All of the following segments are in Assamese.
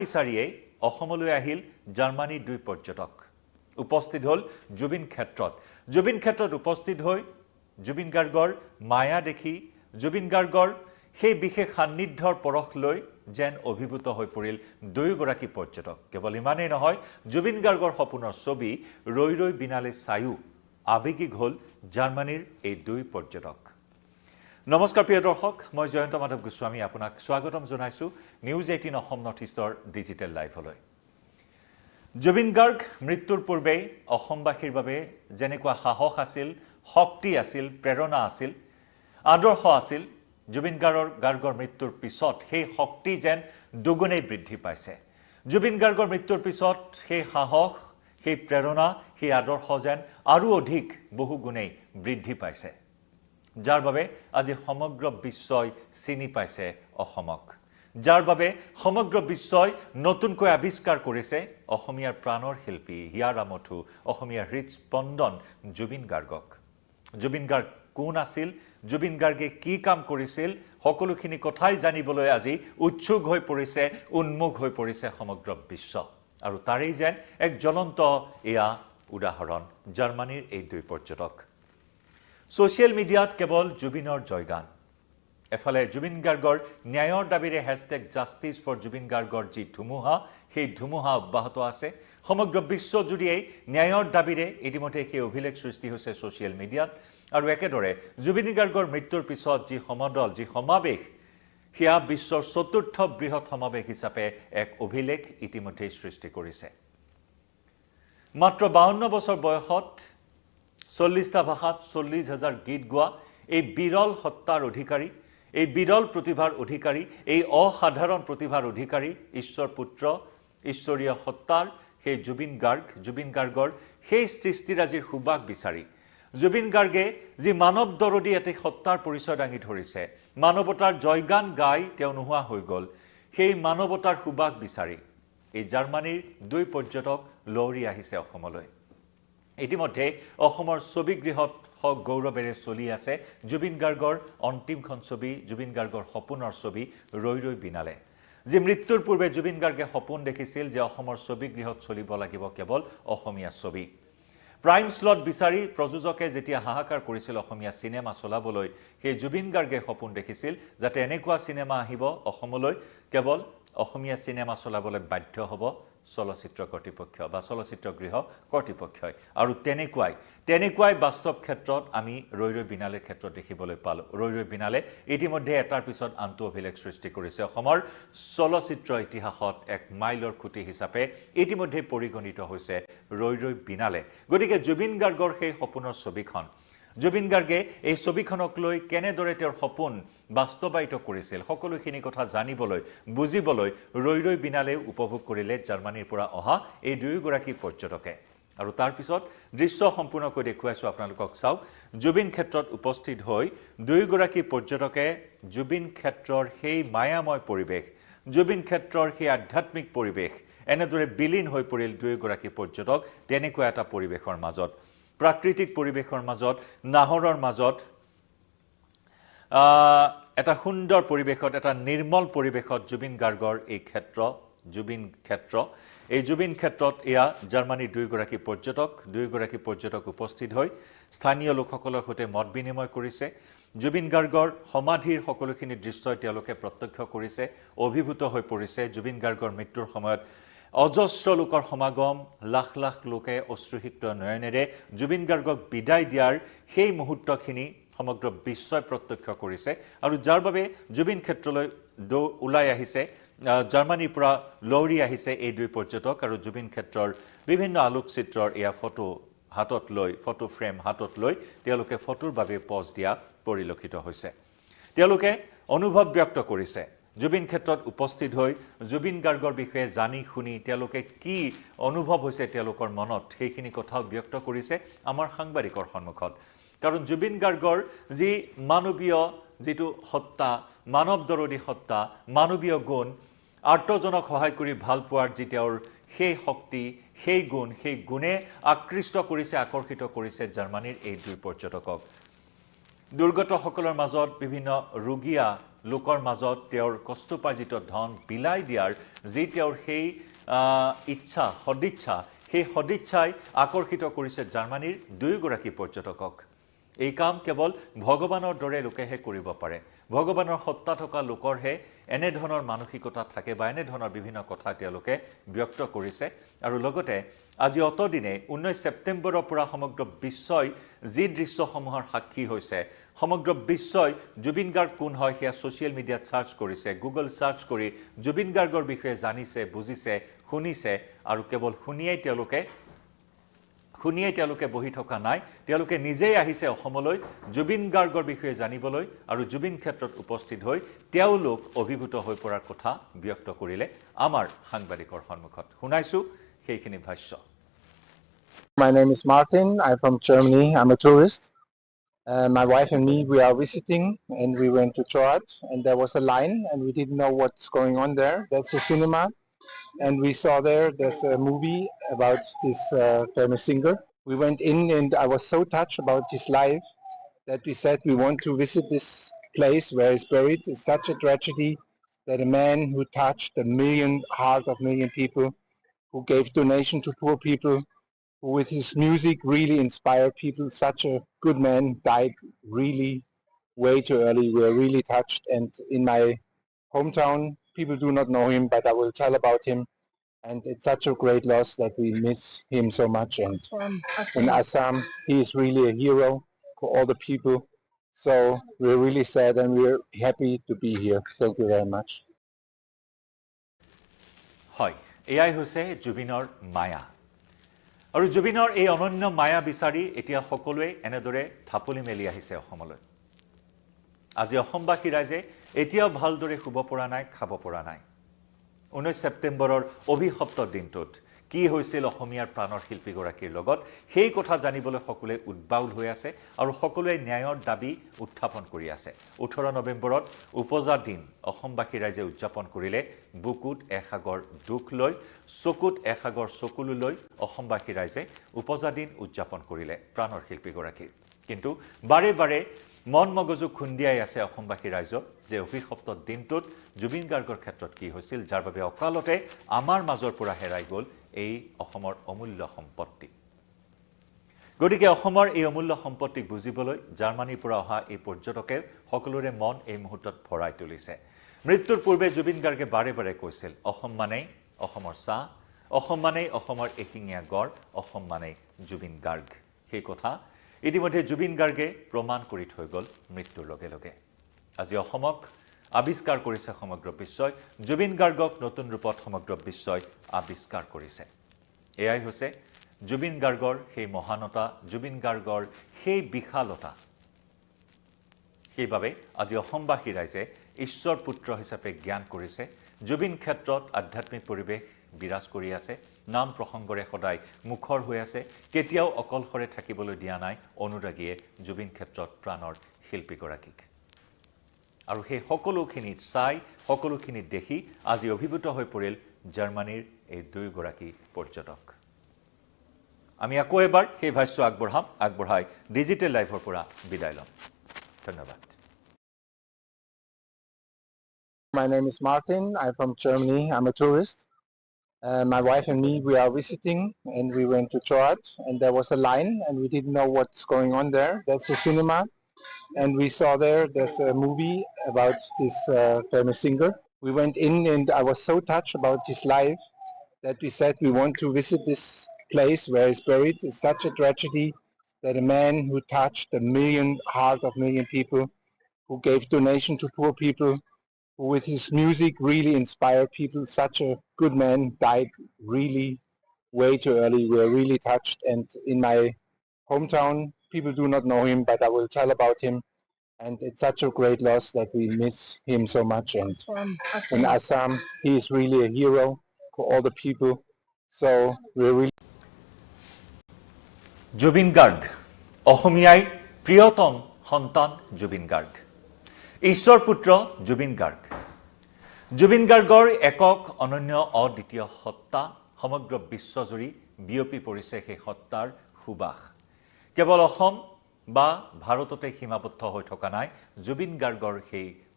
বিচাৰিয়ে অসমলৈ আহিল জাৰ্মানীৰ দুই পৰ্যটক উপস্থিত হল জুবিন ক্ষেত্ৰত উপস্থিত হৈ জুবিন গাৰ্গৰ মায়া দেখি জুবিন গাৰ্গৰ সেই বিশেষ সান্নিধ্যৰ পৰখ লৈ যেন অভিভূত হৈ পৰিল দুয়োগৰাকী পৰ্যটক কেৱল ইমানেই নহয় জুবিন গাৰ্গৰ সপোনৰ ছবি ৰৈ ৰৈ বিনালে চায়ু আবেগিক হল জাৰ্মানীৰ এই দুই পৰ্যটক নমস্কাৰ প্ৰিয় দৰ্শক মই জয়ন্ত মাধৱ গোস্বামী আপোনাক স্বাগতম জনাইছো নিউজ 18 অসম নৰ্থ ইষ্টৰ ডিজিটেল লাইভলৈ জুবিন গাৰ্গ মৃত্যুৰ পূৰ্বে অসমবাসীৰ বাবে যেনেকুৱা সাহস আছিল শক্তি আছিল প্ৰেৰণা আছিল আদৰ্শ আছিল জুবিন গাৰ্গৰ মৃত্যুৰ পিছত সেই শক্তি যেন দুগুণে বৃদ্ধি পাইছে জুবিন গাৰ্গৰ মৃত্যুৰ পিছত সেই সাহস সেই প্ৰেৰণা সেই আদৰ্শ যেন আৰু অধিক বহু গুণে বৃদ্ধি পাইছে যাৰ বাবে আজি সমগ্ৰ বিশ্বই চিনি পাইছে অসমক যাৰ বাবে সমগ্ৰ বিশ্বই নতুনকৈ আৱিষ্কাৰ কৰিছে অসমীয়াৰ প্ৰাণৰ শিল্পী হিয়াৰামঠু অসমীয়াৰ হৃদস্পন্দন জুবিন গাৰ্গক জুবিন গাৰ্গ কোন আছিল জুবিন গাৰ্গে কি কাম কৰিছিল সকলোখিনি কথাই জানিবলৈ আজি উৎসুক হৈ পৰিছে উন্মুখ হৈ পৰিছে সমগ্ৰ বিশ্ব আৰু তাৰেই যেন এক জ্বলন্ত এয়া উদাহৰণ জাৰ্মানীৰ এই দুই পৰ্যটক সোশ্যাল মিডিয়াত কেৱল জুবিনৰ জয়গান এফালে জুবিন গাৰ্গৰ ন্যায়ৰ দাবীৰে #জাষ্টিস ফৰ জুবিন গাৰ্গৰ যি ধুমুহা সেই ধুমুহা অব্যাহত আছে সমগ্ৰ বিশ্ব জুৰিয়ে ন্যায়ৰ দাবীৰে ইতিমধ্যে সেই অভিলেখ সৃষ্টি হৈছে সোশ্যাল মিডিয়াত আৰু একেদৰে জুবিন গাৰ্গৰ মৃত্যুৰ পিছত যি সমদল যি সমাৱেশ হিয়া বিশ্বৰ চতুৰ্থ বৃহৎ সমাৱেশ হিচাপে এক অভিলেখ ইতিমধ্যে সৃষ্টি কৰিছে মাত্ৰ 52 বছৰ বয়সত 40টা ভাষাত 40,000 গীত গোৱা এই বিৰল সত্তাৰ অধিকাৰী এই বিৰল প্ৰতিভাৰ অধিকাৰী এই অসাধাৰণ প্ৰতিভাৰ অধিকাৰী ঈশ্বৰ পুত্ৰ ঈশ্বৰীয় সত্তাৰ সেই জুবিন গাৰ্গৰ সেই সৃষ্টিৰাজিৰ সুবাস বিচাৰি জুবিন গাৰ্গে যি মানৱ দৰদী এটি সত্তাৰ পৰিচয় দাঙি ধৰিছে মানৱতাৰ জয়গান গাই তেওঁ নোহোৱা হৈ গ'ল সেই মানৱতাৰ সুবাস বিচাৰি এই জাৰ্মানীৰ দুই পৰ্যটক লৰি আহিছে অসমলৈ ইতিমধ্যে অসমৰ ছবিগৃহত গৌৰৱেৰে চলি আছে জুবিন গাৰ্গৰ অন্তিমখন ছবি জুবিন গাৰ্গৰ সপোনৰ ছবি ৰৈ ৰৈ বিনালে যি মৃত্যুৰ পূৰ্বে জুবিন গাৰ্গে সপোন দেখিছিল যে অসমৰ ছবিগৃহত চলিব লাগিব কেৱল অসমীয়া ছবি প্ৰাইম স্লট বিচাৰি প্ৰযোজকে যেতিয়া হাহাকাৰ কৰিছিল অসমীয়া সিনেমা চলাবলৈ সেই জুবিন গাৰ্গে সপোন দেখিছিল যাতে এনেকুৱা সিনেমা আহিব অসমলৈ কেৱল অসমীয়া সিনেমা চলাবলৈ বাধ্য হ'ব চলচ্চিত্ৰ কৰ্তৃপক্ষ বা চলচ্চিত্ৰ গৃহ কৰ্তৃপক্ষই আৰু তেনেকুৱাই বাস্তৱ ক্ষেত্ৰত আমি ৰৈ ৰৈ বিনালেৰ ক্ষেত্ৰত দেখিবলৈ পালোঁ ৰৈ ৰৈ বিনালে ইতিমধ্যে এটাৰ পিছত আনটো অভিলেখ সৃষ্টি কৰিছে অসমৰ চলচ্চিত্ৰ ইতিহাসত এক মাইলৰ খুঁটি হিচাপে ইতিমধ্যে পৰিগণিত হৈছে ৰৈ ৰৈ বিনালে গতিকে জুবিন গাৰ্গৰ সেই সপোনৰ ছবিখন জুবিন গাৰ্গে এই ছবিখনক লৈ কেনেদৰে তেওঁৰ সপোন বাস্তৱায়িত কৰিছিল সকলোখিনি কথা জানিবলৈ বুজিবলৈ ৰৈ ৰৈ বিনালে উপভোগ কৰিলে জাৰ্মানীৰ পৰা অহা এই দুয়োগৰাকী পৰ্যটকে আৰু তাৰ পিছত দৃশ্য সম্পূৰ্ণকৈ দেখুৱাইছো আপোনালোকক চাওক জুবিন ক্ষেত্ৰত উপস্থিত হৈ দুয়োগৰাকী পৰ্যটকে জুবিন ক্ষেত্ৰৰ সেই মায়াময় পৰিৱেশ জুবিন ক্ষেত্ৰৰ সেই আধ্যাত্মিক পৰিৱেশ এনেদৰে বিলীন হৈ পৰিল দুয়োগৰাকী পৰ্যটক তেনেকুৱা এটা পৰিৱেশৰ মাজত প্ৰাকৃতিক পৰিৱেশৰ মাজত নাহৰৰ মাজত এটা সুন্দৰ পৰিৱেশত এটা নিৰ্মল পৰিৱেশত জুবিন গাৰ্গৰ এই জুবিন ক্ষেত্ৰত এয়া জাৰ্মানীৰ দুয়োগৰাকী পৰ্যটক উপস্থিত হৈ স্থানীয় লোকসকলৰ সৈতে মত বিনিময় কৰিছে জুবিন গাৰ্গৰ সমাধিৰ সকলোখিনি দৃশ্যই তেওঁলোকে প্ৰত্যক্ষ কৰিছে অভিভূত হৈ পৰিছে জুবিন গাৰ্গৰ মৃত্যুৰ সময়ত অজস্ৰ লোকৰ সমাগম লাখ লাখ লোকে অশ্ৰুসিক্ত নয়নেৰে জুবিন গাৰ্গক বিদায় দিয়াৰ সেই মুহূৰ্তখিনি সমগ্ৰ বিশ্বই প্ৰত্যক্ষ কৰিছে আৰু যাৰ বাবে জুবিন ক্ষেত্ৰলৈ ওলাই আহিছে জাৰ্মানীৰ পৰা লৰি আহিছে এই দুই পৰ্যটক আৰু জুবিন ক্ষেত্ৰৰ বিভিন্ন আলোকচিত্ৰৰ এয়া ফটো ফ্ৰেম হাতত লৈ তেওঁলোকে ফটোৰ বাবে পজ দিয়া পৰিলক্ষিত হৈছে তেওঁলোকে অনুভৱ ব্যক্ত কৰিছে জুবিন ক্ষেত্ৰত উপস্থিত হৈ জুবিন গাৰ্গৰ বিষয়ে জানি শুনি তেওঁলোকে কি অনুভৱ হৈছে তেওঁলোকৰ মনত সেইখিনি কথাও ব্যক্ত কৰিছে আমাৰ সাংবাদিকৰ সন্মুখত কাৰণ জুবিন গাৰ্গৰ যি মানৱীয় যিটো সত্তা মানৱ দৰদী সত্তা মানৱীয় গুণ আৰ্তজনক সহায় কৰি ভাল পোৱাৰ যি তেওঁৰ সেই শক্তি সেই গুণে আকৰ্ষিত কৰিছে জাৰ্মানীৰ এই দুই পৰ্যটকক দুৰ্গতসকলৰ মাজত বিভিন্ন ৰোগীয়া লোকৰ মাজত তেওঁৰ কষ্টপাৰ্জিত ধন বিলাই দিয়াৰ যি তেওঁৰ সেই ইচ্ছা সদিচ্ছা সেই সদিচ্ছাই আকৰ্ষিত কৰিছে জাৰ্মানীৰ দুয়োগৰাকী পৰ্যটকক এই কাম কেৱল ভগৱানৰ দৰে লোকেহে কৰিব পাৰে ভগৱানৰ সত্তা থকা লোকৰহে এনে ধৰণৰ মানসিকতা থাকে বা এনে ধৰণৰ বিভিন্ন কথা তেওঁলোকে ব্যক্ত কৰিছে আৰু লগতে আজি অতদিনে 19 ছেপ্টেম্বৰৰ পৰা সমগ্ৰ বিশ্বই যি দৃশ্যসমূহৰ সাক্ষী হৈছে সমগ্ৰ বিশ্বই জুবিন গাৰ্গ কোন হয় সেয়া সোশ্যাল মিডিয়াত সাৰ্চ কৰিছে গুগল সাৰ্চ কৰি জুবিন গাৰ্গৰ বিষয়ে জানিছে বুজিছে শুনিছে আৰু কেৱল শুনিয়ে তেওঁলোকে বহি থকা নাই তেওঁলোকে নিজেই আহিছে অসমলৈ জুবিন গাৰ্গৰ বিষয়ে জানিবলৈ আৰু জুবিন ক্ষেত্ৰত উপস্থিত হৈ তেওঁলোক অভিভূত হৈ পৰাৰ কথা ব্যক্ত কৰিলে আমাৰ সাংবাদিকৰ সন্মুখত শুনাইছো সেইখিনি ভাষ্য My name is Martin. I'm from Germany. I'm a tourist. My wife and me, we are visiting, and we went to church, and there was a line, and we didn't know what's going on there. That's a cinema, and we saw there's a movie about this famous singer. We went in, and I was so touched about his life that we said we want to visit this place where he's buried. It's such a tragedy that a man who touched the heart of million people, who gave donation to poor people, who with his music really inspired people, such a good man, died really way too early. We are really touched, and in my hometown, people do not know him, but I will tell about him, and it's such a great loss that we miss him so much. And in Assam, he is really a hero for all the people, so we're really sad and we're happy to be here. Thank you very much. হয় এয়াই হৈছে জুবিনৰ মায়া আৰু জুবিনৰ এই অনন্য মায়া বিচাৰি এতিয়া সকলোৱে এনেদৰে থাপলি মেলি আহিছে অসমলৈ আজি অসমবাসী ৰাইজে এতিয়াও ভালদৰে শুব পৰা নাই খাব পৰা নাই 19 ছেপ্টেম্বৰৰ অভিশপ্ত দিনটোত কি হৈছিল অসমীয়াৰ প্ৰাণৰ শিল্পীগৰাকীৰ লগত সেই কথা জানিবলৈ সকলোৱে উদ্বাউল হৈ আছে আৰু সকলোৱে ন্যায়ৰ দাবী উত্থাপন কৰি আছে 18 নৱেম্বৰত উপজা দিন অসমবাসী ৰাইজে উদযাপন কৰিলে বুকুত এসাগৰ দুখ লৈ চকুত এসাগৰ চকুলো লৈ অসমবাসী ৰাইজে উপজা দিন উদযাপন কৰিলে প্ৰাণৰ শিল্পীগৰাকীৰ কিন্তু বাৰে বাৰে মন মগজু খুন্দিয়াই আছে অসমবাসী ৰাইজক যে অভিশপ্ত দিনটোত জুবিন গাৰ্গৰ ক্ষেত্ৰত কি হৈছিল যাৰ বাবে অকালতে আমাৰ মাজৰ পৰা হেৰাই গ'ল এই অসমৰ অমূল্য সম্পত্তি গতিকে অসমৰ এই অমূল্য সম্পত্তিক বুজিবলৈ জাৰ্মানীৰ পৰা অহা এই পৰ্যটকে সকলোৰে মন এই মুহূৰ্তত ভৰাই তুলিছে মৃত্যুৰ পূৰ্বে জুবিন গাৰ্গে বাৰে বাৰে কৈছিল অসম মানেই অসমৰ চাহ অসম মানেই অসমৰ এশিঙীয়া গড় অসম মানেই জুবিন গাৰ্গ সেই কথা ইতিমধ্যে জুবিন গাৰ্গে প্ৰমাণ কৰি থৈ গ'ল মৃত্যুৰ লগে লগে আজি অসমক আবিষ্কাৰ কৰিছে সমগ্ৰ বিশ্বই জুবিন গাৰ্গক নতুন ৰূপত সমগ্ৰ বিশ্বই আবিষ্কাৰ কৰিছে এয়াই হৈছে জুবিন গাৰ্গৰ সেই মহানতা জুবিন গাৰ্গৰ সেই বিশালতা সেইবাবে আজি অসমবাসী ৰাইজে ঈশ্বৰ পুত্ৰ হিচাপে জ্ঞান কৰিছে জুবিন ক্ষেত্ৰত আধ্যাত্মিক পৰিৱেশ বিৰাজ কৰি আছে নাম প্ৰসংগৰে সদায় মুখৰ হৈ আছে কেতিয়াও অকলশৰে থাকিবলৈ দিয়া নাই অনুৰাগীয়ে জুবিন ক্ষেত্ৰত প্ৰাণৰ শিল্পীগৰাকীক আৰু সেই সকলোখিনি চাই সকলোখিনি দেখি আজি অভিভূত হৈ পৰিল জাৰ্মানীৰ এই দুয়োগৰাকী পৰ্যটক আমি আকৌ এবাৰ সেই ভাষ্য আগবঢ়াই ডিজিটেল লাইভৰ পৰা বিদায় লম ধন্যবাদ My name is Martin. I'm from Germany. I'm a tourist. My wife and me, we are visiting, and we went to church, and there was a line, and we didn't know what's going on there. That's a cinema, and we saw there's a movie about this famous singer. We went in, and I was so touched about his life that we said we want to visit this place where he's buried. It's such a tragedy that a man who touched the heart of million people, who gave donation to poor people, who with his music really inspired people, such a good man, died really way too early. We are really touched, and in my hometown, people do not know him, but I will tell about him, and it's such a great loss that we miss him so much. And in Assam, he is really a hero for all the people, so we're really Zubeen Garg অসমীয়াই প্ৰিয়তম সন্তান জুবিন গাৰ্গ ঈশ্বৰ পুত্ৰ জুবিন গাৰ্গ জুবিন গাৰ্গৰ একক অনন্য অদ্বিতীয় সত্তা সমগ্ৰ বিশ্বজুৰি বিয়পি পৰিছে সেই সত্তাৰ সুবাস কেৱল অসম বা ভাৰততে সীমাবদ্ধ হৈ থকা নাই জুবিন গাৰ্গৰ সেই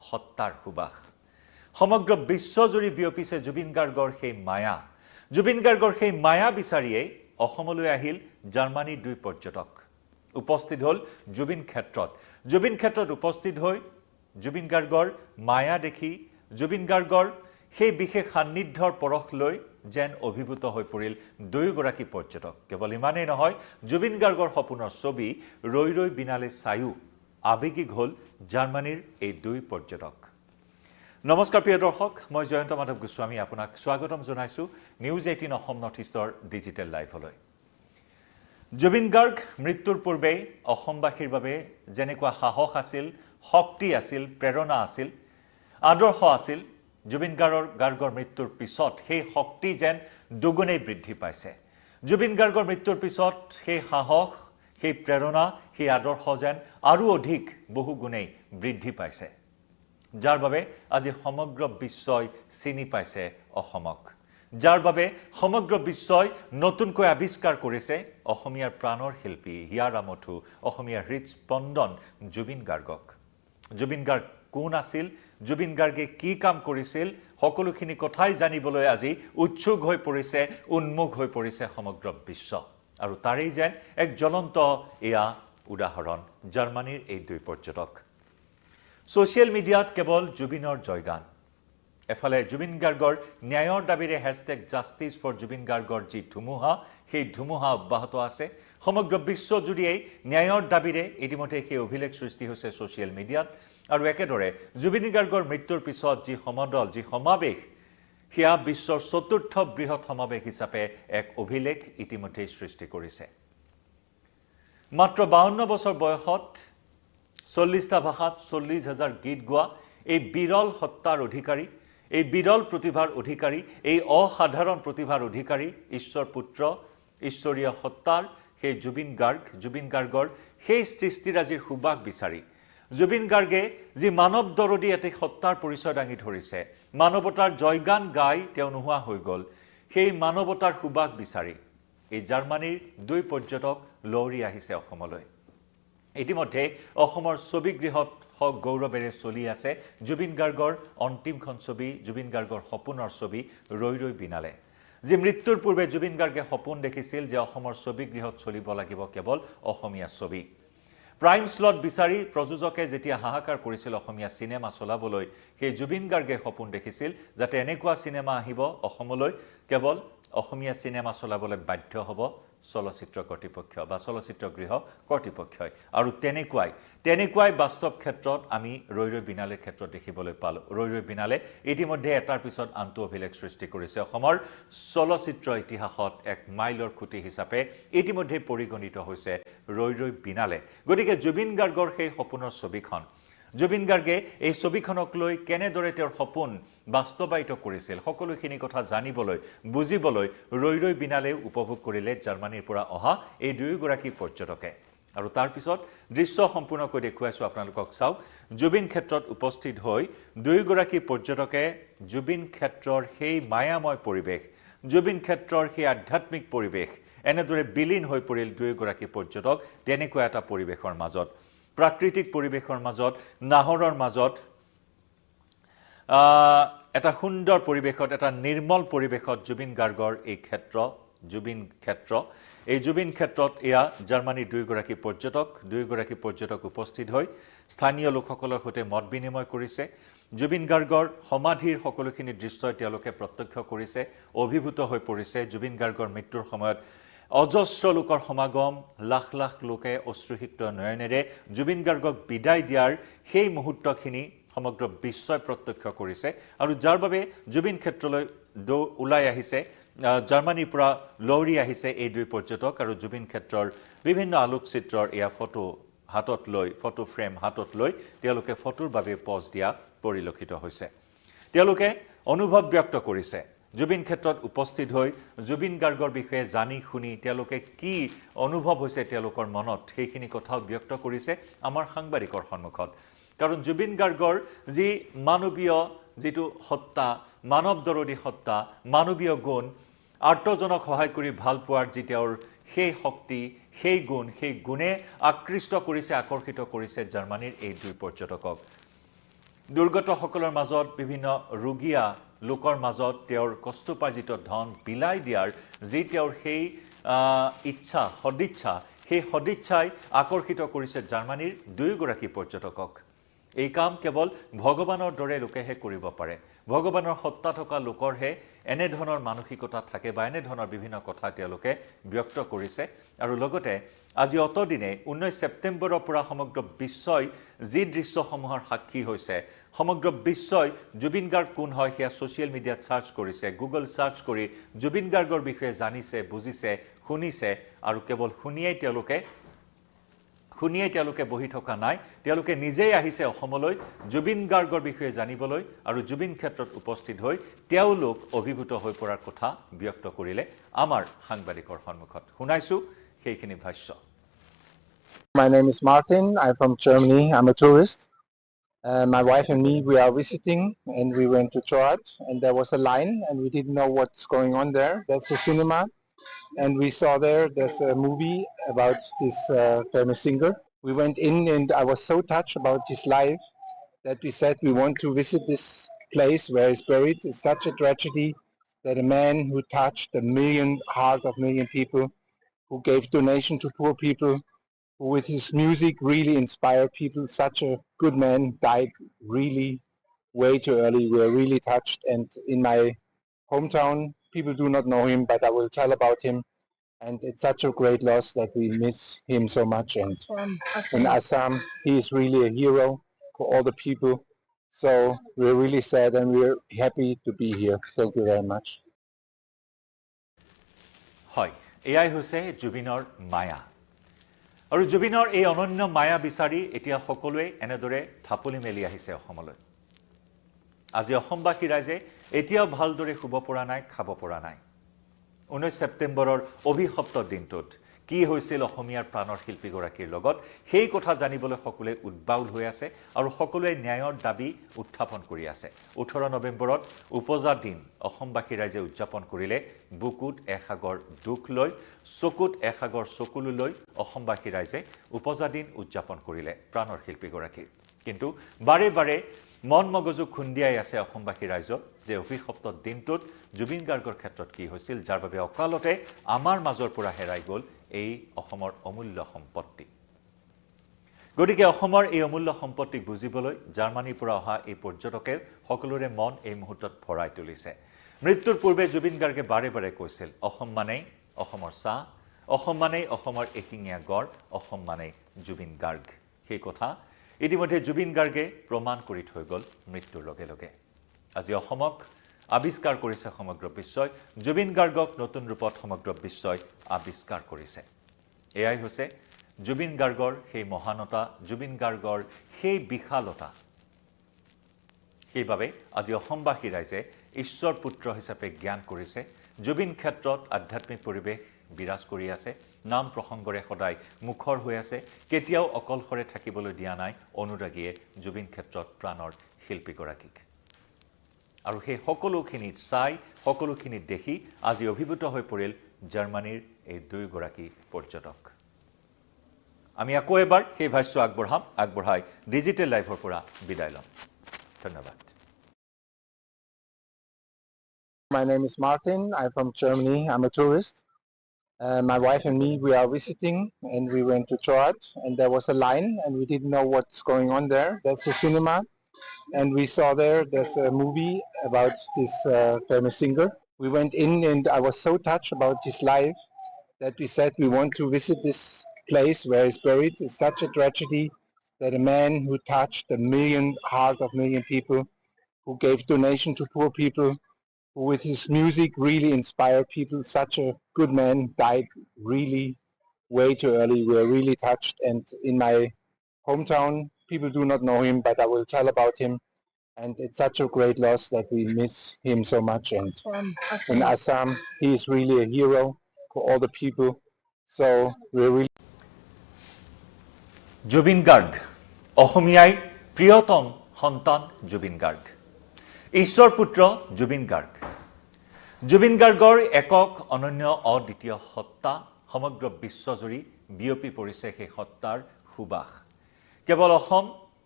হত্যাৰ সুবাস সমগ্ৰ বিশ্বজুৰি বিয়পিছে জুবিন গাৰ্গৰ সেই মায়া জুবিন গাৰ্গৰ সেই মায়া বিচাৰিয়ে অসমলৈ আহিল জাৰ্মানীৰ দুই পৰ্যটক উপস্থিত হল জুবিন ক্ষেত্ৰত উপস্থিত হৈ জুবিন গাৰ্গৰ মায়া দেখি জুবিন গাৰ্গৰ সেই বিশেষ সান্নিধ্যৰ পৰখ লৈ যেন অভিভূত হৈ পৰিল দুয়োগৰাকী পৰ্যটক কেৱল ইমানেই নহয় জুবিন গাৰ্গৰ সপোনৰ ছবি ৰৈ ৰৈ বিনালে চায়ো আবেগিক হল জাৰ্মানীৰ এই দুই পৰ্যটক নমস্কাৰ প্ৰিয় দৰ্শক মই জয়ন্ত মাধৱ গোস্বামী আপোনাক স্বাগতম জনাইছো নিউজ 18 অসম নৰ্থ ইষ্টৰ ডিজিটেল লাইভলৈ জুবিন গাৰ্গ মৃত্যুৰ পূৰ্বে অসমবাসীৰ বাবে যেনেকুৱা সাহস আছিল শক্তি আছিল প্ৰেৰণা আছিল আদৰ্শ আছিল জুবিন গাৰ্গৰ মৃত্যুৰ পিছত সেই শক্তি যেন দুগুণেই বৃদ্ধি পাইছে জুবিন গাৰ্গৰ মৃত্যুৰ পিছত সেই সাহস সেই প্ৰেৰণা সেই আদৰ্শ যেন আৰু অধিক বহু গুণেই বৃদ্ধি পাইছে যাৰ বাবে আজি সমগ্ৰ বিশ্বই চিনি পাইছে অসমক যাৰ বাবে সমগ্ৰ বিশ্বই নতুনকৈ আৱিষ্কাৰ কৰিছে অসমীয়াৰ প্ৰাণৰ শিল্পী হিয়াৰ আমঠু অসমীয়াৰ হৃদস্পন্দন জুবিন গাৰ্গক জুবিন গাৰ্গ কোন আছিল জুবিন গাৰ্গে কি কাম কৰিছিল সকলোখিনি কথাই জানিবলৈ আজি উৎসুক হৈ পৰিছে উন্মুখ হৈ পৰিছে সমগ্ৰ বিশ্ব আৰু তাৰেই যেন এক জ্বলন্ত এয়া উদাহৰণ জাৰ্মানীৰ এই দুই পৰ্যটক সোশ্যাল মিডিয়াত কেৱল জুবিনৰ জয়গান এফালে জুবিন গাৰ্গৰ ন্যায়ৰ দাবীৰে #জাষ্টিস ফৰ জুবিন গাৰ্গৰ যি ধুমুহা সেই ধুমুহা অব্যাহত আছে সমগ্ৰ বিশ্বজুৰিয়েই ন্যায়ৰ দাবীৰে ইতিমধ্যে সেই অভিলেখ সৃষ্টি হৈছে সোশ্যাল মিডিয়াত আৰু একেদৰে জুবিন গাৰ্গৰ মৃত্যুৰ পিছত যি সমদল যি সমাৱেশ সেয়া বিশ্বৰ চতুৰ্থ বৃহৎ সমাৱেশ হিচাপে এক অভিলেখ ইতিমধ্যে সৃষ্টি কৰিছে মাত্ৰ 52 বছৰ বয়সত 40টা ভাষাত 40,000 গীত গোৱা এই বিৰল সত্তাৰ অধিকাৰী এই বিৰল প্ৰতিভাৰ অধিকাৰী এই অসাধাৰণ প্ৰতিভাৰ অধিকাৰী ঈশ্বৰ পুত্ৰ ঈশ্বৰীয় সত্তাৰ সেই জুবিন গাৰ্গৰ সেই সৃষ্টিৰাজিৰ সুবাস বিচাৰি জুবিন গাৰ্গে যি মানৱ দৰদী এটি সত্তাৰ পৰিচয় দাঙি ধৰিছে মানৱতাৰ জয়গান গাই তেওঁ নোহোৱা হৈ গ'ল সেই মানৱতাৰ সুবাস বিচাৰি এই জাৰ্মানীৰ দুই পৰ্যটক লৰি আহিছে অসমলৈ ইতিমধ্যে অসমৰ ছবিগৃহত গৌৰৱেৰে চলি আছে জুবিন গাৰ্গৰ অন্তিমখন ছবি জুবিন গাৰ্গৰ সপোনৰ ছবি ৰৈ ৰৈ বিনালে যি মৃত্যুৰ পূৰ্বে জুবিন গাৰ্গে সপোন দেখিছিল যে অসমৰ ছবিগৃহত চলিব লাগিব কেৱল অসমীয়া ছবি প্ৰাইম স্লট বিচাৰি প্ৰযোজকে যেতিয়া হাহাকাৰ কৰিছিল অসমীয়া সিনেমা চলাবলৈ সেই জুবিন গাৰ্গে সপোন দেখিছিল যাতে এনেকুৱা সিনেমা আহিব অসমলৈ কেৱল অসমীয়া সিনেমা চলাবলৈ বাধ্য হ'ব চলচ্চিত্ৰ কৰ্তৃপক্ষ বা চলচ্চিত্ৰ গৃহ কৰ্তৃপক্ষই আৰু তেনেকুৱাই বাস্তৱ ক্ষেত্ৰত আমি ৰৈ ৰৈ বিনালেৰ ক্ষেত্ৰত দেখিবলৈ পালো ৰৈ ৰৈ বিনালে ইতিমধ্যে এটাৰ পিছত আনটো অভিলেখ সৃষ্টি কৰিছে অসমৰ চলচ্চিত্ৰ ইতিহাসত এক মাইলৰ খুঁটি হিচাপে ইতিমধ্যে পৰিগণিত হৈছে ৰৈ ৰৈ বিনালে গতিকে জুবিন গাৰ্গৰ সেই সপোনৰ ছবিখন জুবিন গাৰ্গে এই ছবিখনক লৈ কেনেদৰে তেওঁৰ সপোন বাস্তৱায়িত কৰিছিল সকলোখিনি কথা জানিবলৈ বুজিবলৈ ৰৈ ৰৈ বিনালে উপভোগ কৰিলে জাৰ্মানীৰ পৰা অহা এই দুয়োগৰাকী পৰ্যটকে আৰু তাৰ পিছত দৃশ্য সম্পূৰ্ণকৈ দেখুৱাইছো আপোনালোকক চাওক জুবিন ক্ষেত্ৰত উপস্থিত হৈ দুয়োগৰাকী পৰ্যটকে জুবিন ক্ষেত্ৰৰ সেই মায়াময় পৰিৱেশ জুবিন ক্ষেত্ৰৰ সেই আধ্যাত্মিক পৰিৱেশ এনেদৰে বিলীন হৈ পৰিল দুয়োগৰাকী পৰ্যটক তেনেকুৱা এটা পৰিৱেশৰ মাজত প্ৰাকৃতিক পৰিৱেশৰ মাজত নাহৰৰ মাজত এটা সুন্দৰ পৰিৱেশত এটা নিৰ্মল পৰিৱেশত জুবিন গাৰ্গৰ এই জুবিন ক্ষেত্ৰত এয়া জাৰ্মানীৰ দুয়োগৰাকী পৰ্যটক উপস্থিত হৈ স্থানীয় লোকসকলৰ সৈতে মত বিনিময় কৰিছে জুবিন গাৰ্গৰ সমাধিৰ সকলোখিনি দৃশ্যই তেওঁলোকে প্ৰত্যক্ষ কৰিছে অভিভূত হৈ পৰিছে জুবিন গাৰ্গৰ মৃত্যুৰ সময়ত অজস্ৰ লোকৰ সমাগম লাখ লাখ লোকে অশ্ৰুসিক্ত নয়নেৰে জুবিন গাৰ্গক বিদায় দিয়াৰ সেই মুহূৰ্তখিনি সমগ্ৰ বিশ্বই প্ৰত্যক্ষ কৰিছে আৰু যাৰ বাবে জুবিন ক্ষেত্ৰলৈ ওলাই আহিছে জাৰ্মানীৰ পৰা লৰি আহিছে এই দুই পৰ্যটক আৰু জুবিন ক্ষেত্ৰৰ বিভিন্ন আলোকচিত্ৰৰ এয়া ফটো ফ্ৰেম হাতত লৈ তেওঁলোকে ফটোৰ বাবে পজ দিয়া পৰিলক্ষিত হৈছে তেওঁলোকে অনুভৱ ব্যক্ত কৰিছে জুবিন ক্ষেত্ৰত উপস্থিত হৈ জুবিন গাৰ্গৰ বিষয়ে জানি শুনি তেওঁলোকে কি অনুভৱ হৈছে তেওঁলোকৰ মনত সেইখিনি কথাও ব্যক্ত কৰিছে আমাৰ সাংবাদিকৰ সন্মুখত কাৰণ জুবিন গাৰ্গৰ যি মানৱীয় যেটো হত্যা মানৱ দৰদী হত্যা মানৱীয় গুণ আৰ্তজনক সহায় কৰি ভাল পোৱাৰ যি তেওঁৰ সেই শক্তি সেই গুণে আকৃষ্ট কৰিছে আকৰ্ষিত কৰিছে জাৰ্মানীৰ এই দুই পৰ্যটকক দুৰ্গতসকলৰ মাজত বিভিন্ন ৰোগীয়া লোকৰ মাজত তেওঁৰ কষ্টপাৰ্জিত ধন বিলাই দিয়াৰ যি তেওঁৰ সেই ইচ্ছা সেই সদিচ্ছাই আকৰ্ষিত কৰিছে জাৰ্মানীৰ দুয়োগৰাকী পৰ্যটকক এই কাম কেৱল ভগৱানৰ দৰে লোকেহে কৰিব পাৰে ভগৱানৰ সত্তা থকা লোকৰহে এনে ধৰণৰ মানসিকতা থাকে বা এনে ধৰণৰ বিভিন্ন কথা তেওঁলোকে ব্যক্ত কৰিছে আৰু লগতে আজি অতদিনে 19 ছেপ্টেম্বৰৰ পৰা সমগ্ৰ বিশ্বই যি দৃশ্যসমূহৰ সাক্ষী হৈছে সমগ্ৰ বিশ্বই জুবিন গাৰ্গ কোন হয় সেয়া সোশ্যাল মিডিয়াত সাৰ্চ কৰিছে গুগল সাৰ্চ কৰি জুবিন গাৰ্গৰ বিষয়ে জানিছে বুজিছে শুনিছে আৰু কেৱল শুনিয়েই তেওঁলোকে বহি থকা নাই তেওঁলোকে নিজেই আহিছে অসমলৈ জুবিন গাৰ্গৰ বিষয়ে জানিবলৈ আৰু জুবিন ক্ষেত্ৰত উপস্থিত হৈ তেওঁলোক অভিভূত হৈ পৰাৰ কথা ব্যক্ত কৰিলে আমাৰ সাংবাদিকৰ সন্মুখত শুনাইছো সেইখিনি ভাষ্য My name is Martin. I'm from Germany. I'm a tourist. My wife and me, we are visiting, and we went to church, and there was a line, and we didn't know what's going on there. That's a cinema, and we saw there's a movie about this famous singer. We went in, and I was so touched about his life that we said we want to visit this place where he's buried. It's such a tragedy that a man who touched the heart of million people, who gave donation to poor people, who with his music really inspired people, such a good man, died really way too early. We are really touched, and in my hometown, people do not know him, but I will tell about him. And it's such a great loss that we miss him so much. And in Assam, he is really a hero for all the people. So we're really sad and we're happy to be here. Thank you very much. হয় এয়াই হৈছে জুবিনৰ মায়া আৰু জুবিনৰ এই অনন্য মায়া বিচাৰি এতিয়া সকলোৱে এনেদৰে থাপলি মেলি আহিছে অসমলৈ আজি অসমবাসী ৰাইজে এতিয়াও ভালদৰে শুব পৰা নাই খাব পৰা নাই 19 ছেপ্টেম্বৰৰ অভিশপ্ত দিনটোত কি হৈছিল অসমীয়াৰ প্ৰাণৰ শিল্পীগৰাকীৰ লগত সেই কথা জানিবলৈ সকলোৱে উদ্বাউল হৈ আছে আৰু সকলোৱে ন্যায়ৰ দাবী উত্থাপন কৰি আছে 18 নৱেম্বৰত উপজা দিন অসমবাসী ৰাইজে উদযাপন কৰিলে বুকুত এসাগৰ দুখ লৈ চকুত এসাগৰ চকুলো লৈ অসমবাসী ৰাইজে উপজা দিন উদযাপন কৰিলে প্ৰাণৰ শিল্পীগৰাকীৰ কিন্তু বাৰে বাৰে মন মগজু খুন্দিয়াই আছে অসমবাসী ৰাইজক যে অভিশপ্ত দিনটোত জুবিন গাৰ্গৰ ক্ষেত্ৰত কি হৈছিল যাৰ বাবে অকালতে আমাৰ মাজৰ পৰা হেৰাই গ'ল এই অসমৰ অমূল্য সম্পত্তি গতিকে অসমৰ এই অমূল্য সম্পত্তিক বুজিবলৈ জাৰ্মানীৰ পৰা অহা এই পৰ্যটকে সকলোৰে মন এই মুহূৰ্তত ভৰাই তুলিছে মৃত্যুৰ পূৰ্বে জুবিন গাৰ্গে বাৰে বাৰে কৈছিল অসম মানেই অসমৰ চাহ অসম মানেই অসমৰ এশিঙীয়া গড় অসম মানেই জুবিন গাৰ্গ সেই কথা ইতিমধ্যে জুবিন গাৰ্গে প্ৰমাণ কৰি থৈ গ'ল মৃত্যুৰ লগে লগে আজি অসমক আবিষ্কাৰ কৰিছে সমগ্ৰ বিশ্বই জুবিন গাৰ্গক নতুন ৰূপত সমগ্ৰ বিশ্বই আবিষ্কাৰ কৰিছে এয়াই হৈছে জুবিন গাৰ্গৰ সেই মহানতা জুবিন গাৰ্গৰ সেই বিশালতা সেইবাবে আজি অসমবাসী ৰাইজে ঈশ্বৰ পুত্ৰ হিচাপে জ্ঞান কৰিছে জুবিন ক্ষেত্ৰত আধ্যাত্মিক পৰিৱেশ বিৰাজ কৰি আছে নাম প্ৰসংগৰে সদায় মুখৰ হৈ আছে কেতিয়াও অকলশৰে থাকিবলৈ দিয়া নাই অনুৰাগীয়ে জুবিন ক্ষেত্ৰত প্ৰাণৰ শিল্পীগৰাকীক আৰু সেই সকলোখিনি চাই সকলোখিনি দেখি আজি অভিভূত হৈ পৰিল জাৰ্মানীৰ এই দুয়োগৰাকী পৰ্যটক আমি আকৌ এবাৰ সেই ভাষ্য আগবঢ়াই ডিজিটেল লাইভৰ পৰা বিদায় লম ধন্যবাদ My name is Martin. I'm from Germany. I'm a tourist. My wife and me, we are visiting, and we went to church, and there was a line, and we didn't know what's going on there. That's a cinema, and we saw there's a movie about this famous singer. We went in, and I was so touched about his life that we said we want to visit this place where he's buried. It's such a tragedy that a man who touched the heart of million people, who gave donation to poor people, who with his music really inspired people, such a good man, died really way too early. We are really touched, and in my hometown, people do not know him, but I will tell about him. And it's such a great loss that we miss him so much. And in Assam, he is really a hero for all the people. So we're really Zubeen Garg অসমীয়াই প্ৰিয়তম সন্তান জুবিন গাৰ্গ ঈশ্বৰ পুত্ৰ জুবিন গাৰ্গৰ একক অনন্য অদ্বিতীয় সত্তা সমগ্ৰ বিশ্বজুৰি বিয়পি পৰিছে সেই সত্তাৰ সুবাস কেৱল অসম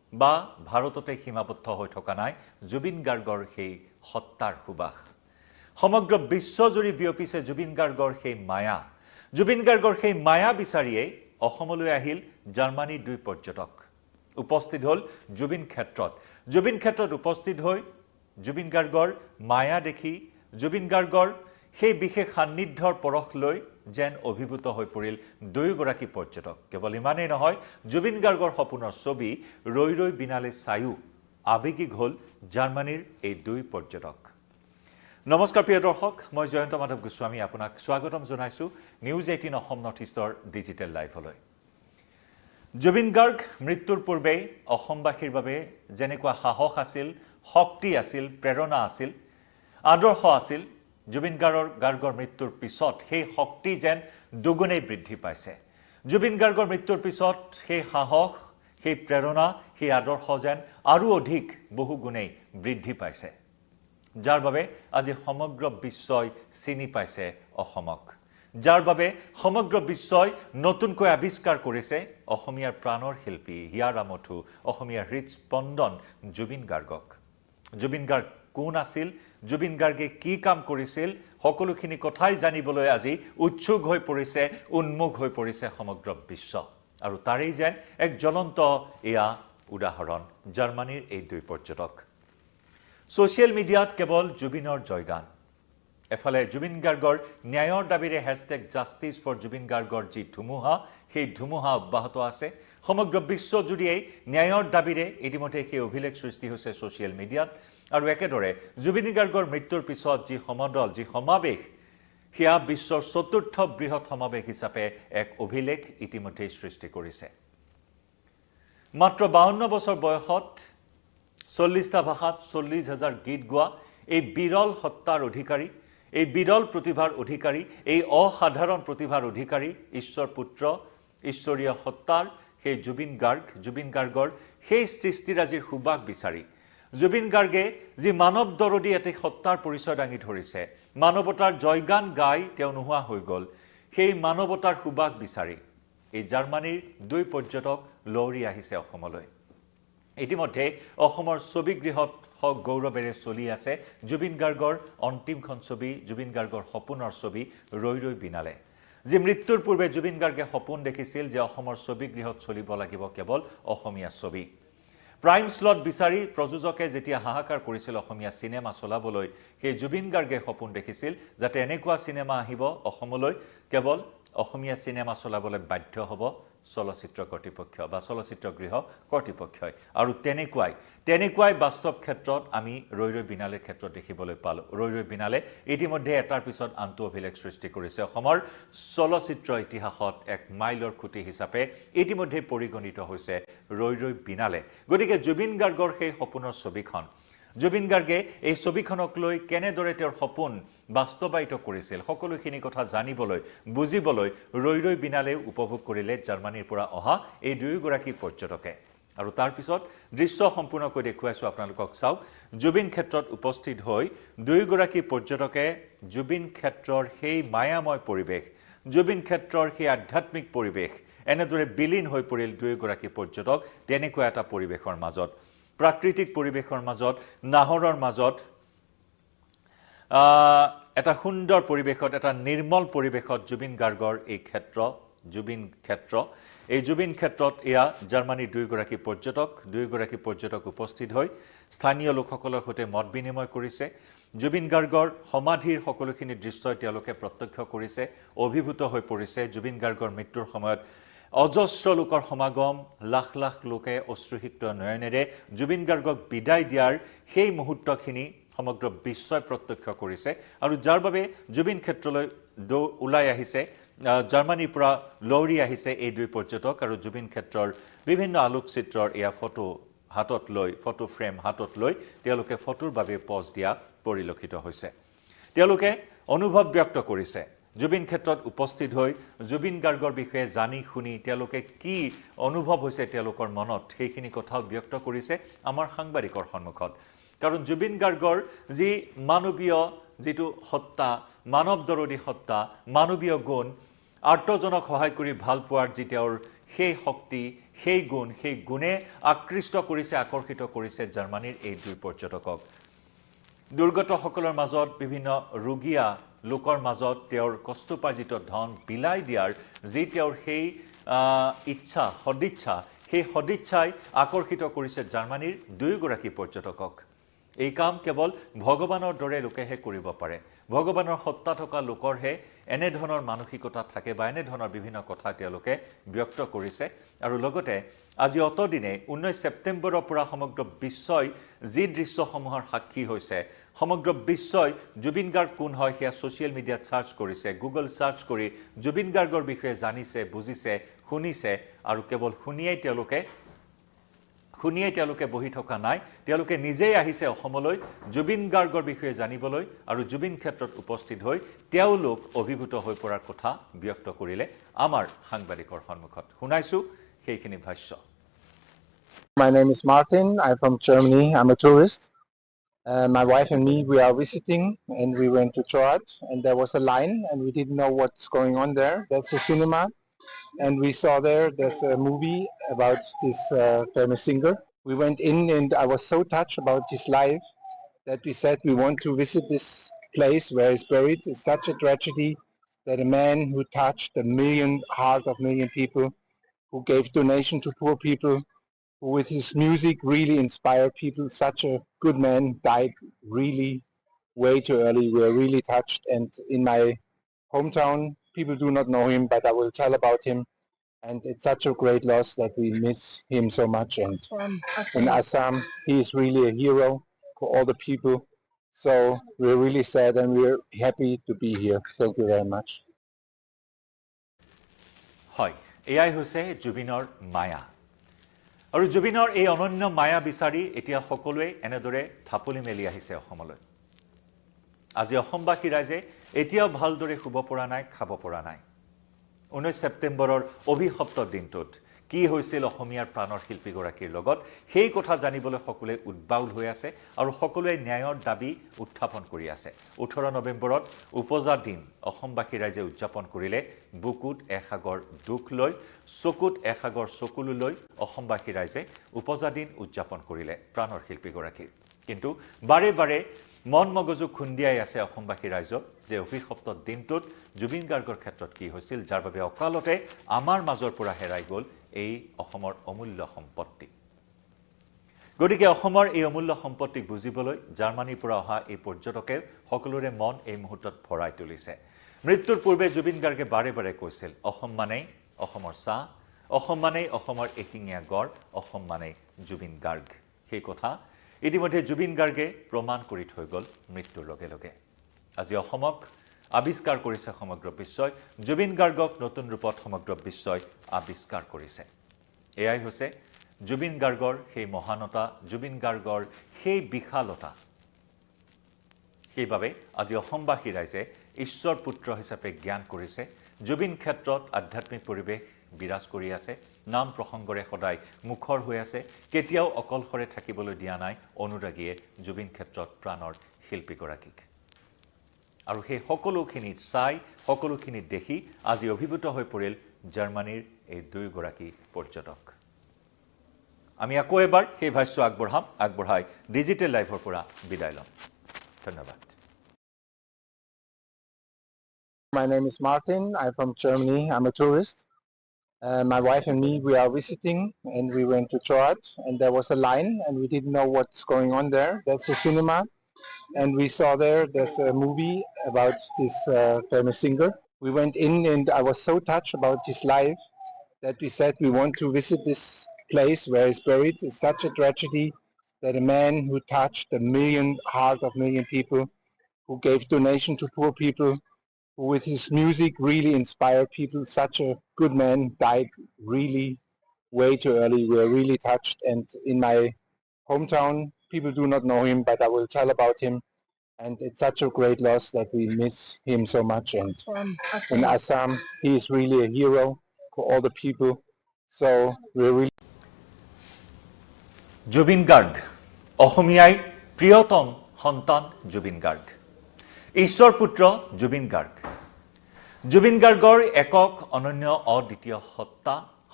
বা ভাৰততে সীমাবদ্ধ হৈ থকা নাই জুবিন গাৰ্গৰ সেই হত্যাৰ সুবাস সমগ্ৰ বিশ্বজুৰি বিয়পিছে জুবিন গাৰ্গৰ সেই মায়া জুবিন গাৰ্গৰ সেই মায়া বিচাৰিয়ে অসমলৈ আহিল জাৰ্মানীৰ দুই পৰ্যটক উপস্থিত হল জুবিন ক্ষেত্ৰত উপস্থিত হৈ জুবিন গাৰ্গৰ মায়া দেখি জুবিন গাৰ্গৰ সেই বিশেষ সান্নিধ্যৰ পৰখ লৈ যেন অভিভূত হৈ পৰিল দুয়োগৰাকী পৰ্যটক কেৱল ইমানেই নহয় জুবিন গাৰ্গৰ সপোনৰ ছবি ৰৈ ৰৈ বিনালে চায়ো আৱেগিক হল জাৰ্মানীৰ এই দুই পৰ্যটক নমস্কাৰ প্ৰিয় দৰ্শক মই জয়ন্ত মাধৱ গোস্বামী আপোনাক স্বাগতম জনাইছো নিউজ 18 অসম নৰ্থ ইষ্টৰ ডিজিটেল লাইভলৈ জুবিন গাৰ্গ মৃত্যুৰ পূৰ্বে অসমবাসীৰ বাবে যেনেকুৱা সাহস আছিল শক্তি আছিল প্ৰেৰণা আছিল আদৰ্শ আছিল জুবিন গাৰ্গৰ মৃত্যুৰ পিছত সেই শক্তি যেন দুগুণেই বৃদ্ধি পাইছে জুবিন গাৰ্গৰ মৃত্যুৰ পিছত সেই সাহস সেই প্ৰেৰণা সেই আদৰ্শ যেন আৰু অধিক বহু গুণেই বৃদ্ধি পাইছে যাৰ বাবে আজি সমগ্ৰ বিশ্বই চিনি পাইছে অসমক যাৰ বাবে সমগ্ৰ বিশ্বই নতুনকৈ আৱিষ্কাৰ কৰিছে অসমীয়াৰ প্ৰাণৰ শিল্পী হিয়াৰ আমঠু অসমীয়াৰ হৃদস্পন্দন জুবিন গাৰ্গক জুবিন গাৰ্গ কোন আছিল জুবিন গাৰ্গে কি কাম কৰিছিল সকলোখিনি কথাই জানিবলৈ আজি উৎসুক হৈ পৰিছে উন্মুখ হৈ পৰিছে সমগ্ৰ বিশ্ব আৰু তাৰেই যেন এক জ্বলন্ত এয়া উদাহৰণ জাৰ্মানীৰ এই দুই পৰ্যটক সোশ্যাল মিডিয়াত কেৱল জুবিনৰ জয়গান এফালে জুবিন গাৰ্গৰ ন্যায়ৰ দাবীৰে #জাষ্টিস ফৰ জুবিন গাৰ্গৰ যি ধুমুহা সেই ধুমুহা অব্যাহত আছে সমগ্ৰ বিশ্বজুৰিয়েই ন্যায়ৰ দাবীৰে ইতিমধ্যে সেই অভিলেখ সৃষ্টি হৈছে সোশ্যাল মিডিয়াত আৰু একেদৰে জুবিন গাৰ্গৰ মৃত্যুৰ পিছত যি সমদল যি সমাৱেশ সেয়া বিশ্বৰ চতুৰ্থ বৃহৎ সমাৱেশ হিচাপে এক অভিলেখ ইতিমধ্যে সৃষ্টি কৰিছে মাত্ৰ 52 বছৰ বয়সত 40টা ভাষাত 40,000 গীত গোৱা এই বিৰল সত্তাৰ অধিকাৰী এই বিৰল প্ৰতিভাৰ অধিকাৰী এই অসাধাৰণ প্ৰতিভাৰ অধিকাৰী ঈশ্বৰ পুত্ৰ ঈশ্বৰীয় সত্তাৰ সেই জুবিন গাৰ্গৰ সেই সৃষ্টিৰাজিৰ সুবাস বিচাৰি জুবিন গাৰ্গে যি মানৱ দৰদী এটি সত্তাৰ পৰিচয় দাঙি ধৰিছে মানৱতাৰ জয়গান গাই তেওঁ নোহোৱা হৈ গ'ল সেই মানৱতাৰ সুবাস বিচাৰি এই জাৰ্মানীৰ দুই পৰ্যটক লৌৰি আহিছে অসমলৈ ইতিমধ্যে অসমৰ ছবিগৃহত গৌৰৱেৰে চলি আছে জুবিন গাৰ্গৰ অন্তিমখন ছবি জুবিন গাৰ্গৰ সপোনৰ ছবি ৰৈ ৰৈ বিনালে যি মৃত্যুৰ পূৰ্বে জুবিন গাৰ্গে সপোন দেখিছিল যে অসমৰ ছবিগৃহত চলিব লাগিব কেৱল অসমীয়া ছবি প্ৰাইম স্লট বিচাৰি প্ৰযোজকে যেতিয়া হাহাকাৰ কৰিছিল অসমীয়া সিনেমা চলাবলৈ সেই জুবিন গাৰ্গে সপোন দেখিছিল যাতে এনেকুৱা সিনেমা আহিব অসমলৈ কেৱল অসমীয়া সিনেমা চলাবলৈ বাধ্য হ'ব চলচ্চিত্ৰ কৰ্তৃপক্ষ বা চলচ্চিত্ৰ গৃহ কৰ্তৃপক্ষই আৰু তেনেকুৱাই বাস্তৱ ক্ষেত্ৰত আমি ৰৈ ৰৈ বিনালেৰ ক্ষেত্ৰত দেখিবলৈ পালোঁ ৰৈ ৰৈ বিনালে ইতিমধ্যে এটাৰ পিছত আনটো অভিলেখ সৃষ্টি কৰিছে অসমৰ চলচ্চিত্ৰ ইতিহাসত এক মাইলৰ খুঁটি হিচাপে ইতিমধ্যে পৰিগণিত হৈছে ৰৈ ৰৈ বিনালে গতিকে জুবিন গাৰ্গৰ সেই সপোনৰ ছবিখন জুবিন গাৰ্গে এই ছবিখনক লৈ কেনেদৰে তেওঁৰ সপোন বাস্তৱায়িত কৰিছিল সকলোখিনি কথা জানিবলৈ বুজিবলৈ ৰৈ ৰৈ বিনালে উপভোগ কৰিলে জাৰ্মানীৰ পৰা অহা এই দুয়োগৰাকী পৰ্যটকে আৰু তাৰ পিছত দৃশ্য সম্পূৰ্ণকৈ দেখুৱাইছো আপোনালোকক চাওক জুবিন ক্ষেত্ৰত উপস্থিত হৈ দুয়োগৰাকী পৰ্যটকে জুবিন ক্ষেত্ৰৰ সেই মায়াময় পৰিৱেশ জুবিন ক্ষেত্ৰৰ সেই আধ্যাত্মিক পৰিৱেশ এনেদৰে বিলীন হৈ পৰিল দুয়োগৰাকী পৰ্যটক তেনেকুৱা এটা পৰিৱেশৰ মাজত প্ৰাকৃতিক পৰিৱেশৰ মাজত নাহৰৰ মাজত এটা সুন্দৰ পৰিৱেশত এটা নিৰ্মল পৰিৱেশত জুবিন গাৰ্গৰ এই জুবিন ক্ষেত্ৰত এয়া জাৰ্মানীৰ দুয়োগৰাকী পৰ্যটক উপস্থিত হৈ স্থানীয় লোকসকলৰ সৈতে মত বিনিময় কৰিছে জুবিন গাৰ্গৰ সমাধিৰ সকলোখিনি দৃশ্যই তেওঁলোকে প্ৰত্যক্ষ কৰিছে অভিভূত হৈ পৰিছে জুবিন গাৰ্গৰ মৃত্যুৰ সময়ত অজস্ৰ লোকৰ সমাগম লাখ লাখ লোকে অশ্ৰুসিক্ত নয়নেৰে জুবিন গাৰ্গক বিদায় দিয়াৰ সেই মুহূৰ্তখিনি সমগ্ৰ বিশ্বই প্ৰত্যক্ষ কৰিছে আৰু যাৰ বাবে জুবিন ক্ষেত্ৰলৈ ওলাই আহিছে জাৰ্মানীৰ পৰা লৌৰি আহিছে এই দুই পৰ্যটক আৰু জুবিন ক্ষেত্ৰৰ বিভিন্ন আলোকচিত্ৰৰ এয়া ফটো ফ্ৰেম হাতত লৈ তেওঁলোকে ফটোৰ বাবে পজ দিয়া পৰিলক্ষিত হৈছে তেওঁলোকে অনুভৱ ব্যক্ত কৰিছে জুবিন ক্ষেত্ৰত উপস্থিত হৈ জুবিন গাৰ্গৰ বিষয়ে জানি শুনি তেওঁলোকে কি অনুভৱ হৈছে তেওঁলোকৰ মনত সেইখিনি কথাও ব্যক্ত কৰিছে আমাৰ সাংবাদিকৰ সন্মুখত কাৰণ জুবিন গাৰ্গৰ যি মানৱীয় যেটো সত্তা মানৱ দৰদী সত্তা মানৱীয় গুণ আৰ্তজনক সহায় কৰি ভাল পোৱাৰ যি তেওঁৰ সেই শক্তি সেই গুণে আকৃষ্ট কৰিছে আকৰ্ষিত কৰিছে জাৰ্মানীৰ এই দুই পৰ্যটকক দুৰ্গতসকলৰ মাজত বিভিন্ন ৰোগীয়া লোকৰ মাজত তেওঁৰ কষ্টপাৰ্জিত ধন বিলাই দিয়াৰ যি তেওঁৰ সেই ইচ্ছা সদিচ্ছা সেই সদিচ্ছাই আকৰ্ষিত কৰিছে জাৰ্মানীৰ দুয়োগৰাকী পৰ্যটকক এই কাম কেৱল ভগৱানৰ দৰে লোকেহে কৰিব পাৰে ভগৱানৰ সত্তা থকা লোকৰহে এনে ধৰণৰ মানসিকতা থাকে বা এনে ধৰণৰ বিভিন্ন কথা তেওঁলোকে ব্যক্ত কৰিছে আৰু লগতে আজি অতদিনে 19 ছেপ্টেম্বৰৰ পৰা সমগ্ৰ বিশ্বই যি দৃশ্যসমূহৰ সাক্ষী হৈছে সমগ্ৰ বিশ্বই জুবিন গাৰ্গ কোন হয় সেয়া সোশ্যাল মিডিয়াত সাৰ্চ কৰিছে গুগল সাৰ্চ কৰি জুবিন গাৰ্গৰ বিষয়ে জানিছে বুজিছে শুনিছে আৰু কেৱল শুনিয়ে তেওঁলোকে বহি থকা নাই তেওঁলোকে নিজেই আহিছে অসমলৈ জুবিন গাৰ্গৰ বিষয়ে জানিবলৈ আৰু জুবিন ক্ষেত্ৰত উপস্থিত হৈ তেওঁলোক অভিভূত হৈ পৰাৰ কথা ব্যক্ত কৰিলে আমাৰ সাংবাদিকৰ সন্মুখত শুনাইছো সেইখিনি ভাষ্য My name is Martin. I'm from Germany. I'm a tourist. My wife and me, we are visiting, and we went to church, and there was a line, and we didn't know what's going on there. That's a cinema, and we saw there's a movie about this famous singer. We went in, and I was so touched about his life that we said we want to visit this place where he's buried. It's such a tragedy that a man who touched heart of million people, who gave donation to poor people, who with his music really inspired people, such a good man, died really way too early. We are really touched, and in my hometown, people do not know him, but I will tell about him. And it's such a great loss that we miss him so much. And in Assam, he is really a hero for all the people. So we're really sad and we're happy to be here. Thank you very much. হয় এয়াই হৈছে জুবিনৰ মায়া আৰু জুবিনৰ এই অনন্য মায়া বিচাৰি এতিয়া সকলোৱে এনেদৰে থাপলি মেলি আহিছে অসমলৈ আজি অসমবাসী ৰাইজে এতিয়াও ভালদৰে শুব পৰা নাই খাব পৰা নাই 19 ছেপ্টেম্বৰৰ অভিশপ্ত দিনটোত কি হৈছিল অসমীয়াৰ প্ৰাণৰ শিল্পীগৰাকীৰ লগত সেই কথা জানিবলৈ সকলোৱে উদ্বাউল হৈ আছে আৰু সকলোৱে ন্যায়ৰ দাবী উত্থাপন কৰি আছে 18 নৱেম্বৰত উপজা দিন অসমবাসী ৰাইজে উদযাপন কৰিলে বুকুত এসাগৰ দুখ লৈ চকুত এসাগৰ চকুলো লৈ অসমবাসী ৰাইজে উপজা দিন উদযাপন কৰিলে প্ৰাণৰ শিল্পীগৰাকীৰ কিন্তু বাৰে বাৰে মন মগজু খুন্দিয়াই আছে অসমবাসী ৰাইজক যে অভিশপ্ত দিনটোত জুবিন গাৰ্গৰ ক্ষেত্ৰত কি হৈছিল যাৰ বাবে অকালতে আমাৰ মাজৰ পৰা হেৰাই গ'ল এই অসমৰ অমূল্য সম্পত্তি গতিকে অসমৰ এই অমূল্য সম্পত্তিক বুজিবলৈ জাৰ্মানীৰ পৰা অহা এই পৰ্যটকে সকলোৰে মন এই মুহূৰ্তত ভৰাই তুলিছে মৃত্যুৰ পূৰ্বে জুবিন গাৰ্গে বাৰে বাৰে কৈছিল অসম মানেই অসমৰ চাহ অসম মানেই অসমৰ এশিঙীয়া গড় অসম মানেই জুবিন গাৰ্গ সেই কথা ইতিমধ্যে জুবিন গাৰ্গে প্ৰমাণ কৰি থৈ গ'ল মৃত্যুৰ লগে লগে আজি অসমক আবিষ্কাৰ কৰিছে সমগ্ৰ বিশ্বই জুবিন গাৰ্গক নতুন ৰূপত সমগ্ৰ বিশ্বই আবিষ্কাৰ কৰিছে এয়াই হৈছে জুবিন গাৰ্গৰ সেই মহানতা জুবিন গাৰ্গৰ সেই বিশালতা সেইবাবে আজি অসমবাসী ৰাইজে ঈশ্বৰ পুত্ৰ হিচাপে জ্ঞান কৰিছে জুবিন ক্ষেত্ৰত আধ্যাত্মিক পৰিৱেশ বিৰাজ কৰি আছে নাম প্ৰসংগৰে সদায় মুখৰ হৈ আছে কেতিয়াও অকলশৰে থাকিবলৈ দিয়া নাই অনুৰাগীয়ে জুবিন ক্ষেত্ৰত প্ৰাণৰ শিল্পীগৰাকীক আৰু সেই সকলোখিনি চাই সকলোখিনি দেখি আজি অভিভূত হৈ পৰিল জাৰ্মানীৰ এই দুয়োগৰাকী পৰ্যটক আমি আকৌ এবাৰ সেই ভাষ্য আগবঢ়াই ডিজিটেল লাইভৰ পৰা বিদায় লম ধন্যবাদ My name is Martin. I'm from Germany. I'm a tourist. My wife and me, we are visiting, and we went to church, and there was a line, and we didn't know what's going on there. That's a cinema, and we saw there's a movie about this famous singer. We went in, and I was so touched about his life that we said we want to visit this place where he's buried. It's such a tragedy that a man who touched heart of million people, who gave donation to poor people, who with his music really inspired people, such a good man, died really way too early. We are really touched, and in my hometown, people do not know him, but I will tell about him. And it's such a great loss that we miss him so much. And in Assam, he is really a hero for all the people. So we're really Zubeen Garg অসমীয়াই প্ৰিয়তম সন্তান জুবিন গাৰ্গ ঈশ্বৰ পুত্ৰ জুবিন গাৰ্গৰ একক অনন্য অদ্বিতীয় সত্তা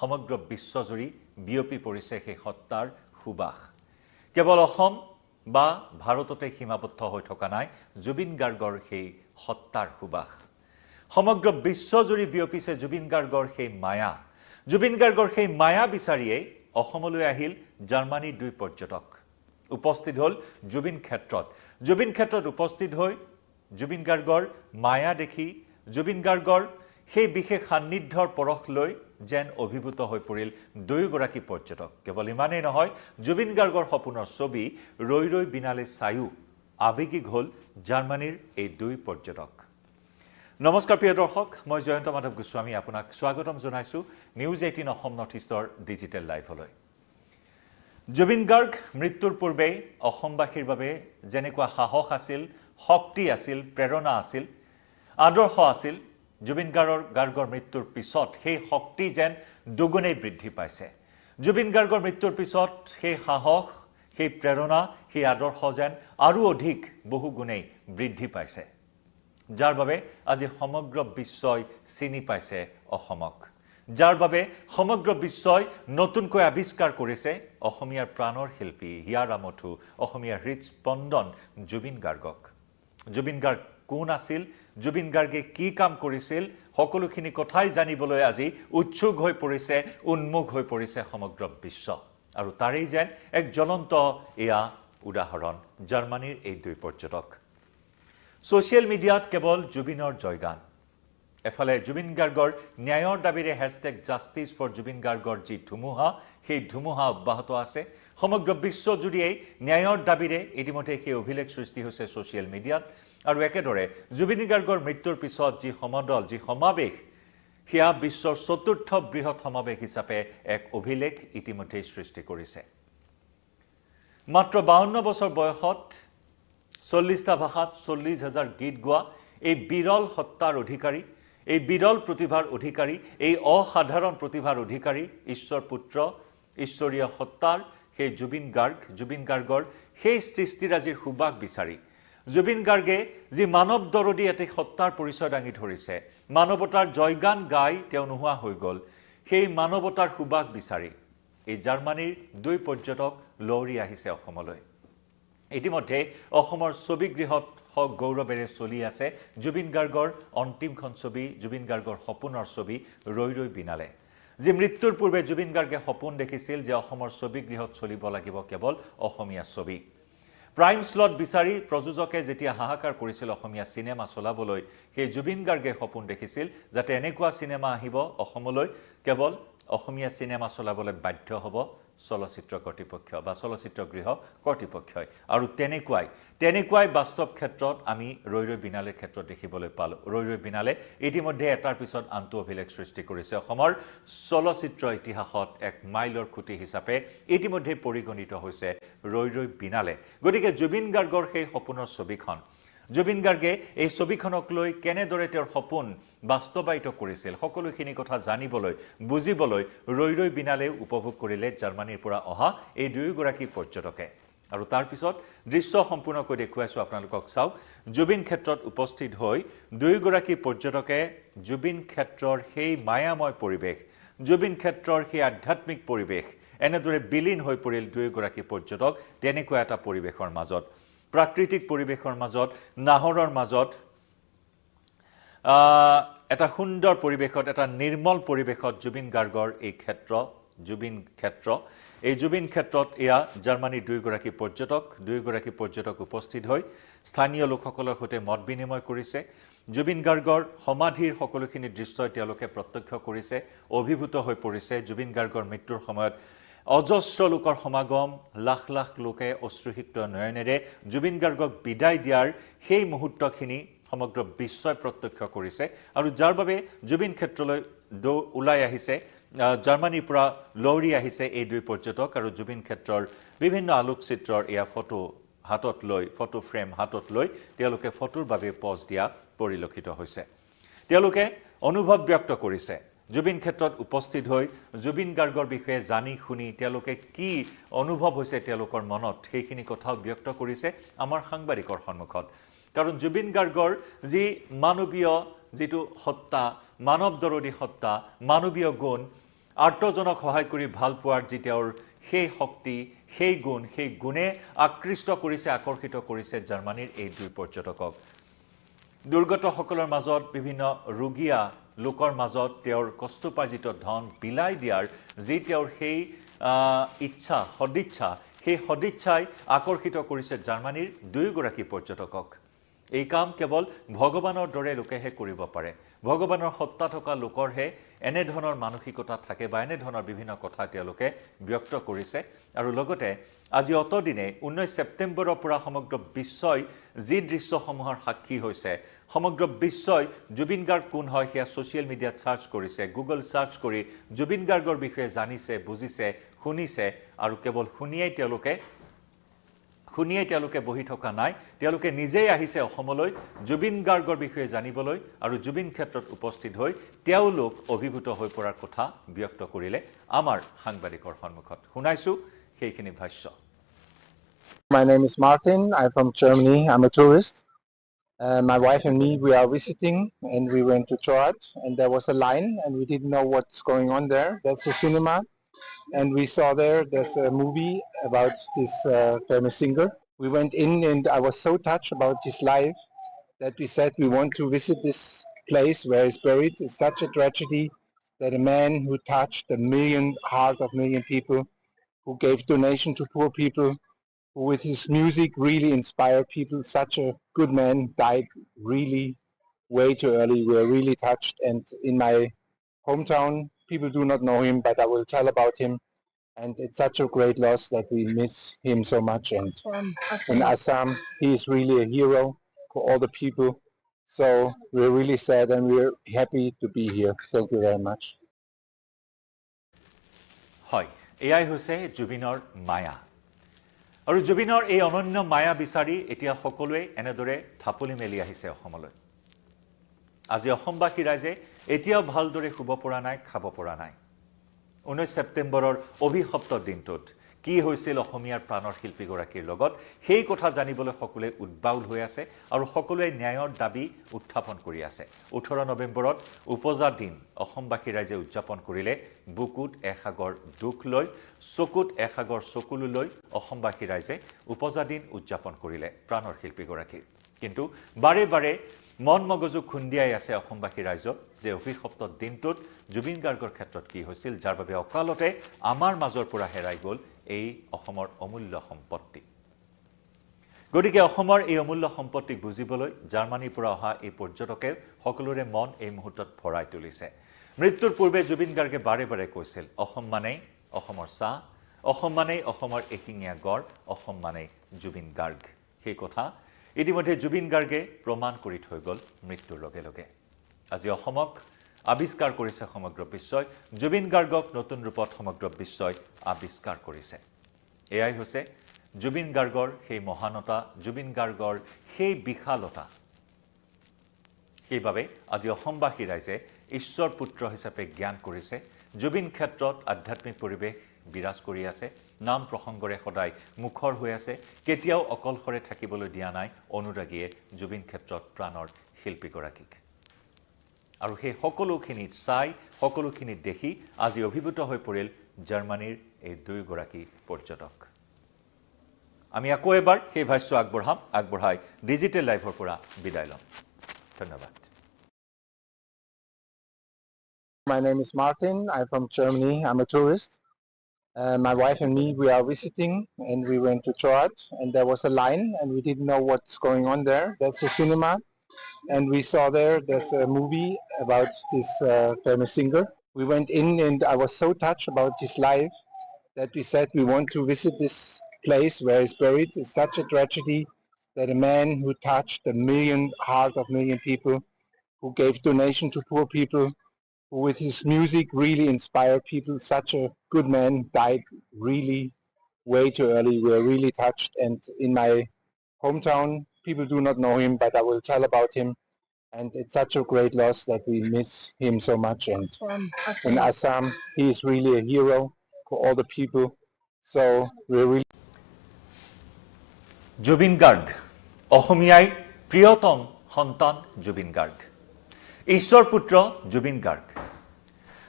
সমগ্ৰ বিশ্বজুৰি বিয়পি পৰিছে সেই হত্যাৰ সুবাস কেৱল অসম বা ভাৰততে সীমাবদ্ধ হৈ থকা নাই জুবিন গাৰ্গৰ সেই হত্যাৰ সুবাস সমগ্ৰ বিশ্বজুৰি বিয়পিছে জুবিন গাৰ্গৰ সেই মায়া জুবিন গাৰ্গৰ সেই মায়া বিচাৰিয়ে অসমলৈ আহিল জাৰ্মানীৰ দুই পৰ্যটক উপস্থিত হল জুবিন ক্ষেত্ৰত উপস্থিত হৈ জুবিন গাৰ্গৰ মায়া দেখি জুবিন গাৰ্গৰ সেই বিশেষ সান্নিধ্যৰ পৰখ লৈ যেন অভিভূত হৈ পৰিল দুয়োগৰাকী পৰ্যটক কেৱল ইমানেই নহয় জুবিন গাৰ্গৰ সপোনৰ ছবি ৰৈ ৰৈ বিনালে চায়ো আৱেগিক হল জাৰ্মানীৰ এই দুই পৰ্যটক নমস্কাৰ প্ৰিয় দৰ্শক মই জয়ন্ত মাধৱ গোস্বামী আপোনাক স্বাগতম জনাইছো নিউজ 18 অসম নৰ্থ ইষ্টৰ ডিজিটেল লাইভলৈ জুবিন গাৰ্গ মৃত্যুৰ পূৰ্বে অসমবাসীৰ বাবে যেনেকুৱা সাহস আছিল শক্তি আছিল প্ৰেৰণা আছিল আদৰ্শ আছিল জুবিন গাৰ্গৰ মৃত্যুৰ পিছত সেই শক্তি যেন দুগুণেই বৃদ্ধি পাইছে জুবিন গাৰ্গৰ মৃত্যুৰ পিছত সেই সাহস সেই প্ৰেৰণা সেই আদৰ্শ যেন আৰু অধিক বহু গুণেই বৃদ্ধি পাইছে যাৰ বাবে আজি সমগ্ৰ বিশ্বই চিনি পাইছে অসমক যাৰ বাবে সমগ্ৰ বিশ্বই নতুনকৈ আৱিষ্কাৰ কৰিছে অসমীয়াৰ প্ৰাণৰ শিল্পী হিয়াৰ আমঠু অসমীয়াৰ হৃদস্পন্দন জুবিন গাৰ্গক জুবিন গাৰ্গ কোন আছিল জুবিন গাৰ্গে কি কাম কৰিছিল সকলোখিনি কথাই জানিবলৈ আজি উৎসুক হৈ পৰিছে উন্মুখ হৈ পৰিছে সমগ্ৰ বিশ্ব আৰু তাৰেই যেন এক জ্বলন্ত এয়া উদাহৰণ জাৰ্মানীৰ এই দুই পৰ্যটক সোশ্যাল মিডিয়াত কেৱল জুবিনৰ জয়গান এফালে জুবিন গাৰ্গৰ ন্যায়ৰ দাবীৰে #জাষ্টিছ ফৰ জুবিন গাৰ্গৰ যি ধুমুহা সেই ধুমুহা অব্যাহত আছে সমগ্ৰ বিশ্বজুৰিয়েই ন্যায়ৰ দাবীৰে ইতিমধ্যে সেই অভিলেখ সৃষ্টি হৈছে সোশ্যাল মিডিয়াত আৰু একেদৰে জুবিন গাৰ্গৰ মৃত্যুৰ পিছত যি সমদল যি সমাৱেশ সেয়া বিশ্বৰ চতুৰ্থ বৃহৎ সমাৱেশ হিচাপে এক অভিলেখ ইতিমধ্যে সৃষ্টি কৰিছে মাত্ৰ 52 বছৰ বয়সত 40টা ভাষাত 40,000 গীত গোৱা এই বিৰল সত্তাৰ অধিকাৰী এই বিৰল প্ৰতিভাৰ অধিকাৰী এই অসাধাৰণ প্ৰতিভাৰ অধিকাৰী ঈশ্বৰ পুত্ৰ ঈশ্বৰীয় সত্তাৰ সেই জুবিন গাৰ্গৰ সেই সৃষ্টিৰাজিৰ সুবাস বিচাৰি জুবিন গাৰ্গে যি মানৱ দৰদী এটি সত্তাৰ পৰিচয় দাঙি ধৰিছে মানৱতাৰ জয়গান গাই তেওঁ নোহোৱা হৈ গ'ল সেই মানৱতাৰ সুবাস বিচাৰি এই জাৰ্মানীৰ দুই পৰ্যটক লৰি আহিছে অসমলৈ ইতিমধ্যে অসমৰ ছবিগৃহত গৌৰৱেৰে চলি আছে জুবিন গাৰ্গৰ অন্তিমখন ছবি জুবিন গাৰ্গৰ সপোনৰ ছবি ৰৈ ৰৈ বিনালে যি মৃত্যুৰ পূৰ্বে জুবিন গাৰ্গে সপোন দেখিছিল যে অসমৰ ছবিগৃহত চলিব লাগিব কেৱল অসমীয়া ছবি প্ৰাইম স্লট বিচাৰি প্ৰযোজকে যেতিয়া হাহাকাৰ কৰিছিল অসমীয়া সিনেমা চলাবলৈ সেই জুবিন গাৰ্গে সপোন দেখিছিল যাতে এনেকুৱা সিনেমা আহিব অসমলৈ কেৱল অসমীয়া সিনেমা চলাবলৈ বাধ্য হ'ব চলচ্চিত্ৰ কৰ্তৃপক্ষ বা চলচ্চিত্ৰ গৃহ কৰ্তৃপক্ষই আৰু তেনেকুৱাই বাস্তৱ ক্ষেত্ৰত আমি ৰৈ ৰৈ বিনালেৰ ক্ষেত্ৰত দেখিবলৈ পালোঁ ৰৈ ৰৈ বিনালে ইতিমধ্যে এটাৰ পিছত আনটো অভিলেখ সৃষ্টি কৰিছে অসমৰ চলচ্চিত্ৰ ইতিহাসত এক মাইলৰ খুঁটি হিচাপে ইতিমধ্যে পৰিগণিত হৈছে ৰৈ ৰৈ বিনালে গতিকে জুবিন গাৰ্গৰ সেই সপোনৰ ছবিখন জুবিন গাৰ্গে এই ছবিখনক লৈ কেনেদৰে তেওঁৰ সপোন বাস্তৱায়িত কৰিছিল সকলোখিনি কথা জানিবলৈ বুজিবলৈ ৰৈ ৰৈ বিনালে উপভোগ কৰিলে জাৰ্মানীৰ পৰা অহা এই দুয়োগৰাকী পৰ্যটকে আৰু তাৰ পিছত দৃশ্য সম্পূৰ্ণকৈ দেখুৱাইছো আপোনালোকক চাওক জুবিন ক্ষেত্ৰত উপস্থিত হৈ দুয়োগৰাকী পৰ্যটকে জুবিন ক্ষেত্ৰৰ সেই মায়াময় পৰিৱেশ জুবিন ক্ষেত্ৰৰ সেই আধ্যাত্মিক পৰিৱেশ এনেদৰে বিলীন হৈ পৰিল দুয়োগৰাকী পৰ্যটক তেনেকুৱা এটা পৰিৱেশৰ মাজত প্ৰাকৃতিক পৰিৱেশৰ মাজত নাহৰৰ মাজত এটা সুন্দৰ পৰিৱেশত এটা নিৰ্মল পৰিৱেশত জুবিন গাৰ্গৰ এই জুবিন ক্ষেত্ৰত এয়া জাৰ্মানীৰ দুয়োগৰাকী পৰ্যটক উপস্থিত হৈ স্থানীয় লোকসকলৰ সৈতে মত বিনিময় কৰিছে জুবিন গাৰ্গৰ সমাধিৰ সকলোখিনি দৃশ্যই তেওঁলোকে প্ৰত্যক্ষ কৰিছে অভিভূত হৈ পৰিছে জুবিন গাৰ্গৰ মৃত্যুৰ সময়ত অজস্ৰ লোকৰ সমাগম লাখ লাখ লোকে অশ্ৰুসিক্ত নয়নেৰে জুবিন গাৰ্গক বিদায় দিয়াৰ সেই মুহূৰ্তখিনি সমগ্ৰ বিশ্বই প্ৰত্যক্ষ কৰিছে আৰু যাৰ বাবে জুবিন ক্ষেত্ৰলৈ ওলাই আহিছে জাৰ্মানীৰ পৰা লৰি আহিছে এই দুই পৰ্যটক আৰু জুবিন ক্ষেত্ৰৰ বিভিন্ন আলোকচিত্ৰৰ এয়া ফটো ফ্ৰেম হাতত লৈ তেওঁলোকে ফটোৰ বাবে পজ দিয়া পৰিলক্ষিত হৈছে তেওঁলোকে অনুভৱ ব্যক্ত কৰিছে জুবিন ক্ষেত্ৰত উপস্থিত হৈ জুবিন গাৰ্গৰ বিষয়ে জানি শুনি তেওঁলোকে কি অনুভৱ হৈছে তেওঁলোকৰ মনত সেইখিনি কথাও ব্যক্ত কৰিছে আমাৰ সাংবাদিকৰ সন্মুখত কাৰণ জুবিন গাৰ্গৰ যি মানৱীয় যিটো সত্তা মানৱ দৰদী সত্তা মানৱীয় গুণ আৰ্তজনক সহায় কৰি ভাল পোৱাৰ যি তেওঁৰ সেই শক্তি সেই গুণে আকৃষ্ট কৰিছে আকৰ্ষিত কৰিছে জাৰ্মানীৰ এই দুই পৰ্যটকক দুৰ্গতসকলৰ মাজত বিভিন্ন ৰোগীয়া লোকৰ মাজত তেওঁৰ কষ্টপাৰ্জিত ধন বিলাই দিয়াৰ যি তেওঁৰ সেই ইচ্ছা সদিচ্ছা সেই সদিচ্ছাই আকৰ্ষিত কৰিছে জাৰ্মানীৰ দুয়োগৰাকী পৰ্যটকক এই কাম কেৱল ভগৱানৰ দৰে লোকেহে কৰিব পাৰে ভগৱানৰ সত্তা থকা লোকৰহে এনে ধৰণৰ মানসিকতা থাকে বা এনে ধৰণৰ বিভিন্ন কথা তেওঁলোকে ব্যক্ত কৰিছে আৰু লগতে আজি অতদিনে 19 ছেপ্টেম্বৰৰ পৰা সমগ্ৰ বিশ্বই যি দৃশ্যসমূহৰ সাক্ষী হৈছে সমগ্ৰ বিশ্বই জুবিন গাৰ্গ কোন হয় সেয়া সোশ্যাল মিডিয়াত সাৰ্চ কৰিছে গুগল সাৰ্চ কৰি জুবিন গাৰ্গৰ বিষয়ে জানিছে বুজিছে শুনিছে আৰু কেৱল শুনিয়ে তেওঁলোকে বহি থকা নাই তেওঁলোকে নিজেই আহিছে অসমলৈ জুবিন গাৰ্গৰ বিষয়ে জানিবলৈ আৰু জুবিন ক্ষেত্ৰত উপস্থিত হৈ তেওঁলোক অভিভূত হৈ পৰাৰ কথা ব্যক্ত কৰিলে আমাৰ সাংবাদিকৰ সন্মুখত শুনাইছো সেইখিনি ভাষ্য My name is Martin. I'm from Germany. I'm a tourist. My wife and me, we are visiting, and we went to church, and there was a line, and we didn't know what's going on there. That's a cinema, and we saw there's a movie about this famous singer. We went in, and I was so touched about his life that we said we want to visit this place where he's buried. It's such a tragedy that a man who touched the heart of million people, who gave donation to poor people, who with his music really inspired people, such a good man, died really way too early. We are really touched, and in my hometown, people do not know him, but I will tell about him. And it's such a great loss that we miss him so much. And in Assam, he is really a hero for all the people. So we're really sad and we're happy to be here. Thank you very much. হয় এয়াই হৈছে জুবিনৰ মায়া আৰু জুবিনৰ এই অনন্য মায়া বিচাৰি এতিয়া সকলোৱে এনেদৰে থাপলি মেলি আহিছে অসমলৈ আজি অসমবাসী ৰাইজে এতিয়াও ভালদৰে শুব পৰা নাই খাব পৰা নাই 19 ছেপ্টেম্বৰৰ অভিশপ্ত দিনটোত কি হৈছিল অসমীয়াৰ প্ৰাণৰ শিল্পীগৰাকীৰ লগত সেই কথা জানিবলৈ সকলোৱে উদ্বাউল হৈ আছে আৰু সকলোৱে ন্যায়ৰ দাবী উত্থাপন কৰি আছে 18 নৱেম্বৰত উপজা দিন অসমবাসী ৰাইজে উদযাপন কৰিলে বুকুত এসাগৰ দুখ লৈ চকুত এসাগৰ চকুলো লৈ অসমবাসী ৰাইজে উপজা দিন উদযাপন কৰিলে প্ৰাণৰ শিল্পীগৰাকীৰ কিন্তু বাৰে বাৰে মন মগজু খুন্দিয়াই আছে অসমবাসী ৰাইজক যে অভিশপ্ত দিনটোত জুবিন গাৰ্গৰ ক্ষেত্ৰত কি হৈছিল যাৰ বাবে অকালতে আমাৰ মাজৰ পৰা হেৰাই গ'ল এই অসমৰ অমূল্য সম্পত্তি গতিকে অসমৰ এই অমূল্য সম্পত্তিক বুজিবলৈ জাৰ্মানীৰ পৰা অহা এই পৰ্যটকে সকলোৰে মন এই মুহূৰ্তত ভৰাই তুলিছে মৃত্যুৰ পূৰ্বে জুবিন গাৰ্গে বাৰে বাৰে কৈছিল অসম মানেই অসমৰ চাহ অসম মানেই অসমৰ এশিঙীয়া গড় অসম মানেই জুবিন গাৰ্গ সেই কথা ইতিমধ্যে জুবিন গাৰ্গে প্ৰমাণ কৰি থৈ গ'ল মৃত্যুৰ লগে লগে আজি অসমক আবিষ্কাৰ কৰিছে সমগ্ৰ বিশ্বই জুবিন গাৰ্গক নতুন ৰূপত সমগ্ৰ বিশ্বই আবিষ্কাৰ কৰিছে এয়াই হৈছে জুবিন গাৰ্গৰ সেই মহানতা জুবিন গাৰ্গৰ সেই বিশালতা সেইবাবে আজি অসমবাসী ৰাইজে ঈশ্বৰ পুত্ৰ হিচাপে জ্ঞান কৰিছে জুবিন ক্ষেত্ৰত আধ্যাত্মিক পৰিৱেশ বিৰাজ কৰি আছে নাম প্ৰসংগৰে সদায় মুখৰ হৈ আছে কেতিয়াও অকলশৰে থাকিবলৈ দিয়া নাই অনুৰাগীয়ে জুবিন ক্ষেত্ৰত প্ৰাণৰ শিল্পীগৰাকীক আৰু সেই সকলোখিনি চাই সকলোখিনি দেখি আজি অভিভূত হৈ পৰিল জাৰ্মানীৰ এই দুয়োগৰাকী পৰ্যটক আমি আকৌ এবাৰ সেই ভাষ্য আগবঢ়াই ডিজিটেল লাইভৰ পৰা বিদায় লম ধন্যবাদ My name is Martin. I'm from Germany. I'm a tourist. My wife and me, we are visiting, and we went to church, and there was a line, and we didn't know what's going on there. That's a cinema, and we saw there's a movie about this famous singer. We went in, and I was so touched about his life that we said we want to visit this place where he's buried. It's such a tragedy that a man who touched the heart of million people, who gave donation to poor people, who with his music really inspired people, such a good man, died really way too early. We are really touched, and in my hometown, people do not know him, but I will tell about him. And it's such a great loss that we miss him so much. And in Assam, he is really a hero for all the people. So we're really Zubeen Garg অসমীয়াই প্ৰিয়তম সন্তান জুবিন গাৰ্গ ঈশ্বৰ পুত্ৰ জুবিন গাৰ্গ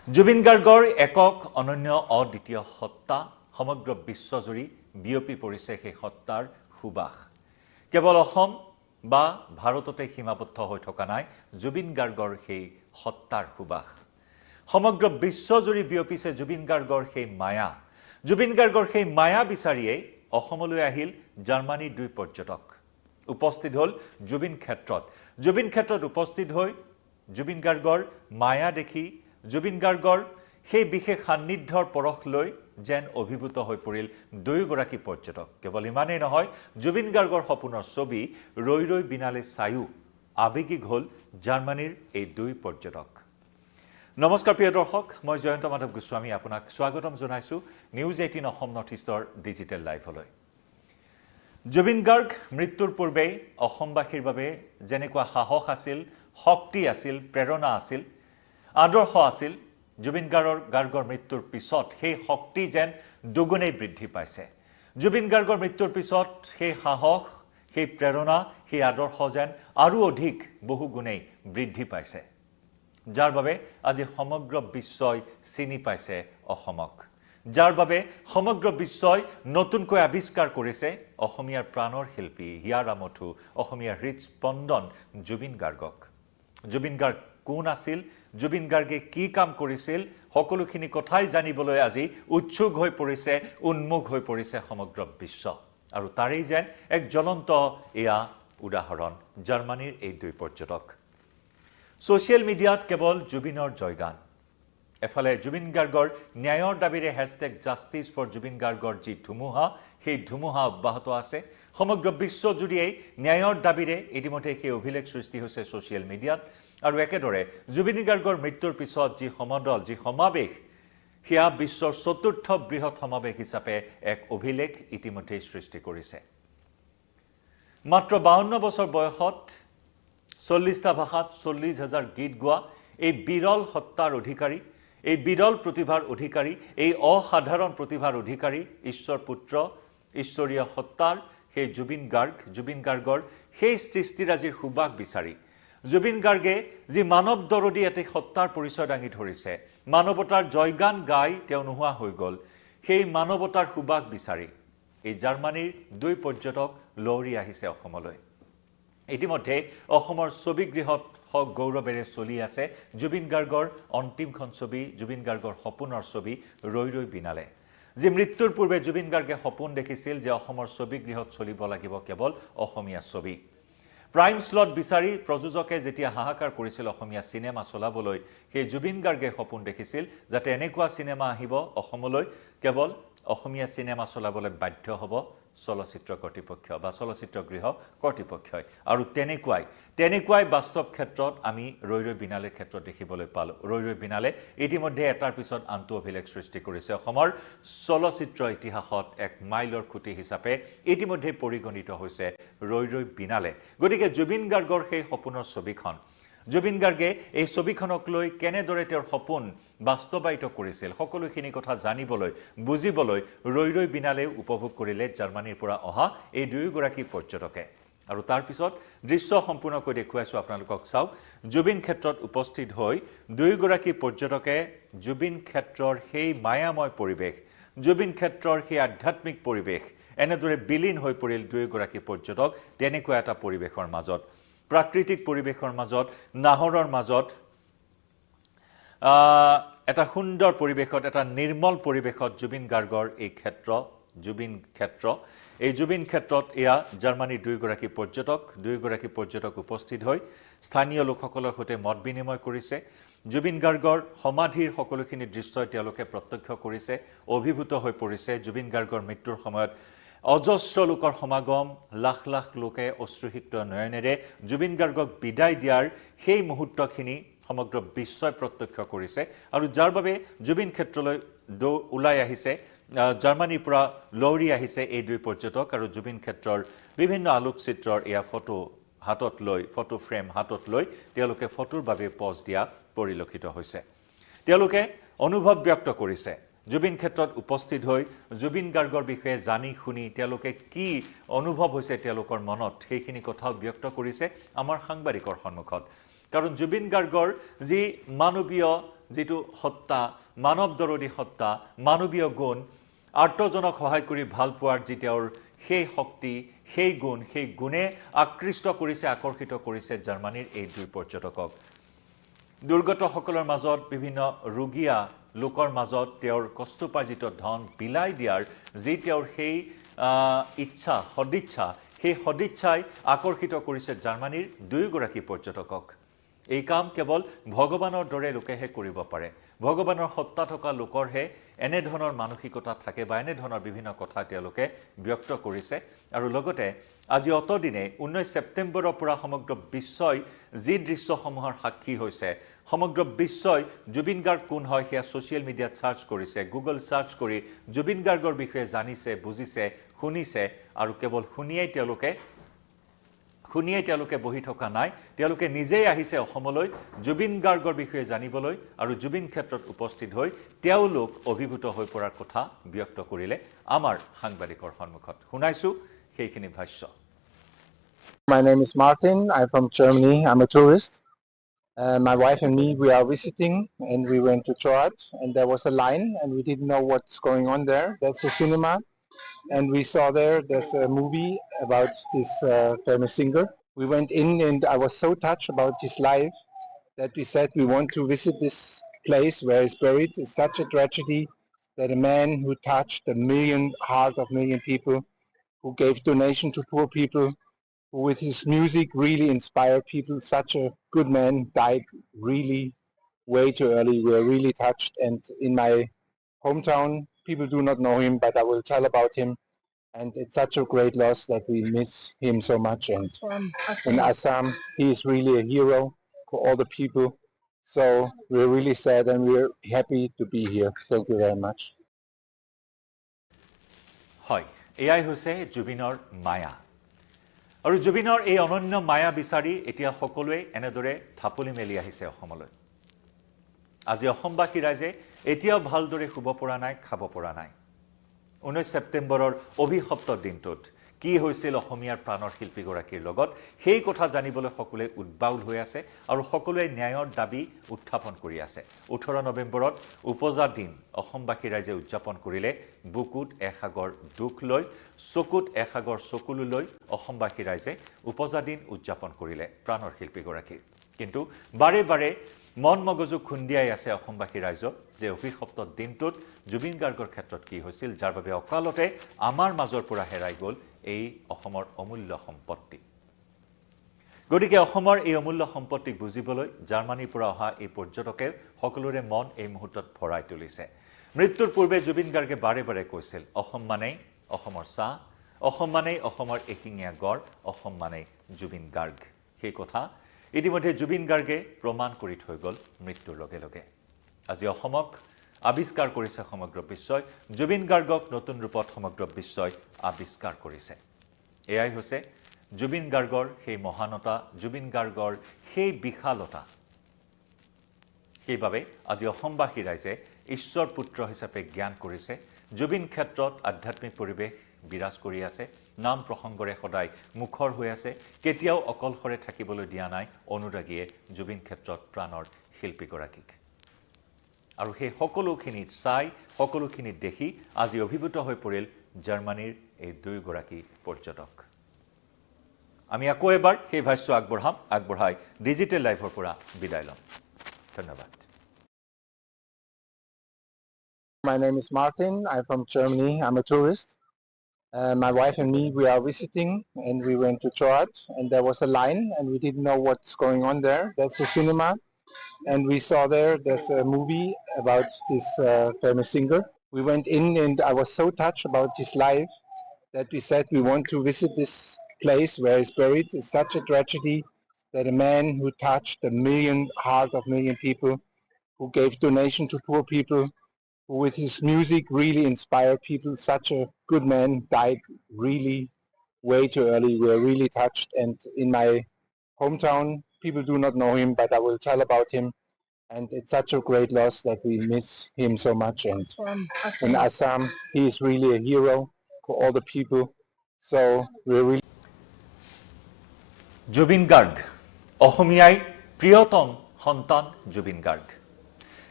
জুবিন গাৰ্গৰ একক অনন্য অদ্বিতীয় সত্তা সমগ্ৰ বিশ্বজুৰি বিয়পি পৰিছে সেই সত্তাৰ সুবাস কেৱল অসম বা ভাৰততে সীমাবদ্ধ হৈ থকা নাই জুবিন গাৰ্গৰ সেই সত্তাৰ সুবাস সমগ্ৰ বিশ্বজুৰি বিয়পিছে জুবিন গাৰ্গৰ সেই মায়া জুবিন গাৰ্গৰ সেই মায়া বিচাৰিয়ে অসমলৈ আহিল জাৰ্মানীৰ দুই পৰ্যটক উপস্থিত হল জুবিন ক্ষেত্ৰত উপস্থিত হৈ জুবিন গাৰ্গৰ মায়া দেখি জুবিন গাৰ্গৰ সেই বিশেষ সান্নিধ্যৰ পৰখ লৈ যেন অভিভূত হৈ পৰিল দুয়োগৰাকী পৰ্যটক কেৱল ইমানেই নহয় জুবিন গাৰ্গৰ সপোনৰ ছবি ৰৈ ৰৈ বিনালে চায়ো আবেগিক হল জাৰ্মানীৰ এই দুই পৰ্যটক নমস্কাৰ প্ৰিয় দৰ্শক মই জয়ন্ত মাধৱ গোস্বামী আপোনাক স্বাগতম জনাইছো নিউজ 18 অসম নৰ্থ ইষ্টৰ ডিজিটেল লাইভলৈ জুবিন গাৰ্গ মৃত্যুৰ পূৰ্বে অসমবাসীৰ বাবে যেনেকুৱা সাহস আছিল শক্তি আছিল প্ৰেৰণা আছিল আদৰ্শ আছিল জুবিন গাৰ্গৰ মৃত্যুৰ পিছত সেই শক্তি যেন দুগুণেই বৃদ্ধি পাইছে জুবিন গাৰ্গৰ মৃত্যুৰ পিছত সেই সাহস সেই প্ৰেৰণা সেই আদৰ্শ যেন আৰু অধিক বহু গুণেই বৃদ্ধি পাইছে যাৰ বাবে আজি সমগ্ৰ বিশ্বই চিনি পাইছে অসমক যাৰ বাবে সমগ্ৰ বিশ্বই নতুনকৈ আৱিষ্কাৰ কৰিছে অসমীয়াৰ প্ৰাণৰ শিল্পী হিয়াৰ আমঠু অসমীয়াৰ হৃদস্পন্দন জুবিন গাৰ্গক জুবিন গাৰ্গ কোন আছিল জুবিন গাৰ্গে কি কাম কৰিছিল সকলোখিনি কথাই জানিবলৈ আজি উৎসুক হৈ পৰিছে উন্মুখ হৈ পৰিছে সমগ্ৰ বিশ্ব আৰু তাৰেই যেন এক জ্বলন্ত এয়া উদাহৰণ জাৰ্মানীৰ এই দুই পৰ্যটক সোশ্যাল মিডিয়াত কেৱল জুবিনৰ জয়গান এফালে জুবিন গাৰ্গৰ ন্যায়ৰ দাবীৰে #জাষ্টিছ ফৰ জুবিন গাৰ্গৰ যি ধুমুহা সেই ধুমুহা অব্যাহত আছে সমগ্ৰ বিশ্বজুৰিয়েই ন্যায়ৰ দাবীৰে ইতিমধ্যে সেই অভিলেখ সৃষ্টি হৈছে সোশ্যাল মিডিয়াত আৰু একেদৰে জুবিন গাৰ্গৰ মৃত্যুৰ পিছত যি সমদল যি সমাৱেশ সেয়া বিশ্বৰ চতুৰ্থ বৃহৎ সমাৱেশ হিচাপে এক অভিলেখ ইতিমধ্যে সৃষ্টি কৰিছে মাত্ৰ 52 বছৰ বয়সত 40টা ভাষাত 40,000 গীত গোৱা এই বিৰল সত্তাৰ অধিকাৰী এই বিৰল প্ৰতিভাৰ অধিকাৰী এই অসাধাৰণ প্ৰতিভাৰ অধিকাৰী ঈশ্বৰ পুত্ৰ ঈশ্বৰীয় সত্তাৰ সেই জুবিন গাৰ্গৰ সেই সৃষ্টিৰাজিৰ সুবাস বিচাৰি জুবিন গাৰ্গে যি মানৱ দৰদী এটি সত্তাৰ পৰিচয় দাঙি ধৰিছে মানৱতাৰ জয়গান গাই তেওঁ নোহোৱা হৈ গ'ল সেই মানৱতাৰ সুবাস বিচাৰি এই জাৰ্মানীৰ দুই পৰ্যটক লৰি আহিছে অসমলৈ ইতিমধ্যে অসমৰ ছবিগৃহত গৌৰৱেৰে চলি আছে জুবিন গাৰ্গৰ অন্তিমখন ছবি জুবিন গাৰ্গৰ সপোনৰ ছবি ৰৈ ৰৈ বিনালে যি মৃত্যুৰ পূৰ্বে জুবিন গাৰ্গে সপোন দেখিছিল যে অসমৰ ছবিগৃহত চলিব লাগিব কেৱল অসমীয়া ছবি প্ৰাইম স্লট বিচাৰি প্ৰযোজকে যেতিয়া হাহাকাৰ কৰিছিল অসমীয়া সিনেমা চলাবলৈ সেই জুবিন গাৰ্গে সপোন দেখিছিল যাতে এনেকুৱা সিনেমা আহিব অসমলৈ কেৱল অসমীয়া সিনেমা চলাবলৈ বাধ্য হ'ব চলচ্চিত্ৰ কৰ্তৃপক্ষ বা চলচ্চিত্ৰ গৃহ কৰ্তৃপক্ষই আৰু তেনেকুৱাই বাস্তৱ ক্ষেত্ৰত আমি ৰৈ ৰৈ বিনালেৰ ক্ষেত্ৰত দেখিবলৈ পালো ৰৈ ৰৈ বিনালে ইতিমধ্যে এটাৰ পিছত আনটো অভিলেখ সৃষ্টি কৰিছে অসমৰ চলচ্চিত্ৰ ইতিহাসত এক মাইলৰ খুঁটি হিচাপে ইতিমধ্যে পৰিগণিত হৈছে ৰৈ ৰৈ বিনালে গতিকে জুবিন গাৰ্গৰ সেই সপোনৰ ছবিখন জুবিন গাৰ্গে এই ছবিখনক লৈ কেনেদৰে তেওঁৰ সপোন বাস্তৱায়িত কৰিছিল সকলোখিনি কথা জানিবলৈ বুজিবলৈ ৰৈ ৰৈ বিনালে উপভোগ কৰিলে জাৰ্মানীৰ পৰা অহা এই দুয়োগৰাকী পৰ্যটকে আৰু তাৰ পিছত দৃশ্য সম্পূৰ্ণকৈ দেখুৱাইছো আপোনালোকক চাওক জুবিন ক্ষেত্ৰত উপস্থিত হৈ দুয়োগৰাকী পৰ্যটকে জুবিন ক্ষেত্ৰৰ সেই মায়াময় পৰিৱেশ জুবিন ক্ষেত্ৰৰ সেই আধ্যাত্মিক পৰিৱেশ এনেদৰে বিলীন হৈ পৰিল দুয়োগৰাকী পৰ্যটক তেনেকুৱা এটা পৰিৱেশৰ মাজত প্ৰাকৃতিক পৰিৱেশৰ মাজত নাহৰৰ মাজত এটা সুন্দৰ পৰিৱেশত এটা নিৰ্মল পৰিৱেশত জুবিন গাৰ্গৰ এই জুবিন ক্ষেত্ৰত এয়া জাৰ্মানীৰ দুয়োগৰাকী পৰ্যটক উপস্থিত হৈ স্থানীয় লোকসকলৰ সৈতে মত বিনিময় কৰিছে জুবিন গাৰ্গৰ সমাধিৰ সকলোখিনি দৃশ্যই তেওঁলোকে প্ৰত্যক্ষ কৰিছে অভিভূত হৈ পৰিছে জুবিন গাৰ্গৰ মৃত্যুৰ সময়ত অজস্ৰ লোকৰ সমাগম লাখ লাখ লোকে অশ্ৰুসিক্ত নয়নেৰে জুবিন গাৰ্গক বিদায় দিয়াৰ সেই মুহূৰ্তখিনি সমগ্ৰ বিশ্বই প্ৰত্যক্ষ কৰিছে আৰু যাৰ বাবে জুবিন ক্ষেত্ৰলৈ ওলাই আহিছে জাৰ্মানীৰ পৰা লৰি আহিছে এই দুই পৰ্যটক আৰু জুবিন ক্ষেত্ৰৰ বিভিন্ন আলোকচিত্ৰৰ এয়া ফটো ফ্ৰেম হাতত লৈ তেওঁলোকে ফটোৰ বাবে পজ দিয়া পৰিলক্ষিত হৈছে তেওঁলোকে অনুভৱ ব্যক্ত কৰিছে জুবিন ক্ষেত্ৰত উপস্থিত হৈ জুবিন গাৰ্গৰ বিষয়ে জানি শুনি তেওঁলোকে কি অনুভৱ হৈছে তেওঁলোকৰ মনত সেইখিনি কথাও ব্যক্ত কৰিছে আমাৰ সাংবাদিকৰ সন্মুখত কাৰণ জুবিন গাৰ্গৰ যি মানৱীয় যেটো হত্যা মানৱ দৰদী হত্যা মানৱীয় গুণ আৰ্তজনক সহায় কৰি ভাল পোৱাৰ যেতিয়াৰ সেই শক্তি সেই গুণে আকৃষ্ট কৰিছে আকৰ্ষিত কৰিছে জাৰ্মানীৰ এই দুই পৰ্যটকক দুৰ্গত সকলৰ মাজত বিভিন্ন ৰোগীয়া লোকৰ মাজত তেওঁৰ কষ্টপাৰ্জিত ধন বিলাই দিয়াৰ যি তেওঁৰ সেই ইচ্ছা সদিচ্ছা সেই সদিচ্ছাই আকৰ্ষিত কৰিছে জাৰ্মানীৰ দুইগৰাকী পৰ্যটকক এই কাম কেৱল ভগৱানৰ দৰে লোকেহে কৰিব পাৰে ভগৱানৰ সত্তা থকা লোকৰহে এনে ধৰণৰ মানসিকতা থাকে বা এনে ধৰণৰ বিভিন্ন কথা তেওঁলোকে ব্যক্ত কৰিছে আৰু লগতে আজি অতদিনে 19 ছেপ্টেম্বৰৰ পৰা সমগ্ৰ বিশ্বই যি দৃশ্যসমূহৰ সাক্ষী হৈছে সমগ্ৰ বিশ্বই জুবিন গাৰ্গ কোন হয় সেয়া সোশ্যাল মিডিয়াত সাৰ্চ কৰিছে গুগল সাৰ্চ কৰি জুবিন গাৰ্গৰ বিষয়ে জানিছে বুজিছে শুনিছে আৰু কেৱল শুনিয়েই তেওঁলোকে বহি থকা নাই তেওঁলোকে নিজেই আহিছে অসমলৈ জুবিন গাৰ্গৰ বিষয়ে জানিবলৈ আৰু জুবিন ক্ষেত্ৰত উপস্থিত হৈ তেওঁলোক অভিভূত হৈ পৰাৰ কথা ব্যক্ত কৰিলে আমাৰ সাংবাদিকৰ সন্মুখত শুনাইছো সেইখিনি ভাষ্য My name is Martin. I'm from Germany. I'm a tourist. My wife and me, we are visiting, and we went to church, and there was a line, and we didn't know what's going on there. That's a cinema, and we saw there's a movie about this famous singer. We went in, and I was so touched about his life that we said we want to visit this place where he's buried. It's such a tragedy that a man who touched the heart of million people, who gave donation to poor people, who with his music really inspired people, such a good man, died really way too early. We are really touched, and in my hometown, people do not know him, but I will tell about him. And it's such a great loss that we miss him so much. And in Assam, he is really a hero for all the people. So we're really sad and we're happy to be here. Thank you very much. হয় এয়াই হৈছে জুবিনৰ মায়া আৰু জুবিনৰ এই অনন্য মায়া বিচাৰি এতিয়া সকলোৱে এনেদৰে থাপলি মেলি আহিছে অসমলৈ আজি অসমবাসী ৰাইজে এতিয়াও ভালদৰে শুব পৰা নাই খাব পৰা নাই 19 ছেপ্টেম্বৰৰ অভিশপ্ত দিনটোত কি হৈছিল অসমীয়াৰ প্ৰাণৰ শিল্পীগৰাকীৰ লগত সেই কথা জানিবলৈ সকলোৱে উদ্বাউল হৈ আছে আৰু সকলোৱে ন্যায়ৰ দাবী উত্থাপন কৰি আছে 18 নৱেম্বৰত উপজা দিন অসমবাসী ৰাইজে উদযাপন কৰিলে বুকুত এসাগৰ দুখ লৈ চকুত এসাগৰ চকুলো লৈ অসমবাসী ৰাইজে উপজা দিন উদযাপন কৰিলে প্ৰাণৰ শিল্পীগৰাকীৰ কিন্তু বাৰে বাৰে মন মগজু খুন্দিয়াই আছে অসমবাসী ৰাইজক যে অভিশপ্ত দিনটোত জুবিন গাৰ্গৰ ক্ষেত্ৰত কি হৈছিল যাৰ বাবে অকালতে আমাৰ মাজৰ পৰা হেৰাই গ'ল এই অসমৰ অমূল্য সম্পত্তি গতিকে অসমৰ এই অমূল্য সম্পত্তিক বুজিবলৈ জাৰ্মানীৰ পৰা অহা এই পৰ্যটকে সকলোৰে মন এই মুহূৰ্তত ভৰাই তুলিছে মৃত্যুৰ পূৰ্বে জুবিন গাৰ্গে বাৰে বাৰে কৈছিল অসম মানেই অসমৰ চাহ অসম মানেই অসমৰ এশিঙীয়া গড় অসম মানেই জুবিন গাৰ্গ সেই কথা ইতিমধ্যে জুবিন গাৰ্গে প্ৰমাণ কৰি থৈ গ'ল মৃত্যুৰ লগে লগে আজি অসমক আবিষ্কাৰ কৰিছে সমগ্ৰ বিশ্বই জুবিন গাৰ্গক নতুন ৰূপত সমগ্ৰ বিশ্বই আবিষ্কাৰ কৰিছে এয়াই হৈছে জুবিন গাৰ্গৰ সেই মহানতা জুবিন গাৰ্গৰ সেই বিশালতা সেইবাবে আজি অসমবাসী ৰাইজে ঈশ্বৰ পুত্ৰ হিচাপে জ্ঞান কৰিছে জুবিন ক্ষেত্ৰত আধ্যাত্মিক পৰিৱেশ বিৰাজ কৰি আছে নাম প্ৰসংগৰে সদায় মুখৰ হৈ আছে কেতিয়াও অকলশৰে থাকিবলৈ দিয়া নাই অনুৰাগীয়ে জুবিন ক্ষেত্ৰত প্ৰাণৰ শিল্পীগৰাকীক আৰু সেই সকলোখিনি চাই সকলোখিনি দেখি আজি অভিভূত হৈ পৰিল জাৰ্মানীৰ এই দুইগৰাকী পৰ্যটক আমি আকৌ এবাৰ সেই ভাষ্য আগবঢ়াই ডিজিটেল লাইভৰ পৰা বিদায় ল'ম ধন্যবাদ My name is Martin. I'm from Germany. I'm a tourist. My wife and me, we are visiting, and we went to church, and there was a line, and we didn't know what's going on there. That's a cinema, and we saw there's a movie about this famous singer. We went in, and I was so touched about his life that we said we want to visit this place where he's buried. It's such a tragedy that a man who touched the heart of million people, who gave donation to poor people, who with his music really inspired people, such a good man, died really way too early. We are really touched, and in my hometown, people do not know him, but I will tell about him. And it's such a great loss that we miss him so much. And in Assam, he is really a hero for all the people. So we're really Zubeen Garg অসমীয়াই প্ৰিয়তম সন্তান জুবিন গাৰ্গ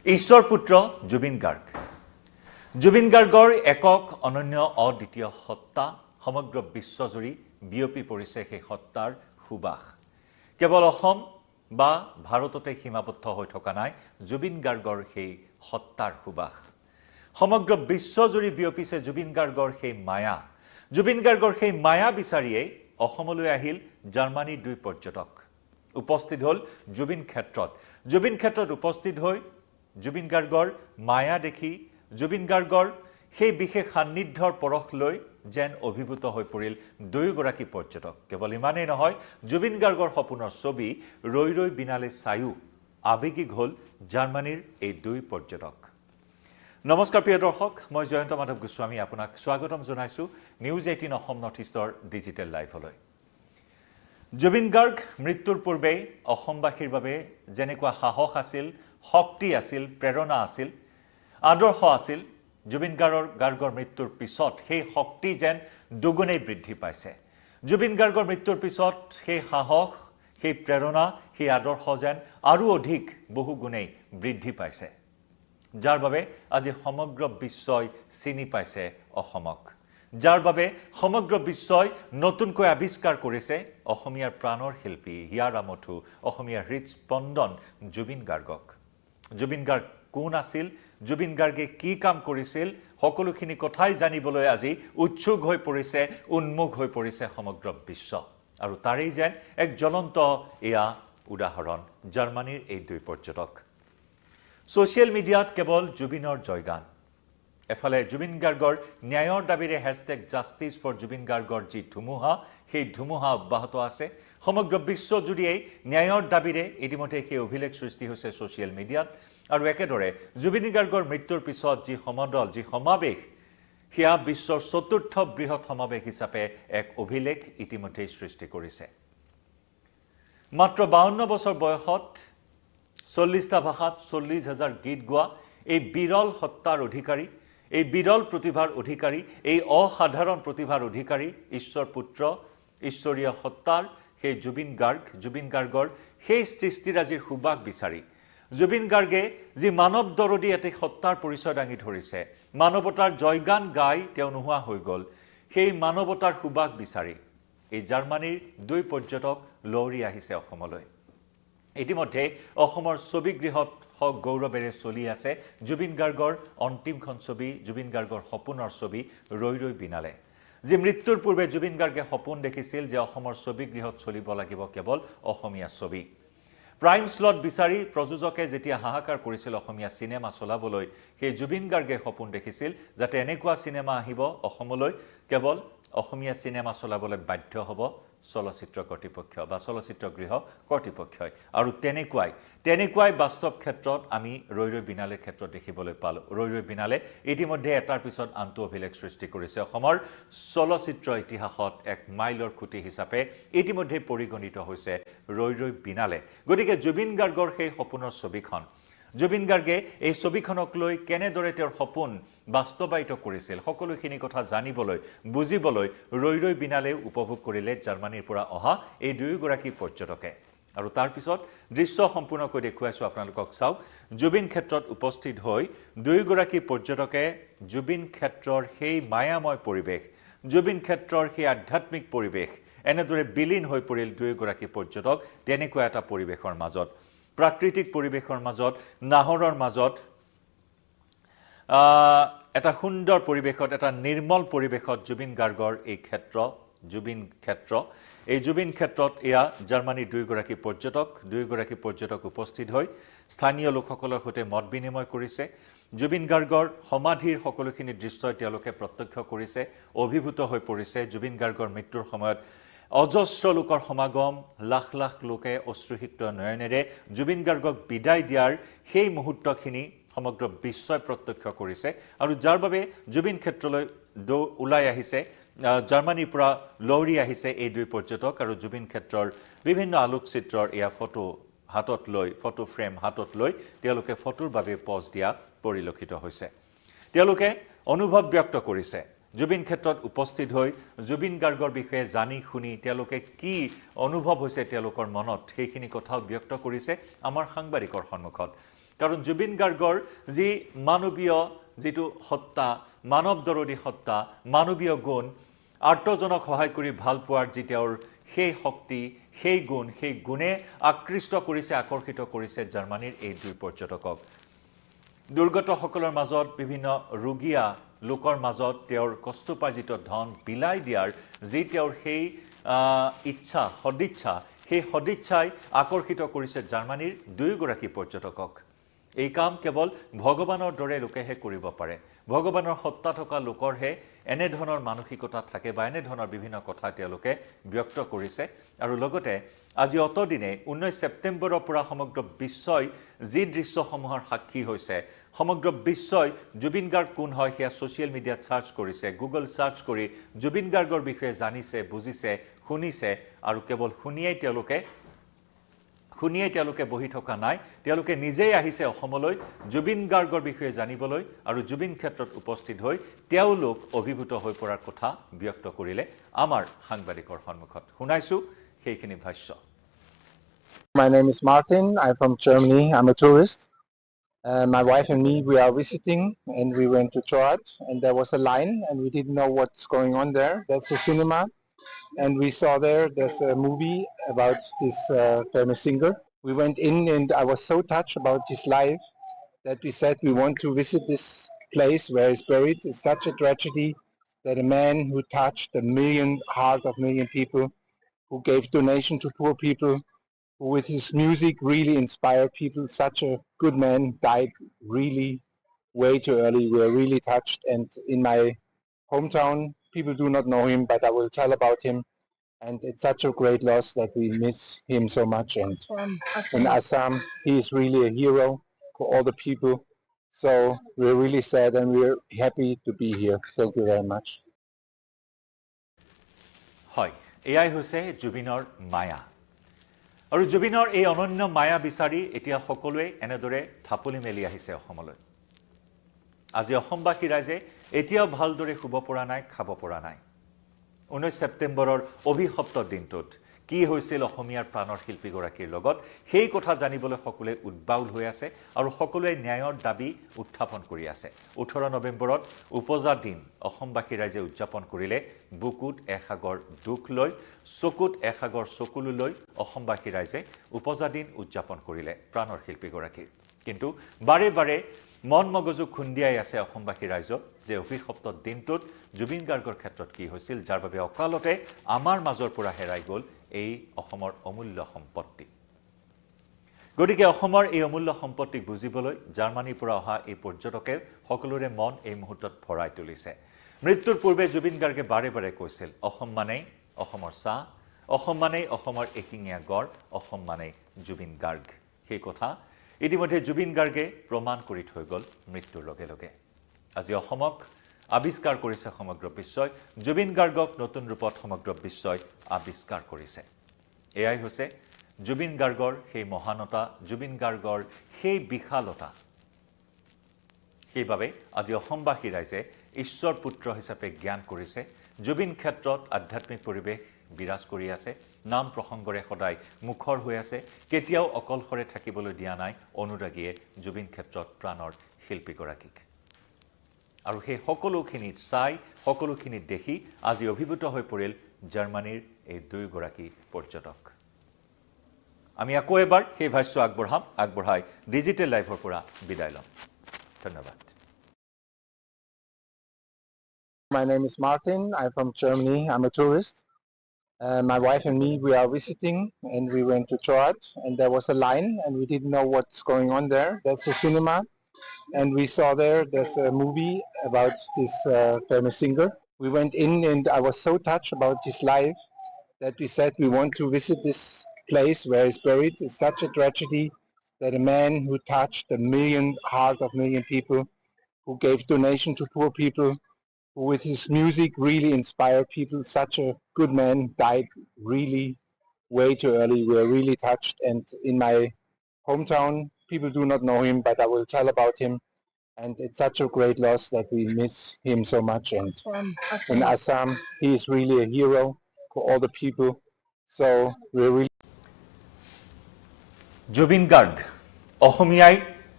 ঈশ্বৰ পুত্ৰ জুবিন গাৰ্গ জুবিন গাৰ্গৰ একক অনন্য অদ্বিতীয় সত্তা সমগ্ৰ বিশ্বজুৰি বিয়পি পৰিছে সেই সত্তাৰ সুবাস কেৱল অসম বা ভাৰততে সীমাবদ্ধ হৈ থকা নাই জুবিন গাৰ্গৰ সেই সত্তাৰ সুবাস সমগ্ৰ বিশ্বজুৰি বিয়পিছে জুবিন গাৰ্গৰ সেই মায়া জুবিন গাৰ্গৰ সেই মায়া বিচাৰিয়ে অসমলৈ আহিল জাৰ্মানীৰ দুই পৰ্যটক উপস্থিত হল জুবিন ক্ষেত্ৰত উপস্থিত হৈ জুবিন গাৰ্গৰ মায়া দেখি জুবিন গাৰ্গৰ সেই বিশেষ সান্নিধ্যৰ পৰখ লৈ যেন অভিভূত হৈ পৰিল দুয়োগৰাকী পৰ্যটক কেৱল ইমানেই নহয় জুবিন গাৰ্গৰ সপোনৰ ছবি ৰৈ ৰৈ বিনালে চায়ো আৱেগিক হল জাৰ্মানীৰ এই দুই পৰ্যটক নমস্কাৰ প্ৰিয় দৰ্শক মই জয়ন্ত মাধৱ গোস্বামী আপোনাক স্বাগতম জনাইছো নিউজ 18 অসম নৰ্থ ইষ্টৰ ডিজিটেল লাইভলৈ জুবিন গাৰ্গ মৃত্যুৰ পূৰ্বে অসমবাসীৰ বাবে যেনেকুৱা সাহস আছিল শক্তি আছিল প্ৰেৰণা আছিল আদৰ্শ আছিল জুবিন গাৰ্গৰ মৃত্যুৰ পিছত সেই শক্তি যেন দুগুণেই বৃদ্ধি পাইছে জুবিন গাৰ্গৰ মৃত্যুৰ পিছত সেই সাহস সেই প্ৰেৰণা সেই আদৰ্শ যেন আৰু অধিক বহু গুণেই বৃদ্ধি পাইছে যাৰ বাবে আজি সমগ্ৰ বিশ্বই চিনি পাইছে অসমক যাৰ বাবে সমগ্ৰ বিশ্বই নতুনকৈ আৱিষ্কাৰ কৰিছে অসমীয়াৰ প্ৰাণৰ শিল্পী হিয়াৰ আমঠু অসমীয়াৰ হৃদস্পন্দন জুবিন গাৰ্গক জুবিন গাৰ্গ কোন আছিল জুবিন গাৰ্গে কি কাম কৰিছিল সকলোখিনি কথাই জানিবলৈ আজি উৎসুক হৈ পৰিছে উন্মুখ হৈ পৰিছে সমগ্ৰ বিশ্ব আৰু তাৰেই যেন এক জ্বলন্ত এয়া উদাহৰণ জাৰ্মানীৰ এই দুই পৰ্যটক সোশ্যাল মিডিয়াত কেৱল জুবিনৰ জয়গান এফালে জুবিন গাৰ্গৰ ন্যায়ৰ দাবীৰে #জাষ্টিছ ফৰ জুবিন গাৰ্গৰ যি ধুমুহা সেই ধুমুহা অব্যাহত আছে সমগ্ৰ বিশ্বজুৰিয়েই ন্যায়ৰ দাবীৰে ইতিমধ্যে সেই অভিলেখ সৃষ্টি হৈছে সোশ্যাল মিডিয়াত আৰু একেদৰে জুবিন গাৰ্গৰ মৃত্যুৰ পিছত যি সমদল যি সমাৱেশ সেয়া বিশ্বৰ চতুৰ্থ বৃহৎ সমাৱেশ হিচাপে এক অভিলেখ ইতিমধ্যে সৃষ্টি কৰিছে মাত্ৰ 52 বছৰ বয়সত 40টা ভাষাত 40,000 গীত গোৱা এই বিৰল সত্তাৰ অধিকাৰী এই বিৰল প্ৰতিভাৰ অধিকাৰী এই অসাধাৰণ প্ৰতিভাৰ অধিকাৰী ঈশ্বৰ পুত্ৰ ঈশ্বৰীয় সত্তাৰ সেই জুবিন গাৰ্গৰ সেই সৃষ্টিৰাজিৰ সুবাস বিচাৰি জুবিন গাৰ্গে যি মানৱ দৰদী এটি সত্তাৰ পৰিচয় দাঙি ধৰিছে মানৱতাৰ জয়গান গাই তেওঁ নোহোৱা হৈ গ'ল সেই মানৱতাৰ সুবাস বিচাৰি এই জাৰ্মানীৰ দুই পৰ্যটক লৰি আহিছে অসমলৈ ইতিমধ্যে অসমৰ ছবিগৃহত গৌৰৱেৰে চলি আছে জুবিন গাৰ্গৰ অন্তিমখন ছবি জুবিন গাৰ্গৰ সপোনৰ ছবি ৰৈ ৰৈ বিনালে যি মৃত্যুৰ পূৰ্বে জুবিন গাৰ্গে সপোন দেখিছিল যে অসমৰ ছবিগৃহত চলিব লাগিব কেৱল অসমীয়া ছবি প্ৰাইম স্লট বিচাৰি প্ৰযোজকে যেতিয়া হাহাকাৰ কৰিছিল অসমীয়া সিনেমা চলাবলৈ সেই জুবিন গাৰ্গে সপোন দেখিছিল যাতে এনেকুৱা সিনেমা আহিব অসমলৈ কেৱল অসমীয়া সিনেমা চলাবলৈ বাধ্য হ'ব চলচ্চিত্ৰ কৰ্তৃপক্ষ বা চলচ্চিত্ৰ গৃহ কৰ্তৃপক্ষই আৰু তেনেকুৱাই বাস্তৱ ক্ষেত্ৰত আমি ৰৈ ৰৈ বিনালে ক্ষেত্ৰত দেখিবলৈ পালো ৰৈ ৰৈ বিনালে ইতিমধ্যে এটাৰ পিছত আনটো অভিলেখ সৃষ্টি কৰিছে অসমৰ চলচ্চিত্ৰ ইতিহাসত এক মাইলৰ খুঁটি হিচাপে ইতিমধ্যে পৰিগণিত হৈছে ৰৈ ৰৈ বিনালে গতিকে জুবিন গাৰ্গৰ সেই সপোনৰ ছবিখন জুবিন গাৰ্গে এই ছবিখনক লৈ কেনেদৰে তেওঁৰ সপোন বাস্তৱায়িত কৰিছিল সকলোখিনি কথা জানিবলৈ বুজিবলৈ ৰৈ ৰৈ বিনালে উপভোগ কৰিলে জাৰ্মানীৰ পৰা অহা এই দুয়োগৰাকী পৰ্যটকে আৰু তাৰ পিছত দৃশ্য সম্পূৰ্ণকৈ দেখুৱাইছো আপোনালোকক চাওক জুবিন ক্ষেত্ৰত উপস্থিত হৈ দুয়োগৰাকী পৰ্যটকে জুবিন ক্ষেত্ৰৰ সেই মায়াময় পৰিৱেশ জুবিন ক্ষেত্ৰৰ সেই আধ্যাত্মিক পৰিৱেশ এনেদৰে বিলীন হৈ পৰিল দুয়োগৰাকী পৰ্যটক তেনেকুৱা এটা পৰিৱেশৰ মাজত প্ৰাকৃতিক পৰিৱেশৰ মাজত নাহৰৰ মাজত এটা সুন্দৰ পৰিৱেশত এটা নিৰ্মল পৰিৱেশত জুবিন গাৰ্গৰ এই ক্ষেত্ৰ এই জুবিন ক্ষেত্ৰত এয়া জাৰ্মানীৰ দুয়োগৰাকী পৰ্যটক উপস্থিত হৈ স্থানীয় লোকসকলৰ সৈতে মত বিনিময় কৰিছে জুবিন গাৰ্গৰ সমাধিৰ সকলোখিনি দৃশ্যই তেওঁলোকে প্ৰত্যক্ষ কৰিছে অভিভূত হৈ পৰিছে জুবিন গাৰ্গৰ মৃত্যুৰ সময়ত অজস্ৰ লোকৰ সমাগম লাখ লাখ লোকে অশ্ৰুসিক্ত নয়নেৰে জুবিন গাৰ্গক বিদায় দিয়াৰ সেই মুহূৰ্তখিনি সমগ্ৰ বিশ্বই প্ৰত্যক্ষ কৰিছে আৰু যাৰ বাবে জুবিন ক্ষেত্ৰলৈ ওলাই আহিছে জাৰ্মানীৰ পৰা লৰি আহিছে এই দুই পৰ্যটক আৰু জুবিন ক্ষেত্ৰৰ বিভিন্ন আলোকচিত্ৰৰ এয়া ফটো ফ্ৰেম হাতত লৈ তেওঁলোকে ফটোৰ বাবে পজ দিয়া পৰিলক্ষিত হৈছে তেওঁলোকে অনুভৱ ব্যক্ত কৰিছে জুবিন ক্ষেত্ৰত উপস্থিত হৈ জুবিন গাৰ্গৰ বিষয়ে জানি শুনি তেওঁলোকে কি অনুভৱ হৈছে তেওঁলোকৰ মনত সেইখিনি কথাও ব্যক্ত কৰিছে আমাৰ সাংবাদিকৰ সন্মুখত কাৰণ জুবিন গাৰ্গৰ যি মানৱীয় যিটো সত্তা মানৱদৰদী সত্তা মানৱীয় গুণ আৰ্তজনক সহায় কৰি ভাল পোৱাৰ যি তেওঁৰ সেই শক্তি সেই গুণে আকৃষ্ট কৰিছে আকৰ্ষিত কৰিছে জাৰ্মানীৰ এই দুই পৰ্যটকক দুৰ্গতসকলৰ মাজত বিভিন্ন ৰোগীয়া লোকৰ মাজত তেওঁৰ কষ্টপাৰ্জিত ধন বিলাই দিয়াৰ যি তেওঁৰ সেই ইচ্ছা সেই সদিচ্ছাই আকৰ্ষিত কৰিছে জাৰ্মানীৰ দুয়োগৰাকী পৰ্যটকক এই কাম কেৱল ভগৱানৰ দৰে লোকেহে কৰিব পাৰে ভগৱানৰ সত্তা থকা লোকৰহে এনে ধৰণৰ মানসিকতা থাকে বা এনে ধৰণৰ বিভিন্ন কথা তেওঁলোকে ব্যক্ত কৰিছে আৰু লগতে আজি অতদিনে 19 ছেপ্টেম্বৰৰ পৰা সমগ্ৰ বিশ্বই যি দৃশ্যসমূহৰ সাক্ষী হৈছে সমগ্ৰ বিশ্বই জুবিন গাৰ্গ কোন হয় সেয়া সোশ্যাল মিডিয়াত সাৰ্চ কৰিছে গুগল সাৰ্চ কৰি জুবিন গাৰ্গৰ বিষয়ে জানিছে বুজিছে শুনিছে আৰু কেৱল শুনিয়েই তেওঁলোকে বহি থকা নাই তেওঁলোকে নিজেই আহিছে অসমলৈ জুবিন গাৰ্গৰ বিষয়ে জানিবলৈ আৰু জুবিন ক্ষেত্ৰত উপস্থিত হৈ তেওঁলোক অভিভূত হৈ পৰাৰ কথা ব্যক্ত কৰিলে আমাৰ সাংবাদিকৰ সন্মুখত শুনাইছো সেইখিনি ভাষ্য My name is Martin. I'm from Germany. I'm a tourist. My wife and me, we are visiting, and we went to church, and there was a line, and we didn't know what's going on there. That's a cinema, and we saw there's a movie about this famous singer. We went in, and I was so touched about his life that we said we want to visit this place where he's buried. It's such a tragedy that a man who touched the heart of million people, who gave donation to poor people, who with his music really inspired people, such a good man, died really way too early. We are really touched, and in my hometown, people do not know him, but I will tell about him. And it's such a great loss that we miss him so much. And in Assam, he is really a hero for all the people. So we're really sad and we're happy to be here. Thank you very much. হয় এয়াই হৈছে জুবিনৰ মায়া আৰু জুবিনৰ এই অনন্য মায়া বিচাৰি এতিয়া সকলোৱে এনেদৰে থাপলি মেলি আহিছে অসমলৈ আজি অসমবাসী ৰাইজে এতিয়াও ভালদৰে শুব পৰা নাই খাব পৰা নাই 19 ছেপ্টেম্বৰৰ অভিশপ্ত দিনটোত কি হৈছিল অসমীয়াৰ প্ৰাণৰ শিল্পীগৰাকীৰ লগত সেই কথা জানিবলৈ সকলোৱে উদ্বাউল হৈ আছে আৰু সকলোৱে ন্যায়ৰ দাবী উত্থাপন কৰি আছে 18 নৱেম্বৰত উপজা দিন অসমবাসী ৰাইজে উদযাপন কৰিলে বুকুত এসাগৰ দুখ লৈ চকুত এসাগৰ চকুলো লৈ অসমবাসী ৰাইজে উপজা দিন উদযাপন কৰিলে প্ৰাণৰ শিল্পীগৰাকীৰ কিন্তু বাৰে বাৰে মন মগজু খুন্দিয়াই আছে অসমবাসী ৰাইজক যে অভিশপ্ত দিনটোত জুবিন গাৰ্গৰ ক্ষেত্ৰত কি হৈছিল যাৰ বাবে অকালতে আমাৰ মাজৰ পৰা হেৰাই গ'ল এই অসমৰ অমূল্য সম্পত্তি গতিকে অসমৰ এই অমূল্য সম্পত্তিক বুজিবলৈ জাৰ্মানীৰ পৰা অহা এই পৰ্যটকে সকলোৰে মন এই মুহূৰ্তত ভৰাই তুলিছে মৃত্যুৰ পূৰ্বে জুবিন গাৰ্গে বাৰে বাৰে কৈছিল অসম মানেই অসমৰ চাহ অসম মানেই অসমৰ এশিঙীয়া গড় অসম মানেই জুবিন গাৰ্গ সেই কথা ইতিমধ্যে জুবিন গাৰ্গে প্ৰমাণ কৰি থৈ গ'ল মৃত্যুৰ লগে লগে আজি অসমক আবিষ্কাৰ কৰিছে সমগ্ৰ বিশ্বই জুবিন গাৰ্গক নতুন ৰূপত সমগ্ৰ বিশ্বই আবিষ্কাৰ কৰিছে এয়াই হৈছে জুবিন গাৰ্গৰ সেই মহানতা জুবিন গাৰ্গৰ সেই বিশালতা সেইবাবে আজি অসমবাসী ৰাইজে ঈশ্বৰ পুত্ৰ হিচাপে জ্ঞান কৰিছে জুবিন ক্ষেত্ৰত আধ্যাত্মিক পৰিৱেশ বিৰাজ কৰি আছে নাম প্ৰসংগৰে সদায় মুখৰ হৈ আছে কেতিয়াও অকলশৰে থাকিবলৈ দিয়া নাই অনুৰাগীয়ে জুবিন ক্ষেত্ৰত প্ৰাণৰ শিল্পীগৰাকীক আৰু সেই সকলোখিনি চাই সকলোখিনি দেখি আজি অভিভূত হৈ পৰিল জাৰ্মানীৰ এই দুয়োগৰাকী পৰ্যটক আমি আকৌ এবাৰ সেই ভাষ্য আগবঢ়াই ডিজিটেল লাইভৰ পৰা বিদায় লম ধন্যবাদ My name is Martin. I'm from Germany. I'm a tourist. My wife and me, we are visiting, and we went to church, and there was a line, and we didn't know what's going on there. That's a cinema, and we saw there's a movie about this famous singer. We went in, and I was so touched about his life that we said we want to visit this place where he's buried. It's such a tragedy that a man who touched the heart of million people, who gave donation to poor people, who with his music really inspired people, such a good man, died really way too early. We are really touched, and in my hometown, people do not know him, but I will tell about him. And it's such a great loss that we miss him so much. And in Assam, he is really a hero for all the people. So we're really Zubeen Garg অসমীয়াই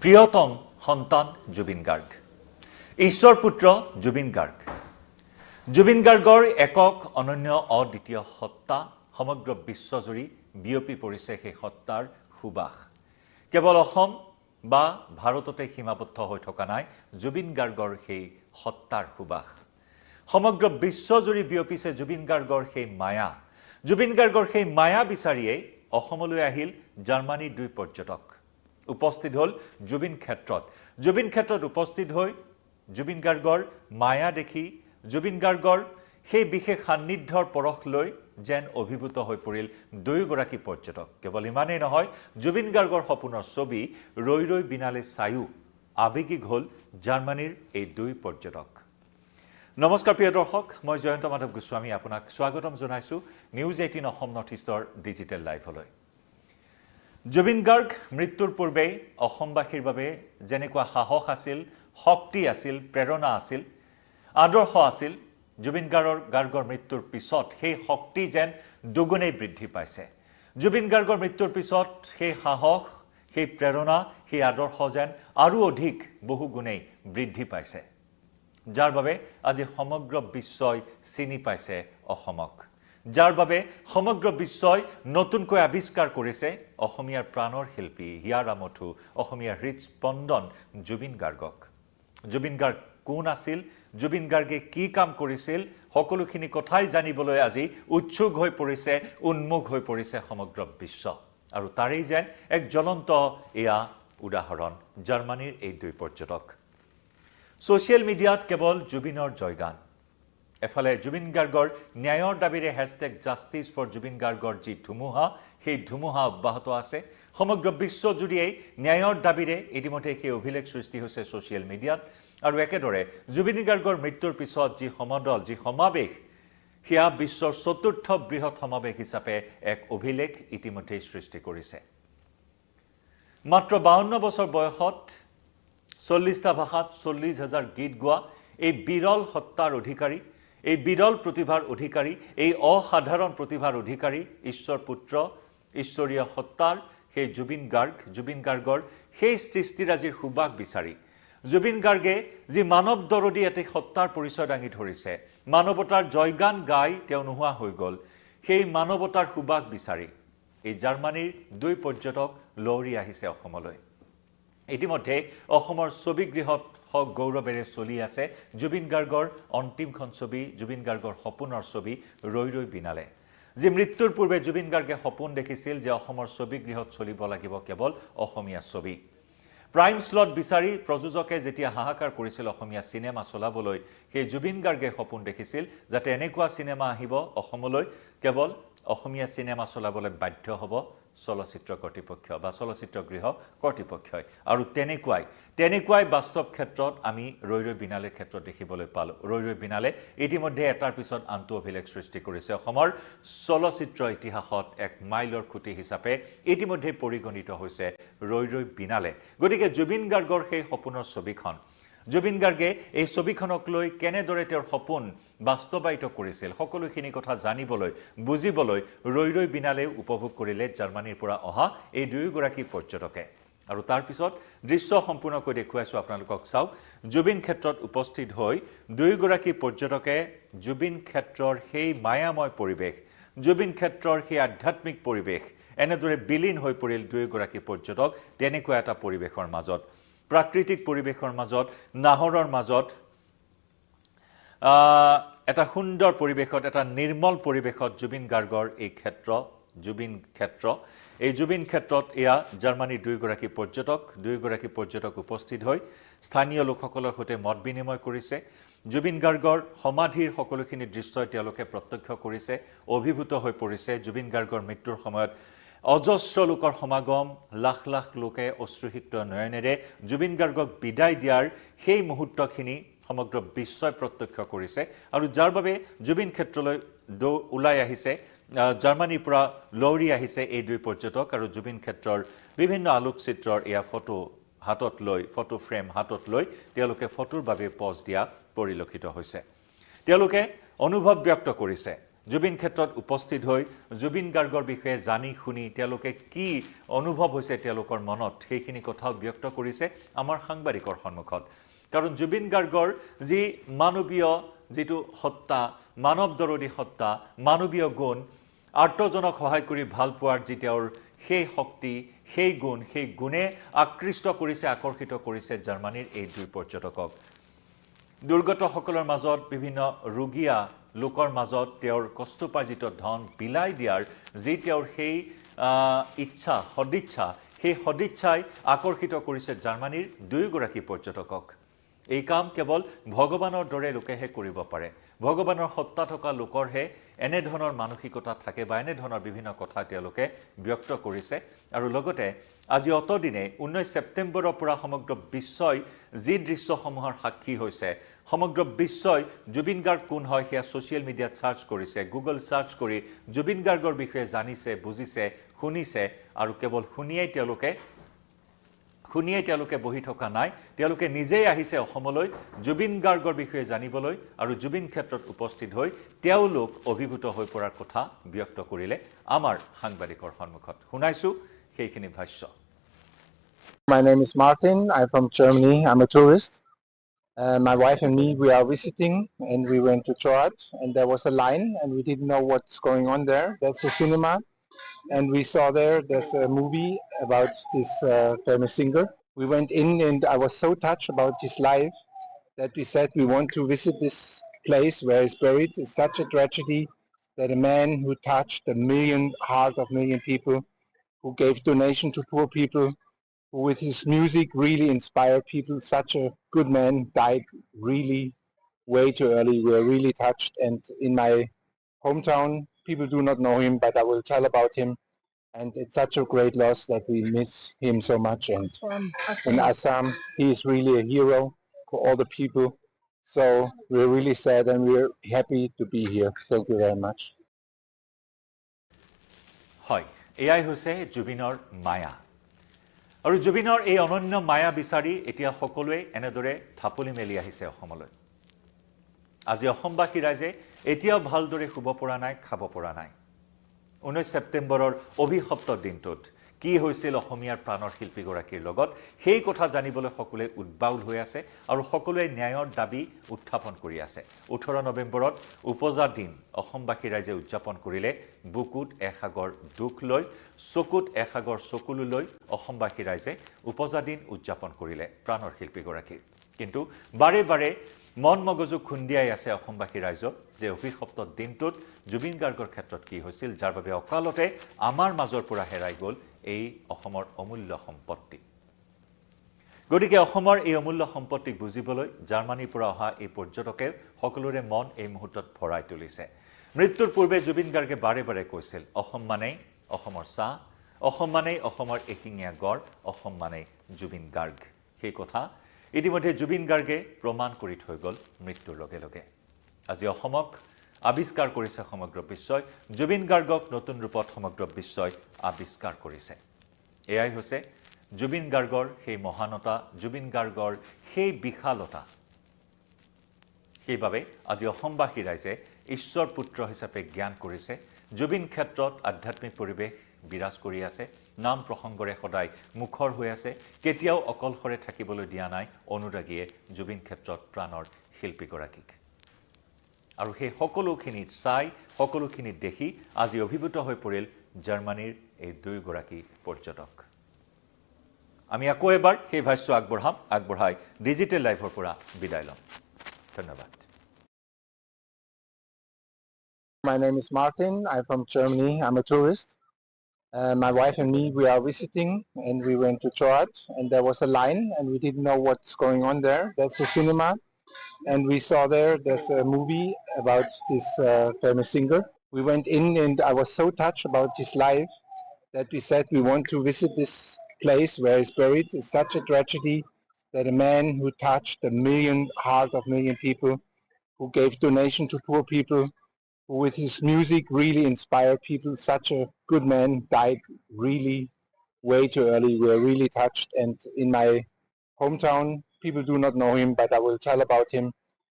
প্ৰিয়তম সন্তান জুবিন গাৰ্গ ঈশ্বৰ পুত্ৰ জুবিন গাৰ্গ জুবিন গাৰ্গৰ একক অনন্য অদ্বিতীয় সত্তা সমগ্ৰ বিশ্বজুৰি বিয়পি পৰিছে সেই সত্তাৰ সুবাস কেৱল অসম বা ভাৰততে সীমাবদ্ধ হৈ থকা নাই জুবিন গাৰ্গৰ সেই সত্তাৰ সুবাস সমগ্ৰ বিশ্বজুৰি বিয়পিছে জুবিন গাৰ্গৰ সেই মায়া জুবিন গাৰ্গৰ সেই মায়া বিচাৰিয়ে অসমলৈ আহিল জাৰ্মানীৰ দুই পৰ্যটক উপস্থিত হল জুবিন ক্ষেত্ৰত উপস্থিত হৈ জুবিন গাৰ্গৰ মায়া দেখি জুবিন গাৰ্গৰ সেই বিশেষ সান্নিধ্যৰ পৰখ লৈ যেন অভিভূত হৈ পৰিল দুয়োগৰাকী পৰ্যটক কেৱল ইমানেই নহয় জুবিন গাৰ্গৰ সপোনৰ ছবি ৰৈ ৰৈ বিনালে চায়ো আবেগিক হল জাৰ্মানীৰ এই দুই পৰ্যটক নমস্কাৰ প্ৰিয় দৰ্শক মই জয়ন্ত মাধৱ গোস্বামী আপোনাক স্বাগতম জনাইছো নিউজ 18 অসম নৰ্থ ইষ্টৰ ডিজিটেল লাইভলৈ জুবিন গাৰ্গ মৃত্যুৰ পূৰ্বে অসমবাসীৰ বাবে যেনেকুৱা সাহস আছিল শক্তি আছিল প্ৰেৰণা আছিল আদৰ্শ আছিল জুবিন গাৰ্গৰ মৃত্যুৰ পিছত সেই শক্তি যেন দুগুণেই বৃদ্ধি পাইছে জুবিন গাৰ্গৰ মৃত্যুৰ পিছত সেই সাহস সেই প্ৰেৰণা সেই আদৰ্শ যেন আৰু অধিক বহু গুণেই বৃদ্ধি পাইছে যাৰ বাবে আজি সমগ্ৰ বিশ্বই চিনি পাইছে অসমক যাৰ বাবে সমগ্ৰ বিশ্বই নতুনকৈ আৱিষ্কাৰ কৰিছে অসমীয়াৰ প্ৰাণৰ শিল্পী হিয়াৰ আমঠু অসমীয়াৰ হৃদস্পন্দন জুবিন গাৰ্গক জুবিন গাৰ্গ কোন আছিল জুবিন গাৰ্গে কি কাম কৰিছিল সকলোখিনি কথাই জানিবলৈ আজি উৎসুক হৈ পৰিছে উন্মুখ হৈ পৰিছে সমগ্ৰ বিশ্ব আৰু তাৰেই যেন এক জ্বলন্ত এয়া উদাহৰণ জাৰ্মানীৰ এই দুই পৰ্যটক সোশ্যাল মিডিয়াত কেৱল জুবিনৰ জয়গান এফালে জুবিন গাৰ্গৰ ন্যায়ৰ দাবীৰে #জাষ্টিছ ফৰ জুবিন গাৰ্গৰ যি ধুমুহা সেই ধুমুহা অব্যাহত আছে সমগ্ৰ বিশ্বজুৰিয়েই ন্যায়ৰ দাবীৰে ইতিমধ্যে সেই অভিলেখ সৃষ্টি হৈছে সোশ্যাল মিডিয়াত আৰু একেদৰে জুবিন গাৰ্গৰ মৃত্যুৰ পিছত যি সমদল যি সমাৱেশ সেয়া বিশ্বৰ চতুৰ্থ বৃহৎ সমাৱেশ হিচাপে এক অভিলেখ ইতিমধ্যে সৃষ্টি কৰিছে মাত্ৰ 52 বছৰ বয়সত 40টা ভাষাত 40,000 গীত গোৱা এই বিৰল সত্তাৰ অধিকাৰী এই বিৰল প্ৰতিভাৰ অধিকাৰী এই অসাধাৰণ প্ৰতিভাৰ অধিকাৰী ঈশ্বৰ পুত্ৰ ঈশ্বৰীয় সত্তাৰ সেই জুবিন গাৰ্গৰ সেই সৃষ্টিৰাজিৰ সুবাস বিচাৰি জুবিন গাৰ্গে যি মানৱ দৰদী এটি সত্তাৰ পৰিচয় দাঙি ধৰিছে মানৱতাৰ জয়গান গাই তেওঁ নোহোৱা হৈ গ'ল সেই মানৱতাৰ সুবাস বিচাৰি এই জাৰ্মানীৰ দুই পৰ্যটক লৰি আহিছে অসমলৈ ইতিমধ্যে অসমৰ ছবিগৃহত গৌৰৱেৰে চলি আছে জুবিন গাৰ্গৰ অন্তিমখন ছবি জুবিন গাৰ্গৰ সপোনৰ ছবি ৰৈ ৰৈ বিনালে যি মৃত্যুৰ পূৰ্বে জুবিন গাৰ্গে সপোন দেখিছিল যে অসমৰ ছবিগৃহত চলিব লাগিব কেৱল অসমীয়া ছবি প্ৰাইম স্লট বিচাৰি প্ৰযোজকে যেতিয়া হাহাকাৰ কৰিছিল অসমীয়া সিনেমা চলাবলৈ সেই জুবিন গাৰ্গে সপোন দেখিছিল যাতে এনেকুৱা সিনেমা আহিব অসমলৈ কেৱল অসমীয়া সিনেমা চলাবলৈ বাধ্য হ'ব চলচ্চিত্ৰ কৰ্তৃপক্ষ বা চলচ্চিত্ৰ গৃহ কৰ্তৃপক্ষই আৰু তেনেকুৱাই বাস্তৱ ক্ষেত্ৰত আমি ৰৈ ৰৈ বিনালেৰ ক্ষেত্ৰত দেখিবলৈ পালোঁ ৰৈ ৰৈ বিনালে ইতিমধ্যে এটাৰ পিছত আনটো অভিলেখ সৃষ্টি কৰিছে অসমৰ চলচ্চিত্ৰ ইতিহাসত এক মাইলৰ খুঁটি হিচাপে ইতিমধ্যে পৰিগণিত হৈছে ৰৈ ৰৈ বিনালে গতিকে জুবিন গাৰ্গৰ সেই সপোনৰ ছবিখন জুবিন গাৰ্গে এই ছবিখনক লৈ কেনেদৰে তেওঁৰ সপোন বাস্তৱায়িত কৰিছিল সকলোখিনি কথা জানিবলৈ বুজিবলৈ ৰৈ ৰৈ বিনালে উপভোগ কৰিলে জাৰ্মানীৰ পৰা অহা এই দুয়োগৰাকী পৰ্যটকে আৰু তাৰ পিছত দৃশ্য সম্পূৰ্ণকৈ দেখুৱাইছো আপোনালোকক চাওক জুবিন ক্ষেত্ৰত উপস্থিত হৈ দুয়োগৰাকী পৰ্যটকে জুবিন ক্ষেত্ৰৰ সেই মায়াময় পৰিৱেশ জুবিন ক্ষেত্ৰৰ সেই আধ্যাত্মিক পৰিৱেশ এনেদৰে বিলীন হৈ পৰিল দুয়োগৰাকী পৰ্যটক তেনেকুৱা এটা পৰিৱেশৰ মাজত প্ৰাকৃতিক পৰিৱেশৰ মাজত নাহৰৰ মাজত এটা সুন্দৰ পৰিৱেশত এটা নিৰ্মল পৰিৱেশত জুবিন গাৰ্গৰ এই জুবিন ক্ষেত্ৰত এয়া জাৰ্মানীৰ দুয়োগৰাকী পৰ্যটক উপস্থিত হৈ স্থানীয় লোকসকলৰ সৈতে মত বিনিময় কৰিছে জুবিন গাৰ্গৰ সমাধিৰ সকলোখিনি দৃশ্যই তেওঁলোকে প্ৰত্যক্ষ কৰিছে অভিভূত হৈ পৰিছে জুবিন গাৰ্গৰ মৃত্যুৰ সময়ত অজস্ৰ লোকৰ সমাগম লাখ লাখ লোকে অশ্ৰুসিক্ত নয়নেৰে জুবিন গাৰ্গক বিদায় দিয়াৰ সেই মুহূৰ্তখিনি সমগ্ৰ বিশ্বই প্ৰত্যক্ষ কৰিছে আৰু যাৰ বাবে জুবিন ক্ষেত্ৰলৈ ওলাই আহিছে জাৰ্মানীৰ পৰা লৰি আহিছে এই দুই পৰ্যটক আৰু জুবিন ক্ষেত্ৰৰ বিভিন্ন আলোকচিত্ৰৰ এয়া ফটো ফ্ৰেম হাতত লৈ তেওঁলোকে ফটোৰ বাবে পজ দিয়া পৰিলক্ষিত হৈছে তেওঁলোকে অনুভৱ ব্যক্ত কৰিছে জুবিন ক্ষেত্ৰত উপস্থিত হৈ জুবিন গাৰ্গৰ বিষয়ে জানি শুনি তেওঁলোকে কি অনুভৱ হৈছে তেওঁলোকৰ মনত সেইখিনি কথাও ব্যক্ত কৰিছে আমাৰ সাংবাদিকৰ সন্মুখত কাৰণ জুবিন গাৰ্গৰ যি মানৱীয় যিটো সত্তা মানৱ দৰদী সত্তা মানৱীয় গুণ আৰ্তজনক সহায় কৰি ভাল পোৱাৰ যি তেওঁৰ সেই শক্তি সেই গুণে আকৃষ্ট কৰিছে আকৰ্ষিত কৰিছে জাৰ্মানীৰ এই দুই পৰ্যটকক দুৰ্গতসকলৰ মাজত বিভিন্ন ৰোগীয়া লোকৰ মাজত তেওঁৰ কষ্টপাৰ্জিত ধন বিলাই দিয়াৰ যি তেওঁৰ সেই ইচ্ছা সেই সদিচ্ছাই আকৰ্ষিত কৰিছে জাৰ্মানীৰ দুয়োগৰাকী পৰ্যটকক এই কাম কেৱল ভগৱানৰ দৰে লোকেহে কৰিব পাৰে ভগৱানৰ সত্তা থকা লোকৰহে এনে ধৰণৰ মানসিকতা থাকে বা এনে ধৰণৰ বিভিন্ন কথা তেওঁলোকে ব্যক্ত কৰিছে আৰু লগতে আজি অতদিনে 19 ছেপ্টেম্বৰৰ পৰা সমগ্ৰ বিশ্বই যি দৃশ্যসমূহৰ সাক্ষী হৈছে সমগ্ৰ বিশ্বই জুবিন গাৰ্গ কোন হয় সেয়া সোশ্যাল মিডিয়াত সাৰ্চ কৰিছে গুগল সাৰ্চ কৰি জুবিন গাৰ্গৰ বিষয়ে জানিছে বুজিছে শুনিছে আৰু কেৱল শুনিয়েই তেওঁলোকে বহি থকা নাই তেওঁলোকে নিজেই আহিছে অসমলৈ জুবিন গাৰ্গৰ বিষয়ে জানিবলৈ আৰু জুবিন ক্ষেত্ৰত উপস্থিত হৈ তেওঁলোক অভিভূত হৈ পৰাৰ কথা ব্যক্ত কৰিলে আমাৰ সাংবাদিকৰ সন্মুখত শুনাইছো সেইখিনি ভাষ্য My name is Martin. I'm from Germany. I'm a tourist. My wife and me, we are visiting and we went to church and there was a line and we didn't know what's going on there. That's a cinema and we saw there's a movie about this famous singer. We went in and I was so touched about his life that we said we want to visit this place where he's buried. It's such a tragedy that a man who touched the heart of million people, who gave donation to poor people, who with his music really inspired people, such a good man, died really way too early. We are really touched and in my hometown, people do not know him, but I will tell about him. And it's such a great loss that we miss him so much. And in Assam, he is really a hero for all the people. So we're really sad and we're happy to be here. Thank you very much. হয় এয়াই হৈছে জুবিনৰ মায়া আৰু জুবিনৰ এই অনন্য মায়া বিচাৰি এতিয়া সকলোৱে এনেদৰে থাপলি মেলি আহিছে অসমলৈ আজি অসমবাসী ৰাইজে এতিয়াও ভালদৰে শুব পৰা নাই খাব পৰা নাই 19 ছেপ্টেম্বৰৰ অভিশপ্ত দিনটোত কি হৈছিল অসমীয়াৰ প্ৰাণৰ শিল্পীগৰাকীৰ লগত সেই কথা জানিবলৈ সকলোৱে উদ্বাউল হৈ আছে আৰু সকলোৱে ন্যায়ৰ দাবী উত্থাপন কৰি আছে 18 নৱেম্বৰত উপজা দিন অসমবাসী ৰাইজে উদযাপন কৰিলে বুকুত এসাগৰ দুখ লৈ চকুত এসাগৰ চকুলো লৈ অসমবাসী ৰাইজে উপজা দিন উদযাপন কৰিলে প্ৰাণৰ শিল্পীগৰাকীৰ কিন্তু বাৰে বাৰে মন মগজু খুন্দিয়াই আছে অসমবাসী ৰাইজক যে অভিশপ্ত দিনটোত জুবিন গাৰ্গৰ ক্ষেত্ৰত কি হৈছিল যাৰ বাবে অকালতে আমাৰ মাজৰ পৰা হেৰাই গ'ল এই অসমৰ অমূল্য সম্পত্তি গতিকে অসমৰ এই অমূল্য সম্পত্তিক বুজিবলৈ জাৰ্মানীৰ পৰা অহা এই পৰ্যটকে সকলোৰে মন এই মুহূৰ্তত ভৰাই তুলিছে মৃত্যুৰ পূৰ্বে জুবিন গাৰ্গে বাৰে বাৰে কৈছিল অসম মানেই অসমৰ চাহ অসম মানেই অসমৰ এশিঙীয়া গড় অসম মানেই জুবিন গাৰ্গ সেই কথা ইতিমধ্যে জুবিন গাৰ্গে প্ৰমাণ কৰি থৈ গ'ল মৃত্যুৰ লগে লগে আজি অসমক আবিষ্কাৰ কৰিছে সমগ্ৰ বিশ্বই জুবিন গাৰ্গক নতুন ৰূপত সমগ্ৰ বিশ্বই আবিষ্কাৰ কৰিছে এয়াই হৈছে জুবিন গাৰ্গৰ সেই মহানতা জুবিন গাৰ্গৰ সেই বিশালতা সেইবাবে আজি অসমবাসী ৰাইজে ঈশ্বৰ পুত্ৰ হিচাপে জ্ঞান কৰিছে জুবিন ক্ষেত্ৰত আধ্যাত্মিক পৰিৱেশ বিৰাজ কৰি আছে নাম প্ৰসংগৰে সদায় মুখৰ হৈ আছে কেতিয়াও অকলশৰে থাকিবলৈ দিয়া নাই অনুৰাগীয়ে জুবিন ক্ষেত্ৰত প্ৰাণৰ শিল্পীগৰাকীক আৰু সেই সকলোখিনি চাই সকলোখিনি দেখি আজি অভিভূত হৈ পৰিল জাৰ্মানীৰ এই দুয়োগৰাকী পৰ্যটক আমি আকৌ এবাৰ সেই ভাষ্য আগবঢ়াই ডিজিটেল লাইভৰ পৰা বিদায় ল'ম ধন্যবাদ My name is Martin. I'm from Germany. I'm a tourist. My wife and me, we are visiting and we went to church and there was a line and we didn't know what's going on there. That's a cinema and we saw there's a movie about this famous singer. We went in and I was so touched about his life that we said we want to visit this place where he's buried. It's such a tragedy that a man who touched the heart of million people, who gave donation to poor people, who with his music really inspired people, such a good man, died really way too early. We are really touched and in my hometown, people do not know him, but I will tell about him.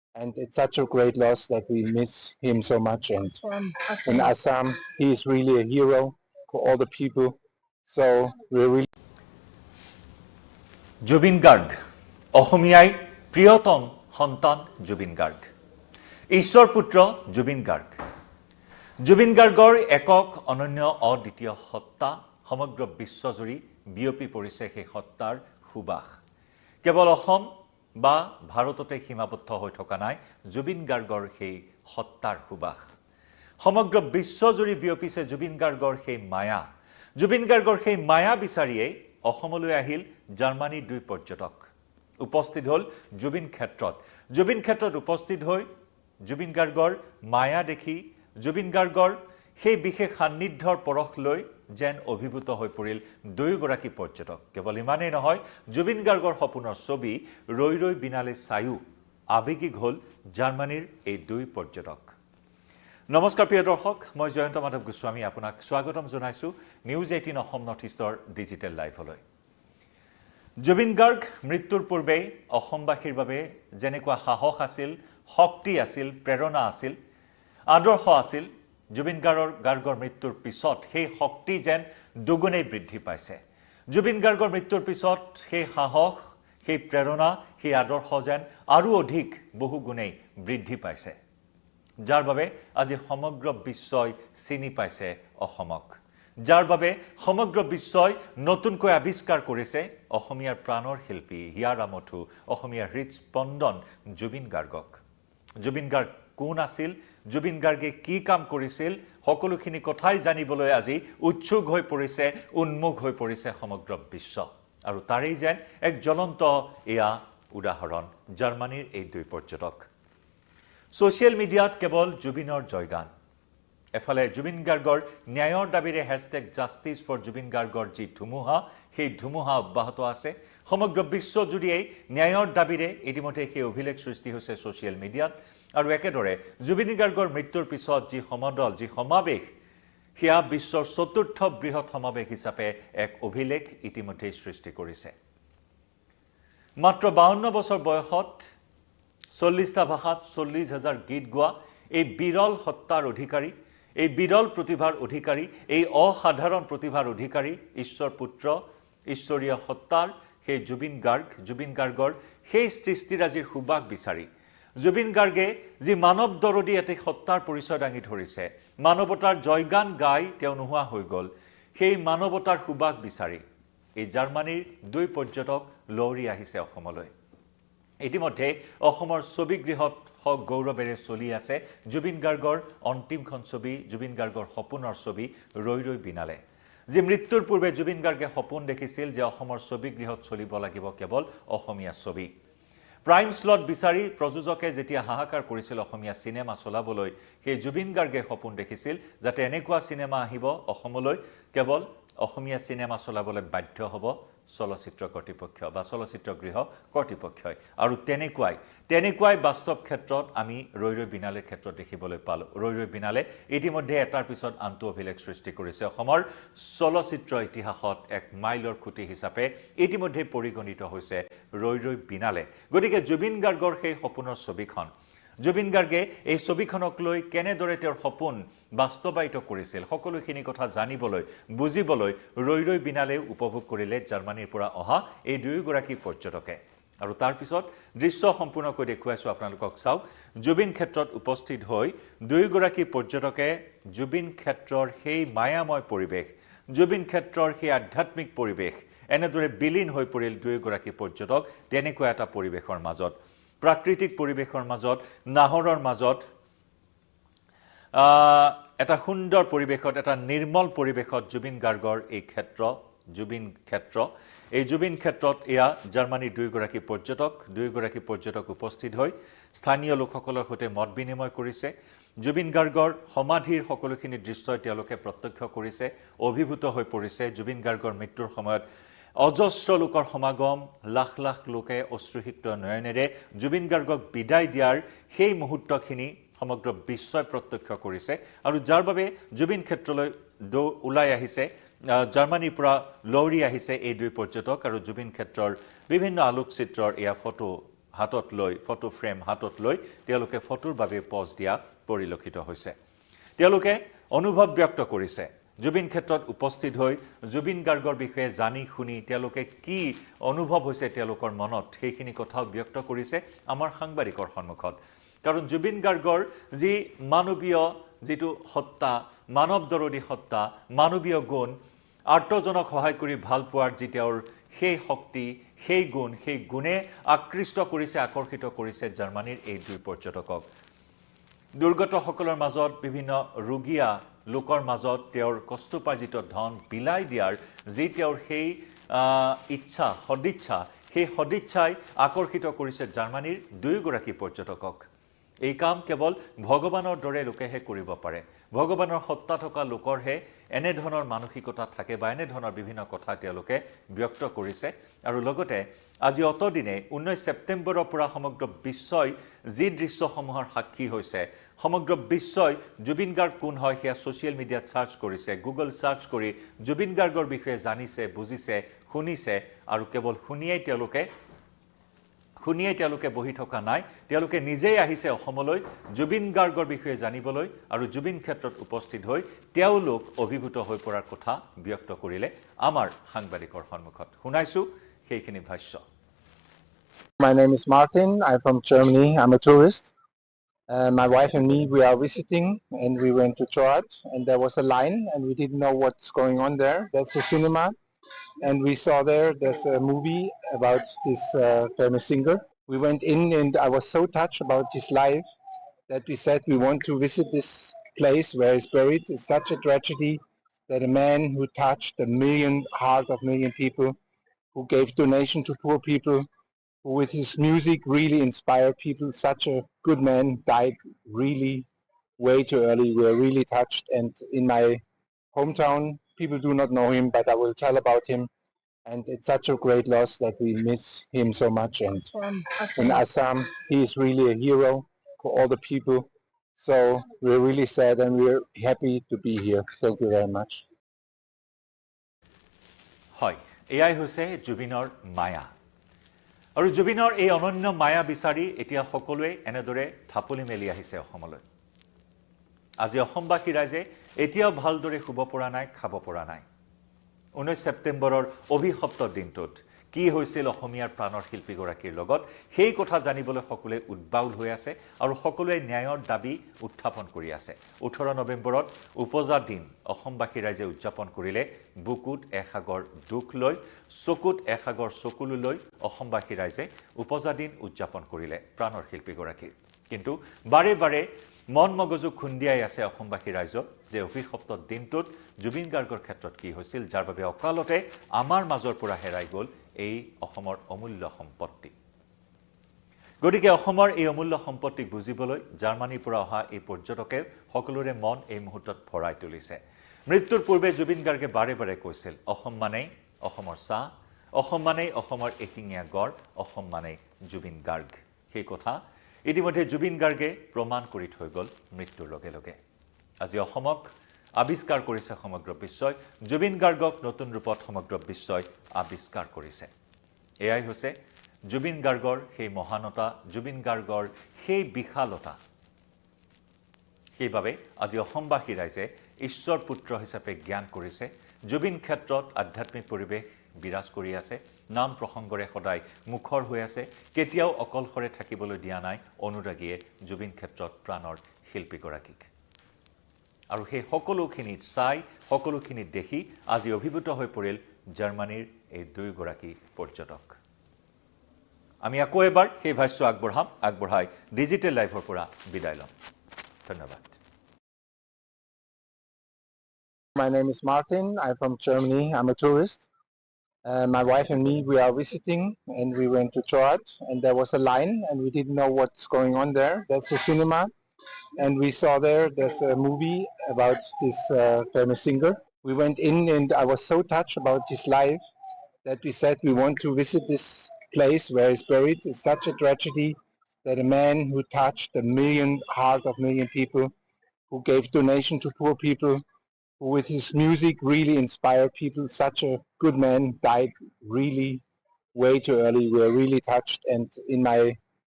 And it's such a great loss that we miss him so much. And in Assam, he is really a hero for all the people. So we're really Zubeen Garg অসমীয়াই প্ৰিয়তম সন্তান জুবিন গাৰ্গ ঈশ্বৰ পুত্ৰ জুবিন গাৰ্গ জুবিন গাৰ্গৰ একক অনন্য অদ্বিতীয় সত্তা সমগ্ৰ বিশ্বজুৰি বিয়পি পৰিছে সেই সত্তাৰ সুবাস কেৱল অসম বা ভাৰততে সীমাবদ্ধ হৈ থকা নাই জুবিন গাৰ্গৰ সেই সত্তাৰ সুবাস সমগ্ৰ বিশ্বজুৰি বিয়পিছে জুবিন গাৰ্গৰ সেই মায়া জুবিন গাৰ্গৰ সেই মায়া বিচাৰিয়ে অসমলৈ আহিল জাৰ্মানীৰ দুই পৰ্যটক উপস্থিত হল জুবিন ক্ষেত্ৰত উপস্থিত হৈ জুবিন গাৰ্গৰ মায়া দেখি জুবিন গাৰ্গৰ সেই বিশেষ সান্নিধ্যৰ পৰখ লৈ যেন অভিভূত হৈ পৰিল দুয়োগৰাকী পৰ্যটক কেৱল ইমানেই নহয় জুবিন গাৰ্গৰ সপোনৰ ছবি ৰৈ ৰৈ বিনালে চায়ো আৱেগিক হল জাৰ্মানীৰ এই দুই পৰ্যটক নমস্কাৰ প্ৰিয় দৰ্শক মই জয়ন্ত মাধৱ গোস্বামী আপোনাক স্বাগতম জনাইছো নিউজ 18 অসম নৰ্থ ইষ্টৰ ডিজিটেল লাইভলৈ জুবিন গাৰ্গ মৃত্যুৰ পূৰ্বে অসমবাসীৰ বাবে যেনেকুৱা সাহস আছিল শক্তি আছিল প্ৰেৰণা আছিল আদৰ্শ আছিল জুবিন গাৰ্গৰ মৃত্যুৰ পিছত সেই শক্তি যেন দুগুণেই বৃদ্ধি পাইছে জুবিন গাৰ্গৰ মৃত্যুৰ পিছত সেই সাহস সেই প্ৰেৰণা সেই আদৰ্শ যেন আৰু অধিক বহু গুণেই বৃদ্ধি পাইছে যাৰ বাবে আজি সমগ্ৰ বিশ্বই চিনি পাইছে অসমক যাৰ বাবে সমগ্ৰ বিশ্বই নতুনকৈ আৱিষ্কাৰ কৰিছে অসমীয়াৰ প্ৰাণৰ শিল্পী হিয়াৰ আমঠু অসমীয়াৰ হৃদস্পন্দন জুবিন গাৰ্গক জুবিন গাৰ্গ কোন আছিল জুবিন গাৰ্গে কি কাম কৰিছিল সকলোখিনি কথাই জানিবলৈ আজি উৎসুক হৈ পৰিছে উন্মুখ হৈ পৰিছে সমগ্ৰ বিশ্ব আৰু তাৰেই যেন এক জ্বলন্ত এয়া উদাহৰণ জাৰ্মানীৰ এই দুই পৰ্যটক সোশ্যাল মিডিয়াত কেৱল জুবিনৰ জয়গান এফালে জুবিন গাৰ্গৰ ন্যায়ৰ দাবীৰে #জাষ্টিস ফৰ জুবিন গাৰ্গৰ যি ধুমুহা সেই ধুমুহা অব্যাহত আছে সমগ্ৰ বিশ্বজুৰিয়েই ন্যায়ৰ দাবীৰে ইতিমধ্যে সেই অভিলেখ সৃষ্টি হৈছে সোশ্যাল মিডিয়াত আৰু একেদৰে জুবিন গাৰ্গৰ মৃত্যুৰ পিছত যি সমদল যি সমাৱেশ সেয়া বিশ্বৰ চতুৰ্থ বৃহৎ সমাৱেশ হিচাপে এক অভিলেখ ইতিমধ্যে সৃষ্টি কৰিছে মাত্ৰ 52 বছৰ বয়সত 40টা ভাষাত 40,000 গীত গোৱা এই বিৰল সত্তাৰ অধিকাৰী এই বিৰল প্ৰতিভাৰ অধিকাৰী এই অসাধাৰণ প্ৰতিভাৰ অধিকাৰী ঈশ্বৰ পুত্ৰ ঈশ্বৰীয় সত্তাৰ সেই জুবিন গাৰ্গৰ সেই সৃষ্টিৰাজিৰ সুবাস বিচাৰি জুবিন গাৰ্গে যি মানৱ দৰদী এটি সত্তাৰ পৰিচয় দাঙি ধৰিছে মানৱতাৰ জয়গান গাই তেওঁ নোহোৱা হৈ গ'ল সেই মানৱতাৰ সুবাস বিচাৰি এই জাৰ্মানীৰ দুই পৰ্যটক লৰি আহিছে অসমলৈ ইতিমধ্যে অসমৰ ছবিগৃহত গৌৰৱেৰে চলি আছে জুবিন গাৰ্গৰ অন্তিমখন ছবি জুবিন গাৰ্গৰ সপোনৰ ছবি ৰৈ ৰৈ বিনালে যি মৃত্যুৰ পূৰ্বে জুবিন গাৰ্গে সপোন দেখিছিল যে অসমৰ ছবিগৃহত চলিব লাগিব কেৱল অসমীয়া ছবি প্ৰাইম স্লট বিচাৰি প্ৰযোজকে যেতিয়া হাহাকাৰ কৰিছিল অসমীয়া সিনেমা চলাবলৈ সেই জুবিন গাৰ্গে সপোন দেখিছিল যাতে এনেকুৱা সিনেমা আহিব অসমলৈ কেৱল অসমীয়া সিনেমা চলাবলৈ বাধ্য হ'ব চলচ্চিত্ৰ কৰ্তৃপক্ষ বা চলচ্চিত্ৰ গৃহ কৰ্তৃপক্ষই আৰু তেনেকুৱাই বাস্তৱ ক্ষেত্ৰত আমি ৰৈ ৰৈ বিনালেৰ ক্ষেত্ৰত দেখিবলৈ পালো ৰৈ ৰৈ বিনালে ইতিমধ্যে এটাৰ পিছত আনটো অভিলেখ সৃষ্টি কৰিছে অসমৰ চলচ্চিত্ৰ ইতিহাসত এক মাইলৰ খুঁটি হিচাপে ইতিমধ্যে পৰিগণিত হৈছে ৰৈ ৰৈ বিনালে গতিকে জুবিন গাৰ্গৰ সেই সপোনৰ ছবিখন জুবিন গাৰ্গে এই ছবিখনক লৈ কেনেদৰে তেওঁৰ সপোন বাস্তৱায়িত কৰিছিল সকলোখিনি কথা জানিবলৈ বুজিবলৈ ৰৈ ৰৈ বিনালে উপভোগ কৰিলে জাৰ্মানীৰ পৰা অহা এই দুয়োগৰাকী পৰ্যটকে আৰু তাৰ পিছত দৃশ্য সম্পূৰ্ণকৈ দেখুৱাইছো আপোনালোকক চাওক জুবিন ক্ষেত্ৰত উপস্থিত হৈ দুয়োগৰাকী পৰ্যটকে জুবিন ক্ষেত্ৰৰ সেই মায়াময় পৰিৱেশ জুবিন ক্ষেত্ৰৰ সেই আধ্যাত্মিক পৰিৱেশ এনেদৰে বিলীন হৈ পৰিল দুয়োগৰাকী পৰ্যটক তেনেকুৱা এটা পৰিৱেশৰ মাজত প্ৰাকৃতিক পৰিৱেশৰ মাজত নাহৰৰ মাজত এটা সুন্দৰ পৰিৱেশত এটা নিৰ্মল পৰিৱেশত জুবিন গাৰ্গৰ এই জুবিন ক্ষেত্ৰত এয়া জাৰ্মানীৰ দুয়োগৰাকী পৰ্যটক উপস্থিত হৈ স্থানীয় লোকসকলৰ সৈতে মত বিনিময় কৰিছে জুবিন গাৰ্গৰ সমাধিৰ সকলোখিনি দৃশ্যই তেওঁলোকে প্ৰত্যক্ষ কৰিছে অভিভূত হৈ পৰিছে জুবিন গাৰ্গৰ মৃত্যুৰ সময়ত অজস্ৰ লোকৰ সমাগম লাখ লাখ লোকে অশ্ৰুসিক্ত নয়নেৰে জুবিন গাৰ্গক বিদায় দিয়াৰ সেই মুহূৰ্তখিনি সমগ্ৰ বিশ্বই প্ৰত্যক্ষ কৰিছে আৰু যাৰ বাবে জুবিন ক্ষেত্ৰলৈ ওলাই আহিছে জাৰ্মানীৰ পৰা লৰি আহিছে এই দুই পৰ্যটক আৰু জুবিন ক্ষেত্ৰৰ বিভিন্ন আলোকচিত্ৰৰ এয়া ফটো হাতত লৈ ফটো ফ্ৰেম হাতত লৈ তেওঁলোকে ফটোৰ বাবে পজ দিয়া পৰিলক্ষিত হৈছে তেওঁলোকে অনুভৱ ব্যক্ত কৰিছে জুবিন ক্ষেত্ৰত উপস্থিত হৈ জুবিন গাৰ্গৰ বিষয়ে জানি শুনি তেওঁলোকে কি অনুভৱ হৈছে তেওঁলোকৰ মনত সেইখিনি কথাও ব্যক্ত কৰিছে আমাৰ সাংবাদিকৰ সন্মুখত কাৰণ জুবিন গাৰ্গৰ যি মানৱীয় যেটো সত্তা মানৱদৰদী সত্তা মানৱীয় গুণ আৰ্তজনক সহায় কৰি ভাল পোৱাৰ যি তেওঁৰ সেই শক্তি সেই গুণে আকৃষ্ট কৰিছে আকৰ্ষিত কৰিছে জাৰ্মানীৰ এই দুই পৰ্যটকক দুৰ্গত সকলৰ মাজত বিভিন্ন ৰোগীয়া লোকৰ মাজত তেওঁৰ কষ্টপাৰ্জিত ধন বিলাই দিয়াৰ যি তেওঁৰ সেই ইচ্ছা সেই সদিচ্ছাই আকৰ্ষিত কৰিছে জাৰ্মানীৰ দুয়োগৰাকী পৰ্যটকক এই কাম কেৱল ভগৱানৰ দৰে লোকেহে কৰিব পাৰে ভগৱানৰ সত্তা থকা লোকৰহে এনে ধৰণৰ মানসিকতা থাকে বা এনে ধৰণৰ বিভিন্ন কথা তেওঁলোকে ব্যক্ত কৰিছে আৰু লগতে আজি অতদিনে 19 ছেপ্টেম্বৰৰ পৰা সমগ্ৰ বিশ্বই যি দৃশ্যসমূহৰ সাক্ষী হৈছে সমগ্ৰ বিশ্বই জুবিন গাৰ্গ কোন হয় সেয়া সোশ্যাল মিডিয়াত সাৰ্চ কৰিছে গুগল সাৰ্চ কৰি জুবিন গাৰ্গৰ বিষয়ে জানিছে বুজিছে শুনিছে আৰু কেৱল শুনিয়েই তেওঁলোকে বহি থকা নাই তেওঁলোকে নিজেই আহিছে অসমলৈ জুবিন গাৰ্গৰ বিষয়ে জানিবলৈ আৰু জুবিন ক্ষেত্ৰত উপস্থিত হৈ তেওঁলোক অভিভূত হৈ পৰাৰ কথা ব্যক্ত কৰিলে আমাৰ সাংবাদিকৰ সন্মুখত শুনাইছো সেইখিনি ভাষ্য My name is Martin. I'm from Germany. I'm a tourist. My wife and me, we are visiting, and we went to church, and there was a line, and we didn't know what's going on there. That's a cinema, and we saw there's a movie about this famous singer. We went in, and I was so touched about his life that we said we want to visit this place where he's buried. It's such a tragedy that a man who touched the heart of million people, who gave donation to poor people, who with his music really inspired people, such a good man, died really way too early. We're really touched, and in my hometown, people do not know him, but I will tell about him. And it's such a great loss that we miss him so much. And in Assam, he is really a hero for all the people. So we're really sad and we're happy to be here. Thank you very much. হয় এয়াই হৈছে জুবিনৰ মায়া আৰু জুবিনৰ এই অনন্য মায়া বিচাৰি এতিয়া সকলোৱে এনেদৰে থাপলি মেলি আহিছে অসমলৈ আজি অসমবাসী ৰাইজে এতিয়াও ভালদৰে শুব পৰা নাই খাব পৰা নাই 19 ছেপ্টেম্বৰৰ অভিশপ্ত দিনটোত কি হৈছিল অসমীয়াৰ প্ৰাণৰ শিল্পীগৰাকীৰ লগত সেই কথা জানিবলৈ সকলোৱে উদ্বাউল হৈ আছে আৰু সকলোৱে ন্যায়ৰ দাবী উত্থাপন কৰি আছে 18 নৱেম্বৰত উপজা দিন অসমবাসী ৰাইজে উদযাপন কৰিলে বুকুত এসাগৰ দুখ লৈ চকুত এসাগৰ চকুলো লৈ অসমবাসী ৰাইজে উপজা দিন উদযাপন কৰিলে প্ৰাণৰ শিল্পীগৰাকীৰ কিন্তু বাৰে বাৰে মন মগজু খুন্দিয়াই আছে অসমবাসী ৰাইজৰ যে অভিশপ্ত দিনটোত জুবিন গাৰ্গৰ ক্ষেত্ৰত কি হৈছিল যাৰ বাবে অকালতে আমাৰ মাজৰ পৰা হেৰাই গ'ল এই অসমৰ অমূল্য সম্পত্তি গতিকে অসমৰ এই অমূল্য সম্পত্তিক বুজিবলৈ জাৰ্মানীৰ পৰা অহা এই পৰ্যটকে সকলোৰে মন এই মুহূৰ্তত ভৰাই তুলিছে মৃত্যুৰ পূৰ্বে জুবিন গাৰ্গে বাৰে বাৰে কৈছিল অসম মানেই অসমৰ চাহ অসম মানেই অসমৰ এশিঙীয়া গড় অসম মানেই জুবিন গাৰ্গ সেই কথা ইতিমধ্যে জুবিন গাৰ্গে প্ৰমাণ কৰি থৈ গ'ল মৃত্যুৰ লগে লগে আজি অসমক আবিষ্কাৰ কৰিছে সমগ্ৰ বিশ্বই জুবিন গাৰ্গক নতুন ৰূপত সমগ্ৰ বিশ্বই আবিষ্কাৰ কৰিছে এয়াই হৈছে জুবিন গাৰ্গৰ সেই মহানতা জুবিন গাৰ্গৰ সেই বিশালতা সেইবাবে আজি অসমবাসী ৰাইজে ঈশ্বৰ পুত্ৰ হিচাপে জ্ঞান কৰিছে জুবিন ক্ষেত্ৰত আধ্যাত্মিক পৰিৱেশ বিৰাজ কৰি আছে নাম প্ৰসংগৰে সদায় মুখৰ হৈ আছে কেতিয়াও অকলশৰে থাকিবলৈ দিয়া নাই অনুৰাগীয়ে জুবিন ক্ষেত্ৰত প্ৰাণৰ শিল্পীগৰাকীক আৰু সেই সকলোখিনি চাই সকলোখিনি দেখি আজি অভিভূত হৈ পৰিল জাৰ্মানীৰ এই দুইগৰাকী পৰ্যটক আমি আকৌ এবাৰ সেই ভাষ্য আগবঢ়াই ডিজিটেল লাইভৰ পৰা বিদায় লম ধন্যবাদ My name is Martin. I'm from Germany. I'm a tourist. My wife and me, we are visiting, and we went to church, and there was a line, and we didn't know what's going on there. That's a cinema, and we saw there's a movie about this famous singer. We went in, and I was so touched about his life that we said we want to visit this place where he's buried. It's such a tragedy that a man who touched the heart of million people, who gave donation to poor people, who with his music really inspired people, such a good man, died really way too early. We're really touched, and in my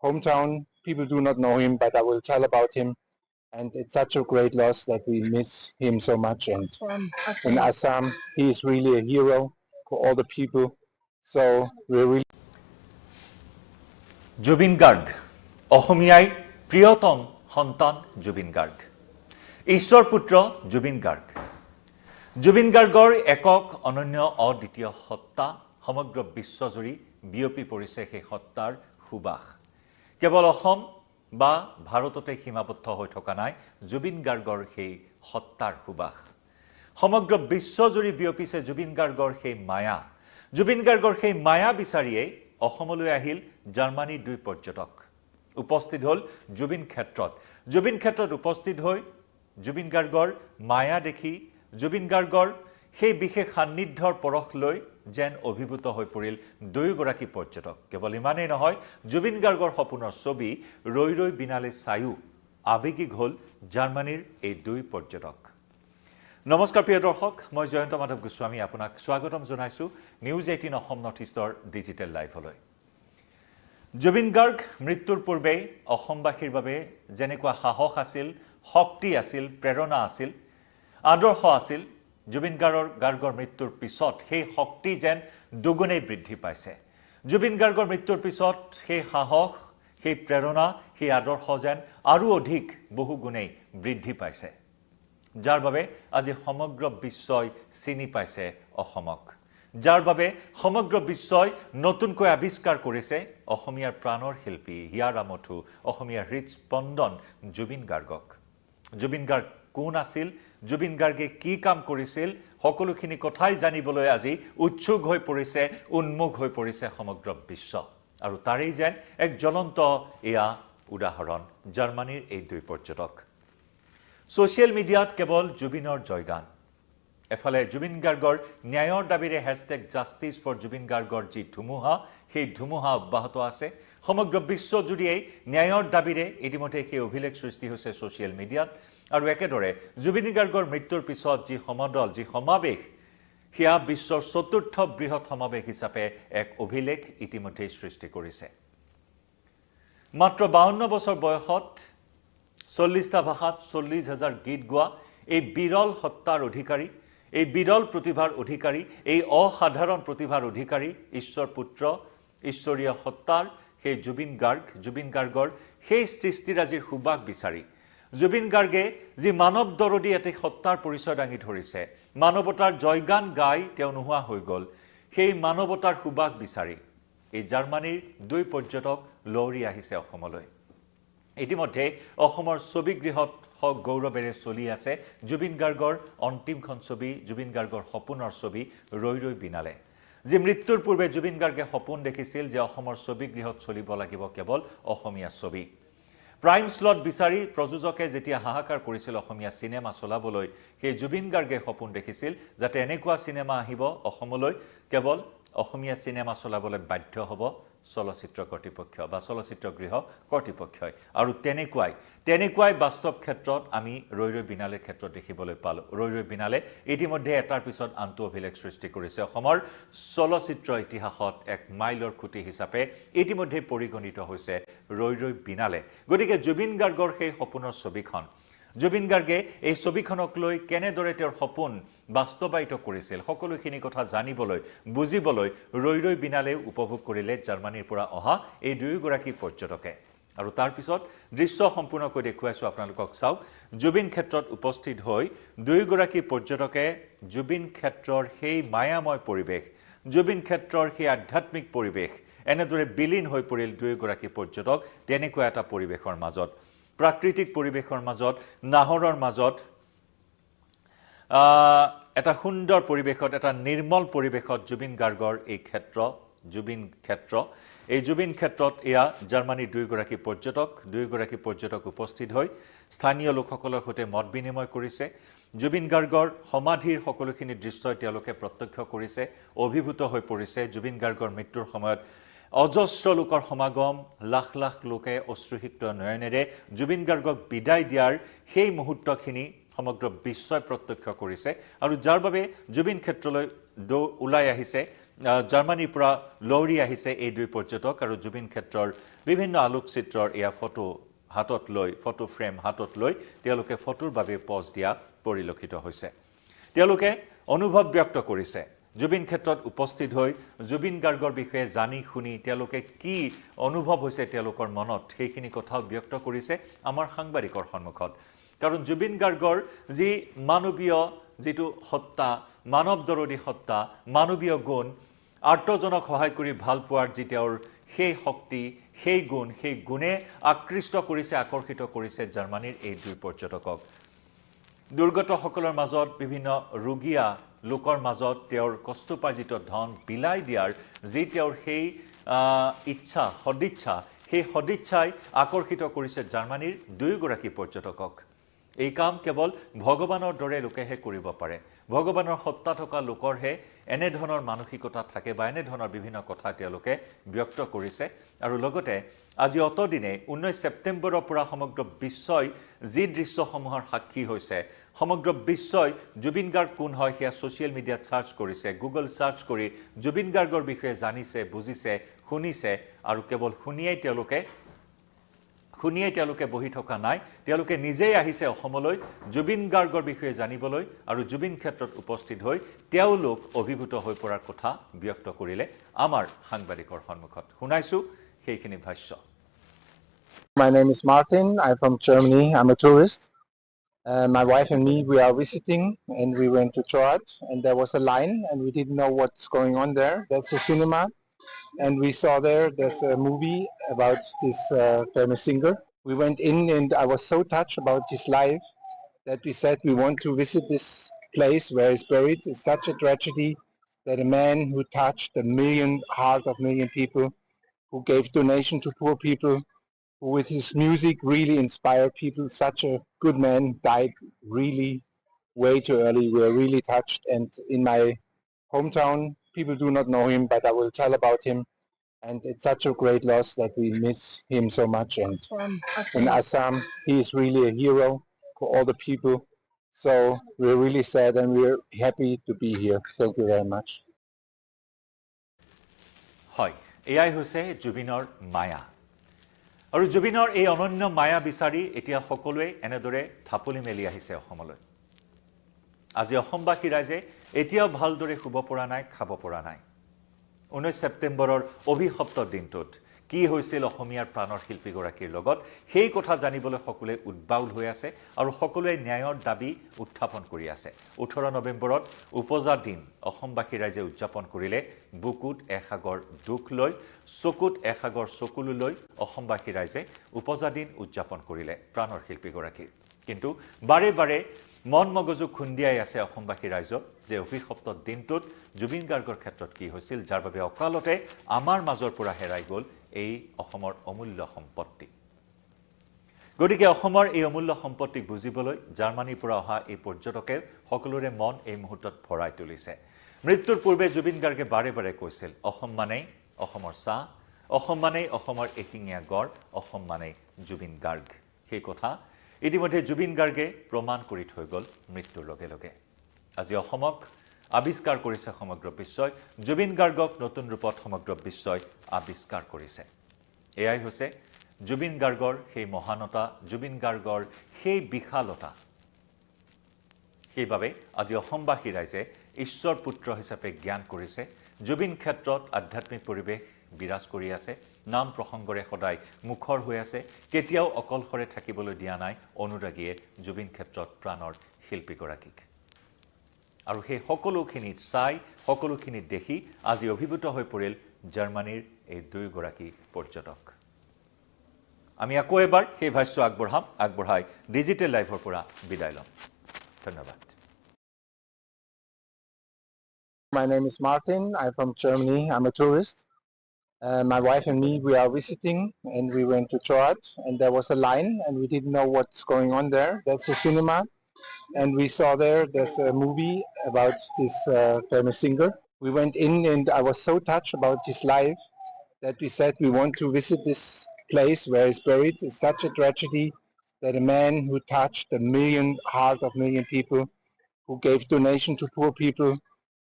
hometown. People do not know him, but I will tell about him. And it's such a great loss that we miss him so much. And in Assam, he is really a hero for all the people. So we're really Zubeen Garg অসমীয়াই প্ৰিয়তম সন্তান জুবিন গাৰ্গ ঈশ্বৰ পুত্ৰ জুবিন গাৰ্গ জুবিন গাৰ্গৰ একক অনন্য অদ্বিতীয় সত্তা সমগ্ৰ বিশ্বজুৰি বিয়পি পৰিছে সেই সত্তাৰ সুবাস কেৱল অসম বা ভাৰততে সীমাবদ্ধ হৈ থকা নাই জুবিন গাৰ্গৰ সেই সত্তাৰ সুবাস সমগ্ৰ বিশ্বজুৰি বিয়পিছে জুবিন গাৰ্গৰ সেই মায়া জুবিন গাৰ্গৰ সেই মায়া বিচাৰিয়ে অসমলৈ আহিল জাৰ্মানীৰ দুই পৰ্যটক উপস্থিত হল জুবিন ক্ষেত্ৰত উপস্থিত হৈ জুবিন গাৰ্গৰ মায়া দেখি জুবিন গাৰ্গৰ সেই বিশেষ সান্নিধ্যৰ পৰখ লৈ যেন অভিভূত হৈ পৰিল দুয়োগৰাকী পৰ্যটক কেৱল ইমানেই নহয় জুবিন গাৰ্গৰ সপোনৰ ছবি ৰৈ ৰৈ বিনালে চায়ো আৱেগিক হল জাৰ্মানীৰ এই দুই পৰ্যটক নমস্কাৰ প্ৰিয় দৰ্শক মই জয়ন্ত মাধৱ গোস্বামী আপোনাক স্বাগতম জনাইছো নিউজ 18 অসম নৰ্থ ইষ্টৰ ডিজিটেল লাইভলৈ জুবিন গাৰ্গ মৃত্যুৰ পূৰ্বে অসমবাসীৰ বাবে যেনেকুৱা সাহস আছিল শক্তি আছিল প্ৰেৰণা আছিল আদৰ্শ আছিল জুবিন গাৰ্গৰ মৃত্যুৰ পিছত সেই শক্তি যেন দুগুণে বৃদ্ধি পাইছে জুবিন গাৰ্গৰ মৃত্যুৰ পিছত সেই সাহস সেই প্ৰেৰণা সেই আদৰ্শ যেন আৰু অধিক বহু গুণে বৃদ্ধি পাইছে যাৰ বাবে আজি সমগ্ৰ বিশ্বই চিনি পাইছে অসমক যাৰ বাবে সমগ্ৰ বিশ্বই নতুনকৈ আৱিষ্কাৰ কৰিছে অসমীয়াৰ প্ৰাণৰ শিল্পী হিয়াৰা মথু অসমীয়াৰ হৃদস্পন্দন জুবিন গাৰ্গক জুবিন গাৰ্গ কোন আছিল জুবিন গাৰ্গে কি কাম কৰিছিল সকলোখিনি কথাই জানিবলৈ আজি উৎসুক হৈ পৰিছে উন্মুখ হৈ পৰিছে সমগ্ৰ বিশ্ব আৰু তাৰেই যেন এক জ্বলন্ত এয়া উদাহৰণ জাৰ্মানীৰ এই দুই পৰ্যটক সোশ্যাল মিডিয়াত কেৱল জুবিনৰ জয়গান এফালে জুবিন গাৰ্গৰ ন্যায়ৰ দাবীৰে #জাষ্টিস ফৰ জুবিন গাৰ্গৰ যি ধুমুহা সেই ধুমুহা অব্যাহত আছে সমগ্ৰ বিশ্বজুৰিয়ে ন্যায়ৰ দাবীৰে ইতিমধ্যে সেই অভিলেখ সৃষ্টি হৈছে সোশ্যাল মিডিয়াত আৰু একেদৰে জুবিন গাৰ্গৰ মৃত্যুৰ পিছত যি সমদল যি সমাৱেশ সেয়া বিশ্বৰ চতুৰ্থ বৃহৎ সমাৱেশ হিচাপে এক অভিলেখ ইতিমধ্যে সৃষ্টি কৰিছে মাত্ৰ 52 বছৰ বয়সত 40টা ভাষাত 40,000 গীত গোৱা এই বিৰল সত্তাৰ অধিকাৰী এই বিৰল প্ৰতিভাৰ অধিকাৰী এই অসাধাৰণ প্ৰতিভাৰ অধিকাৰী ঈশ্বৰ পুত্ৰ ঈশ্বৰীয় সত্তাৰ সেই জুবিন গাৰ্গৰ সেই সৃষ্টিৰাজিৰ সুবাস বিচাৰি জুবিন গাৰ্গে যি মানৱ দৰদী এটি সত্তাৰ পৰিচয় দাঙি ধৰিছে মানৱতাৰ জয়গান গাই তেওঁ নোহোৱা হৈ গ'ল সেই মানৱতাৰ সুবাস বিচাৰি এই জাৰ্মানীৰ দুই পৰ্যটক লৰি আহিছে অসমলৈ ইতিমধ্যে অসমৰ ছবিগৃহত গৌৰৱেৰে চলি আছে জুবিন গাৰ্গৰ অন্তিমখন ছবি জুবিন গাৰ্গৰ সপোনৰ ছবি ৰৈ ৰৈ বিনালে যি মৃত্যুৰ পূৰ্বে জুবিন গাৰ্গে সপোন দেখিছিল যে অসমৰ ছবিগৃহত চলিব লাগিব কেৱল অসমীয়া ছবি প্ৰাইম স্লট বিচাৰি প্ৰযোজকে যেতিয়া হাহাকাৰ কৰিছিল অসমীয়া সিনেমা চলাবলৈ সেই জুবিন গাৰ্গে সপোন দেখিছিল যাতে এনেকুৱা সিনেমা আহিব অসমলৈ কেৱল অসমীয়া সিনেমা চলাবলৈ বাধ্য হ'ব চলচ্চিত্ৰ কৰ্তৃপক্ষ বা চলচ্চিত্ৰ গৃহ কৰ্তৃপক্ষই আৰু তেনেকুৱাই বাস্তৱ ক্ষেত্ৰত আমি ৰৈ ৰৈ বিনালেৰ ক্ষেত্ৰত দেখিবলৈ পালোঁ ৰৈ ৰৈ বিনালে ইতিমধ্যে এটাৰ পিছত আনটো অভিলেখ সৃষ্টি কৰিছে অসমৰ চলচ্চিত্ৰ ইতিহাসত এক মাইলৰ খুঁটি হিচাপে ইতিমধ্যে পৰিগণিত হৈছে ৰৈ ৰৈ বিনালে গতিকে জুবিন গাৰ্গৰ সেই সপোনৰ ছবিখন জুবিন গাৰ্গে এই ছবিখনক লৈ কেনেদৰে তেওঁৰ সপোন বাস্তৱায়িত কৰিছিল সকলোখিনি কথা জানিবলৈ বুজিবলৈ ৰৈ ৰৈ বিনালে উপভোগ কৰিলে জাৰ্মানীৰ পৰা অহা এই দুয়োগৰাকী পৰ্যটকে আৰু তাৰ পিছত দৃশ্য সম্পূৰ্ণকৈ দেখুৱাইছো আপোনালোকক চাওক জুবিন ক্ষেত্ৰত উপস্থিত হৈ দুয়োগৰাকী পৰ্যটকে জুবিন ক্ষেত্ৰৰ সেই মায়াময় পৰিৱেশ জুবিন ক্ষেত্ৰৰ সেই আধ্যাত্মিক পৰিৱেশ এনেদৰে বিলীন হৈ পৰিল দুয়োগৰাকী পৰ্যটক তেনেকুৱা এটা পৰিৱেশৰ মাজত প্ৰাকৃতিক পৰিৱেশৰ মাজত নাহৰৰ মাজত এটা সুন্দৰ পৰিৱেশত এটা নিৰ্মল পৰিৱেশত জুবিন গাৰ্গৰ এই জুবিন ক্ষেত্ৰত এয়া জাৰ্মানীৰ দুয়োগৰাকী পৰ্যটক উপস্থিত হৈ স্থানীয় লোকসকলৰ সৈতে মত বিনিময় কৰিছে জুবিন গাৰ্গৰ সমাধিৰ সকলোখিনি দৃশ্যই তেওঁলোকে প্ৰত্যক্ষ কৰিছে অভিভূত হৈ পৰিছে জুবিন গাৰ্গৰ মৃত্যুৰ সময়ত অজস্ৰ লোকৰ সমাগম লাখ লাখ লোকে অশ্ৰুসিক্ত নয়নেৰে জুবিন গাৰ্গক বিদায় দিয়াৰ সেই মুহূৰ্তখিনি সমগ্ৰ বিশ্বই প্ৰত্যক্ষ কৰিছে আৰু যাৰ বাবে জুবিন ক্ষেত্ৰলৈ ওলাই আহিছে জাৰ্মানীৰ পৰা লৰি আহিছে এই দুই পৰ্যটক আৰু জুবিন ক্ষেত্ৰৰ বিভিন্ন আলোকচিত্ৰৰ এয়া ফটো হাতত লৈ ফটো ফ্ৰেম হাতত লৈ তেওঁলোকে ফটোৰ বাবে পজ দিয়া পৰিলক্ষিত হৈছে তেওঁলোকে অনুভৱ ব্যক্ত কৰিছে জুবিন ক্ষেত্ৰত উপস্থিত হৈ জুবিন গাৰ্গৰ বিষয়ে জানি শুনি তেওঁলোকে কি অনুভৱ হৈছে তেওঁলোকৰ মনত সেইখিনি কথাও ব্যক্ত কৰিছে আমাৰ সাংবাদিকৰ সন্মুখত কাৰণ জুবিন গাৰ্গৰ যি মানৱীয় যেটো সত্তা মানৱ দৰদী সত্তা মানৱীয় গুণ আৰ্তজনক সহায় কৰি ভাল পোৱাৰ যি তেওঁৰ সেই শক্তি সেই গুণে আকৃষ্ট কৰিছে আকৰ্ষিত কৰিছে জাৰ্মানীৰ এই দুই পৰ্যটকক দুৰ্গতসকলৰ মাজত বিভিন্ন ৰোগীয়া লোকৰ মাজত তেওঁৰ কষ্টপাৰ্জিত ধন বিলাই দিয়াৰ যি তেওঁৰ সেই ইচ্ছা সেই সদিচ্ছাই আকৰ্ষিত কৰিছে জাৰ্মানীৰ দুয়োগৰাকী পৰ্যটকক এই কাম কেৱল ভগৱানৰ দৰে লোকেহে কৰিব পাৰে ভগৱানৰ সত্তা থকা লোকৰহে এনে ধৰণৰ মানসিকতা থাকে বা এনে ধৰণৰ বিভিন্ন কথা তেওঁলোকে ব্যক্ত কৰিছে আৰু লগতে আজি অতদিনে 19 ছেপ্টেম্বৰৰ পৰা সমগ্ৰ বিশ্বই যি দৃশ্যসমূহৰ সাক্ষী হৈছে সমগ্ৰ বিশ্বই জুবিন গাৰ্গ কোন হয় সেয়া সোশ্যাল মিডিয়াত সাৰ্চ কৰিছে গুগল সাৰ্চ কৰি জুবিন গাৰ্গৰ বিষয়ে জানিছে বুজিছে শুনিছে আৰু কেৱল শুনিয়ে তেওঁলোকে বহি থকা নাই তেওঁলোকে নিজেই আহিছে অসমলৈ জুবিন গাৰ্গৰ বিষয়ে জানিবলৈ আৰু জুবিন ক্ষেত্ৰত উপস্থিত হৈ তেওঁলোক অভিভূত হৈ পৰাৰ কথা ব্যক্ত কৰিলে আমাৰ সাংবাদিকৰ সন্মুখত শুনাইছো সেইখিনি ভাষ্য My name is Martin. I'm from Germany. I'm a tourist. My wife and me, we are visiting and we went to church and there was a line and we didn't know what's going on there. That's a cinema. And we saw there's a movie about this famous singer. We went in and I was so touched about his life that we said we want to visit this place where he's buried. It's such a tragedy that a man who touched heart of million people, who gave donation to poor people, who with his music really inspired people, such a good man died really way too early. We are really touched. And in my hometown, people do not know him, but I will tell about him. And it's such a great loss that we miss him so much. And in Assam, he is really a hero for all the people. So we're really sad and we're happy to be here. Thank you very much. হয় এয়াই হৈছে জুবিনৰ মায়া আৰু জুবিনৰ এই অনন্য মায়া বিচাৰি এতিয়া সকলোৱে এনেদৰে থাপলি মেলি আহিছে অসমলৈ আজি অসমবাসী ৰাইজে এতিয়াও ভালদৰে শুব পৰা নাই খাব পৰা নাই 19 ছেপ্টেম্বৰৰ অভিশপ্ত দিনটোত কি হৈছিল অসমীয়াৰ প্ৰাণৰ শিল্পীগৰাকীৰ লগত সেই কথা জানিবলৈ সকলোৱে উদ্বাউল হৈ আছে আৰু সকলোৱে ন্যায়ৰ দাবী উত্থাপন কৰি আছে 18 নৱেম্বৰত উপজা দিন অসমবাসী ৰাইজে উদযাপন কৰিলে বুকুত এসাগৰ দুখ লৈ চকুত এসাগৰ চকুলো লৈ অসমবাসী ৰাইজে উপজা দিন উদযাপন কৰিলে প্ৰাণৰ শিল্পীগৰাকীৰ কিন্তু বাৰে বাৰে মন মগজু খুন্দিয়াই আছে অসমবাসী ৰাইজক যে অভিশপ্ত দিনটোত জুবিন গাৰ্গৰ ক্ষেত্ৰত কি হৈছিল যাৰ বাবে অকালতে আমাৰ মাজৰ পৰা হেৰাই গ'ল এই অসমৰ অমূল্য সম্পত্তি গতিকে অসমৰ এই অমূল্য সম্পত্তিক বুজিবলৈ জাৰ্মানীৰ পৰা অহা এই পৰ্যটকে সকলোৰে মন এই মুহূৰ্তত ভৰাই তুলিছে মৃত্যুৰ পূৰ্বে জুবিন গাৰ্গে বাৰে বাৰে কৈছিল অসম মানেই অসমৰ চাহ অসম মানেই অসমৰ এশিঙীয়া গড় অসম মানেই জুবিন গাৰ্গ সেই কথা ইতিমধ্যে জুবিন গাৰ্গে প্ৰমাণ কৰি থৈ গ'ল মৃত্যুৰ লগে লগে আজি অসমক আবিষ্কাৰ কৰিছে সমগ্ৰ বিশ্বই জুবিন গাৰ্গক নতুন ৰূপত সমগ্ৰ বিশ্বই আবিষ্কাৰ কৰিছে এয়াই হৈছে জুবিন গাৰ্গৰ সেই মহানতা জুবিন গাৰ্গৰ সেই বিশালতা সেইবাবে আজি অসমবাসী ৰাইজে ঈশ্বৰ পুত্ৰ হিচাপে জ্ঞান কৰিছে জুবিন ক্ষেত্ৰত আধ্যাত্মিক পৰিৱেশ বিৰাজ কৰি আছে নাম প্ৰসংগৰে সদায় মুখৰ হৈ আছে কেতিয়াও অকলশৰে থাকিবলৈ দিয়া নাই অনুৰাগীয়ে জুবিন ক্ষেত্ৰত প্ৰাণৰ শিল্পীগৰাকীক আৰু সেই সকলোখিনি চাই সকলোখিনি দেখি আজি অভিভূত হৈ পৰিল জাৰ্মানীৰ এই দুয়োগৰাকী পৰ্যটক আমি আকৌ এবাৰ সেই ভাষ্য আগবঢ়াই ডিজিটেল লাইভৰ পৰা বিদায় লম ধন্যবাদ My name is Martin. I'm from Germany. I'm a tourist. My wife and me, we are visiting and we went to church and there was a line and we didn't know what's going on there. That's a cinema. And we saw there's a movie about this famous singer. We went in and I was so touched about his life that we said we want to visit this place where he's buried. It's such a tragedy that a man who touched heart of million people, who gave donation to poor people,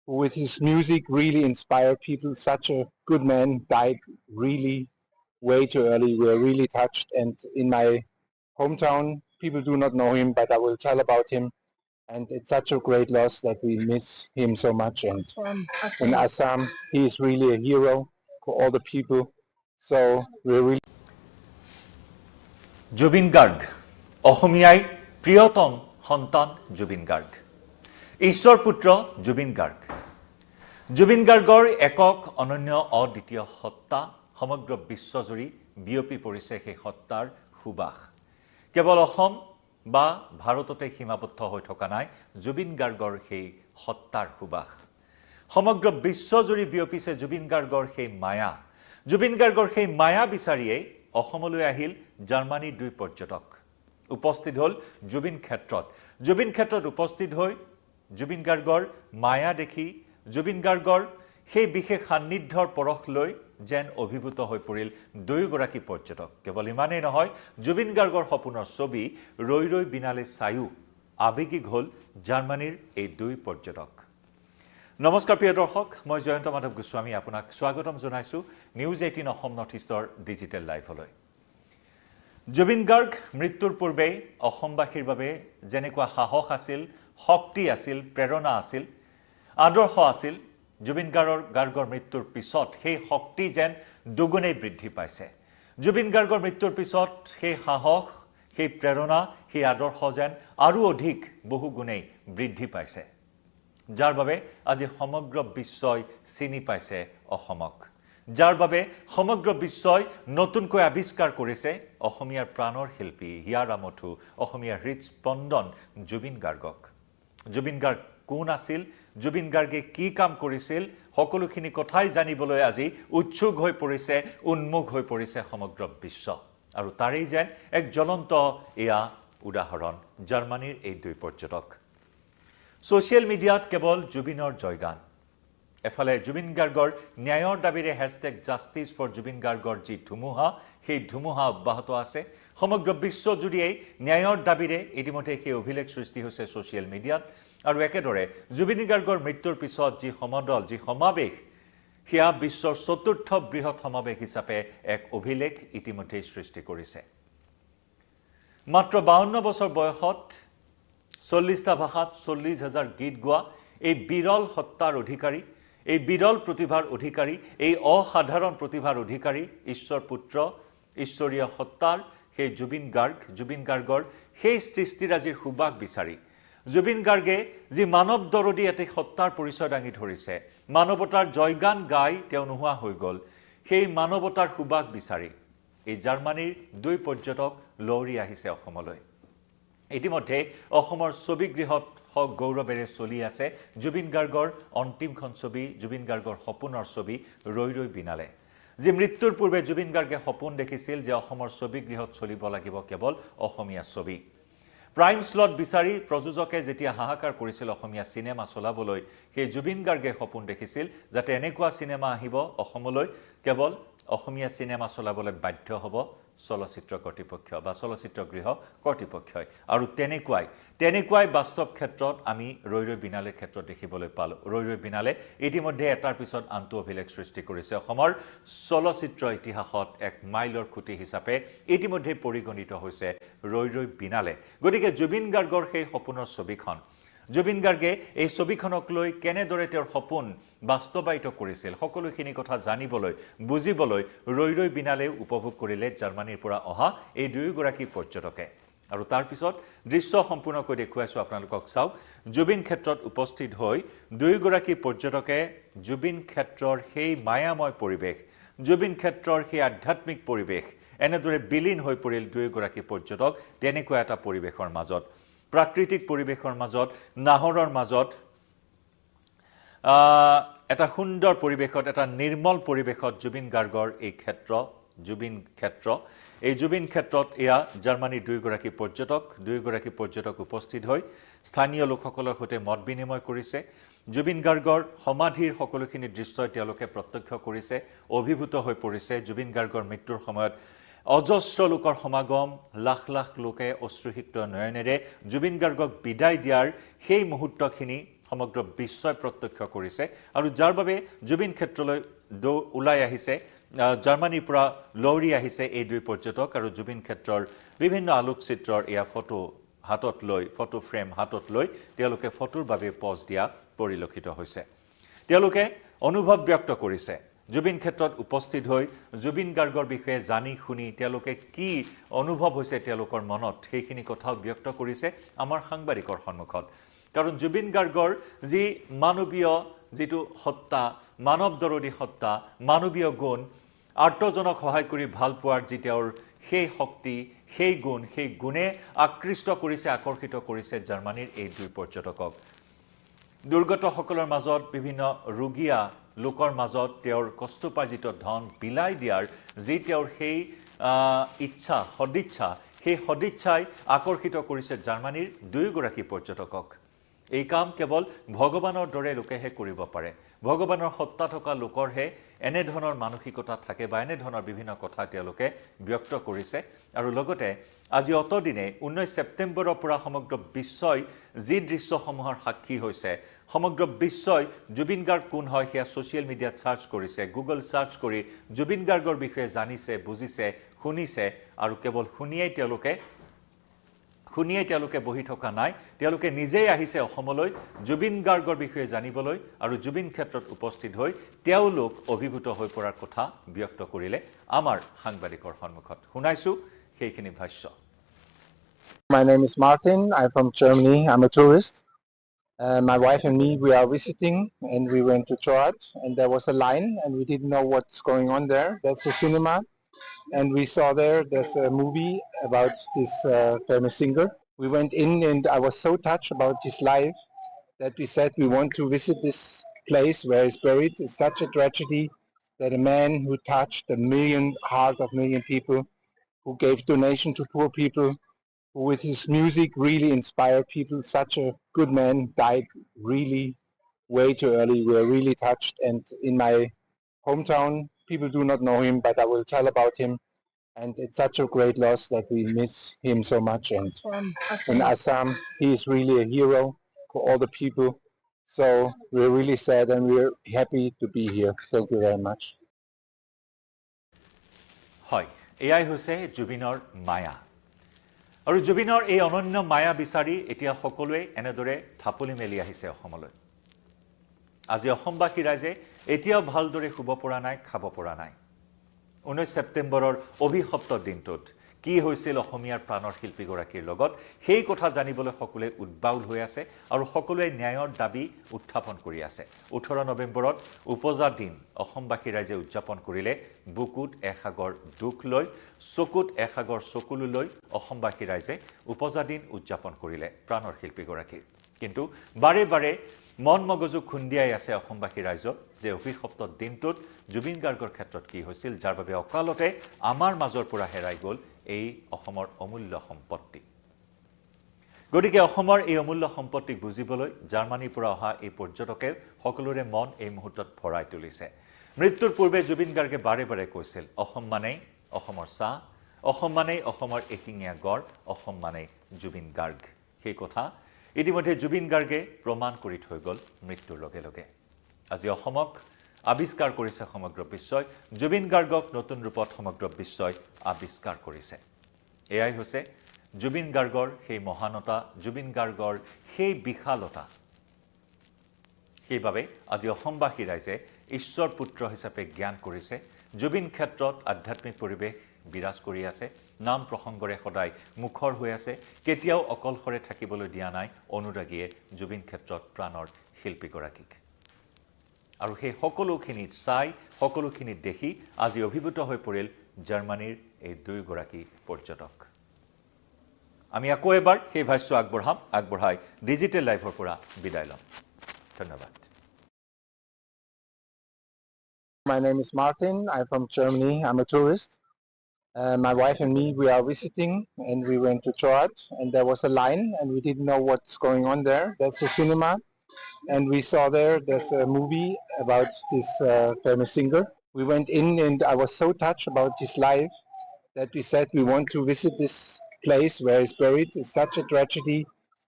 who with his music really inspired people. Such a good man, died really way too early. We are really touched. And in my hometown, people do not know him, but I will tell about him. And it's such a great loss that we miss him so much. And in Assam, he is really a hero for all the people. So we're really Zubeen Garg অসমীয়াই প্ৰিয়তম সন্তান জুবিন গাৰ্গ ঈশ্বৰ পুত্ৰ জুবিন গাৰ্গ জুবিন গাৰ্গৰ একক অনন্য অদ্বিতীয় সত্তা সমগ্ৰ বিশ্বজুৰি বিয়পি পৰিছে সেই সত্তাৰ সুবাস কেৱল অসম বা ভাৰততে সীমাবদ্ধ হৈ থকা নাই জুবিন গাৰ্গৰ সেই সত্তাৰ সুবাস সমগ্ৰ বিশ্বজুৰি বিয়পিছে জুবিন গাৰ্গৰ সেই মায়া জুবিন গাৰ্গৰ সেই মায়া বিচাৰিয়ে অসমলৈ আহিল জাৰ্মানীৰ দুই পৰ্যটক উপস্থিত হল জুবিন ক্ষেত্ৰত উপস্থিত হৈ জুবিন গাৰ্গৰ মায়া দেখি জুবিন গাৰ্গৰ সেই বিশেষ সান্নিধ্যৰ পৰখ লৈ যেন অভিভূত হৈ পৰিল দুয়োগৰাকী পৰ্যটক কেৱল ইমানেই নহয় জুবিন গাৰ্গৰ সপোনৰ ছবি ৰৈ ৰৈ বিনালে চায়ো আবেগিক হল জাৰ্মানীৰ এই দুই পৰ্যটক নমস্কাৰ প্ৰিয় দৰ্শক মই জয়ন্ত মাধৱ গোস্বামী আপোনাক স্বাগতম জনাইছো নিউজ 18 অসম নৰ্থ ইষ্টৰ ডিজিটেল লাইভলৈ জুবিন গাৰ্গ মৃত্যুৰ পূৰ্বে অসমবাসীৰ বাবে যেনেকুৱা সাহস আছিল শক্তি আছিল প্ৰেৰণা আছিল আদৰ্শ আছিল জুবিন গাৰ্গৰ মৃত্যুৰ পিছত সেই শক্তি যেন দুগুণে বৃদ্ধি পাইছে জুবিন গাৰ্গৰ মৃত্যুৰ পিছত সেই সাহস সেই প্ৰেৰণা সেই আদৰ্শ যেন আৰু অধিক বহু গুণে বৃদ্ধি পাইছে যাৰ বাবে আজি সমগ্ৰ বিশ্বই চিনি পাইছে অসমক যাৰ বাবে সমগ্ৰ বিশ্বই নতুনকৈ আৱিষ্কাৰ কৰিছে অসমীয়াৰ প্ৰাণৰ শিল্পী হিয়াৰ আমঠু অসমীয়াৰ হৃদস্পন্দন জুবিন গাৰ্গক জুবিন গাৰ্গ কোন আছিল জুবিন গাৰ্গে কি কাম কৰিছিল সকলোখিনি কথাই জানিবলৈ আজি উৎসুক হৈ পৰিছে উন্মুখ হৈ পৰিছে সমগ্ৰ বিশ্ব আৰু তাৰেই যেন এক জ্বলন্ত এয়া উদাহৰণ জাৰ্মানীৰ এই দুই পৰ্যটক সোশ্যাল মিডিয়াত কেৱল জুবিনৰ জয়গান এফালে জুবিন গাৰ্গৰ ন্যায়ৰ দাবীৰে #জাষ্টিস ফৰ জুবিন গাৰ্গৰ যি ধুমুহা সেই ধুমুহা অব্যাহত আছে সমগ্ৰ বিশ্বজুৰিয়েই ন্যায়ৰ দাবীৰে ইতিমধ্যে সেই অভিলেখ সৃষ্টি হৈছে সোশ্যাল মিডিয়াত আৰু একেদৰে জুবিন গাৰ্গৰ মৃত্যুৰ পিছত যি সমদল যি সমাৱেশ সেয়া বিশ্বৰ চতুৰ্থ বৃহৎ সমাৱেশ হিচাপে এক অভিলেখ ইতিমধ্যে সৃষ্টি কৰিছে মাত্ৰ 52 বছৰ বয়সত 40টা ভাষাত 40,000 গীত গোৱা এই বিৰল সত্তাৰ অধিকাৰী এই বিৰল প্ৰতিভাৰ অধিকাৰী এই অসাধাৰণ প্ৰতিভাৰ অধিকাৰী ঈশ্বৰ পুত্ৰ ঈশ্বৰীয় সত্তাৰ সেই জুবিন গাৰ্গৰ সেই সৃষ্টিৰাজিৰ সুবাস বিচাৰি জুবিন গাৰ্গে যি মানৱ দৰদী এটি সত্তাৰ পৰিচয় দাঙি ধৰিছে মানৱতাৰ জয়গান গাই তেওঁ নোহোৱা হৈ গ'ল সেই মানৱতাৰ সুবাস বিচাৰি এই জাৰ্মানীৰ দুই পৰ্যটক লৰি আহিছে অসমলৈ ইতিমধ্যে অসমৰ ছবিগৃহত গৌৰৱেৰে চলি আছে জুবিন গাৰ্গৰ অন্তিমখন ছবি জুবিন গাৰ্গৰ সপোনৰ ছবি ৰৈ ৰৈ বিনালে যি মৃত্যুৰ পূৰ্বে জুবিন গাৰ্গে সপোন দেখিছিল যে অসমৰ ছবিগৃহত চলিব লাগিব কেৱল অসমীয়া ছবি প্ৰাইম স্লট বিচাৰি প্ৰযোজকে যেতিয়া হাহাকাৰ কৰিছিল অসমীয়া সিনেমা চলাবলৈ সেই জুবিন গাৰ্গে সপোন দেখিছিল যাতে এনেকুৱা সিনেমা আহিব অসমলৈ কেৱল অসমীয়া সিনেমা চলাবলৈ বাধ্য হ'ব চলচ্চিত্ৰ কৰ্তৃপক্ষ বা চলচ্চিত্ৰ গৃহ কৰ্তৃপক্ষই আৰু তেনেকুৱাই বাস্তৱ ক্ষেত্ৰত আমি ৰৈ ৰৈ বিনালে ক্ষেত্ৰত দেখিবলৈ পালো ৰৈ ৰৈ বিনালে ইতিমধ্যে এটাৰ পিছত আনটো অভিলেখ সৃষ্টি কৰিছে অসমৰ চলচ্চিত্ৰ ইতিহাসত এক মাইলৰ খুঁটি হিচাপে ইতিমধ্যে পৰিগণিত হৈছে ৰৈ ৰৈ বিনালে গতিকে জুবিন গাৰ্গৰ সেই সপোনৰ ছবিখন জুবিন গাৰ্গে এই ছবিখনক লৈ কেনেদৰে তেওঁৰ সপোন বাস্তৱায়িত কৰিছিল সকলোখিনি কথা জানিবলৈ বুজিবলৈ ৰৈ ৰৈ বিনালে উপভোগ কৰিলে জাৰ্মানীৰ পৰা অহা এই দুয়োগৰাকী পৰ্যটকে আৰু তাৰ পিছত দৃশ্য সম্পূৰ্ণকৈ দেখুৱাইছো আপোনালোকক চাওক জুবিন ক্ষেত্ৰত উপস্থিত হৈ দুয়োগৰাকী পৰ্যটকে জুবিন ক্ষেত্ৰৰ সেই মায়াময় পৰিৱেশ জুবিন ক্ষেত্ৰৰ সেই আধ্যাত্মিক পৰিৱেশ এনেদৰে বিলীন হৈ পৰিল দুয়োগৰাকী পৰ্যটক তেনেকুৱা এটা পৰিৱেশৰ মাজত প্ৰাকৃতিক পৰিৱেশৰ মাজত নাহৰৰ মাজত এটা সুন্দৰ পৰিৱেশত এটা নিৰ্মল পৰিৱেশত জুবিন গাৰ্গৰ এই জুবিন ক্ষেত্ৰত এয়া জাৰ্মানীৰ দুয়োগৰাকী পৰ্যটক উপস্থিত হৈ স্থানীয় লোকসকলৰ সৈতে মত বিনিময় কৰিছে জুবিন গাৰ্গৰ সমাধিৰ সকলোখিনি দৃশ্যই তেওঁলোকে প্ৰত্যক্ষ কৰিছে অভিভূত হৈ পৰিছে জুবিন গাৰ্গৰ মৃত্যুৰ সময়ত অজস্ৰ লোকৰ সমাগম লাখ লাখ লোকে অশ্ৰুসিক্ত নয়নেৰে জুবিন গাৰ্গক বিদায় দিয়াৰ সেই মুহূৰ্তখিনি সমগ্ৰ বিশ্বই প্ৰত্যক্ষ কৰিছে আৰু যাৰ বাবে জুবিন ক্ষেত্ৰলৈ ওলাই আহিছে জাৰ্মানীৰ পৰা লৌৰি আহিছে এই দুই পৰ্যটক আৰু জুবিন ক্ষেত্ৰৰ বিভিন্ন আলোকচিত্ৰৰ এয়া ফটো হাতত লৈ ফটো ফ্ৰেম হাতত লৈ তেওঁলোকে ফটোৰ বাবে পজ দিয়া পৰিলক্ষিত হৈছে তেওঁলোকে অনুভৱ ব্যক্ত কৰিছে জুবিন ক্ষেত্ৰত উপস্থিত হৈ জুবিন গাৰ্গৰ বিষয়ে জানি শুনি তেওঁলোকে কি অনুভৱ হৈছে তেওঁলোকৰ মনত সেইখিনি কথাও ব্যক্ত কৰিছে আমাৰ সাংবাদিকৰ সন্মুখত কাৰণ জুবিন গাৰ্গৰ যি মানৱীয় যেটো সত্তা মানৱ দৰদী সত্তা মানৱীয় গুণ আৰ্তজনক সহায় কৰি ভাল পোৱাৰ যি তেওঁৰ সেই শক্তি সেই গুণে আকৃষ্ট কৰিছে আকৰ্ষিত কৰিছে জাৰ্মানীৰ এই দুই পৰ্যটকক দুৰ্গতসকলৰ মাজত বিভিন্ন ৰোগীয়া লোকৰ মাজত তেওঁৰ কষ্টপাৰ্জিত ধন বিলাই দিয়াৰ যি তেওঁৰ সেই ইচ্ছা সদিচ্ছা সেই সদিচ্ছাই আকৰ্ষিত কৰিছে জাৰ্মানীৰ দুয়োগৰাকী পৰ্যটকক এই কাম কেৱল ভগৱানৰ দৰে লোকেহে কৰিব পাৰে ভগৱানৰ সত্তা থকা লোকৰহে এনে ধৰণৰ মানসিকতা থাকে বা এনে ধৰণৰ বিভিন্ন কথা তেওঁলোকে ব্যক্ত কৰিছে আৰু লগতে আজি অতদিনে 19 ছেপ্টেম্বৰৰ পৰা সমগ্ৰ বিশ্বই যি দৃশ্যসমূহৰ সাক্ষী হৈছে সমগ্ৰ বিশ্বই জুবিন গাৰ্গ কোন হয় সেয়া সোশ্যাল মিডিয়াত সাৰ্চ কৰিছে গুগল সাৰ্চ কৰি জুবিন গাৰ্গৰ বিষয়ে জানিছে বুজিছে শুনিছে আৰু কেৱল শুনিয়ে তেওঁলোকে বহি থকা নাই তেওঁলোকে নিজেই আহিছে অসমলৈ জুবিন গাৰ্গৰ বিষয়ে জানিবলৈ আৰু জুবিন ক্ষেত্ৰত উপস্থিত হৈ তেওঁলোক অভিভূত হৈ পৰাৰ কথা ব্যক্ত কৰিলে আমাৰ সাংবাদিকৰ সন্মুখত শুনাইছো সেইখিনি ভাষ্য My name is Martin. I'm from Germany. I'm a tourist. My wife and me, we are visiting and we went to church and there was a line and we didn't know what's going on there. That's a cinema and we saw there's a movie about this famous singer. We went in and I was so touched about his life that we said we want to visit this place where he's buried. It's such a tragedy that a man who touched heart of million people, who gave donation to poor people, who with his music really inspired people, such a good man, died really way too early. We are really touched and in my hometown, people do not know him, but I will tell about him. And it's such a great loss that we miss him so much. And in Assam, he is really a hero for all the people. So we're really sad and we're happy to be here. Thank you very much. হয় এয়াই হৈছে জুবিনৰ মায়া আৰু জুবিনৰ এই অনন্য মায়া বিচাৰি এতিয়া সকলোৱে এনেদৰে থাপলি মেলি আহিছে অসমলৈ আজি অসমবাসী ৰাইজে এতিয়াও ভালদৰে শুব পৰা নাই খাব পৰা নাই 19 ছেপ্টেম্বৰৰ অভিশপ্ত দিনটোত কি হৈছিল অসমীয়াৰ প্ৰাণৰ শিল্পীগৰাকীৰ লগত সেই কথা জানিবলৈ সকলোৱে উদ্বাউল হৈ আছে আৰু সকলোৱে ন্যায়ৰ দাবী উত্থাপন কৰি আছে 18 নৱেম্বৰত উপজা দিন অসমবাসী ৰাইজে উদযাপন কৰিলে বুকুত এসাগৰ দুখ লৈ চকুত এসাগৰ চকুলো লৈ অসমবাসী ৰাইজে উপজা দিন উদযাপন কৰিলে প্ৰাণৰ শিল্পীগৰাকীৰ কিন্তু বাৰে বাৰে মন মগজু খুন্দিয়াই আছে অসমবাসী ৰাইজক যে অভিশপ্ত দিনটোত জুবিন গাৰ্গৰ ক্ষেত্ৰত কি হৈছিল যাৰ বাবে অকালতে আমাৰ মাজৰ পৰা হেৰাই গ'ল এই অসমৰ অমূল্য সম্পত্তি গতিকে অসমৰ এই অমূল্য সম্পত্তিক বুজিবলৈ জাৰ্মানীৰ পৰা অহা এই পৰ্যটকে সকলোৰে মন এই মুহূৰ্তত ভৰাই তুলিছে মৃত্যুৰ পূৰ্বে জুবিন গাৰ্গে বাৰে বাৰে কৈছিল অসম মানেই অসমৰ চাহ অসম মানেই অসমৰ এশিঙীয়া গড় অসম মানেই জুবিন গাৰ্গ সেই কথা ইতিমধ্যে জুবিন গাৰ্গে প্ৰমাণ কৰি থৈ গ'ল মৃত্যুৰ লগে লগে আজি অসমক আবিষ্কাৰ কৰিছে সমগ্ৰ বিশ্বই জুবিন গাৰ্গক নতুন ৰূপত সমগ্ৰ বিশ্বই আবিষ্কাৰ কৰিছে এয়াই হৈছে জুবিন গাৰ্গৰ সেই মহানতা জুবিন গাৰ্গৰ সেই বিশালতা সেইবাবে আজি অসমবাসী ৰাইজে ঈশ্বৰ পুত্ৰ হিচাপে জ্ঞান কৰিছে জুবিন ক্ষেত্ৰত আধ্যাত্মিক পৰিৱেশ বিৰাজ কৰি আছে নাম প্ৰসংগৰে সদায় মুখৰ হৈ আছে কেতিয়াও অকলশৰে থাকিবলৈ দিয়া নাই অনুৰাগীয়ে জুবিন ক্ষেত্ৰত প্ৰাণৰ শিল্পীগৰাকীক আৰু সেই সকলোখিনি চাই সকলোখিনি দেখি আজি অভিভূত হৈ পৰিল জাৰ্মানীৰ এই দুইগৰাকী পৰ্যটক আমি আকৌ এবাৰ সেই ভাষ্য আগবঢ়াই ডিজিটেল লাইভৰ পৰা বিদায় লম ধন্যবাদ My name is Martin. I'm from Germany. I'm a tourist. My wife and me, we are visiting and we went to church and there was a line and we didn't know what's going on there. That's a cinema and we saw there's a movie about this famous singer. We went in and I was so touched about his life that we said we want to visit this place where he's buried. It's such a tragedy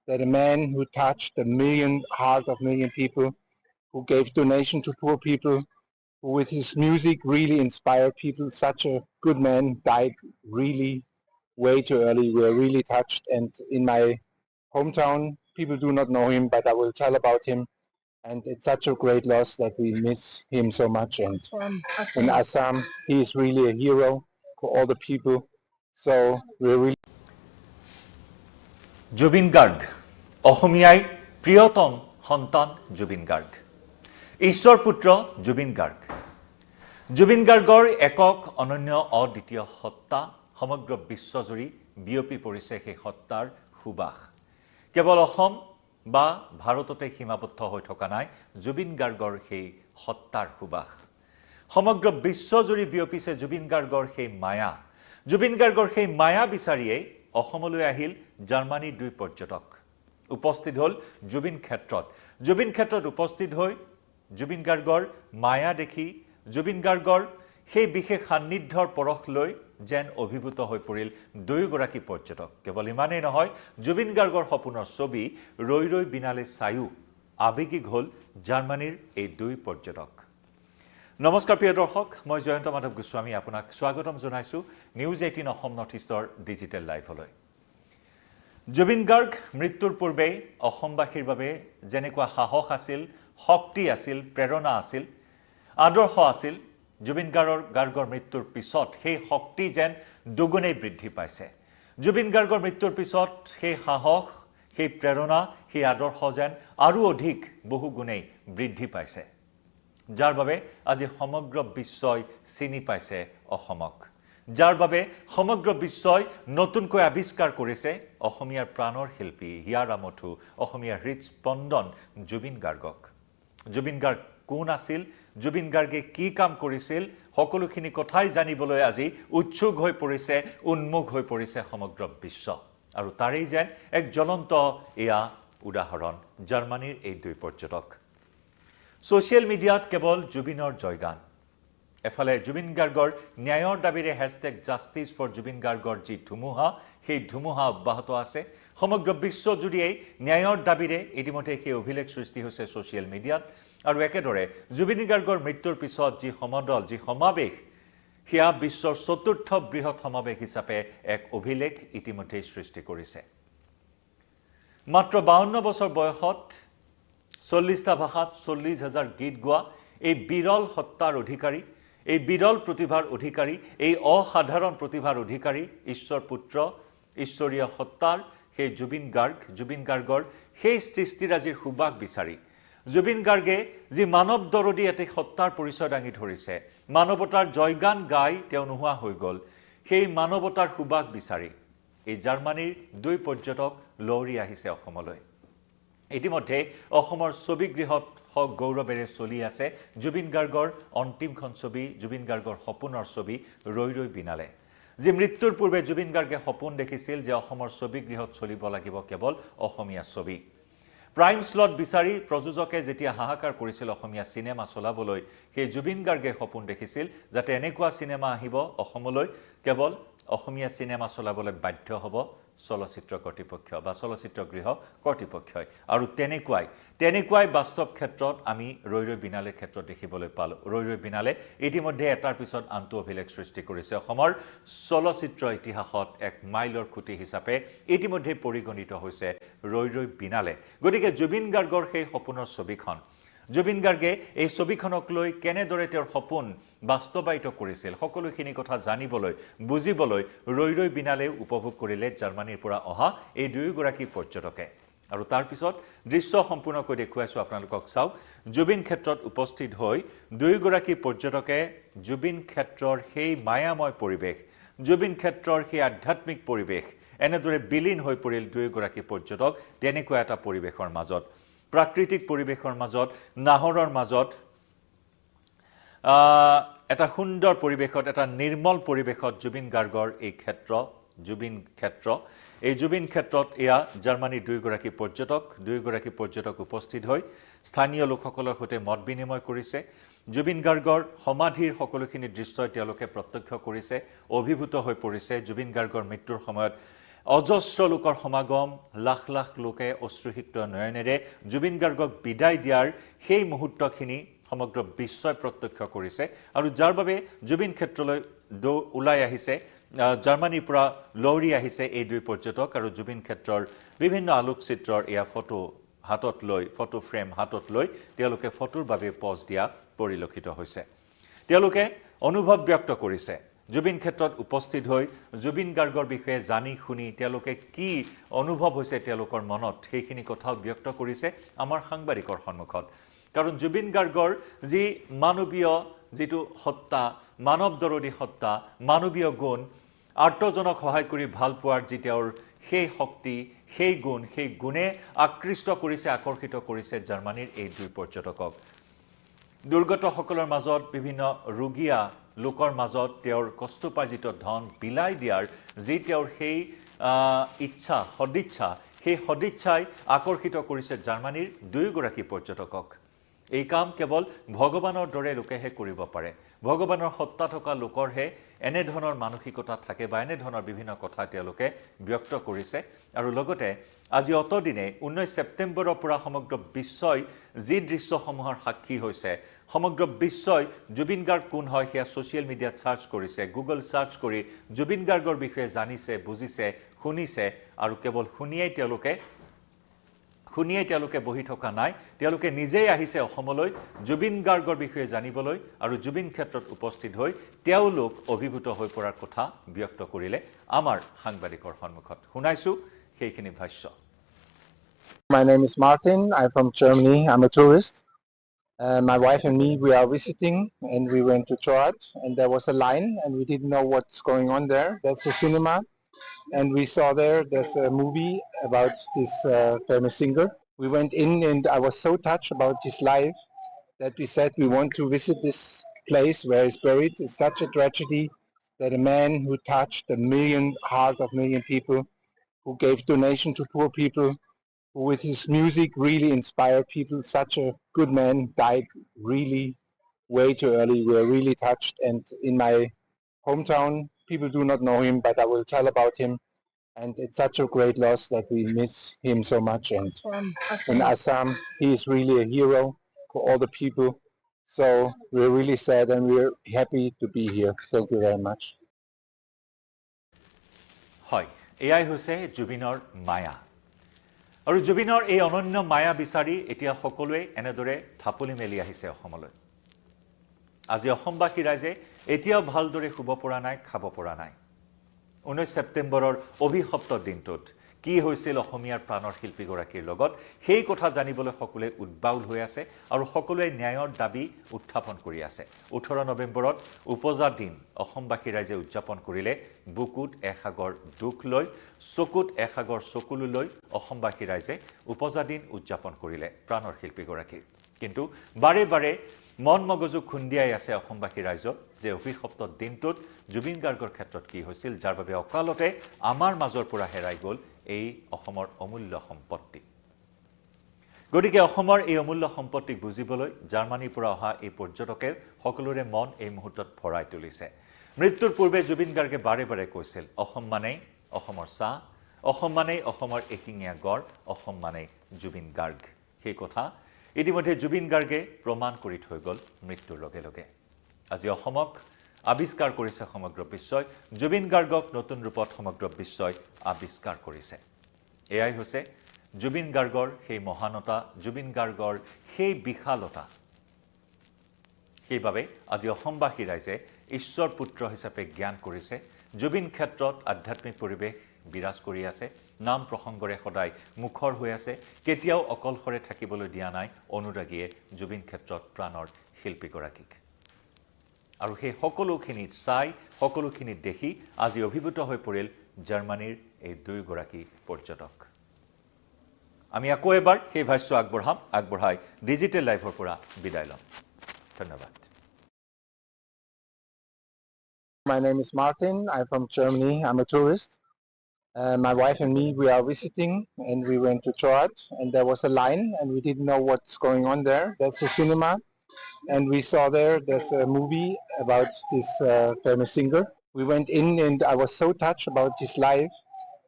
that a man who touched the heart of million people, who gave donation to poor people, who with his music really inspired people, such a good man died really way too early. We are really touched. And in my hometown, people do not know him, but I will tell about him. And it's such a great loss that we miss him so much. And in Assam, he is really a hero for all the people. So we're really Zubeen Garg, অসমীয়াই প্ৰিয়তম সন্তান জুবিন গাৰ্গ ঈশ্বৰ পুত্ৰ জুবিন গাৰ্গ জুবিন গাৰ্গৰ একক অনন্য অদ্বিতীয় সত্তা সমগ্ৰ বিশ্বজুৰি বিয়পি পৰিছে সেই সত্তাৰ সুবাস কেৱল অসম বা ভাৰততে সীমাবদ্ধ হৈ থকা নাই জুবিন গাৰ্গৰ সেই সত্তাৰ সুবাস সমগ্ৰ বিশ্বজুৰি বিয়পিছে জুবিন গাৰ্গৰ সেই মায়া জুবিন গাৰ্গৰ সেই মায়া বিচাৰিয়ে অসমলৈ আহিল জাৰ্মানীৰ দুই পৰ্যটক উপস্থিত হল জুবিন ক্ষেত্ৰত উপস্থিত হৈ জুবিন গাৰ্গৰ মায়া দেখি জুবিন গাৰ্গৰ সেই বিশেষ সান্নিধ্যৰ পৰখ লৈ যেন অভিভূত হৈ পৰিল দুয়োগৰাকী পৰ্যটক কেৱল ইমানেই নহয় জুবিন গাৰ্গৰ সপোনৰ ছবি ৰৈ ৰৈ বিনালে চায়ো আবেগিক হল জাৰ্মানীৰ এই দুই পৰ্যটক নমস্কাৰ প্ৰিয় দৰ্শক মই জয়ন্ত মাধৱ গোস্বামী আপোনাক স্বাগতম জনাইছো নিউজ 18 অসম নৰ্থ ইষ্টৰ ডিজিটেল লাইভলৈ জুবিন গাৰ্গ মৃত্যুৰ পূৰ্বে অসমবাসীৰ বাবে যেনেকুৱা সাহস আছিল শক্তি আছিল প্ৰেৰণা আছিল আদৰ্শ আছিল জুবিন গাৰ্গৰ মৃত্যুৰ পিছত সেই শক্তি যেন দুগুণে বৃদ্ধি পাইছে জুবিন গাৰ্গৰ মৃত্যুৰ পিছত সেই সাহস সেই প্ৰেৰণা সেই আদৰ্শ যেন আৰু অধিক বহু গুণে বৃদ্ধি পাইছে যাৰ বাবে আজি সমগ্ৰ বিশ্বই চিনি পাইছে অসমক যাৰ বাবে সমগ্ৰ বিশ্বই নতুনকৈ আৱিষ্কাৰ কৰিছে অসমীয়াৰ প্ৰাণৰ শিল্পী হিয়াৰ আমঠু অসমীয়াৰ হৃদস্পন্দন জুবিন গাৰ্গক জুবিন গাৰ্গ কোন আছিল জুবিন গাৰ্গে কি কাম কৰিছিল সকলোখিনি কথাই জানিবলৈ আজি উৎসুক হৈ পৰিছে উন্মুখ হৈ পৰিছে সমগ্ৰ বিশ্ব আৰু তাৰেই যেন এক জ্বলন্ত এয়া উদাহৰণ জাৰ্মানীৰ এই দুই পৰ্যটক সোশ্যাল মিডিয়াত কেৱল জুবিনৰ জয়গান এফালে জুবিন গাৰ্গৰ ন্যায়ৰ দাবীৰে #জাষ্টিস ফৰ জুবিন গাৰ্গৰ যি ধুমুহা সেই ধুমুহা অব্যাহত আছে সমগ্ৰ বিশ্বজুৰিয়ে ন্যায়ৰ দাবীৰে ইতিমধ্যে সেই অভিলেখ সৃষ্টি হৈছে সোশ্যাল মিডিয়াত আৰু একেদৰে জুবিন গাৰ্গৰ মৃত্যুৰ পিছত যি সমদল যি সমাৱেশ সেয়া বিশ্বৰ চতুৰ্থ বৃহৎ সমাৱেশ হিচাপে এক অভিলেখ ইতিমধ্যে সৃষ্টি কৰিছে মাত্ৰ 52 বছৰ বয়সত 40টা ভাষাত 40,000 গীত গোৱা এই বিৰল সত্তাৰ অধিকাৰী এই বিৰল প্ৰতিভাৰ অধিকাৰী এই অসাধাৰণ প্ৰতিভাৰ অধিকাৰী ঈশ্বৰ পুত্ৰ ঈশ্বৰীয় সত্তাৰ সেই জুবিন গাৰ্গৰ সেই সৃষ্টিৰাজিৰ সুবাস বিচাৰি জুবিন গাৰ্গে যি মানৱ দৰদী এটি সত্তাৰ পৰিচয় দাঙি ধৰিছে মানৱতাৰ জয়গান গাই তেওঁ নোহোৱা হৈ গ'ল সেই মানৱতাৰ সুবাস বিচাৰি এই জাৰ্মানীৰ দুই পৰ্যটক লৰি আহিছে অসমলৈ ইতিমধ্যে অসমৰ ছবিগৃহত গৌৰৱেৰে চলি আছে জুবিন গাৰ্গৰ অন্তিমখন ছবি জুবিন গাৰ্গৰ সপোনৰ ছবি ৰৈ ৰৈ বিনালে যি মৃত্যুৰ পূৰ্বে জুবিন গাৰ্গে সপোন দেখিছিল যে অসমৰ ছবিগৃহত চলিব লাগিব কেৱল অসমীয়া ছবি প্ৰাইম স্লট বিচাৰি প্ৰযোজকে যেতিয়া হাহাকাৰ কৰিছিল অসমীয়া সিনেমা চলাবলৈ সেই জুবিন গাৰ্গে সপোন দেখিছিল যাতে এনেকুৱা সিনেমা আহিব অসমলৈ কেৱল অসমীয়া সিনেমা চলাবলৈ বাধ্য হ'ব চলচ্চিত্ৰ কৰ্তৃপক্ষ বা চলচ্চিত্ৰ গৃহ কৰ্তৃপক্ষই আৰু তেনেকুৱাই বাস্তৱ ক্ষেত্ৰত আমি ৰৈ ৰৈ বিনালেৰ ক্ষেত্ৰত দেখিবলৈ পালোঁ ৰৈ ৰৈ বিনালে ইতিমধ্যে এটাৰ পিছত আনটো অভিলেখ সৃষ্টি কৰিছে অসমৰ চলচ্চিত্ৰ ইতিহাসত এক মাইলৰ খুঁটি হিচাপে ইতিমধ্যে পৰিগণিত হৈছে ৰৈ ৰৈ বিনালে গতিকে জুবিন গাৰ্গৰ সেই সপোনৰ ছবিখন জুবিন গাৰ্গে এই ছবিখনক লৈ কেনেদৰে তেওঁৰ সপোন বাস্তৱায়িত কৰিছিল সকলোখিনি কথা জানিবলৈ বুজিবলৈ ৰৈ ৰৈ বিনালে উপভোগ কৰিলে জাৰ্মানীৰ পৰা অহা এই দুয়োগৰাকী পৰ্যটকে আৰু তাৰ পিছত দৃশ্য সম্পূৰ্ণকৈ দেখুৱাইছো আপোনালোকক চাওক জুবিন ক্ষেত্ৰত উপস্থিত হৈ দুয়োগৰাকী পৰ্যটকে জুবিন ক্ষেত্ৰৰ সেই মায়াময় পৰিৱেশ জুবিন ক্ষেত্ৰৰ সেই আধ্যাত্মিক পৰিৱেশ এনেদৰে বিলীন হৈ পৰিল দুয়োগৰাকী পৰ্যটক তেনেকুৱা এটা পৰিৱেশৰ মাজত প্ৰাকৃতিক পৰিৱেশৰ মাজত নাহৰৰ মাজত এটা সুন্দৰ পৰিৱেশত এটা নিৰ্মল পৰিৱেশত জুবিন গাৰ্গৰ এই জুবিন ক্ষেত্ৰত এয়া জাৰ্মানীৰ দুয়োগৰাকী পৰ্যটক উপস্থিত হৈ স্থানীয় লোকসকলৰ সৈতে মত বিনিময় কৰিছে জুবিন গাৰ্গৰ সমাধিৰ সকলোখিনি দৃশ্যই তেওঁলোকে প্ৰত্যক্ষ কৰিছে অভিভূত হৈ পৰিছে জুবিন গাৰ্গৰ মৃত্যুৰ সময়ত অজস্ৰ লোকৰ সমাগম, লাখ লাখ লোকে অশ্ৰুসিক্ত নয়নেৰে জুবিন গাৰ্গক বিদায় দিয়াৰ সেই মুহূৰ্তখিনি সমগ্ৰ বিশ্বই প্ৰত্যক্ষ কৰিছে আৰু যাৰ বাবে জুবিন ক্ষেত্ৰলৈ ওলাই আহিছে জাৰ্মানীৰ পৰা লৰি আহিছে এই দুই পৰ্যটক আৰু জুবিন ক্ষেত্ৰৰ বিভিন্ন আলোকচিত্ৰৰ এয়া ফটো হাতত লৈ ফটো ফ্ৰেম হাতত লৈ তেওঁলোকে ফটোৰ বাবে পজ দিয়া পৰিলক্ষিত হৈছে তেওঁলোকে অনুভৱ ব্যক্ত কৰিছে জুবিন ক্ষেত্ৰত উপস্থিত হৈ জুবিন গাৰ্গৰ বিষয়ে জানি শুনি তেওঁলোকে কি অনুভৱ হৈছে তেওঁলোকৰ মনত সেইখিনি কথাও ব্যক্ত কৰিছে আমাৰ সাংবাদিকৰ সন্মুখত কাৰণ জুবিন গাৰ্গৰ যি মানৱীয় যেটো সত্তা মানৱ দৰদী সত্তা মানৱীয় গুণ আৰ্তজনক সহায় কৰি ভাল পোৱাৰ যি তেওঁৰ সেই শক্তি সেই গুণে আকৃষ্ট কৰিছে আকৰ্ষিত কৰিছে জাৰ্মানীৰ এই দুই পৰ্যটকক দুৰ্গতসকলৰ মাজত বিভিন্ন ৰোগীয়া লোকৰ মাজত তেওঁৰ কষ্টপাৰ্জিত ধন বিলাই দিয়াৰ যি তেওঁৰ সেই ইচ্ছা সদিচ্ছা সেই সদিচ্ছাই আকৰ্ষিত কৰিছে জাৰ্মানীৰ দুয়োগৰাকী পৰ্যটকক এই কাম কেৱল ভগৱানৰ দৰে লোকেহে কৰিব পাৰে ভগৱানৰ সত্তা থকা লোকৰহে এনে ধৰণৰ মানসিকতা থাকে বা এনে ধৰণৰ বিভিন্ন কথা তেওঁলোকে ব্যক্ত কৰিছে আৰু লগতে আজি অতদিনে 19 ছেপ্টেম্বৰৰ পৰা সমগ্ৰ বিশ্বই যি দৃশ্যসমূহৰ সাক্ষী হৈছে সমগ্ৰ বিশ্বই জুবিন গাৰ্গ কোন হয় সেয়া সোশ্যাল মিডিয়াত সাৰ্চ কৰিছে গুগল সাৰ্চ কৰি জুবিন গাৰ্গৰ বিষয়ে জানিছে বুজিছে শুনিছে আৰু কেৱল শুনিয়ে তেওঁলোকে বহি থকা নাই তেওঁলোকে নিজেই আহিছে অসমলৈ জুবিন গাৰ্গৰ বিষয়ে জানিবলৈ আৰু জুবিন ক্ষেত্ৰত উপস্থিত হৈ তেওঁলোক অভিভূত হৈ পৰাৰ কথা ব্যক্ত কৰিলে আমাৰ সাংবাদিকৰ সন্মুখত শুনাইছো সেইখিনি ভাষ্য My name is Martin. I'm from Germany. I'm a tourist. My wife and me, we are visiting and we went to church and there was a line and we didn't know what's going on there. That's a cinema and we saw there's a movie about this famous singer. We went in and I was so touched about his life that we said we want to visit this place where he's buried. It's such a tragedy that a man who touched heart of million people, who gave donation to poor people, who with his music really inspired people, such a good man died really way too early. We are really touched and in my hometown people do not know him but I will tell about him and it's such a great loss that we miss him so much and in Assam he is really a hero for all the people so we're really sad and we're happy to be here. Thank you very much. হয় এয়াই হৈছে জুবিনৰ মায়া আৰু জুবিনৰ এই অনন্য মায়া বিচাৰি এতিয়া সকলোৱে এনেদৰে থাপলি মেলি আহিছে অসমলৈ আজি অসমবাসী ৰাইজে এতিয়াও ভালদৰে শুব পৰা নাই খাব পৰা নাই 19 ছেপ্টেম্বৰৰ অভিশপ্ত দিনটোত কি হৈছিল অসমীয়াৰ প্ৰাণৰ শিল্পীগৰাকীৰ লগত সেই কথা জানিবলৈ সকলোৱে উদ্বাউল হৈ আছে আৰু সকলোৱে ন্যায়ৰ দাবী উত্থাপন কৰি আছে 18 নৱেম্বৰত উপজা দিন অসমবাসী ৰাইজে উদযাপন কৰিলে বুকুত এসাগৰ দুখ লৈ চকুত এসাগৰ চকুলো লৈ অসমবাসী ৰাইজে উপজা দিন উদযাপন কৰিলে প্ৰাণৰ শিল্পীগৰাকীৰ কিন্তু বাৰে বাৰে মন মগজু খুন্দিয়াই আছে অসমবাসী ৰাইজক যে অভিশপ্ত দিনটোত জুবিন গাৰ্গৰ ক্ষেত্ৰত কি হৈছিল যাৰ বাবে অকালতে আমাৰ মাজৰ পৰা হেৰাই গ'ল এই অসমৰ অমূল্য সম্পত্তি গতিকে অসমৰ এই অমূল্য সম্পত্তিক বুজিবলৈ জাৰ্মানীৰ পৰা অহা এই পৰ্যটকে সকলোৰে মন এই মুহূৰ্তত ভৰাই তুলিছে মৃত্যুৰ পূৰ্বে জুবিন গাৰ্গে বাৰে বাৰে কৈছিল অসম মানেই অসমৰ চাহ অসম মানেই অসমৰ এশিঙীয়া গড় অসম মানেই জুবিন গাৰ্গ সেই কথা ইতিমধ্যে জুবিন গাৰ্গে প্ৰমাণ কৰি থৈ গ'ল মৃত্যুৰ লগে লগে আজি অসমক আবিষ্কাৰ কৰিছে সমগ্ৰ বিশ্বই জুবিন গাৰ্গক নতুন ৰূপত সমগ্ৰ বিশ্বই আবিষ্কাৰ কৰিছে এয়াই হৈছে জুবিন গাৰ্গৰ সেই মহানতা জুবিন গাৰ্গৰ সেই বিশালতা সেইবাবে আজি অসমবাসী ৰাইজে ঈশ্বৰ পুত্ৰ হিচাপে জ্ঞান কৰিছে জুবিন ক্ষেত্ৰত আধ্যাত্মিক পৰিৱেশ বিৰাজ কৰি আছে নাম প্ৰসংগৰে সদায় মুখৰ হৈ আছে কেতিয়াও অকলশৰে থাকিবলৈ দিয়া নাই অনুৰাগীয়ে জুবিন ক্ষেত্ৰত প্ৰাণৰ শিল্পীগৰাকীক আৰু সেই সকলোখিনি চাই সকলোখিনি দেখি আজি অভিভূত হৈ পৰিল জাৰ্মানীৰ এই দুইগৰাকী পৰ্যটক আমি আকৌ এবাৰ সেই ভাষ্য আগবঢ়াই ডিজিটেল লাইভৰ পৰা বিদায় লম ধন্যবাদ My name is Martin. I'm from Germany. I'm a tourist. My wife and me, we are visiting and we went to church and there was a line and we didn't know what's going on there. That's a cinema and we saw there's a movie about this famous singer. We went in and I was so touched about his life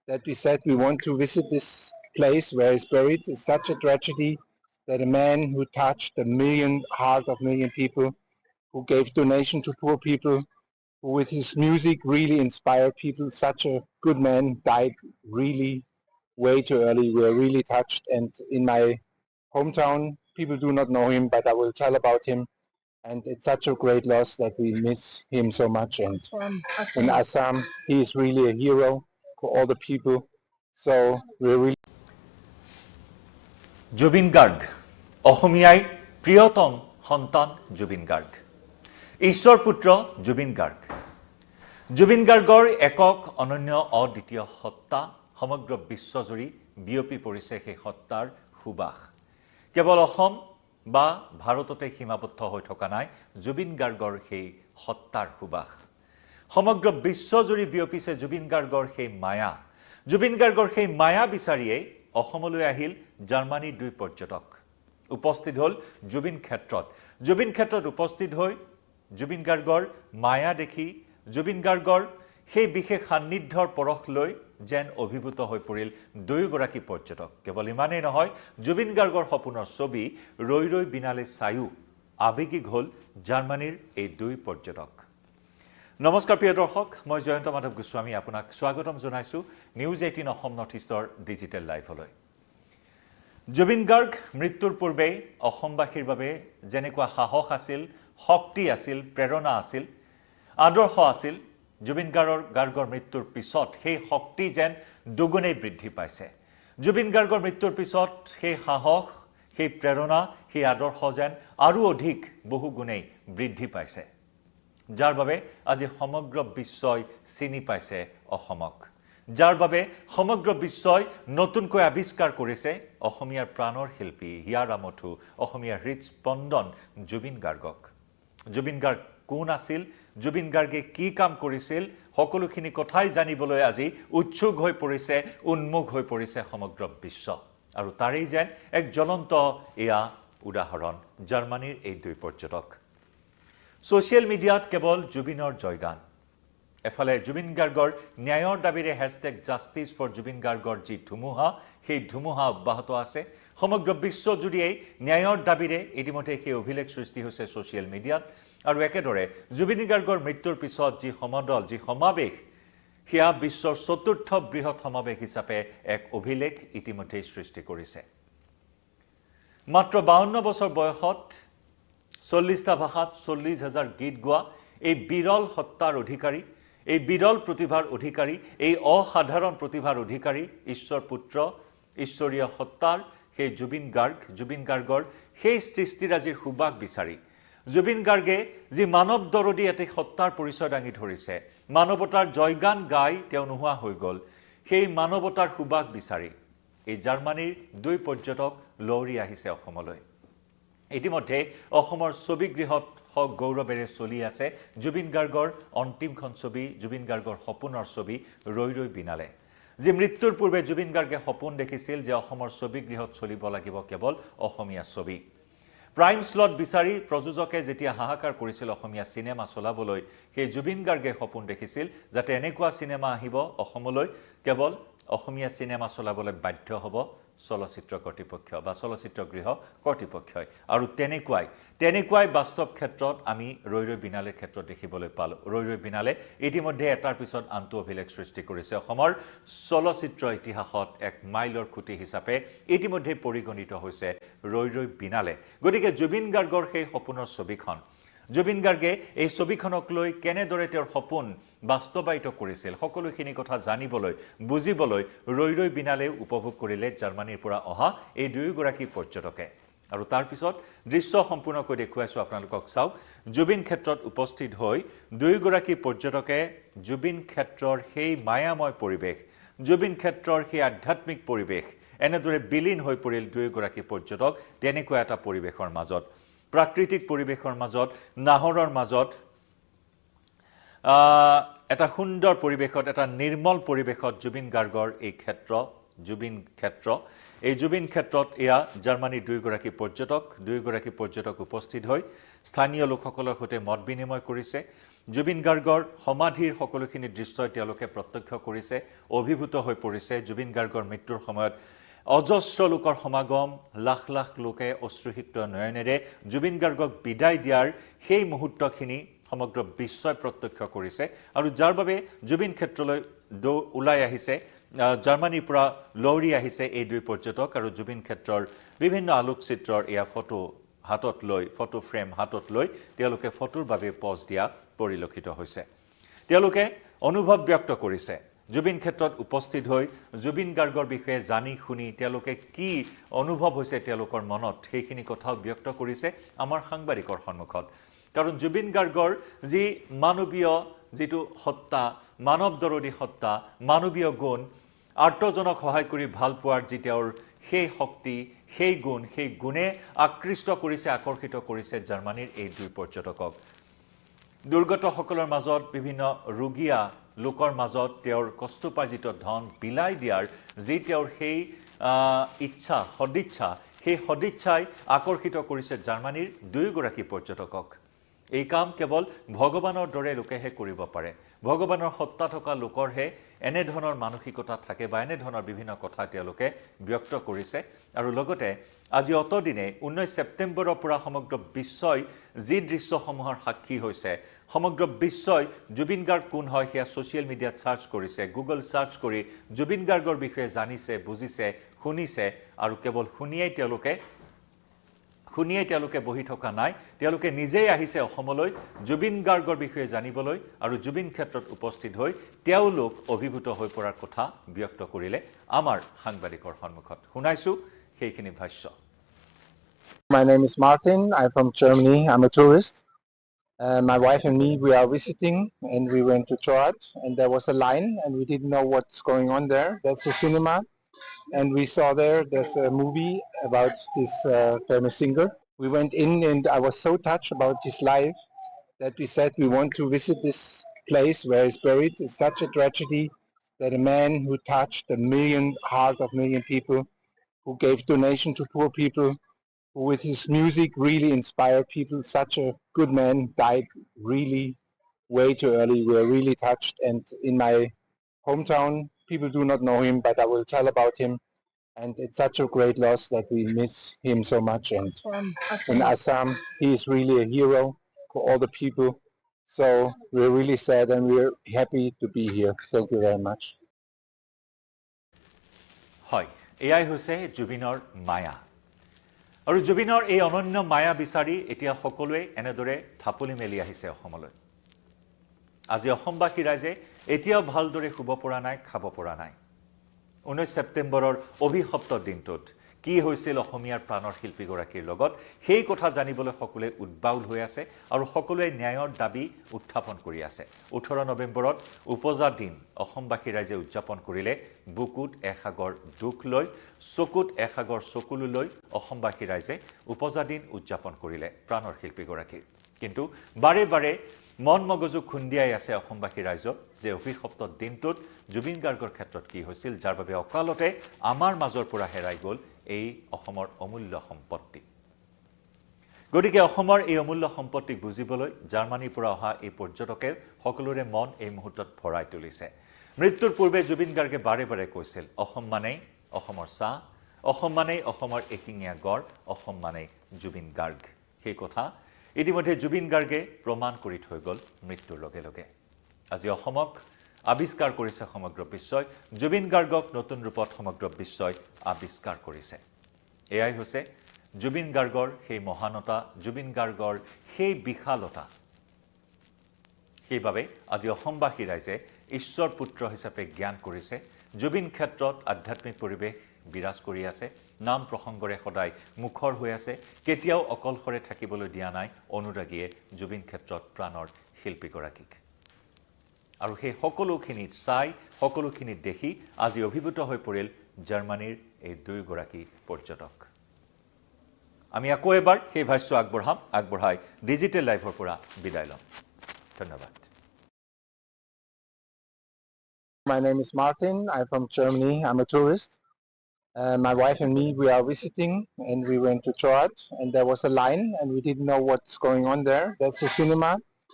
that we said we want to visit this place where he's buried. It's such a tragedy that a man who touched the heart of million people, who gave donation to poor people, who with his music really inspired people, such a good man died really way too early. We are really touched. And in my hometown, people do not know him, but I will tell about him. And it's such a great loss that we miss him so much. And in Assam, he is really a hero for all the people. So we're really Zubeen Garg, অসমীয়াই প্ৰিয়তম সন্তান জুবিন গাৰ্গ ঈশ্বৰ পুত্ৰ জুবিন গাৰ্গ জুবিন গাৰ্গৰ একক অনন্য অদ্বিতীয় সত্তা সমগ্ৰ বিশ্বজুৰি বিয়পি পৰিছে সেই সত্তাৰ সুবাস কেৱল অসম বা ভাৰততে সীমাবদ্ধ হৈ থকা নাই জুবিন গাৰ্গৰ সেই সত্তাৰ সুবাস সমগ্ৰ বিশ্বজুৰি বিয়পিছে জুবিন গাৰ্গৰ সেই মায়া জুবিন গাৰ্গৰ সেই মায়া বিচাৰিয়ে অসমলৈ আহিল জাৰ্মানীৰ দুই পৰ্যটক উপস্থিত হল জুবিন ক্ষেত্ৰত উপস্থিত হৈ জুবিন গাৰ্গৰ মায়া দেখি জুবিন গাৰ্গৰ সেই বিশেষ সান্নিধ্যৰ পৰখ লৈ যেন অভিভূত হৈ পৰিল দুয়োগৰাকী পৰ্যটক কেৱল ইমানেই নহয় জুবিন গাৰ্গৰ সপোনৰ ছবি ৰৈ ৰৈ বিনালে চায়ো আবেগিক হল জাৰ্মানীৰ এই দুই পৰ্যটক নমস্কাৰ প্ৰিয় দৰ্শক মই জয়ন্ত মাধৱ গোস্বামী আপোনাক স্বাগতম জনাইছো নিউজ 18 অসম নৰ্থ ইষ্টৰ ডিজিটেল লাইভলৈ জুবিন গাৰ্গ মৃত্যুৰ পূৰ্বে অসমবাসীৰ বাবে যেনেকুৱা সাহস আছিল শক্তি আছিল প্ৰেৰণা আছিল আদৰ্শ আছিল জুবিন গাৰ্গৰ মৃত্যুৰ পিছত সেই শক্তি যেন দুগুণে বৃদ্ধি পাইছে জুবিন গাৰ্গৰ মৃত্যুৰ পিছত সেই সাহস সেই প্ৰেৰণা সেই আদৰ্শ যেন আৰু অধিক বহু গুণে বৃদ্ধি পাইছে যাৰ বাবে আজি সমগ্ৰ বিশ্বই চিনি পাইছে অসমক যাৰ বাবে সমগ্ৰ বিশ্বই নতুনকৈ আৱিষ্কাৰ কৰিছে অসমীয়াৰ প্ৰাণৰ শিল্পী হিয়াৰা মথু অসমীয়াৰ হৃদস্পন্দন জুবিন গাৰ্গক জুবিন গাৰ্গ কোন আছিল জুবিন গাৰ্গে কি কাম কৰিছিল সকলোখিনি কথাই জানিবলৈ আজি উৎসুক হৈ পৰিছে উন্মুখ হৈ পৰিছে সমগ্ৰ বিশ্ব আৰু তাৰেই যেন এক জ্বলন্ত এয়া উদাহৰণ জাৰ্মানীৰ এই দুই পৰ্যটক সোশ্যাল মিডিয়াত কেৱল জুবিনৰ জয়গান এফালে জুবিন গাৰ্গৰ ন্যায়ৰ দাবীৰে #জাষ্টিস ফৰ জুবিন গাৰ্গৰ যি ধুমুহা সেই ধুমুহা অব্যাহত আছে সমগ্ৰ বিশ্বজুৰিয়ে ন্যায়ৰ দাবীৰে ইতিমধ্যে সেই অভিলেখ সৃষ্টি হৈছে সোশ্যাল মিডিয়াত আৰু একেদৰে জুবিন গাৰ্গৰ মৃত্যুৰ পিছত যি সমদল যি সমাৱেশ সেয়া বিশ্বৰ চতুৰ্থ বৃহৎ সমাৱেশ হিচাপে এক অভিলেখ ইতিমধ্যে সৃষ্টি কৰিছে মাত্ৰ 52 বছৰ বয়সত 40টা ভাষাত 40,000 গীত গোৱা এই বিৰল সত্তাৰ অধিকাৰী এই বিৰল প্ৰতিভাৰ অধিকাৰী এই অসাধাৰণ প্ৰতিভাৰ অধিকাৰী ঈশ্বৰ পুত্ৰ ঈশ্বৰীয় সত্তাৰ সেই জুবিন গাৰ্গৰ সেই সৃষ্টিৰাজিৰ সুবাস বিচাৰি জুবিন গাৰ্গে যি মানৱ দৰদী এটি সত্তাৰ পৰিচয় দাঙি ধৰিছে মানৱতাৰ জয়গান গাই তেওঁ নোহোৱা হৈ গ'ল সেই মানৱতাৰ সুবাস বিচাৰি এই জাৰ্মানীৰ দুই পৰ্যটক লৰি আহিছে অসমলৈ ইতিমধ্যে অসমৰ ছবিগৃহত গৌৰৱেৰে চলি আছে জুবিন গাৰ্গৰ অন্তিমখন ছবি জুবিন গাৰ্গৰ সপোনৰ ছবি ৰৈ ৰৈ বিনালে যি মৃত্যুৰ পূৰ্বে জুবিন গাৰ্গে সপোন দেখিছিল যে অসমৰ ছবিগৃহত চলিব লাগিব কেৱল অসমীয়া ছবি প্ৰাইম স্লট বিচাৰি প্ৰযোজকে যেতিয়া হাহাকাৰ কৰিছিল অসমীয়া সিনেমা চলাবলৈ সেই জুবিন গাৰ্গে সপোন দেখিছিল যাতে এনেকুৱা সিনেমা আহিব অসমলৈ কেৱল অসমীয়া সিনেমা চলাবলৈ বাধ্য হ'ব চলচ্চিত্ৰ কৰ্তৃপক্ষ বা চলচ্চিত্ৰ গৃহ কৰ্তৃপক্ষই আৰু তেনেকুৱাই বাস্তৱ ক্ষেত্ৰত আমি ৰৈ ৰৈ বিনালেৰ ক্ষেত্ৰত দেখিবলৈ পালোঁ ৰৈ ৰৈ বিনালে ইতিমধ্যে এটাৰ পিছত আনটো অভিলেখ সৃষ্টি কৰিছে অসমৰ চলচ্চিত্ৰ ইতিহাসত এক মাইলৰ খুঁটি হিচাপে ইতিমধ্যে পৰিগণিত হৈছে ৰৈ ৰৈ বিনালে গতিকে জুবিন গাৰ্গৰ সেই সপোনৰ ছবিখন জুবিন গাৰ্গে এই ছবিখনক লৈ কেনেদৰে তেওঁৰ সপোন বাস্তৱায়িত কৰিছিল সকলোখিনি কথা জানিবলৈ বুজিবলৈ ৰৈ ৰৈ বিনালে উপভোগ কৰিলে জাৰ্মানীৰ পৰা অহা এই দুয়োগৰাকী পৰ্যটকে আৰু তাৰ পিছত দৃশ্য সম্পূৰ্ণকৈ দেখুৱাইছো আপোনালোকক চাওক জুবিন ক্ষেত্ৰত উপস্থিত হৈ দুয়োগৰাকী পৰ্যটকে জুবিন ক্ষেত্ৰৰ সেই মায়াময় পৰিৱেশ জুবিন ক্ষেত্ৰৰ সেই আধ্যাত্মিক পৰিৱেশ এনেদৰে বিলীন হৈ পৰিল দুয়োগৰাকী পৰ্যটক তেনেকুৱা এটা পৰিৱেশৰ মাজত প্ৰাকৃতিক পৰিৱেশৰ মাজত নাহৰৰ মাজত এটা সুন্দৰ পৰিৱেশত এটা নিৰ্মল পৰিৱেশত জুবিন গাৰ্গৰ এই জুবিন ক্ষেত্ৰত এয়া জাৰ্মানীৰ দুয়োগৰাকী পৰ্যটক উপস্থিত হৈ স্থানীয় লোকসকলৰ সৈতে মত বিনিময় কৰিছে জুবিন গাৰ্গৰ সমাধিৰ সকলোখিনি দৃশ্যই তেওঁলোকে প্ৰত্যক্ষ কৰিছে, অভিভূত হৈ পৰিছে। জুবিন গাৰ্গৰ মৃত্যুৰ সময়ত অজস্ৰ লোকৰ সমাগম, লাখ লাখ লোকে অশ্ৰুসিক্ত নয়নেৰে জুবিন গাৰ্গক বিদায় দিয়াৰ সেই মুহূৰ্তখিনি সমগ্ৰ বিশ্বই প্ৰত্যক্ষ কৰিছে আৰু যাৰ বাবে জুবিন ক্ষেত্ৰলৈ ওলাই আহিছে জাৰ্মানীৰ পৰা লৌৰি আহিছে এই দুই পৰ্যটক আৰু জুবিন ক্ষেত্ৰৰ বিভিন্ন আলোকচিত্ৰৰ এয়া ফটো হাতত লৈ ফটো ফ্ৰেম হাতত লৈ তেওঁলোকে ফটোৰ বাবে পজ দিয়া পৰিলক্ষিত হৈছে। তেওঁলোকে অনুভৱ ব্যক্ত কৰিছে জুবিন ক্ষেত্ৰত উপস্থিত হৈ জুবিন গাৰ্গৰ বিষয়ে জানি শুনি তেওঁলোকে কি অনুভৱ হৈছে তেওঁলোকৰ মনত সেইখিনি কথাও ব্যক্ত কৰিছে আমাৰ সাংবাদিকৰ সন্মুখত। কাৰণ জুবিন গাৰ্গৰ যি মানৱীয় যিটো সত্তা, মানৱ দৰদী সত্তা, মানৱীয় গুণ, আৰ্তজনক সহায় কৰি ভাল পোৱাৰ যি তেওঁৰ সেই শক্তি, সেই গুণে আকৃষ্ট কৰিছে, আকৰ্ষিত কৰিছে জাৰ্মানীৰ এই দুই পৰ্যটকক। দুৰ্গতসকলৰ মাজত বিভিন্ন ৰোগীয়া লোকৰ মাজত তেওঁৰ কষ্টোপাৰ্জিত ধন বিলাই দিয়াৰ যি তেওঁৰ সেই ইচ্ছা, সদিচ্ছা, সেই সদিচ্ছাই আকৰ্ষিত কৰিছে জাৰ্মানীৰ দুয়োগৰাকী পৰ্যটকক। এই কাম কেৱল ভগৱানৰ দৰে লোকেহে কৰিব পাৰে। ভগৱানৰ সত্তা থকা লোকৰহে এনেধৰণৰ মানসিকতা থাকে বা এনেধৰণৰ বিভিন্ন কথা তেওঁলোকে ব্যক্ত কৰিছে। আৰু লগতে আজি অতদিনে 19 ছেপ্টেম্বৰৰ পৰা সমগ্ৰ বিশ্বই যি দৃশ্যসমূহৰ সাক্ষী হৈছে, সমগ্ৰ বিশ্বই জুবিন গাৰ্গ কোন হয় সেয়া ছ'চিয়েল মিডিয়াত চাৰ্চ কৰিছে, গুগল চাৰ্চ কৰি জুবিন গাৰ্গৰ বিষয়ে জানিছে, বুজিছে, শুনিছে আৰু কেৱল শুনিয়েই তেওঁলোকে বহি থকা নাই, তেওঁলোকে নিজেই আহিছে অসমলৈ জুবিন গাৰ্গৰ বিষয়ে জানিবলৈ আৰু জুবিন ক্ষেত্ৰত উপস্থিত হৈ তেওঁলোক অভিভূত হৈ পৰাৰ কথা ব্যক্ত কৰিলে আমাৰ সাংবাদিকৰ সন্মুখত। শুনাইছো সেইখিনি ভাষ্য। My name is Martin. I'm from Germany. I'm a tourist. My wife and me, we are visiting and we went to church and there was a line and we didn't know what's going on there. That's a cinema. And we saw there's a movie about this famous singer. We went in and I was so touched about his life that we said we want to visit this place where he's buried. It's such a tragedy that a man who touched heart of million people, who gave donation to poor people, who with his music really inspired people, such a good man died really way too early. We are really touched. And in my hometown, people do not know him, but I will tell about him. And it's such a great loss that we miss him so much. And in Assam, he is really a hero for all the people. So we're really sad and we're happy to be here. Thank you very much. হয়, এয়াই হৈছে জুবিনৰ মায়া। আৰু জুবিনৰ এই অনন্য মায়া বিচাৰি এতিয়া সকলোৱে এনেদৰে থাপলি মেলি আহিছে অসমলৈ। আজি অসমবাসী ৰাইজে এতিয়াও ভালদৰে শুব পৰা নাই, খাব পৰা নাই। 19 ছেপ্টেম্বৰৰ অভিশপ্ত দিনটোত কি হৈছিল অসমীয়াৰ প্ৰাণৰ শিল্পীগৰাকীৰ লগত সেই কথা জানিবলৈ সকলোৱে উদ্বাউল হৈ আছে আৰু সকলোৱে ন্যায়ৰ দাবী উত্থাপন কৰি আছে। 18 নৱেম্বৰত উপজা দিন অসমবাসী ৰাইজে উদযাপন কৰিলে। বুকুত এসাগৰ দুখ লৈ, চকুত এসাগৰ চকুলো লৈ অসমবাসী ৰাইজে উপজা দিন উদযাপন কৰিলে প্ৰাণৰ শিল্পীগৰাকীৰ। কিন্তু বাৰে বাৰে মন মগজু খুন্দিয়াই আছে অসমবাসী ৰাইজক যে অভিশপ্ত দিনটোত জুবিন গাৰ্গৰ ক্ষেত্ৰত কি হৈছিল, যাৰ বাবে অকালতে আমাৰ মাজৰ পৰা হেৰাই গ'ল এই অসমৰ অমূল্য সম্পত্তি। গতিকে অসমৰ এই অমূল্য সম্পত্তিক বুজিবলৈ জাৰ্মানীৰ পৰা অহা এই পৰ্যটকে সকলোৰে মন এই মুহূৰ্তত ভৰাই তুলিছে। মৃত্যুৰ পূৰ্বে জুবিন গাৰ্গে বাৰে বাৰে কৈছিল, অসম মানেই অসমৰ চাহ, অসম মানেই অসমৰ এশিঙীয়া গড়, অসম মানেই জুবিন গাৰ্গ। সেই কথা ইতিমধ্যে জুবিন গাৰ্গে প্ৰমাণ কৰি থৈ গ'ল মৃত্যুৰ লগে লগে। আজি অসমক আৱিষ্কাৰ কৰিছে সমগ্ৰ বিশ্বই, জুবিন গাৰ্গক নতুন ৰূপত সমগ্ৰ বিশ্বই আৱিষ্কাৰ কৰিছে। এয়াই হৈছে জুবিন গাৰ্গৰ সেই মহানতা, জুবিন গাৰ্গৰ সেই বিশালতা। সেইবাবে আজি অসমবাসী ৰাইজে ঈশ্বৰ পুত্ৰ হিচাপে জ্ঞান কৰিছে। জুবিন ক্ষেত্ৰত আধ্যাত্মিক পৰিৱেশ বিৰাজ কৰি আছে, নাম প্ৰসংগৰে সদায় মুখৰ হৈ আছে, কেতিয়াও অকলশৰে থাকিবলৈ দিয়া নাই অনুৰাগীয়ে জুবিন ক্ষেত্ৰত প্ৰাণৰ শিল্পীগৰাকীক। আৰু সেই সকলোখিনি চাই, সকলোখিনি দেখি আজি অভিভূত হৈ পৰিল জাৰ্মানীৰ এই দুয়োগৰাকী পৰ্যটক। আমি আকৌ এবাৰ সেই ভাষ্য আগবঢ়াই ডিজিটেল লাইভৰ পৰা বিদায় ল'ম। ধন্যবাদ। My name is Martin. I'm from Germany. I'm a tourist. My wife and me, we are visiting and we went to church and there was a line and we didn't know what's going on there. That's a cinema.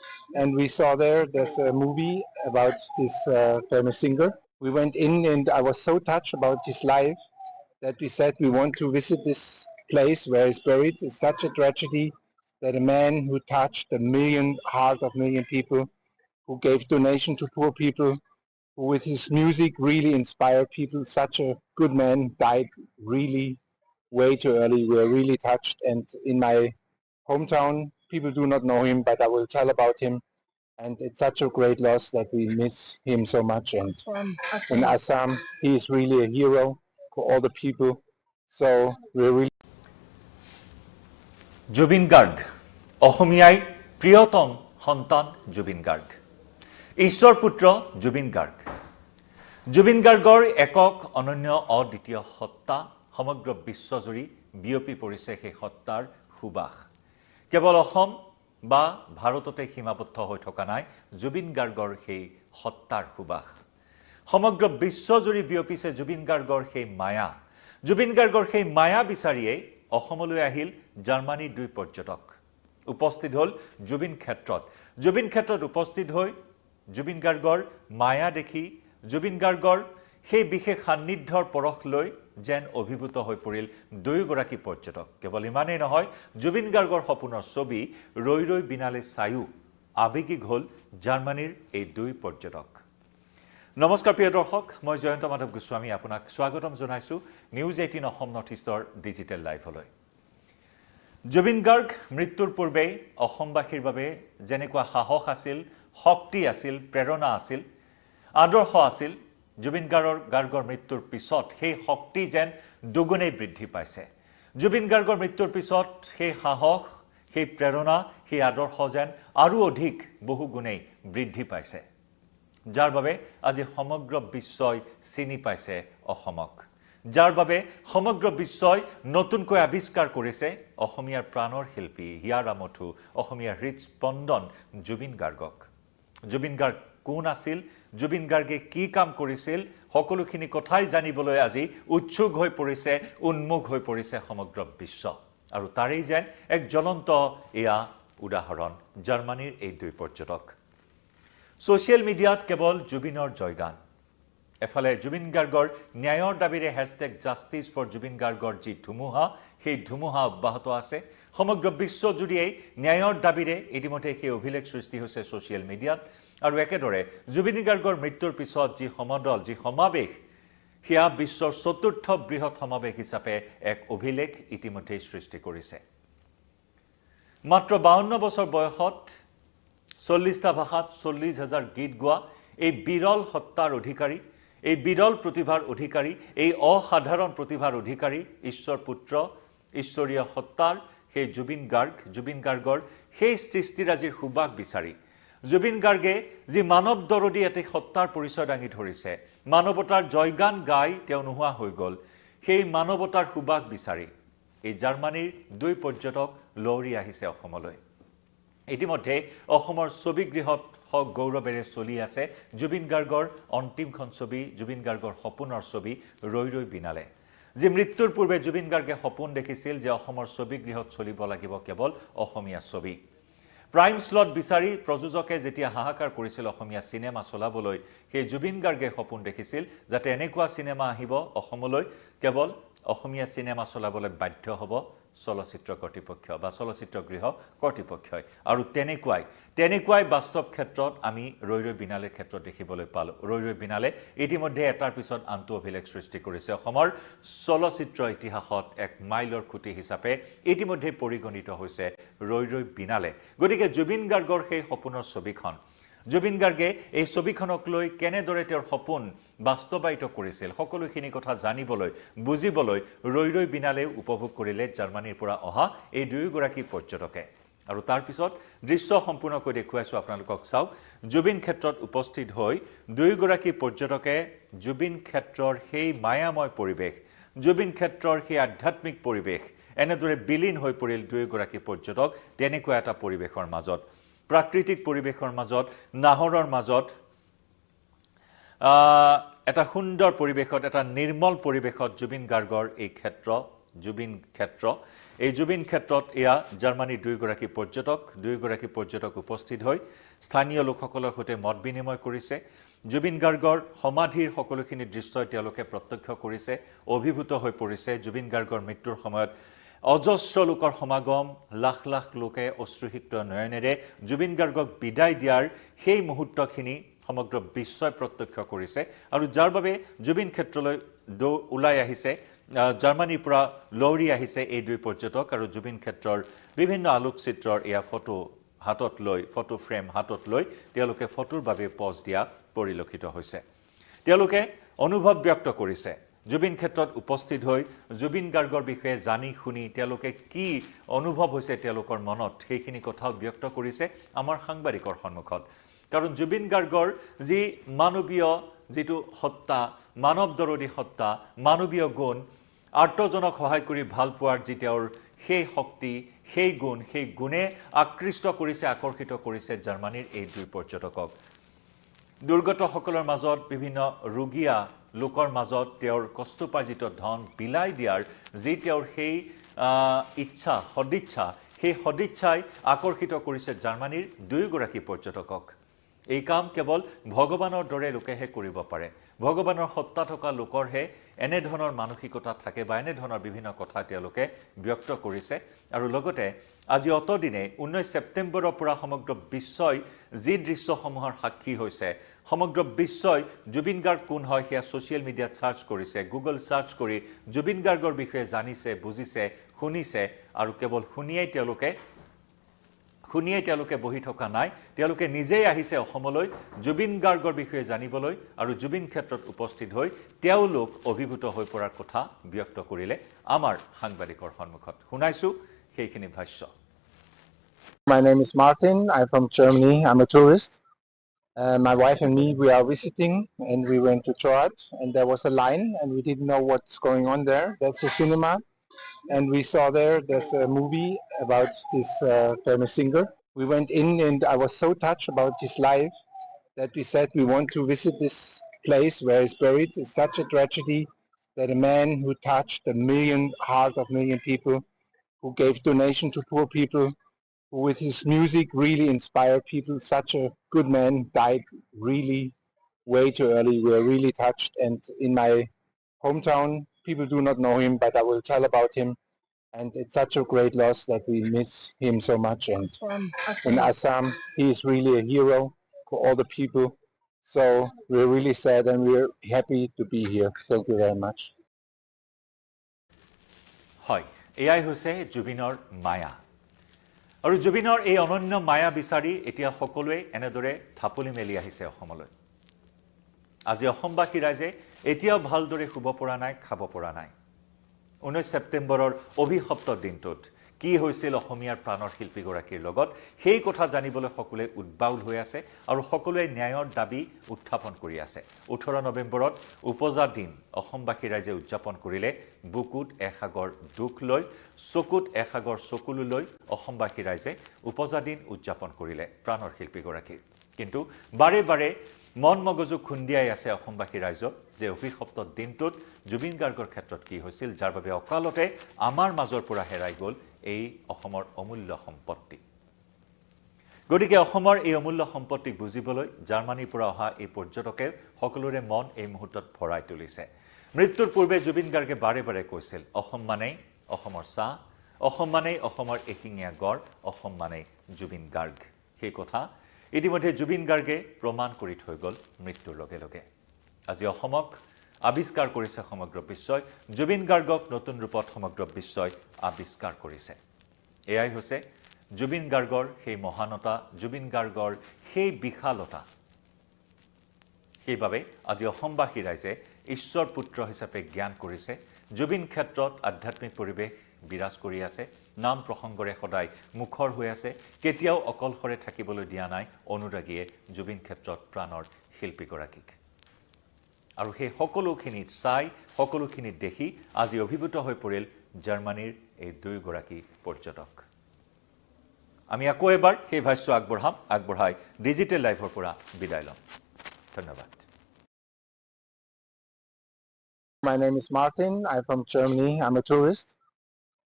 and we saw there's a movie about this famous singer. We went in and I was so touched about his life that we said we want to visit this place where he's buried. It's such a tragedy that a man who touched heart of million people, who gave donation to poor people, who with his music really inspired people, such a good man, died really way too early. We are really touched, and in my hometown, people do not know him, but I will tell about him. And it's such a great loss that we miss him so much. And in Assam, he is really a hero for all the people. So we're really Zubeen Garg, অসমীয়াই প্ৰিয়তম সন্তান জুবিন গাৰ্গ ঈশ্বৰ পুত্ৰ জুবিন গাৰ্গ জুবিন গাৰ্গৰ একক অনন্য অদ্বিতীয় সত্তা সমগ্ৰ বিশ্বজুৰি বিয়পি পৰিছে সেই সত্তাৰ সুবাস কেৱল অসম বা ভাৰততে সীমাবদ্ধ হৈ থকা নাই জুবিন গাৰ্গৰ সেই সত্তাৰ সুবাস সমগ্ৰ বিশ্বজুৰি বিয়পিছে জুবিন গাৰ্গৰ সেই মায়া জুবিন গাৰ্গৰ সেই মায়া বিচাৰিয়ে অসমলৈ আহিল জাৰ্মানীৰ দুই পৰ্যটক উপস্থিত হল জুবিন ক্ষেত্ৰত উপস্থিত হৈ জুবিন গাৰ্গৰ মায়া দেখি জুবিন গাৰ্গৰ সেই বিশেষ সান্নিধ্যৰ পৰখ লৈ যেন অভিভূত হৈ পৰিল দুয়োগৰাকী পৰ্যটক কেৱল ইমানেই নহয় জুবিন গাৰ্গৰ সপোনৰ ছবি ৰৈ ৰৈ বিনালে চায়ো আবেগিক হল জাৰ্মানীৰ এই দুই পৰ্যটক নমস্কাৰ প্ৰিয় দৰ্শক মই জয়ন্ত মাধৱ গোস্বামী আপোনাক স্বাগতম জনাইছো নিউজ 18 অসম নৰ্থ ইষ্টৰ ডিজিটেল লাইভলৈ জুবিন গাৰ্গ মৃত্যুৰ পূৰ্বে অসমবাসীৰ বাবে যেনেকুৱা সাহস আছিল শক্তি আছিল প্ৰেৰণা আছিল আদৰ্শ আছিল জুবিন গাৰ্গৰ মৃত্যুৰ পিছত সেই শক্তি যেন দুগুণে বৃদ্ধি পাইছে জুবিন গাৰ্গৰ মৃত্যুৰ পিছত সেই সাহস সেই প্ৰেৰণা সেই আদৰ্শ যেন আৰু অধিক বহু গুণে বৃদ্ধি পাইছে যাৰ বাবে আজি সমগ্ৰ বিশ্বই চিনি পাইছে অসমক যাৰ বাবে সমগ্ৰ বিশ্বই নতুনকৈ আৱিষ্কাৰ কৰিছে অসমীয়াৰ প্ৰাণৰ শিল্পী হিয়াৰা মথু অসমীয়াৰ হৃদস্পন্দন জুবিন গাৰ্গক জুবিন গাৰ্গ কোন আছিল জুবিন গাৰ্গে কি কাম কৰিছিল সকলোখিনি কথাই জানিবলৈ আজি উৎসুক হৈ পৰিছে উন্মুখ হৈ পৰিছে সমগ্ৰ বিশ্ব আৰু তাৰেই যেন এক জ্বলন্ত এয়া উদাহৰণ জাৰ্মানীৰ এই দুই পৰ্যটক সোশ্যাল মিডিয়াত কেৱল জুবিনৰ জয়গান এফালে জুবিন গাৰ্গৰ ন্যায়ৰ দাবীৰে #জাষ্টিস ফৰ জুবিন গাৰ্গৰ যি ধুমুহা সেই ধুমুহা অব্যাহত আছে সমগ্ৰ বিশ্বজুৰিয়ে ন্যায়ৰ দাবীৰে ইতিমধ্যে সেই অভিলেখ সৃষ্টি হৈছে সোশ্যাল মিডিয়াত আৰু একেদৰে জুবিন গাৰ্গৰ মৃত্যুৰ পিছত যি সমদল যি সমাৱেশ সেয়া বিশ্বৰ চতুৰ্থ বৃহৎ সমাৱেশ হিচাপে এক অভিলেখ ইতিমধ্যে সৃষ্টি কৰিছে মাত্ৰ 52 বছৰ বয়সত 40টা ভাষাত 40,000 গীত গোৱা এই বিৰল সত্তাৰ অধিকাৰী এই বিৰল প্ৰতিভাৰ অধিকাৰী এই অসাধাৰণ প্ৰতিভাৰ অধিকাৰী ঈশ্বৰ পুত্ৰ ঈশ্বৰীয় সত্তাৰ সেই জুবিন গাৰ্গৰ সেই সৃষ্টিৰাজিৰ সুবাস বিচাৰি জুবিন গাৰ্গে যি মানৱ দৰদী এটি সত্তাৰ পৰিচয় দাঙি ধৰিছে মানৱতাৰ জয়গান গাই তেওঁ নোহোৱা হৈ গ'ল সেই মানৱতাৰ সুবাস বিচাৰি এই জাৰ্মানীৰ দুই পৰ্যটক লৰি আহিছে অসমলৈ ইতিমধ্যে অসমৰ ছবিগৃহত গৌৰৱেৰে চলি আছে জুবিন গাৰ্গৰ অন্তিমখন ছবি জুবিন গাৰ্গৰ সপোনৰ ছবি ৰৈ ৰৈ বিনালে যি মৃত্যুৰ পূৰ্বে জুবিন গাৰ্গে সপোন দেখিছিল যে অসমৰ ছবিগৃহত চলিব লাগিব কেৱল অসমীয়া ছবি প্ৰাইম স্লট বিচাৰি প্ৰযোজকে যেতিয়া হাহাকাৰ কৰিছিল অসমীয়া সিনেমা চলাবলৈ সেই জুবিন গাৰ্গে সপোন দেখিছিল যাতে এনেকুৱা সিনেমা আহিব অসমলৈ কেৱল অসমীয়া সিনেমা চলাবলৈ বাধ্য হ'ব চলচ্চিত্ৰ কৰ্তৃপক্ষ বা চলচ্চিত্ৰ গৃহ কৰ্তৃপক্ষই আৰু তেনেকুৱাই বাস্তৱ ক্ষেত্ৰত আমি ৰৈ ৰৈ বিনালেৰ ক্ষেত্ৰত দেখিবলৈ পালোঁ ৰৈ ৰৈ বিনালে ইতিমধ্যে এটাৰ পিছত আনটো অভিলেখ সৃষ্টি কৰিছে অসমৰ চলচ্চিত্ৰ ইতিহাসত এক মাইলৰ খুঁটি হিচাপে ইতিমধ্যে পৰিগণিত হৈছে ৰৈ ৰৈ বিনালে গতিকে জুবিন গাৰ্গৰ সেই সপোনৰ ছবিখন জুবিন গাৰ্গে এই ছবিখনক লৈ কেনেদৰে তেওঁৰ সপোন বাস্তৱায়িত কৰিছিল সকলোখিনি কথা জানিবলৈ বুজিবলৈ ৰৈ ৰৈ বিনালে উপভোগ কৰিলে জাৰ্মানীৰ পৰা অহা এই দুয়োগৰাকী পৰ্যটকে আৰু তাৰ পিছত দৃশ্য সম্পূৰ্ণকৈ দেখুৱাইছো আপোনালোকক চাওক জুবিন ক্ষেত্ৰত উপস্থিত হৈ দুয়োগৰাকী পৰ্যটকে জুবিন ক্ষেত্ৰৰ সেই মায়াময় পৰিৱেশ জুবিন ক্ষেত্ৰৰ সেই আধ্যাত্মিক পৰিৱেশ এনেদৰে বিলীন হৈ পৰিল দুয়োগৰাকী পৰ্যটক তেনেকুৱা এটা পৰিৱেশৰ মাজত প্ৰাকৃতিক পৰিৱেশৰ মাজত নাহৰৰ মাজত এটা সুন্দৰ পৰিৱেশত এটা নিৰ্মল পৰিৱেশত জুবিন গাৰ্গৰ এই জুবিন ক্ষেত্ৰ এই জুবিন ক্ষেত্ৰত এয়া জাৰ্মানীৰ দুয়োগৰাকী পৰ্যটক উপস্থিত হৈ স্থানীয় লোকসকলৰ সৈতে মত বিনিময় কৰিছে জুবিন গাৰ্গৰ সমাধিৰ সকলোখিনি দৃশ্যই তেওঁলোকে প্ৰত্যক্ষ কৰিছে অভিভূত হৈ পৰিছে জুবিন গাৰ্গৰ মৃত্যুৰ সময়ত অজস্ৰ লোকৰ সমাগম লাখ লাখ লোকে অশ্ৰুসিক্ত নয়নেৰে জুবিন গাৰ্গক বিদায় দিয়াৰ সেই মুহূৰ্তখিনি সমগ্ৰ বিশ্বই প্ৰত্যক্ষ কৰিছে আৰু যাৰ বাবে জুবিন ক্ষেত্ৰলৈ ওলাই আহিছে জাৰ্মানীৰ পৰা লৰি আহিছে এই দুই পৰ্যটক আৰু জুবিন ক্ষেত্ৰৰ বিভিন্ন আলোকচিত্ৰৰ এয়া ফটো ফ্ৰেম হাতত লৈ তেওঁলোকে ফটোৰ বাবে পজ দিয়া পৰিলক্ষিত হৈছে তেওঁলোকে অনুভৱ ব্যক্ত কৰিছে জুবিন ক্ষেত্ৰত উপস্থিত হৈ জুবিন গাৰ্গৰ বিষয়ে জানি শুনি তেওঁলোকে কি অনুভৱ হৈছে তেওঁলোকৰ মনত সেইখিনি কথাও ব্যক্ত কৰিছে আমাৰ সাংবাদিকৰ সন্মুখত কাৰণ জুবিন গাৰ্গৰ যি মানৱীয় যেটো সত্তা মানৱ দৰদী সত্তা মানৱীয় গুণ আৰ্তজনক সহায় কৰি ভাল পোৱাৰ যি তেওঁৰ সেই শক্তি সেই গুণে আকৃষ্ট কৰিছে আকৰ্ষিত কৰিছে জাৰ্মানীৰ এই দুই পৰ্যটকক দুৰ্গতসকলৰ মাজত বিভিন্ন ৰোগীয়া লোকৰ মাজত তেওঁৰ কষ্টপাৰ্জিত ধন বিলাই দিয়াৰ যি তেওঁৰ সেই সদিচ্ছাই আকৰ্ষিত কৰিছে জাৰ্মানীৰ দুয়োগৰাকী পৰ্যটকক এই কাম কেৱল ভগৱানৰ দৰে লোকেহে কৰিব পাৰে ভগৱানৰ সত্তা থকা লোকৰহে এনে ধৰণৰ মানসিকতা থাকে বা এনে ধৰণৰ বিভিন্ন কথা তেওঁলোকে ব্যক্ত কৰিছে আৰু লগতে আজি অতদিনে 19 ছেপ্টেম্বৰৰ পৰা সমগ্ৰ বিশ্বই যি দৃশ্যসমূহৰ সাক্ষী হৈছে সমগ্ৰ বিশ্বই জুবিন গাৰ্গ কোন হয় সেয়া সোশ্যাল মিডিয়াত সাৰ্চ কৰিছে গুগল সাৰ্চ কৰি জুবিন গাৰ্গৰ বিষয়ে জানিছে বুজিছে শুনিছে আৰু কেৱল শুনিয়ে তেওঁলোকে বহি থকা নাই তেওঁলোকে নিজেই আহিছে অসমলৈ জুবিন গাৰ্গৰ বিষয়ে জানিবলৈ আৰু জুবিন ক্ষেত্ৰত উপস্থিত হৈ তেওঁলোক অভিভূত হৈ পৰাৰ কথা ব্যক্ত কৰিলে আমাৰ সাংবাদিকৰ সন্মুখত শুনাইছো সেইখিনি ভাষ্য My name is Martin. I'm from Germany. I'm a tourist. My wife and me, we are visiting and we went to church and there was a line and we didn't know what's going on there. That's a cinema and we saw there's a movie about this famous singer. We went in and I was so touched about his life that we said we want to visit this place where he's buried. It's such a tragedy that a man who touched heart of million people, who gave donation to poor people, who with his music really inspired people, such a good man died really way too early. We are really touched and in my hometown people do not know him but I will tell about him and it's such a great loss that we miss him so much and in Assam he is really a hero for all the people so we're really sad and we're happy to be here. Thank you very much. হয় এয়াই হৈছে জুবিনৰ মায়া আৰু জুবিনৰ এই অনন্য মায়া বিচাৰি এতিয়া সকলোৱে এনেদৰে থাপলি মেলি আহিছে অসমলৈ আজি অসমবাসী ৰাইজে এতিয়াও ভালদৰে শুব পৰা নাই খাব পৰা নাই 19 ছেপ্টেম্বৰৰ অভিশপ্ত দিনটোত কি হৈছিল অসমীয়াৰ প্ৰাণৰ শিল্পীগৰাকীৰ লগত সেই কথা জানিবলৈ সকলোৱে উদ্বাউল হৈ আছে আৰু সকলোৱে ন্যায়ৰ দাবী উত্থাপন কৰি আছে 18 নৱেম্বৰত উপজা দিন অসমবাসী ৰাইজে উদযাপন কৰিলে বুকুত এসাগৰ দুখ লৈ চকুত এসাগৰ চকুলো লৈ অসমবাসী ৰাইজে উপজা দিন উদযাপন কৰিলে প্ৰাণৰ শিল্পীগৰাকীৰ কিন্তু বাৰে বাৰে মন মগজু খুন্দিয়াই আছে অসমবাসী ৰাইজক যে অভিশপ্ত দিনটোত জুবিন গাৰ্গৰ ক্ষেত্ৰত কি হৈছিল যাৰ বাবে অকালতে আমাৰ মাজৰ পৰা হেৰাই গ'ল এই অসমৰ অমূল্য সম্পত্তি গতিকে অসমৰ এই অমূল্য সম্পত্তিক বুজিবলৈ জাৰ্মানীৰ পৰা অহা এই পৰ্যটকে সকলোৰে মন এই মুহূৰ্তত ভৰাই তুলিছে মৃত্যুৰ পূৰ্বে জুবিন গাৰ্গে বাৰে বাৰে কৈছিল অসম মানেই অসমৰ চাহ অসম মানেই অসমৰ এশিঙীয়া গড় অসম মানেই জুবিন গাৰ্গ সেই কথা ইতিমধ্যে জুবিন গাৰ্গে প্ৰমাণ কৰি থৈ গ'ল মৃত্যুৰ লগে লগে আজি অসমক আবিষ্কাৰ কৰিছে সমগ্ৰ বিশ্বই জুবিন গাৰ্গক নতুন ৰূপত সমগ্ৰ বিশ্বই আবিষ্কাৰ কৰিছে এয়াই হৈছে জুবিন গাৰ্গৰ সেই মহানতা জুবিন গাৰ্গৰ সেই বিশালতা সেইবাবে আজি অসমবাসী ৰাইজে ঈশ্বৰ পুত্ৰ হিচাপে জ্ঞান কৰিছে জুবিন ক্ষেত্ৰত আধ্যাত্মিক পৰিৱেশ বিৰাজ কৰি আছে নাম প্ৰসংগৰে সদায় মুখৰ হৈ আছে কেতিয়াও অকলশৰে থাকিবলৈ দিয়া নাই অনুৰাগীয়ে জুবিন ক্ষেত্ৰত প্ৰাণৰ শিল্পীগৰাকীক আৰু সেই সকলোখিনি চাই সকলোখিনি দেখি আজি অভিভূত হৈ পৰিল জাৰ্মানীৰ এই দুয়োগৰাকী পৰ্যটক আমি আকৌ এবাৰ সেই ভাষ্য আগবঢ়াই ডিজিটেল লাইভৰ পৰা বিদায় লম ধন্যবাদ My name is Martin. I'm from Germany. I'm a tourist.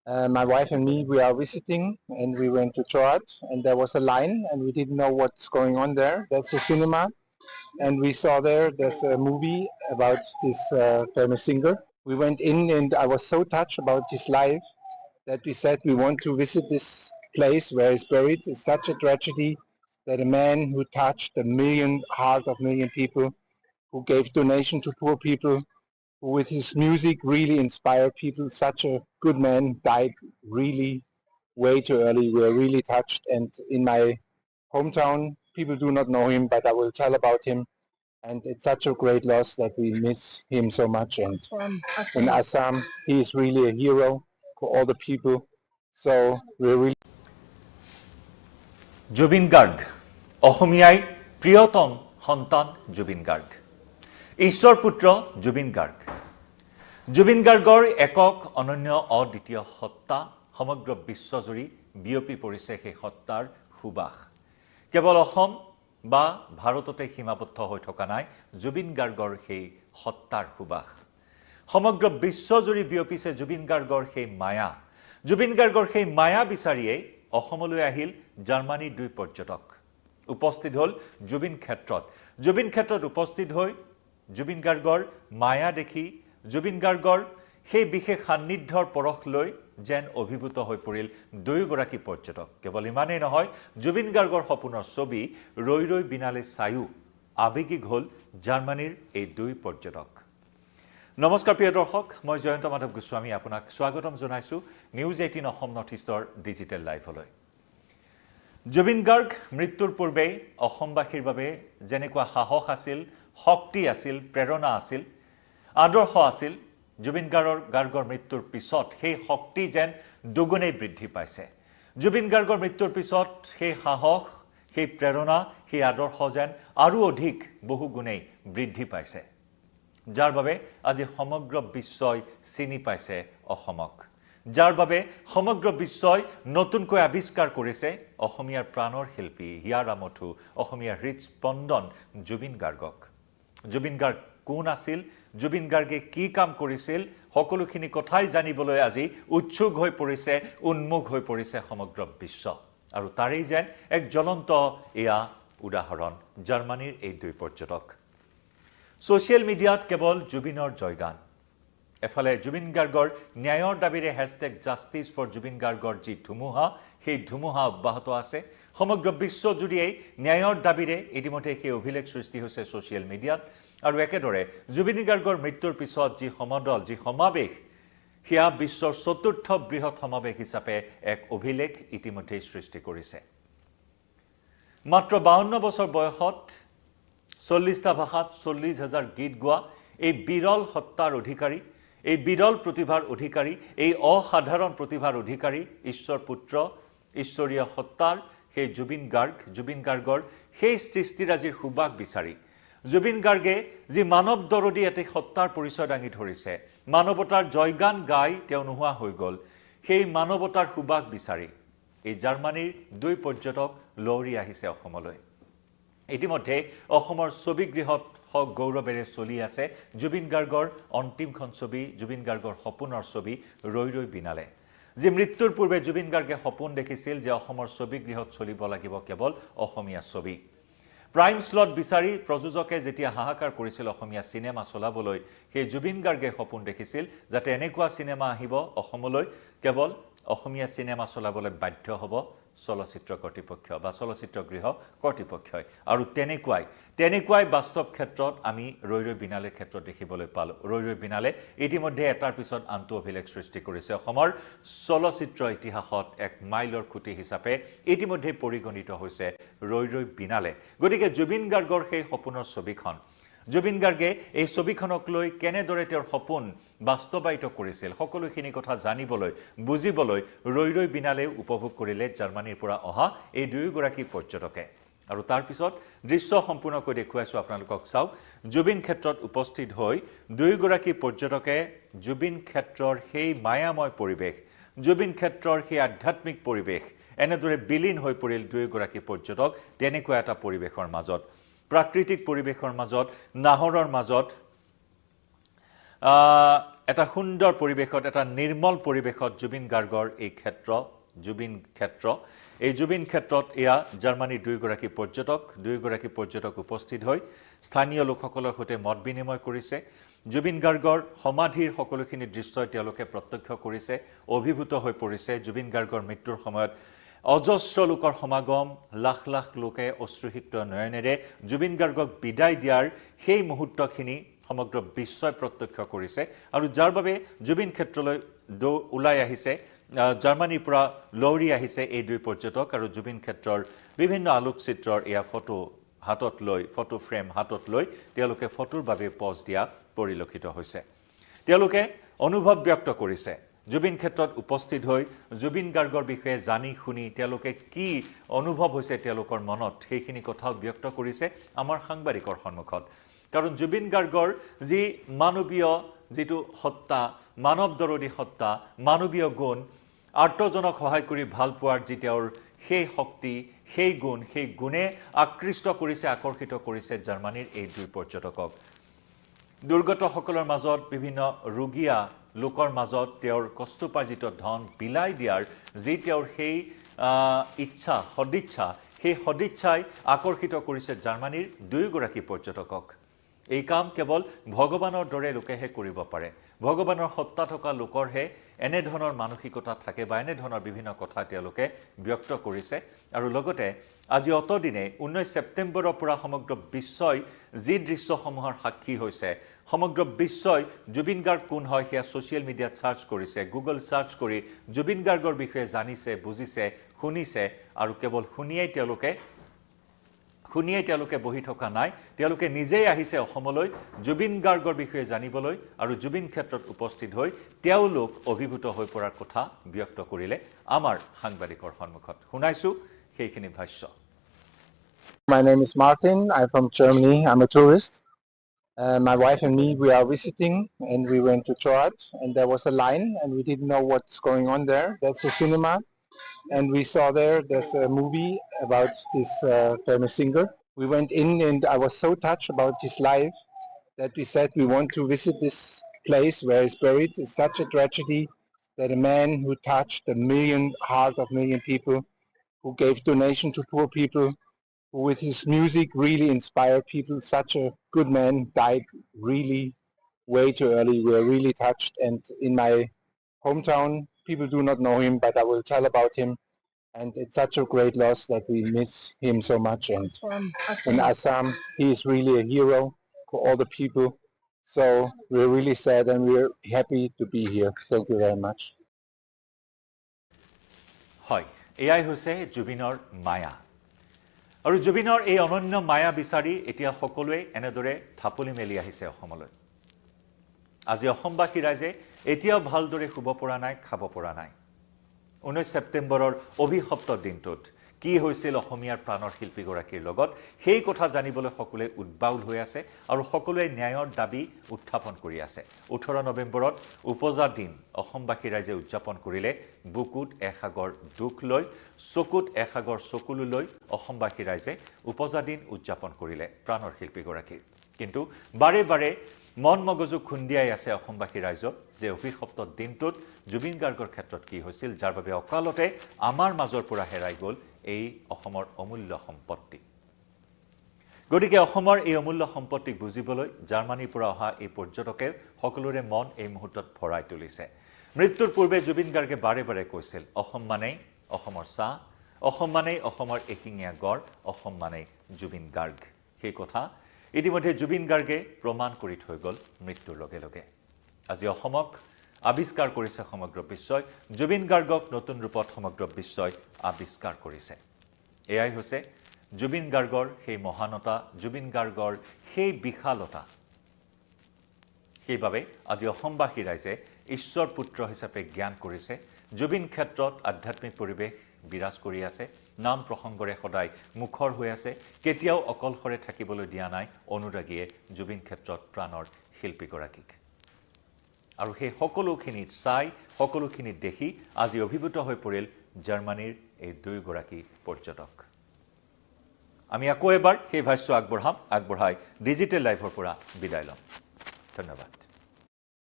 My wife and me, we are visiting, and we went to church, and there was a line, and we didn't know what's going on there. That's a cinema, and we saw there's a movie about this famous singer. We went in, and I was so touched about his life that we said we want to visit this place where he's buried. It's such a tragedy that a man who touched the heart of million people, who gave donation to poor people, who with his music really inspired people, such a good man, died really way too early. We are really touched, and in my hometown, people do not know him, but I will tell about him. And it's such a great loss that we miss him so much. And in Assam, he is really a hero for all the people. So we're really Zubeen Garg, অসমীয়াই প্ৰিয়তম সন্তান জুবিন গাৰ্গ। ঈশ্বৰ পুত্ৰ জুবিন গাৰ্গ। জুবিন গাৰ্গৰ একক অনন্য অদ্বিতীয় সত্তা সমগ্ৰ বিশ্বজুৰি বিয়পি পৰিছে সেই সত্তাৰ সুবাস। কেৱল অসম বা ভাৰততে সীমাবদ্ধ হৈ থকা নাই জুবিন গাৰ্গৰ সেই সত্তাৰ সুবাস। সমগ্ৰ বিশ্বজুৰি বিয়পিছে জুবিন গাৰ্গৰ সেই মায়া। জুবিন গাৰ্গৰ সেই মায়া বিচাৰিয়ে অসমলৈ আহিল জাৰ্মানীৰ দুই পৰ্যটক। উপস্থিত হ'ল জুবিন ক্ষেত্ৰত। জুবিন ক্ষেত্ৰত উপস্থিত হৈ জুবিন গাৰ্গৰ মায়া দেখি জুবিন গাৰ্গৰ সেই বিশেষ সান্নিধ্যৰ পৰশ লৈ যেন অভিভূত হৈ পৰিল দুয়োগৰাকী পৰ্যটক। কেৱল ইমানেই নহয়, জুবিন গাৰ্গৰ সপোনৰ ছবি ৰৈ ৰৈ বিনালে চায়ো আৱেগিক হ'ল জাৰ্মানীৰ এই দুই পৰ্যটক। নমস্কাৰ প্ৰিয় দৰ্শক, মই জয়ন্ত মাধৱ গোস্বামী আপোনাক স্বাগতম জনাইছোঁ নিউজ 18 অসম নৰ্থ ইষ্টৰ ডিজিটেল লাইভলৈ। জুবিন গাৰ্গ মৃত্যুৰ পূৰ্বে অসমবাসীৰ বাবে যেনেকুৱা সাহস আছিল, শক্তি আছিল, প্ৰেৰণা আছিল, আদৰ্শ আছিল, জুবিন গাৰ্গৰ মৃত্যুৰ পিছত সেই শক্তি যেন দুগুণেই বৃদ্ধি পাইছে। জুবিন গাৰ্গৰ মৃত্যুৰ পিছত সেই সাহস, সেই প্ৰেৰণা, সেই আদৰ্শ যেন আৰু অধিক বহুগুণেই বৃদ্ধি পাইছে, যাৰ বাবে আজি সমগ্ৰ বিশ্বই চিনি পাইছে অসমক, যাৰ বাবে সমগ্ৰ বিশ্বই নতুনকৈ আৱিষ্কাৰ কৰিছে অসমীয়াৰ প্ৰাণৰ শিল্পী, হিয়াৰ আমঠু, অসমীয়াৰ হৃদস্পন্দন জুবিন গাৰ্গক। জুবিন গাৰ্গ কোন আছিল, জুবিন গাৰ্গে কি কাম কৰিছিল, সকলোখিনি কথাই জানিবলৈ আজি উৎসুক হৈ পৰিছে, উন্মুখ হৈ পৰিছে সমগ্ৰ বিশ্ব। আৰু তাৰেই যেন এক জ্বলন্ত এয়া উদাহৰণ জাৰ্মানীৰ এই দুই পৰ্যটক। ছ'চিয়েল মিডিয়াত কেৱল জুবিনৰ জয়গান। এফালে জুবিন গাৰ্গৰ ন্যায়ৰ দাবীৰে #জাষ্টিছ ফৰ জুবিন গাৰ্গৰ যি ধুমুহা, সেই ধুমুহা অব্যাহত আছে। সমগ্ৰ বিশ্বজুৰিয়েই ন্যায়ৰ দাবীৰে ইতিমধ্যে সেই অভিলেখ সৃষ্টি হৈছে ছ'চিয়েল মিডিয়াত। আৰু একেদৰে জুবিন গাৰ্গৰ মৃত্যুৰ পিছত যি সমদল, যি সমাৱেশ, সেয়া বিশ্বৰ চতুৰ্থ বৃহৎ সমাৱেশ হিচাপে এক অভিলেখ ইতিমধ্যেই সৃষ্টি কৰিছে। মাত্ৰ 52 বছৰ বয়সত 40টা ভাষাত 40,000 গীত গোৱা এই বিৰল সত্তাৰ অধিকাৰী, এই বিৰল প্ৰতিভাৰ অধিকাৰী, এই অসাধাৰণ প্ৰতিভাৰ অধিকাৰী, ঈশ্বৰ পুত্ৰ, ঈশ্বৰীয় সত্তাৰ সেই জুবিন গাৰ্গৰ সেই সৃষ্টিৰাজিৰ সুবাস বিচাৰি জুবিন গাৰ্গে যি মানৱ দৰদী এটি সত্তাৰ পৰিচয় দাঙি ধৰিছে, মানৱতাৰ জয়গান গাই তেওঁ নোহোৱা হৈ গ'ল, সেই মানৱতাৰ সুবাস বিচাৰি এই জাৰ্মানীৰ দুই পৰ্যটক লহৰি আহিছে অসমলৈ। ইতিমধ্যে অসমৰ ছবিগৃহত গৌৰৱেৰে চলি আছে জুবিন গাৰ্গৰ অন্তিমখন ছবি, জুবিন গাৰ্গৰ সপোনৰ ছবি ৰৈ ৰৈ বিনালে। যি মৃত্যুৰ পূৰ্বে জুবিন গাৰ্গে সপোন দেখিছিল যে অসমৰ ছবিগৃহত চলিব লাগিব কেৱল অসমীয়া ছবি। প্ৰাইম স্লট বিচাৰি প্ৰযোজকে যেতিয়া হাহাকাৰ কৰিছিল অসমীয়া চিনেমা চলাবলৈ, সেই জুবিন গাৰ্গে সপোন দেখিছিল যাতে এনেকুৱা চিনেমা আহিব অসমলৈ, কেৱল অসমীয়া চিনেমা চলাবলৈ বাধ্য হ'ব চলচ্চিত্ৰ কৰ্তৃপক্ষ বা চলচ্চিত্ৰ গৃহ কৰ্তৃপক্ষই। আৰু তেনেকুৱাই বাস্তৱ ক্ষেত্ৰত আমি ৰৈ ৰৈ বিনালেৰ ক্ষেত্ৰত দেখিবলৈ পালোঁ। ৰৈ ৰৈ বিনালে ইতিমধ্যে এটাৰ পিছত আনটো অভিলেখ সৃষ্টি কৰিছে। অসমৰ চলচ্চিত্ৰ ইতিহাসত এক মাইলৰ খুঁটি হিচাপে ইতিমধ্যে পৰিগণিত হৈছে ৰৈ ৰৈ বিনালে। গতিকে জুবিন গাৰ্গৰ সেই সপোনৰ ছবিখন, জুবিন গাৰ্গে এই ছবিখনক লৈ কেনেদৰে তেওঁৰ সপোন বাস্তৱায়িত কৰিছিল, সকলোখিনি কথা জানিবলৈ, বুজিবলৈ ৰৈ ৰৈ বিনালেও উপভোগ কৰিলে জাৰ্মানীৰ পৰা অহা এই দুয়োগৰাকী পৰ্যটকে। আৰু তাৰপিছত দৃশ্য সম্পূৰ্ণকৈ দেখুৱাইছোঁ আপোনালোকক। চাওক, জুবিন ক্ষেত্ৰত উপস্থিত হৈ দুয়োগৰাকী পৰ্যটকে জুবিন ক্ষেত্ৰৰ সেই মায়াময় পৰিৱেশ, জুবিন ক্ষেত্ৰৰ সেই আধ্যাত্মিক পৰিৱেশ, এনেদৰে বিলীন হৈ পৰিল দুয়োগৰাকী পৰ্যটক তেনেকুৱা এটা পৰিৱেশৰ মাজত, প্ৰাকৃতিক পৰিৱেশৰ মাজত, নাহৰৰ মাজত, এটা সুন্দৰ পৰিৱেশত এটা নিৰ্মল পৰিৱেশত জুবিন গাৰ্গৰ এই ক্ষেত্ৰ এই জুবিন ক্ষেত্ৰত এয়া জাৰ্মানীৰ দুইগৰাকী পৰ্যটক উপস্থিত হৈ স্থানীয় লোকসকলৰ সৈতে মত বিনিময় কৰিছে জুবিন গাৰ্গৰ সমাধিৰ সকলোখিনি দৃশ্যই তেওঁলোকে প্ৰত্যক্ষ কৰিছে অভিভূত হৈ পৰিছে জুবিন গাৰ্গৰ মৃত্যুৰ সময়ত অজস্ৰ লোকৰ সমাগম লাখ লাখ লোকে অশ্ৰুসিক্ত নয়নেৰে জুবিন গাৰ্গক বিদায় দিয়াৰ সেই মুহূৰ্তখিনি সমগ্ৰ বিশ্বই প্ৰত্যক্ষ কৰিছে আৰু যাৰ বাবে জুবিন ক্ষেত্ৰলৈ ওলাই আহিছে জাৰ্মানীৰ পৰা লৌৰি আহিছে এই দুই পৰ্যটক আৰু জুবিন ক্ষেত্ৰৰ বিভিন্ন আলোকচিত্ৰৰ এয়া ফটো ফ্ৰেম হাতত লৈ তেওঁলোকে ফটোৰ বাবে পজ দিয়া পৰিলক্ষিত হৈছে তেওঁলোকে অনুভৱ ব্যক্ত কৰিছে জুবিন ক্ষেত্ৰত উপস্থিত হৈ জুবিন গাৰ্গৰ বিষয়ে জানি শুনি তেওঁলোকে কি অনুভৱ হৈছে তেওঁলোকৰ মনত সেইখিনি কথাও ব্যক্ত কৰিছে আমাৰ সাংবাদিকৰ সন্মুখত কাৰণ জুবিন গাৰ্গৰ যি মানৱীয় যেটো সত্তা মানৱদৰদী সত্তা মানৱীয় গুণ আৰ্তজনক সহায় কৰি ভাল পোৱাৰ যি তেওঁৰ সেই শক্তি সেই গুণে আকৃষ্ট কৰিছে আকৰ্ষিত কৰিছে জাৰ্মানীৰ এই দুই পৰ্যটকক দুৰ্গত সকলৰ মাজত বিভিন্ন ৰোগীয়া লোকৰ মাজত তেওঁৰ কষ্টপাৰ্জিত ধন বিলাই দিয়াৰ যি তেওঁৰ সেই সদিচ্ছাই আকৰ্ষিত কৰিছে জাৰ্মানীৰ দুইগৰাকী পৰ্যটকক এই কাম কেৱল ভগৱানৰ দৰে লোকেহে কৰিব পাৰে ভগৱানৰ সত্তা থকা লোকৰহে এনে ধৰণৰ মানসিকতা থাকে বা এনে ধৰণৰ বিভিন্ন কথা তেওঁলোকে ব্যক্ত কৰিছে আৰু লগতে আজি অতদিনে 19 ছেপ্টেম্বৰৰ পৰা সমগ্ৰ বিশ্বই যি দৃশ্যসমূহৰ সাক্ষী হৈছে সমগ্ৰ বিশ্বই জুবিন গাৰ্গ কোন হয় সেয়া সোশ্যাল মিডিয়াত সাৰ্চ কৰিছে গুগল সাৰ্চ কৰি জুবিন গাৰ্গৰ বিষয়ে জানিছে বুজিছে শুনিছে আৰু কেৱল শুনিয়েই তেওঁলোকে বহি থকা নাই তেওঁলোকে নিজেই আহিছে অসমলৈ জুবিন গাৰ্গৰ বিষয়ে জানিবলৈ আৰু জুবিন ক্ষেত্ৰত উপস্থিত হৈ তেওঁলোক অভিভূত হৈ পৰাৰ কথা ব্যক্ত কৰিলে আমাৰ সাংবাদিকৰ সন্মুখত শুনাইছো সেইখিনি ভাষ্য My name is Martin. I'm from Germany. I'm a tourist. My wife and me, we are visiting and we went to church and there was a line and we didn't know what's going on there. That's a cinema and we saw there's a movie about this famous singer. We went in and I was so touched about his life that we said we want to visit this place where he's buried. It's such a tragedy that a man who touched the heart of million people, who gave donation to poor people, who with his music really inspired people, such a good man died really way too early. We are really touched and in my hometown people do not know him but I will tell about him and it's such a great loss that we miss him so much and in Assam he is really a hero for all the people so we're really sad and we're happy to be here. Thank you very much. হয় এয়াই হৈছে জুবিনৰ মায়া আৰু জুবিনৰ এই অনন্য মায়া বিচাৰি এতিয়া সকলোৱে এনেদৰে থাপলি মেলি আহিছে অসমলৈ আজি অসমবাসী ৰাইজে এতিয়াও ভালদৰে শুব পৰা নাই খাব পৰা নাই 19 ছেপ্টেম্বৰৰ অভিশপ্ত দিনটোত কি হৈছিল অসমীয়াৰ প্ৰাণৰ শিল্পীগৰাকীৰ লগত সেই কথা জানিবলৈ সকলোৱে উদ্বাউল হৈ আছে আৰু সকলোৱে ন্যায়ৰ দাবী উত্থাপন কৰি আছে 18 নৱেম্বৰত উপজা দিন অসমবাসী ৰাইজে উদযাপন কৰিলে বুকুত এসাগৰ দুখ লৈ চকুত এসাগৰ চকুলো লৈ অসমবাসী ৰাইজে উপজা দিন উদযাপন কৰিলে প্ৰাণৰ শিল্পীগৰাকীৰ কিন্তু বাৰে বাৰে মন মগজু খুন্দিয়াই আছে অসমবাসী ৰাইজক যে অভিশপ্ত দিনটোত জুবিন গাৰ্গৰ ক্ষেত্ৰত কি হৈছিল যাৰ বাবে অকালতে আমাৰ মাজৰ পৰা হেৰাই গ'ল এই অসমৰ অমূল্য সম্পত্তি গতিকে অসমৰ এই অমূল্য সম্পত্তিক বুজিবলৈ জাৰ্মানীৰ পৰা অহা এই পৰ্যটকে সকলোৰে মন এই মুহূৰ্তত ভৰাই তুলিছে মৃত্যুৰ পূৰ্বে জুবিন গাৰ্গে বাৰে বাৰে কৈছিল অসম মানেই অসমৰ চাহ অসম মানেই অসমৰ এশিঙীয়া গড় অসম মানেই জুবিন গাৰ্গ সেই কথা ইতিমধ্যে জুবিন গাৰ্গে প্ৰমাণ কৰি থৈ গ'ল মৃত্যুৰ লগে লগে আজি অসমক আবিষ্কাৰ কৰিছে সমগ্ৰ বিশ্বই জুবিন গাৰ্গক নতুন ৰূপত সমগ্ৰ বিশ্বই আবিষ্কাৰ কৰিছে এয়াই হৈছে জুবিন গাৰ্গৰ সেই মহানতা জুবিন গাৰ্গৰ সেই বিশালতা সেইবাবে আজি অসমবাসী ৰাইজে ঈশ্বৰ পুত্ৰ হিচাপে জ্ঞান কৰিছে জুবিন ক্ষেত্ৰত আধ্যাত্মিক পৰিৱেশ বিৰাজ কৰি আছে নাম প্ৰসংগৰে সদায় মুখৰ হৈ আছে কেতিয়াও অকলশৰে থাকিবলৈ দিয়া নাই অনুৰাগীয়ে জুবিন ক্ষেত্ৰত প্ৰাণৰ শিল্পীগৰাকীক আৰু সেই সকলোখিনি চাই সকলোখিনি দেখি আজি অভিভূত হৈ পৰিল জাৰ্মানীৰ এই দুইগৰাকী পৰ্যটক আমি আকৌ এবাৰ সেই ভাষ্য আগবঢ়াই ডিজিটেল লাইভৰ পৰা বিদায় ল'ম ধন্যবাদ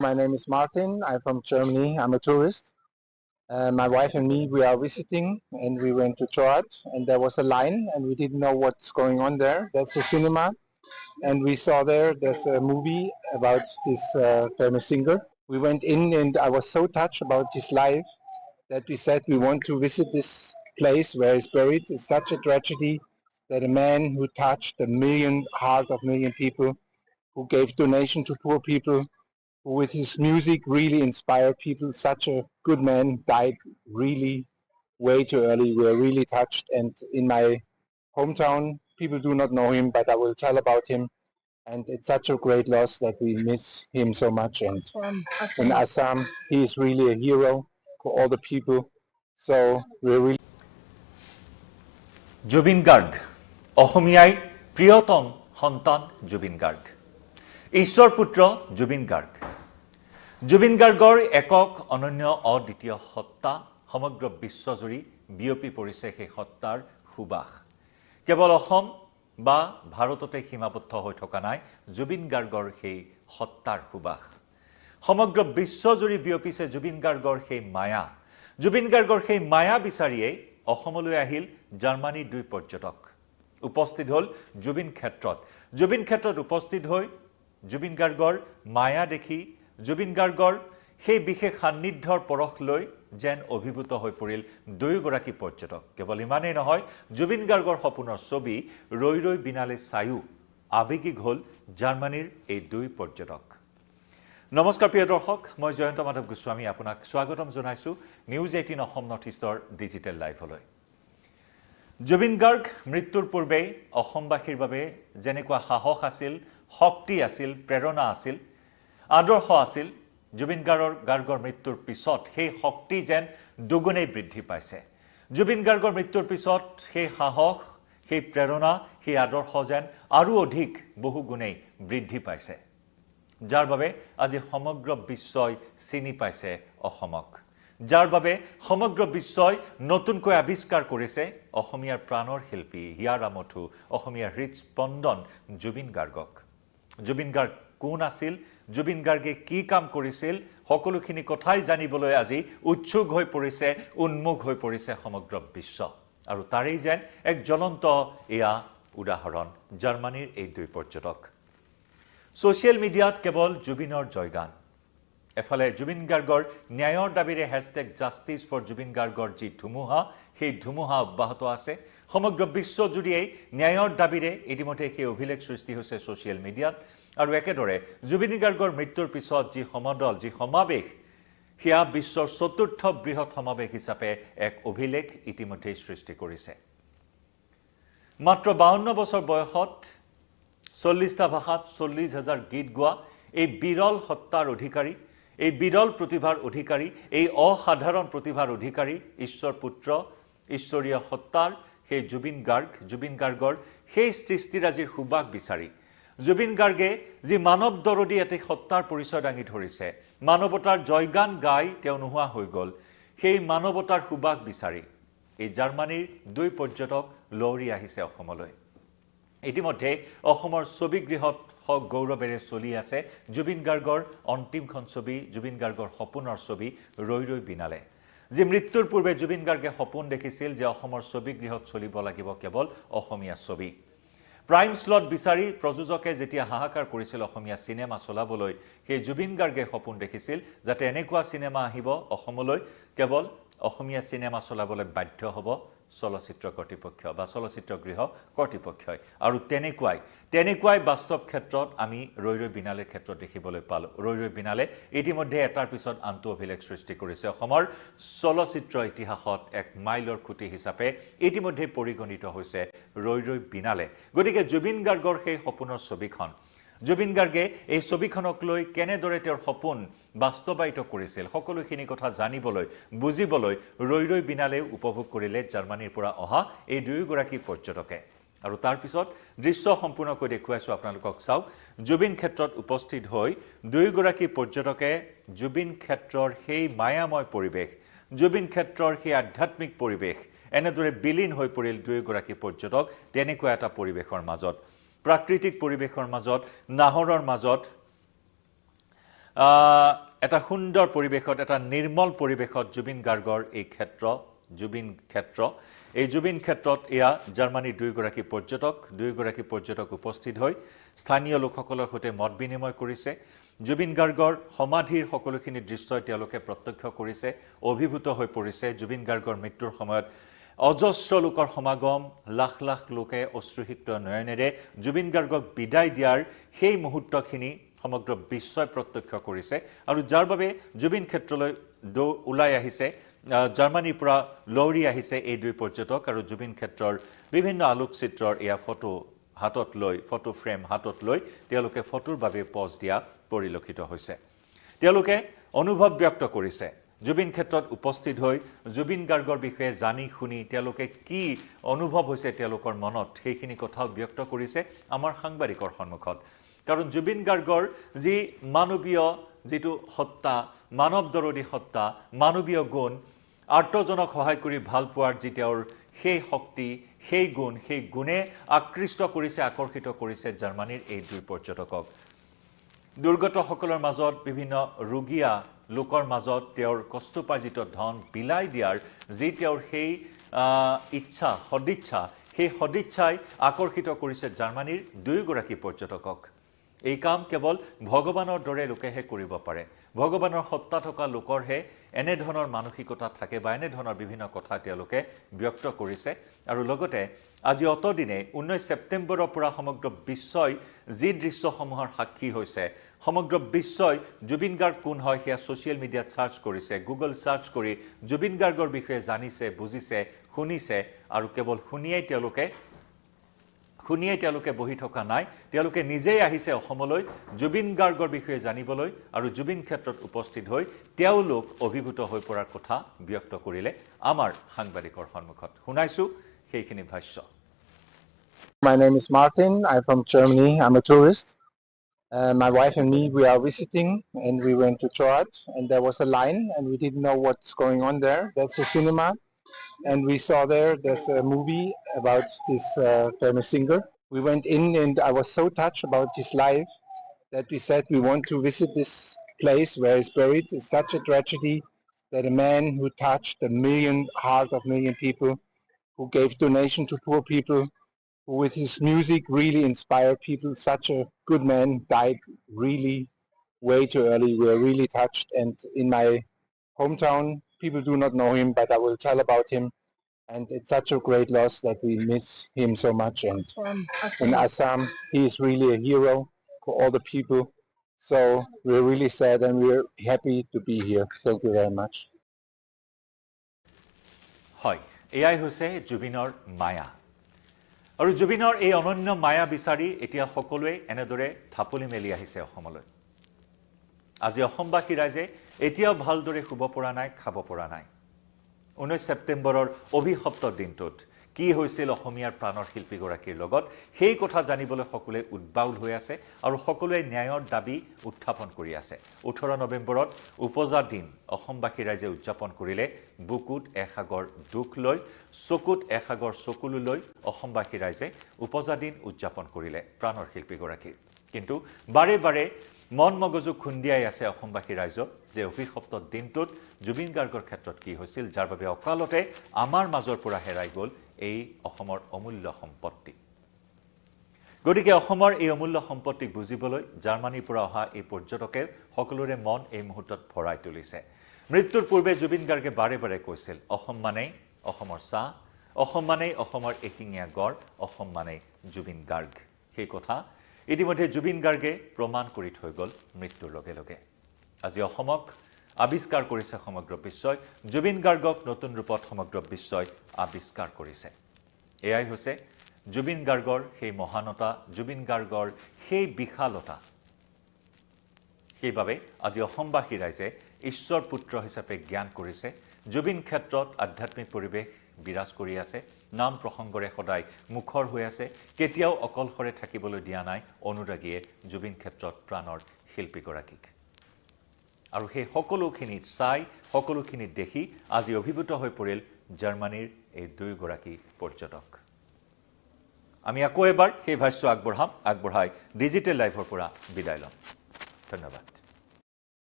My name is Martin. I'm from Germany. I'm a tourist. My wife and me, we are visiting, and we went to church, and there was a line, and we didn't know what's going on there. That's a cinema, and we saw there's a movie about this famous singer. We went in, and I was so touched about his life that we said we want to visit this place where he's buried. It's such a tragedy that a man who touched the heart of million people, who gave donation to poor people, who with his music really inspired people, such a good man, died really way too early. We're really touched, and in my hometown, people do not know him, but I will tell about him. And it's such a great loss that we miss him so much. And in Assam, he is really a hero for all the people. So we're really Zubeen Garg, অসমীয়াই প্ৰিয়তম সন্তান জুবিন গাৰ্গ। ঈশ্বৰ পুত্ৰ জুবিন গাৰ্গ। জুবিন গাৰ্গৰ একক অনন্য অদ্বিতীয় সত্তা সমগ্ৰ বিশ্বজুৰি বিয়পি পৰিছে সেই সত্তাৰ সুবাস। কেৱল অসম বা ভাৰততে সীমাবদ্ধ হৈ থকা নাই জুবিন গাৰ্গৰ সেই সত্তাৰ সুবাস। সমগ্ৰ বিশ্বজুৰি বিয়পিছে জুবিন গাৰ্গৰ সেই মায়া। জুবিন গাৰ্গৰ সেই মায়া বিচাৰিয়েই অসমলৈ আহিল জাৰ্মানীৰ দুই পৰ্যটক। উপস্থিত হ'ল জুবিন ক্ষেত্ৰত। জুবিন ক্ষেত্ৰত উপস্থিত হৈ জুবিন গাৰ্গৰ মায়া দেখি জুবিন গাৰ্গৰ সেই বিশেষ সান্নিধ্যৰ পৰশ লৈ যেন অভিভূত হৈ পৰিল দুয়োগৰাকী পৰ্যটক। কেৱল ইমানেই নহয়, জুবিন গাৰ্গৰ সপোনৰ ছবি ৰৈ ৰৈ বিনালে চায়ো আৱেগিক হ'ল জাৰ্মানীৰ এই দুই পৰ্যটক। নমস্কাৰ প্ৰিয় দৰ্শক, মই জয়ন্ত মাধৱ গোস্বামী আপোনাক স্বাগতম জনাইছোঁ নিউজ 18 অসম নৰ্থ ইষ্টৰ ডিজিটেল লাইভলৈ। জুবিন গাৰ্গ মৃত্যুৰ পূৰ্বে অসমবাসীৰ বাবে যেনেকুৱা সাহস আছিল, শক্তি আছিল, প্ৰেৰণা আছিল, আদৰ্শ আছিল, জুবিন গাৰ্গৰ মৃত্যুৰ পিছত সেই শক্তি যেন দুগুণেই বৃদ্ধি পাইছে। জুবিন গাৰ্গৰ মৃত্যুৰ পিছত সেই সাহস, সেই প্ৰেৰণা, সেই আদৰ্শ যেন আৰু অধিক বহুগুণেই বৃদ্ধি পাইছে, যাৰ বাবে আজি সমগ্ৰ বিশ্বই চিনি পাইছে অসমক, যাৰ বাবে সমগ্ৰ বিশ্বই নতুনকৈ আৱিষ্কাৰ কৰিছে অসমীয়াৰ প্ৰাণৰ শিল্পী হিয়াৰ আমঠু, অসমীয়াৰ হৃদস্পন্দন জুবিন গাৰ্গক। জুবিন গাৰ্গ কোন আছিল, জুবিন গাৰ্গে কি কাম কৰিছিল, সকলোখিনি কথাই জানিবলৈ আজি উৎসুক হৈ পৰিছে, উন্মুখ হৈ পৰিছে সমগ্ৰ বিশ্ব। আৰু তাৰেই যেন এক জ্বলন্ত এয়া উদাহৰণ জাৰ্মানীৰ এই দুই পৰ্যটক। ছ'চিয়েল মিডিয়াত কেৱল জুবিনৰ জয়গান, এফালে জুবিন গাৰ্গৰ ন্যায়ৰ দাবীৰে #জাষ্টিছ ফৰ জুবিন গাৰ্গৰ যি ধুমুহা, সেই ধুমুহা অব্যাহত আছে। সমগ্ৰ বিশ্বজুৰিয়েই ন্যায়ৰ দাবীৰে ইতিমধ্যে সেই অভিলেখ সৃষ্টি হৈছে ছ'চিয়েল মিডিয়াত। আৰু একেদৰে জুবিন গাৰ্গৰ মৃত্যুৰ পিছত যি সমদল, যি সমাৱেশ, সেয়া বিশ্বৰ চতুৰ্থ বৃহৎ সমাৱেশ হিচাপে এক অভিলেখ ইতিমধ্যেই সৃষ্টি কৰিছে। মাত্ৰ 52 বছৰ বয়সত 40টা ভাষাত 40,000 গীত গোৱা এই বিৰল সত্তাৰ অধিকাৰী, এই বিৰল প্ৰতিভাৰ অধিকাৰী, এই অসাধাৰণ প্ৰতিভাৰ অধিকাৰী ঈশ্বৰ পুত্ৰ, ঈশ্বৰীয় সত্তাৰ সেই জুবিন গাৰ্গৰ সেই সৃষ্টিৰাজিৰ সুবাস বিচাৰি জুবিন গাৰ্গে যি মানৱ দৰদী এটি সত্তাৰ পৰিচয় দাঙি ধৰিছে, মানৱতাৰ জয়গান গাই তেওঁ নোহোৱা হৈ গ'ল, সেই মানৱতাৰ সুবাস বিচাৰি এই জাৰ্মানীৰ দুই পৰ্যটক লহৰি আহিছে অসমলৈ। ইতিমধ্যে অসমৰ ছবিগৃহত গৌৰৱেৰে চলি আছে জুবিন গাৰ্গৰ অন্তিমখন ছবি, জুবিন গাৰ্গৰ সপোনৰ ছবি ৰৈ ৰৈ বিনালে। যি মৃত্যুৰ পূৰ্বে জুবিন গাৰ্গে সপোন দেখিছিল যে অসমৰ ছবিগৃহত চলিব লাগিব কেৱল অসমীয়া ছবি। প্ৰাইম স্লট বিচাৰি প্ৰযোজকে যেতিয়া হাহাকাৰ কৰিছিল অসমীয়া চিনেমা চলাবলৈ, সেই জুবিন গাৰ্গে সপোন দেখিছিল যাতে এনেকুৱা চিনেমা আহিব অসমলৈ, কেৱল অসমীয়া চিনেমা চলাবলৈ বাধ্য হ'ব চলচ্চিত্ৰ কৰ্তৃপক্ষ বা চলচ্চিত্ৰ গৃহ কৰ্তৃপক্ষই। আৰু তেনেকুৱাই বাস্তৱ ক্ষেত্ৰত আমি ৰৈ ৰৈ বিনালেৰ ক্ষেত্ৰত দেখিবলৈ পালোঁ। ৰৈ ৰৈ বিনালে ইতিমধ্যে এটাৰ পিছত আনটো অভিলেখ সৃষ্টি কৰিছে। অসমৰ চলচ্চিত্ৰ ইতিহাসত এক মাইলৰ খুঁটি হিচাপে ইতিমধ্যে পৰিগণিত হৈছে ৰৈ ৰৈ বিনালে। গতিকে জুবিন গাৰ্গৰ সেই সপোনৰ ছবিখন, জুবিন গাৰ্গে এই ছবিখনক লৈ কেনেদৰে তেওঁৰ সপোন বাস্তৱায়িত কৰিছিল, সকলোখিনি কথা জানিবলৈ, বুজিবলৈ ৰৈ ৰৈ বিনালেও উপভোগ কৰিলে জাৰ্মানীৰ পৰা অহা এই দুয়োগৰাকী পৰ্যটকে। আৰু তাৰ পিছত দৃশ্য সম্পূৰ্ণকৈ দেখুৱাইছোঁ আপোনালোকক। চাওক, জুবিন ক্ষেত্ৰত উপস্থিত হৈ দুয়োগৰাকী পৰ্যটকে জুবিন ক্ষেত্ৰৰ সেই মায়াময় পৰিৱেশ, জুবিন ক্ষেত্ৰৰ সেই আধ্যাত্মিক পৰিৱেশ, এনেদৰে বিলীন হৈ পৰিল দুয়োগৰাকী পৰ্যটক তেনেকুৱা এটা পৰিৱেশৰ মাজত, প্ৰাকৃতিক পৰিৱেশৰ মাজত, নাহৰৰ মাজত, এটা সুন্দৰ পৰিৱেশত এটা নিৰ্মল পৰিৱেশত জুবিন গাৰ্গৰ এই ক্ষেত্ৰ এই জুবিন ক্ষেত্ৰত এয়া জাৰ্মানীৰ দুইগৰাকী পৰ্যটক উপস্থিত হৈ স্থানীয় লোকসকলৰ সৈতে মত বিনিময় কৰিছে জুবিন গাৰ্গৰ সমাধিৰ সকলোখিনি দৃশ্যই তেওঁলোকে প্ৰত্যক্ষ কৰিছে অভিভূত হৈ পৰিছে জুবিন গাৰ্গৰ মৃত্যুৰ সময়ত অজস্ৰ লোকৰ সমাগম লাখ লাখ লোকে অশ্ৰুসিক্ত নয়নেৰে জুবিন গাৰ্গক বিদায় দিয়াৰ সেই মুহূৰ্তখিনি সমগ্ৰ বিশ্বই প্ৰত্যক্ষ কৰিছে আৰু যাৰ বাবে জুবিন ক্ষেত্ৰলৈ ওলাই আহিছে জাৰ্মানীৰ পৰা লৰি আহিছে এই দুই পৰ্যটক আৰু জুবিন ক্ষেত্ৰৰ বিভিন্ন আলোকচিত্ৰৰ এয়া ফটো ফ্ৰেম হাতত লৈ তেওঁলোকে ফটোৰ বাবে পজ দিয়া পৰিলক্ষিত হৈছে তেওঁলোকে অনুভৱ ব্যক্ত কৰিছে জুবিন ক্ষেত্ৰত উপস্থিত হৈ জুবিন গাৰ্গৰ বিষয়ে জানি শুনি তেওঁলোকে কি অনুভৱ হৈছে তেওঁলোকৰ মনত সেইখিনি কথাও ব্যক্ত কৰিছে আমাৰ সাংবাদিকৰ সন্মুখত কাৰণ জুবিন গাৰ্গৰ যি মানৱীয় যেটো সত্তা মানৱদৰদী সত্তা মানৱীয় গুণ আৰ্তজনক সহায় কৰি ভাল পোৱাৰ যি তেওঁৰ সেই শক্তি সেই গুণে আকৰ্ষিত কৰিছে জাৰ্মানীৰ এই দুই পৰ্যটকক দুৰ্গত সকলৰ মাজত বিভিন্ন ৰোগীয়া লোকৰ মাজত তেওঁৰ কষ্টপাৰ্জিত ধন বিলাই দিয়াৰ যি তেওঁৰ সেই সদিচ্ছাই আকৰ্ষিত কৰিছে জাৰ্মানীৰ দুইগৰাকী পৰ্যটকক এই কাম কেৱল ভগৱানৰ দৰে লোকেহে কৰিব পাৰে ভগৱানৰ সত্তা থকা লোকৰহে এনে ধৰণৰ মানসিকতা থাকে বা এনে ধৰণৰ বিভিন্ন কথা তেওঁলোকে ব্যক্ত কৰিছে আৰু লগতে আজি অতদিনে 19 ছেপ্টেম্বৰৰ পৰা সমগ্ৰ বিশ্বই যি দৃশ্যসমূহৰ সাক্ষী হৈছে সমগ্ৰ বিশ্বই জুবিন গাৰ্গ কোন হয় সেয়া সোশ্যাল মিডিয়াত সাৰ্চ কৰিছে গুগল সাৰ্চ কৰি জুবিন গাৰ্গৰ বিষয়ে জানিছে বুজিছে শুনিছে আৰু কেৱল শুনিয়েই তেওঁলোকে বহি থকা নাই তেওঁলোকে নিজেই আহিছে অসমলৈ জুবিন গাৰ্গৰ বিষয়ে জানিবলৈ আৰু জুবিন ক্ষেত্ৰত উপস্থিত হৈ তেওঁলোক অভিভূত হৈ পৰাৰ কথা ব্যক্ত কৰিলে আমাৰ সাংবাদিকৰ সন্মুখত শুনাইছো সেইখিনি ভাষ্য My name is Martin. I'm from Germany. I'm a tourist. My wife and me, we are visiting and we went to church and there was a line and we didn't know what's going on there. That's a cinema and we saw there's a movie about this famous singer. We went in and I was so touched about his life that we said we want to visit this place where he's buried. It's such a tragedy that a man who touched the heart of million people, who gave donation to poor people, who with his music really inspired people, such a good man, died really way too early. We are really touched and in my hometown, people do not know him, but I will tell about him. And it's such a great loss that we miss him so much. And in Assam, he is really a hero for all the people. So we're really sad and we're happy to be here. Thank you very much. Hi, এয়াই হৈছে জুবিনৰ মায়া আৰু জুবিনৰ এই অনন্য মায়া বিচাৰি এতিয়া সকলোৱে এনেদৰে থাপলি মেলি আহিছে অসমলৈ আজি অসমবাসী ৰাইজে এতিয়াও ভালদৰে শুব পৰা নাই খাব পৰা নাই 19 ছেপ্টেম্বৰৰ অভিশপ্ত দিনটোত কি হৈছিল অসমীয়াৰ প্ৰাণৰ শিল্পীগৰাকীৰ লগত সেই কথা জানিবলৈ সকলোৱে উদ্বাউল হৈ আছে আৰু সকলোৱে ন্যায়ৰ দাবী উত্থাপন কৰি আছে 18 নৱেম্বৰত উপজা দিন অসমবাসী ৰাইজে উদযাপন কৰিলে বুকুত এসাগৰ দুখ লৈ চকুত এসাগৰ চকুলো লৈ অসমবাসী ৰাইজে উপজা দিন উদযাপন কৰিলে প্ৰাণৰ শিল্পীগৰাকীৰ কিন্তু বাৰে বাৰে মন মগজু খুন্দিয়াই আছে অসমবাসী ৰাইজক যে অভিশপ্ত দিনটোত জুবিন গাৰ্গৰ ক্ষেত্ৰত কি হৈছিল যাৰ বাবে অকালতে আমাৰ মাজৰ পৰা হেৰাই গ'ল এই অসমৰ অমূল্য সম্পত্তি গতিকে অসমৰ এই অমূল্য সম্পত্তিক বুজিবলৈ জাৰ্মানীৰ পৰা অহা এই পৰ্যটকে সকলোৰে মন এই মুহূৰ্তত ভৰাই তুলিছে মৃত্যুৰ পূৰ্বে জুবিন গাৰ্গে বাৰে বাৰে কৈছিল অসম মানেই অসমৰ চাহ অসম মানেই অসমৰ এশিঙীয়া গড় অসম মানেই জুবিন গাৰ্গ সেই কথা ইতিমধ্যে জুবিন গাৰ্গে প্ৰমাণ কৰি থৈ গ'ল মৃত্যুৰ লগে লগে আজি অসমক আবিষ্কাৰ কৰিছে সমগ্ৰ বিশ্বই জুবিন গাৰ্গক নতুন ৰূপত সমগ্ৰ বিশ্বই আবিষ্কাৰ কৰিছে এয়াই হৈছে জুবিন গাৰ্গৰ সেই মহানতা জুবিন গাৰ্গৰ সেই বিশালতা সেইবাবে আজি অসমবাসী ৰাইজে ঈশ্বৰ পুত্ৰ হিচাপে জ্ঞান কৰিছে জুবিন ক্ষেত্ৰত আধ্যাত্মিক পৰিৱেশ বিৰাজ কৰি আছে নাম প্ৰসংগৰে সদায় মুখৰ হৈ আছে কেতিয়াও অকলশৰে থাকিবলৈ দিয়া নাই অনুৰাগীয়ে জুবিন ক্ষেত্ৰত প্ৰাণৰ শিল্পীগৰাকীক আৰু সেই সকলোখিনি চাই সকলোখিনি দেখি আজি অভিভূত হৈ পৰিল জাৰ্মানীৰ এই দুইগৰাকী পৰ্যটক আমি আকৌ এবাৰ সেই ভাষ্য আগবঢ়াই ডিজিটেল লাইভৰ পৰা বিদায় লম ধন্যবাদ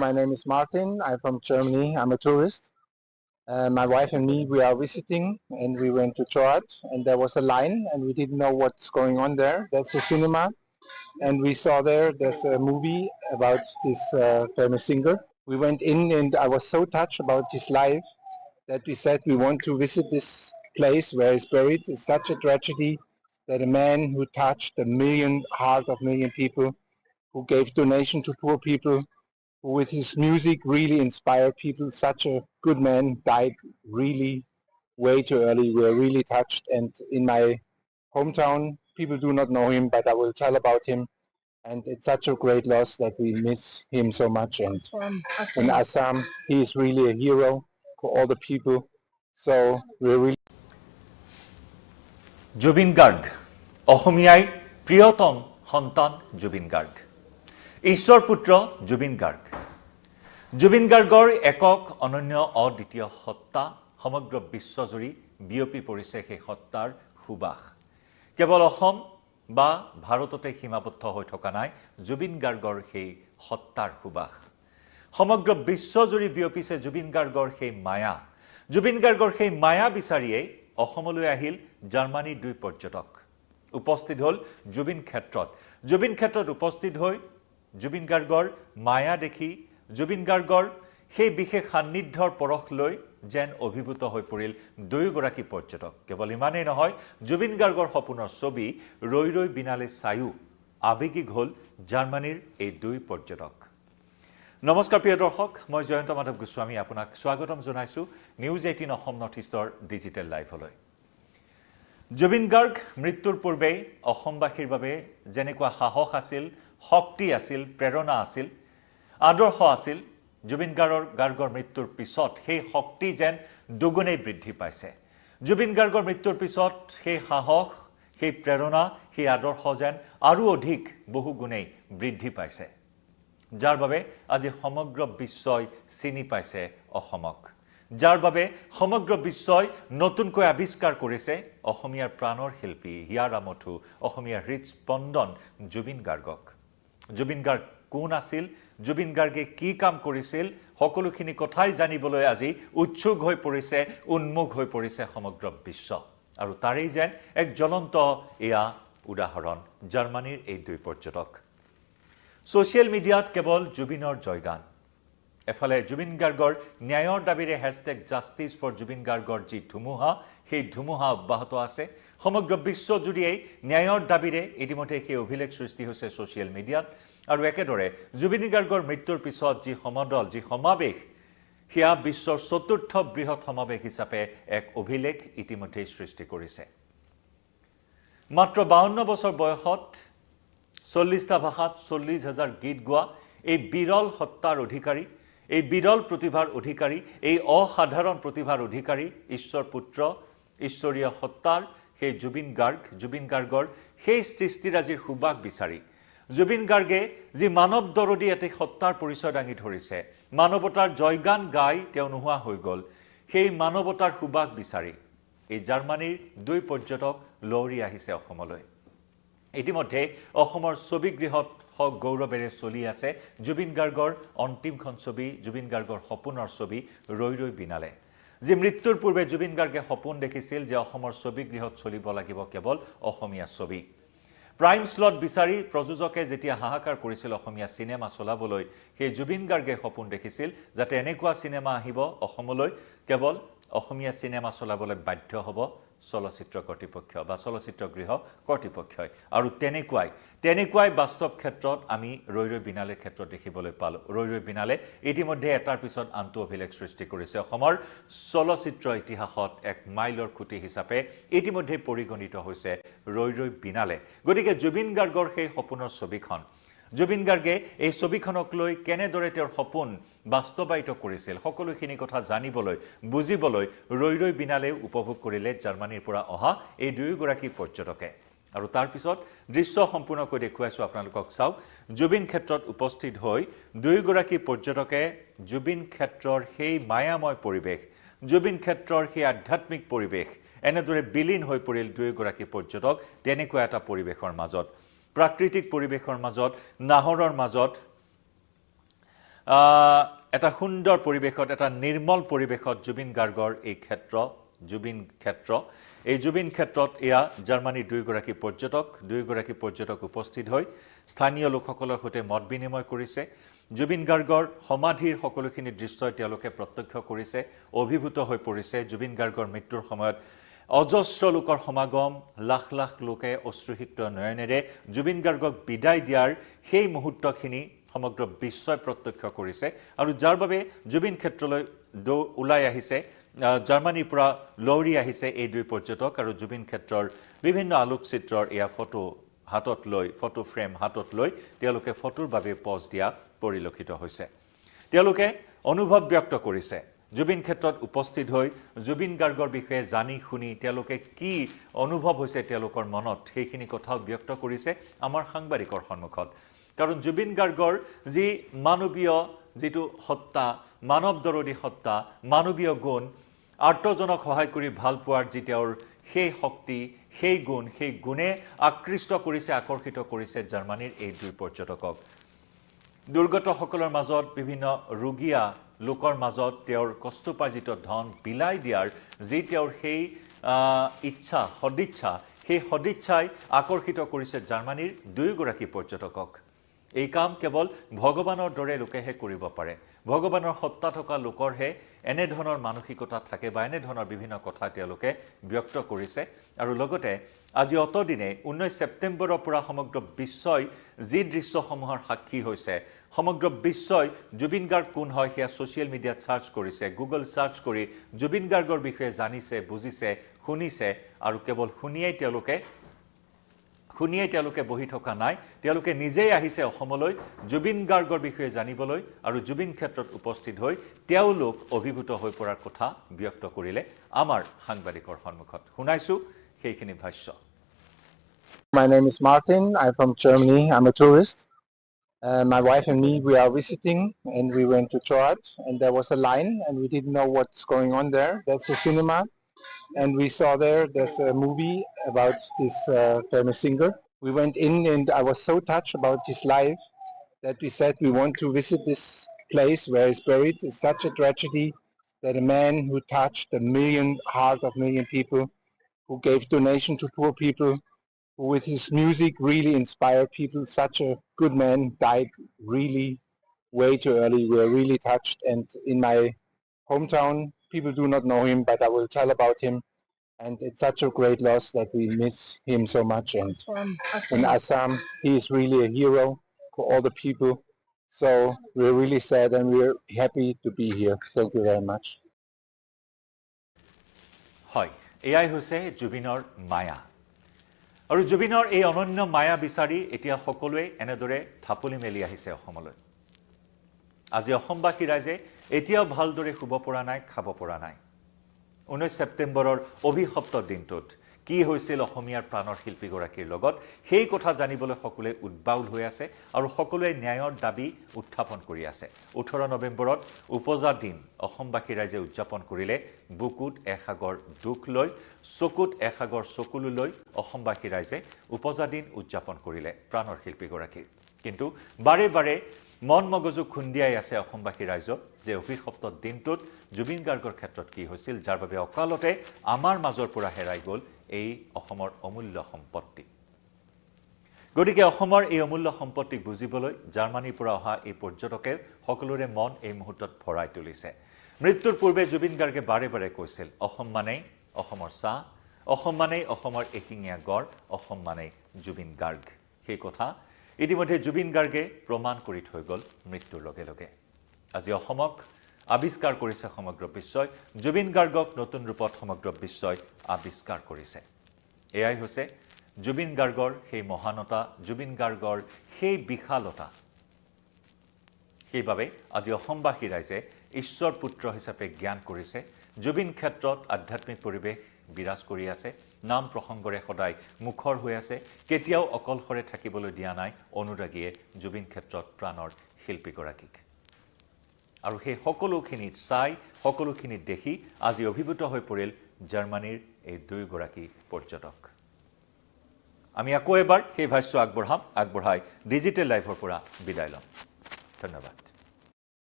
My name is Martin. I'm from Germany. I'm a tourist. My wife and me, we are visiting, and we went to church, and there was a line, and we didn't know what's going on there. That's a cinema, and we saw there's a movie about this famous singer. We went in, and I was so touched about his life that we said we want to visit this place where he's buried. It's such a tragedy that a man who touched heart of million people, who gave donation to poor people, who with his music really inspired people, such a good man, died really way too early. We're really touched. And in my hometown, people do not know him, but I will tell about him. And it's such a great loss that we miss him so much. And in Assam, he is really a hero for all the people. So we're really Zubeen Garg অসমীয়াই প্ৰিয়তম সন্তান জুবিন গাৰ্গ ঈশ্বৰ পুত্ৰ জুবিন গাৰ্গ জুবিন গাৰ্গৰ একক অনন্য অদ্বিতীয় সত্তা সমগ্ৰ বিশ্বজুৰি বিয়পি পৰিছে সেই সত্তাৰ সুবাস কেৱল অসম বা ভাৰততে সীমাবদ্ধ হৈ থকা নাই জুবিন গাৰ্গৰ সেই সত্তাৰ সুবাস সমগ্ৰ বিশ্বজুৰি বিয়পিছে জুবিন গাৰ্গৰ সেই মায়া জুবিন গাৰ্গৰ সেই মায়া বিচাৰিয়ে অসমলৈ আহিল জাৰ্মানীৰ দুই পৰ্যটক উপস্থিত হল জুবিন ক্ষেত্ৰত উপস্থিত হৈ জুবিন গাৰ্গৰ মায়া দেখি জুবিন গাৰ্গৰ সেই বিশেষ সান্নিধ্যৰ পৰখ লৈ যেন অভিভূত হৈ পৰিল দুয়োগৰাকী পৰ্যটক কেৱল ইমানেই নহয় জুবিন গাৰ্গৰ সপোনৰ ছবি ৰৈ ৰৈ বিনালে চায়ো আবেগিক হল জাৰ্মানীৰ এই দুই পৰ্যটক নমস্কাৰ প্ৰিয় দৰ্শক মই জয়ন্ত মাধৱ গোস্বামী আপোনাক স্বাগতম জনাইছো নিউজ 18 অসম নৰ্থ ইষ্টৰ ডিজিটেল লাইভলৈ জুবিন গাৰ্গ মৃত্যুৰ পূৰ্বে অসমবাসীৰ বাবে যেনেকুৱা সাহস আছিল শক্তি আছিল প্ৰেৰণা আছিল আদৰ্শ আছিল জুবিন গাৰ্গৰ মৃত্যুৰ পিছত সেই শক্তি যেন দুগুণেই বৃদ্ধি পাইছে জুবিন গাৰ্গৰ মৃত্যুৰ পিছত সেই সাহস সেই প্ৰেৰণা সেই আদৰ্শ যেন আৰু অধিক বহু গুণেই বৃদ্ধি পাইছে যাৰ বাবে আজি সমগ্ৰ বিশ্বই চিনি পাইছে অসমক যাৰ বাবে সমগ্ৰ বিশ্বই নতুনকৈ আৱিষ্কাৰ কৰিছে অসমীয়াৰ প্ৰাণৰ শিল্পী হিয়াৰ আমঠু অসমীয়াৰ হৃদস্পন্দন জুবিন গাৰ্গক জুবিন গাৰ্গ কোন আছিল জুবিন গাৰ্গে কি কাম কৰিছিল সকলোখিনি কথাই জানিবলৈ আজি উৎসুক হৈ পৰিছে উন্মুখ হৈ পৰিছে সমগ্ৰ বিশ্ব আৰু তাৰেই যেন এক জ্বলন্ত এয়া উদাহৰণ জাৰ্মানীৰ এই দুই পৰ্যটক সোশ্যাল মিডিয়াত কেৱল জুবিনৰ জয়গান এফালে জুবিন গাৰ্গৰ ন্যায়ৰ দাবীৰে #জাষ্টিস ফৰ জুবিন গাৰ্গৰ যি ধুমুহা সেই ধুমুহা অব্যাহত আছে সমগ্ৰ বিশ্বজুৰিয়েই ন্যায়ৰ দাবীৰে ইতিমধ্যে সেই অভিলেখ সৃষ্টি হৈছে সোশ্যাল মিডিয়াত আৰু একেদৰে জুবিন গাৰ্গৰ মৃত্যুৰ পিছত যি সমদল যি সমাৱেশ সেয়া বিশ্বৰ চতুৰ্থ বৃহৎ সমাৱেশ হিচাপে এক অভিলেখ ইতিমধ্যে সৃষ্টি কৰিছে মাত্ৰ 52 বছৰ বয়সত 40টা ভাষাত 40,000 গীত গোৱা এই বিৰল সত্তাৰ অধিকাৰী এই বিৰল প্ৰতিভাৰ অধিকাৰী এই অসাধাৰণ প্ৰতিভাৰ অধিকাৰী ঈশ্বৰ পুত্ৰ ঈশ্বৰীয় সত্তাৰ সেই জুবিন গাৰ্গৰ সেই সৃষ্টিৰাজিৰ সুবাস বিচাৰি জুবিন গাৰ্গে যি মানৱ দৰদী এটি সত্তাৰ পৰিচয় দাঙি ধৰিছে মানৱতাৰ জয়গান গাই তেওঁ নোহোৱা হৈ গ'ল সেই মানৱতাৰ সুবাস বিচাৰি এই জাৰ্মানীৰ দুই পৰ্যটক লৰি আহিছে অসমলৈ ইতিমধ্যে অসমৰ ছবিগৃহত গৌৰৱেৰে চলি আছে জুবিন গাৰ্গৰ অন্তিমখন ছবি জুবিন গাৰ্গৰ সপোনৰ ছবি ৰৈ ৰৈ বিনালে যি মৃত্যুৰ পূৰ্বে জুবিন গাৰ্গে সপোন দেখিছিল যে অসমৰ ছবিগৃহত চলিব লাগিব কেৱল অসমীয়া ছবি প্ৰাইম স্লট বিচাৰি প্ৰযোজকে যেতিয়া হাহাকাৰ কৰিছিল অসমীয়া সিনেমা চলাবলৈ সেই জুবিন গাৰ্গে সপোন দেখিছিল যাতে এনেকুৱা সিনেমা আহিব অসমলৈ কেৱল অসমীয়া সিনেমা চলাবলৈ বাধ্য হ'ব চলচ্চিত্ৰ কৰ্তৃপক্ষ বা চলচ্চিত্ৰ গৃহ কৰ্তৃপক্ষই আৰু তেনেকুৱাই বাস্তৱ ক্ষেত্ৰত আমি ৰৈ ৰৈ বিনালেৰ ক্ষেত্ৰত দেখিবলৈ পালো ৰৈ ৰৈ বিনালে ইতিমধ্যে এটাৰ পিছত আনটো অভিলেখ সৃষ্টি কৰিছে অসমৰ চলচ্চিত্ৰ ইতিহাসত এক মাইলৰ খুঁটি হিচাপে ইতিমধ্যে পৰিগণিত হৈছে ৰৈ ৰৈ বিনালে গতিকে জুবিন গাৰ্গৰ সেই সপোনৰ ছবিখন জুবিন গাৰ্গে এই ছবিখনক লৈ কেনেদৰে তেওঁৰ সপোন বাস্তৱায়িত কৰিছিল সকলোখিনি কথা জানিবলৈ বুজিবলৈ ৰৈ ৰৈ বিনালে উপভোগ কৰিলে জাৰ্মানীৰ পৰা অহা এই দুয়োগৰাকী পৰ্যটকে আৰু তাৰ পিছত দৃশ্য সম্পূৰ্ণকৈ দেখুৱাইছো আপোনালোকক চাওক জুবিন ক্ষেত্ৰত উপস্থিত হৈ দুয়োগৰাকী পৰ্যটকে জুবিন ক্ষেত্ৰৰ সেই মায়াময় পৰিৱেশ জুবিন ক্ষেত্ৰৰ সেই আধ্যাত্মিক পৰিৱেশ এনেদৰে বিলীন হৈ পৰিল দুয়োগৰাকী পৰ্যটক তেনেকুৱা এটা পৰিৱেশৰ মাজত প্ৰাকৃতিক পৰিৱেশৰ মাজত নাহৰৰ মাজত এটা সুন্দৰ পৰিৱেশত এটা নিৰ্মল পৰিৱেশত জুবিন গাৰ্গৰ এই ক্ষেত্ৰ জুবিন ক্ষেত্ৰ এই জুবিন ক্ষেত্ৰত এয়া জাৰ্মানীৰ দুইগৰাকী পৰ্যটক উপস্থিত হৈ স্থানীয় লোকসকলৰ সৈতে মত বিনিময় কৰিছে জুবিন গাৰ্গৰ সমাধিৰ সকলোখিনি দৃশ্যই তেওঁলোকে প্ৰত্যক্ষ কৰিছে অভিভূত হৈ পৰিছে জুবিন গাৰ্গৰ মৃত্যুৰ সময়ত অজস্ৰ লোকৰ সমাগম লাখ লাখ লোকে অশ্ৰুসিক্ত নয়নেৰে জুবিন গাৰ্গক বিদায় দিয়াৰ সেই মুহূৰ্তখিনি সমগ্ৰ বিশ্বই প্ৰত্যক্ষ কৰিছে আৰু যাৰ বাবে জুবিন ক্ষেত্ৰলৈ ওলাই আহিছে জাৰ্মানীৰ পৰা লৌৰি আহিছে এই দুই পৰ্যটক আৰু জুবিন ক্ষেত্ৰৰ বিভিন্ন আলোকচিত্ৰৰ এয়া ফটো ফ্ৰেম হাতত লৈ তেওঁলোকে ফটোৰ বাবে পজ দিয়া পৰিলক্ষিত হৈছে তেওঁলোকে অনুভৱ ব্যক্ত কৰিছে জুবিন ক্ষেত্ৰত উপস্থিত হৈ জুবিন গাৰ্গৰ বিষয়ে জানি শুনি তেওঁলোকে কি অনুভৱ হৈছে তেওঁলোকৰ মনত সেইখিনি কথাও ব্যক্ত কৰিছে আমাৰ সাংবাদিকৰ সন্মুখত কাৰণ জুবিন গাৰ্গৰ যি মানৱীয় যেটো সত্তা মানৱদৰদী সত্তা মানৱীয় গুণ আৰ্তজনক সহায় কৰি ভাল পোৱাৰ যি তেওঁৰ সেই শক্তি সেই গুণে আকৃষ্ট কৰিছে আকৰ্ষিত কৰিছে জাৰ্মানীৰ এই দুই পৰ্যটকক দুৰ্গত সকলৰ মাজত বিভিন্ন ৰোগীয়া লোকৰ মাজত তেওঁৰ কষ্টপাৰ্জিত ধন বিলাই দিয়াৰ যি তেওঁৰ সেই সদিচ্ছাই আকৰ্ষিত কৰিছে জাৰ্মানীৰ দুইগৰাকী পৰ্যটকক এই কাম কেৱল ভগৱানৰ দৰে লোকেহে কৰিব পাৰে ভগৱানৰ সত্তা থকা লোকৰহে এনে ধৰণৰ মানসিকতা থাকে বা এনে ধৰণৰ বিভিন্ন কথা তেওঁলোকে ব্যক্ত কৰিছে আৰু লগতে আজি অতদিনে 19 ছেপ্টেম্বৰৰ পৰা সমগ্ৰ বিশ্বই যি দৃশ্যসমূহৰ সাক্ষী হৈছে সমগ্ৰ বিশ্বই জুবিন গাৰ্গ কোন হয় সেয়া সোশ্যাল মিডিয়াত সাৰ্চ কৰিছে গুগল সাৰ্চ কৰি জুবিন গাৰ্গৰ বিষয়ে জানিছে বুজিছে শুনিছে আৰু কেৱল শুনিয়েই তেওঁলোকে বহি থকা নাই তেওঁলোকে নিজেই আহিছে অসমলৈ জুবিন গাৰ্গৰ বিষয়ে জানিবলৈ আৰু জুবিন ক্ষেত্ৰত উপস্থিত হৈ তেওঁলোক অভিভূত হৈ পৰাৰ কথা ব্যক্ত কৰিলে আমাৰ সাংবাদিকৰ সন্মুখত শুনাইছো সেইখিনি ভাষ্য My name is Martin. I'm from Germany. I'm a tourist. My wife and me, we are visiting and we went to church and there was a line and we didn't know what's going on there. That's a cinema and we saw there's a movie about this famous singer. We went in and I was so touched about his life that we said we want to visit this place where he's buried. It's such a tragedy that a man who touched the heart of million people, who gave donation to poor people, who with his music really inspired people, such a good man, died really way too early. We are really touched and in my hometown, people do not know him, but I will tell about him. And it's such a great loss that we miss him so much. And in Assam, he is really a hero for all the people. So we're really sad and we're happy to be here. Thank you very much. Hi, এয়াই হৈছে জুবিনৰ মায়া আৰু জুবিনৰ এই অনন্য মায়া বিচাৰি এতিয়া সকলোৱে এনেদৰে থাপলি মেলি আহিছে অসমলৈ আজি অসমবাসী ৰাইজে এতিয়াও ভালদৰে শুব পৰা নাই খাব পৰা নাই 19 ছেপ্টেম্বৰৰ অভিশপ্ত দিনটোত কি হৈছিল অসমীয়াৰ প্ৰাণৰ শিল্পীগৰাকীৰ লগত সেই কথা জানিবলৈ সকলোৱে উদ্বাউল হৈ আছে আৰু সকলোৱে ন্যায়ৰ দাবী উত্থাপন কৰি আছে 18 নৱেম্বৰত উপজা দিন অসমবাসী ৰাইজে উদযাপন কৰিলে বুকুত এসাগৰ দুখ লৈ চকুত এসাগৰ চকুলো লৈ অসমবাসী ৰাইজে উপজা দিন উদযাপন কৰিলে প্ৰাণৰ শিল্পীগৰাকীৰ কিন্তু বাৰে বাৰে মন মগজু খুন্দিয়াই আছে অসমবাসী ৰাইজক যে অভিশপ্ত দিনটোত জুবিন গাৰ্গৰ ক্ষেত্ৰত কি হৈছিল যাৰ বাবে অকালতে আমাৰ মাজৰ পৰা হেৰাই গ'ল এই অসমৰ অমূল্য সম্পত্তি গতিকে অসমৰ এই অমূল্য সম্পত্তিক বুজিবলৈ জাৰ্মানীৰ পৰা অহা এই পৰ্যটকে সকলোৰে মন এই মুহূৰ্তত ভৰাই তুলিছে মৃত্যুৰ পূৰ্বে জুবিন গাৰ্গে বাৰে বাৰে কৈছিল অসম মানেই অসমৰ চাহ অসম মানেই অসমৰ এশিঙীয়া গড় অসম মানেই জুবিন গাৰ্গ সেই কথা ইতিমধ্যে জুবিন গাৰ্গে প্ৰমাণ কৰি থৈ গ'ল মৃত্যুৰ লগে লগে আজি অসমক আবিষ্কাৰ কৰিছে সমগ্ৰ বিশ্বই জুবিন গাৰ্গক নতুন ৰূপত সমগ্ৰ বিশ্বই আবিষ্কাৰ কৰিছে এয়াই হৈছে জুবিন গাৰ্গৰ সেই মহানতা জুবিন গাৰ্গৰ সেই বিশালতা সেইবাবে আজি অসমবাসী ৰাইজে ঈশ্বৰ পুত্ৰ হিচাপে জ্ঞান কৰিছে জুবিন ক্ষেত্ৰত আধ্যাত্মিক পৰিৱেশ বিৰাজ কৰি আছে নাম প্ৰসংগৰে সদায় মুখৰ হৈ আছে কেতিয়াও অকলশৰে থাকিবলৈ দিয়া নাই অনুৰাগীয়ে জুবিন ক্ষেত্ৰত প্ৰাণৰ শিল্পীগৰাকীক আৰু সেই সকলোখিনি চাই সকলোখিনি দেখি আজি অভিভূত হৈ পৰিল জাৰ্মানীৰ এই দুইগৰাকী পৰ্যটক আমি আকৌ এবাৰ সেই ভাষ্য আগবঢ়াই ডিজিটেল লাইভৰ পৰা বিদায় লম ধন্যবাদ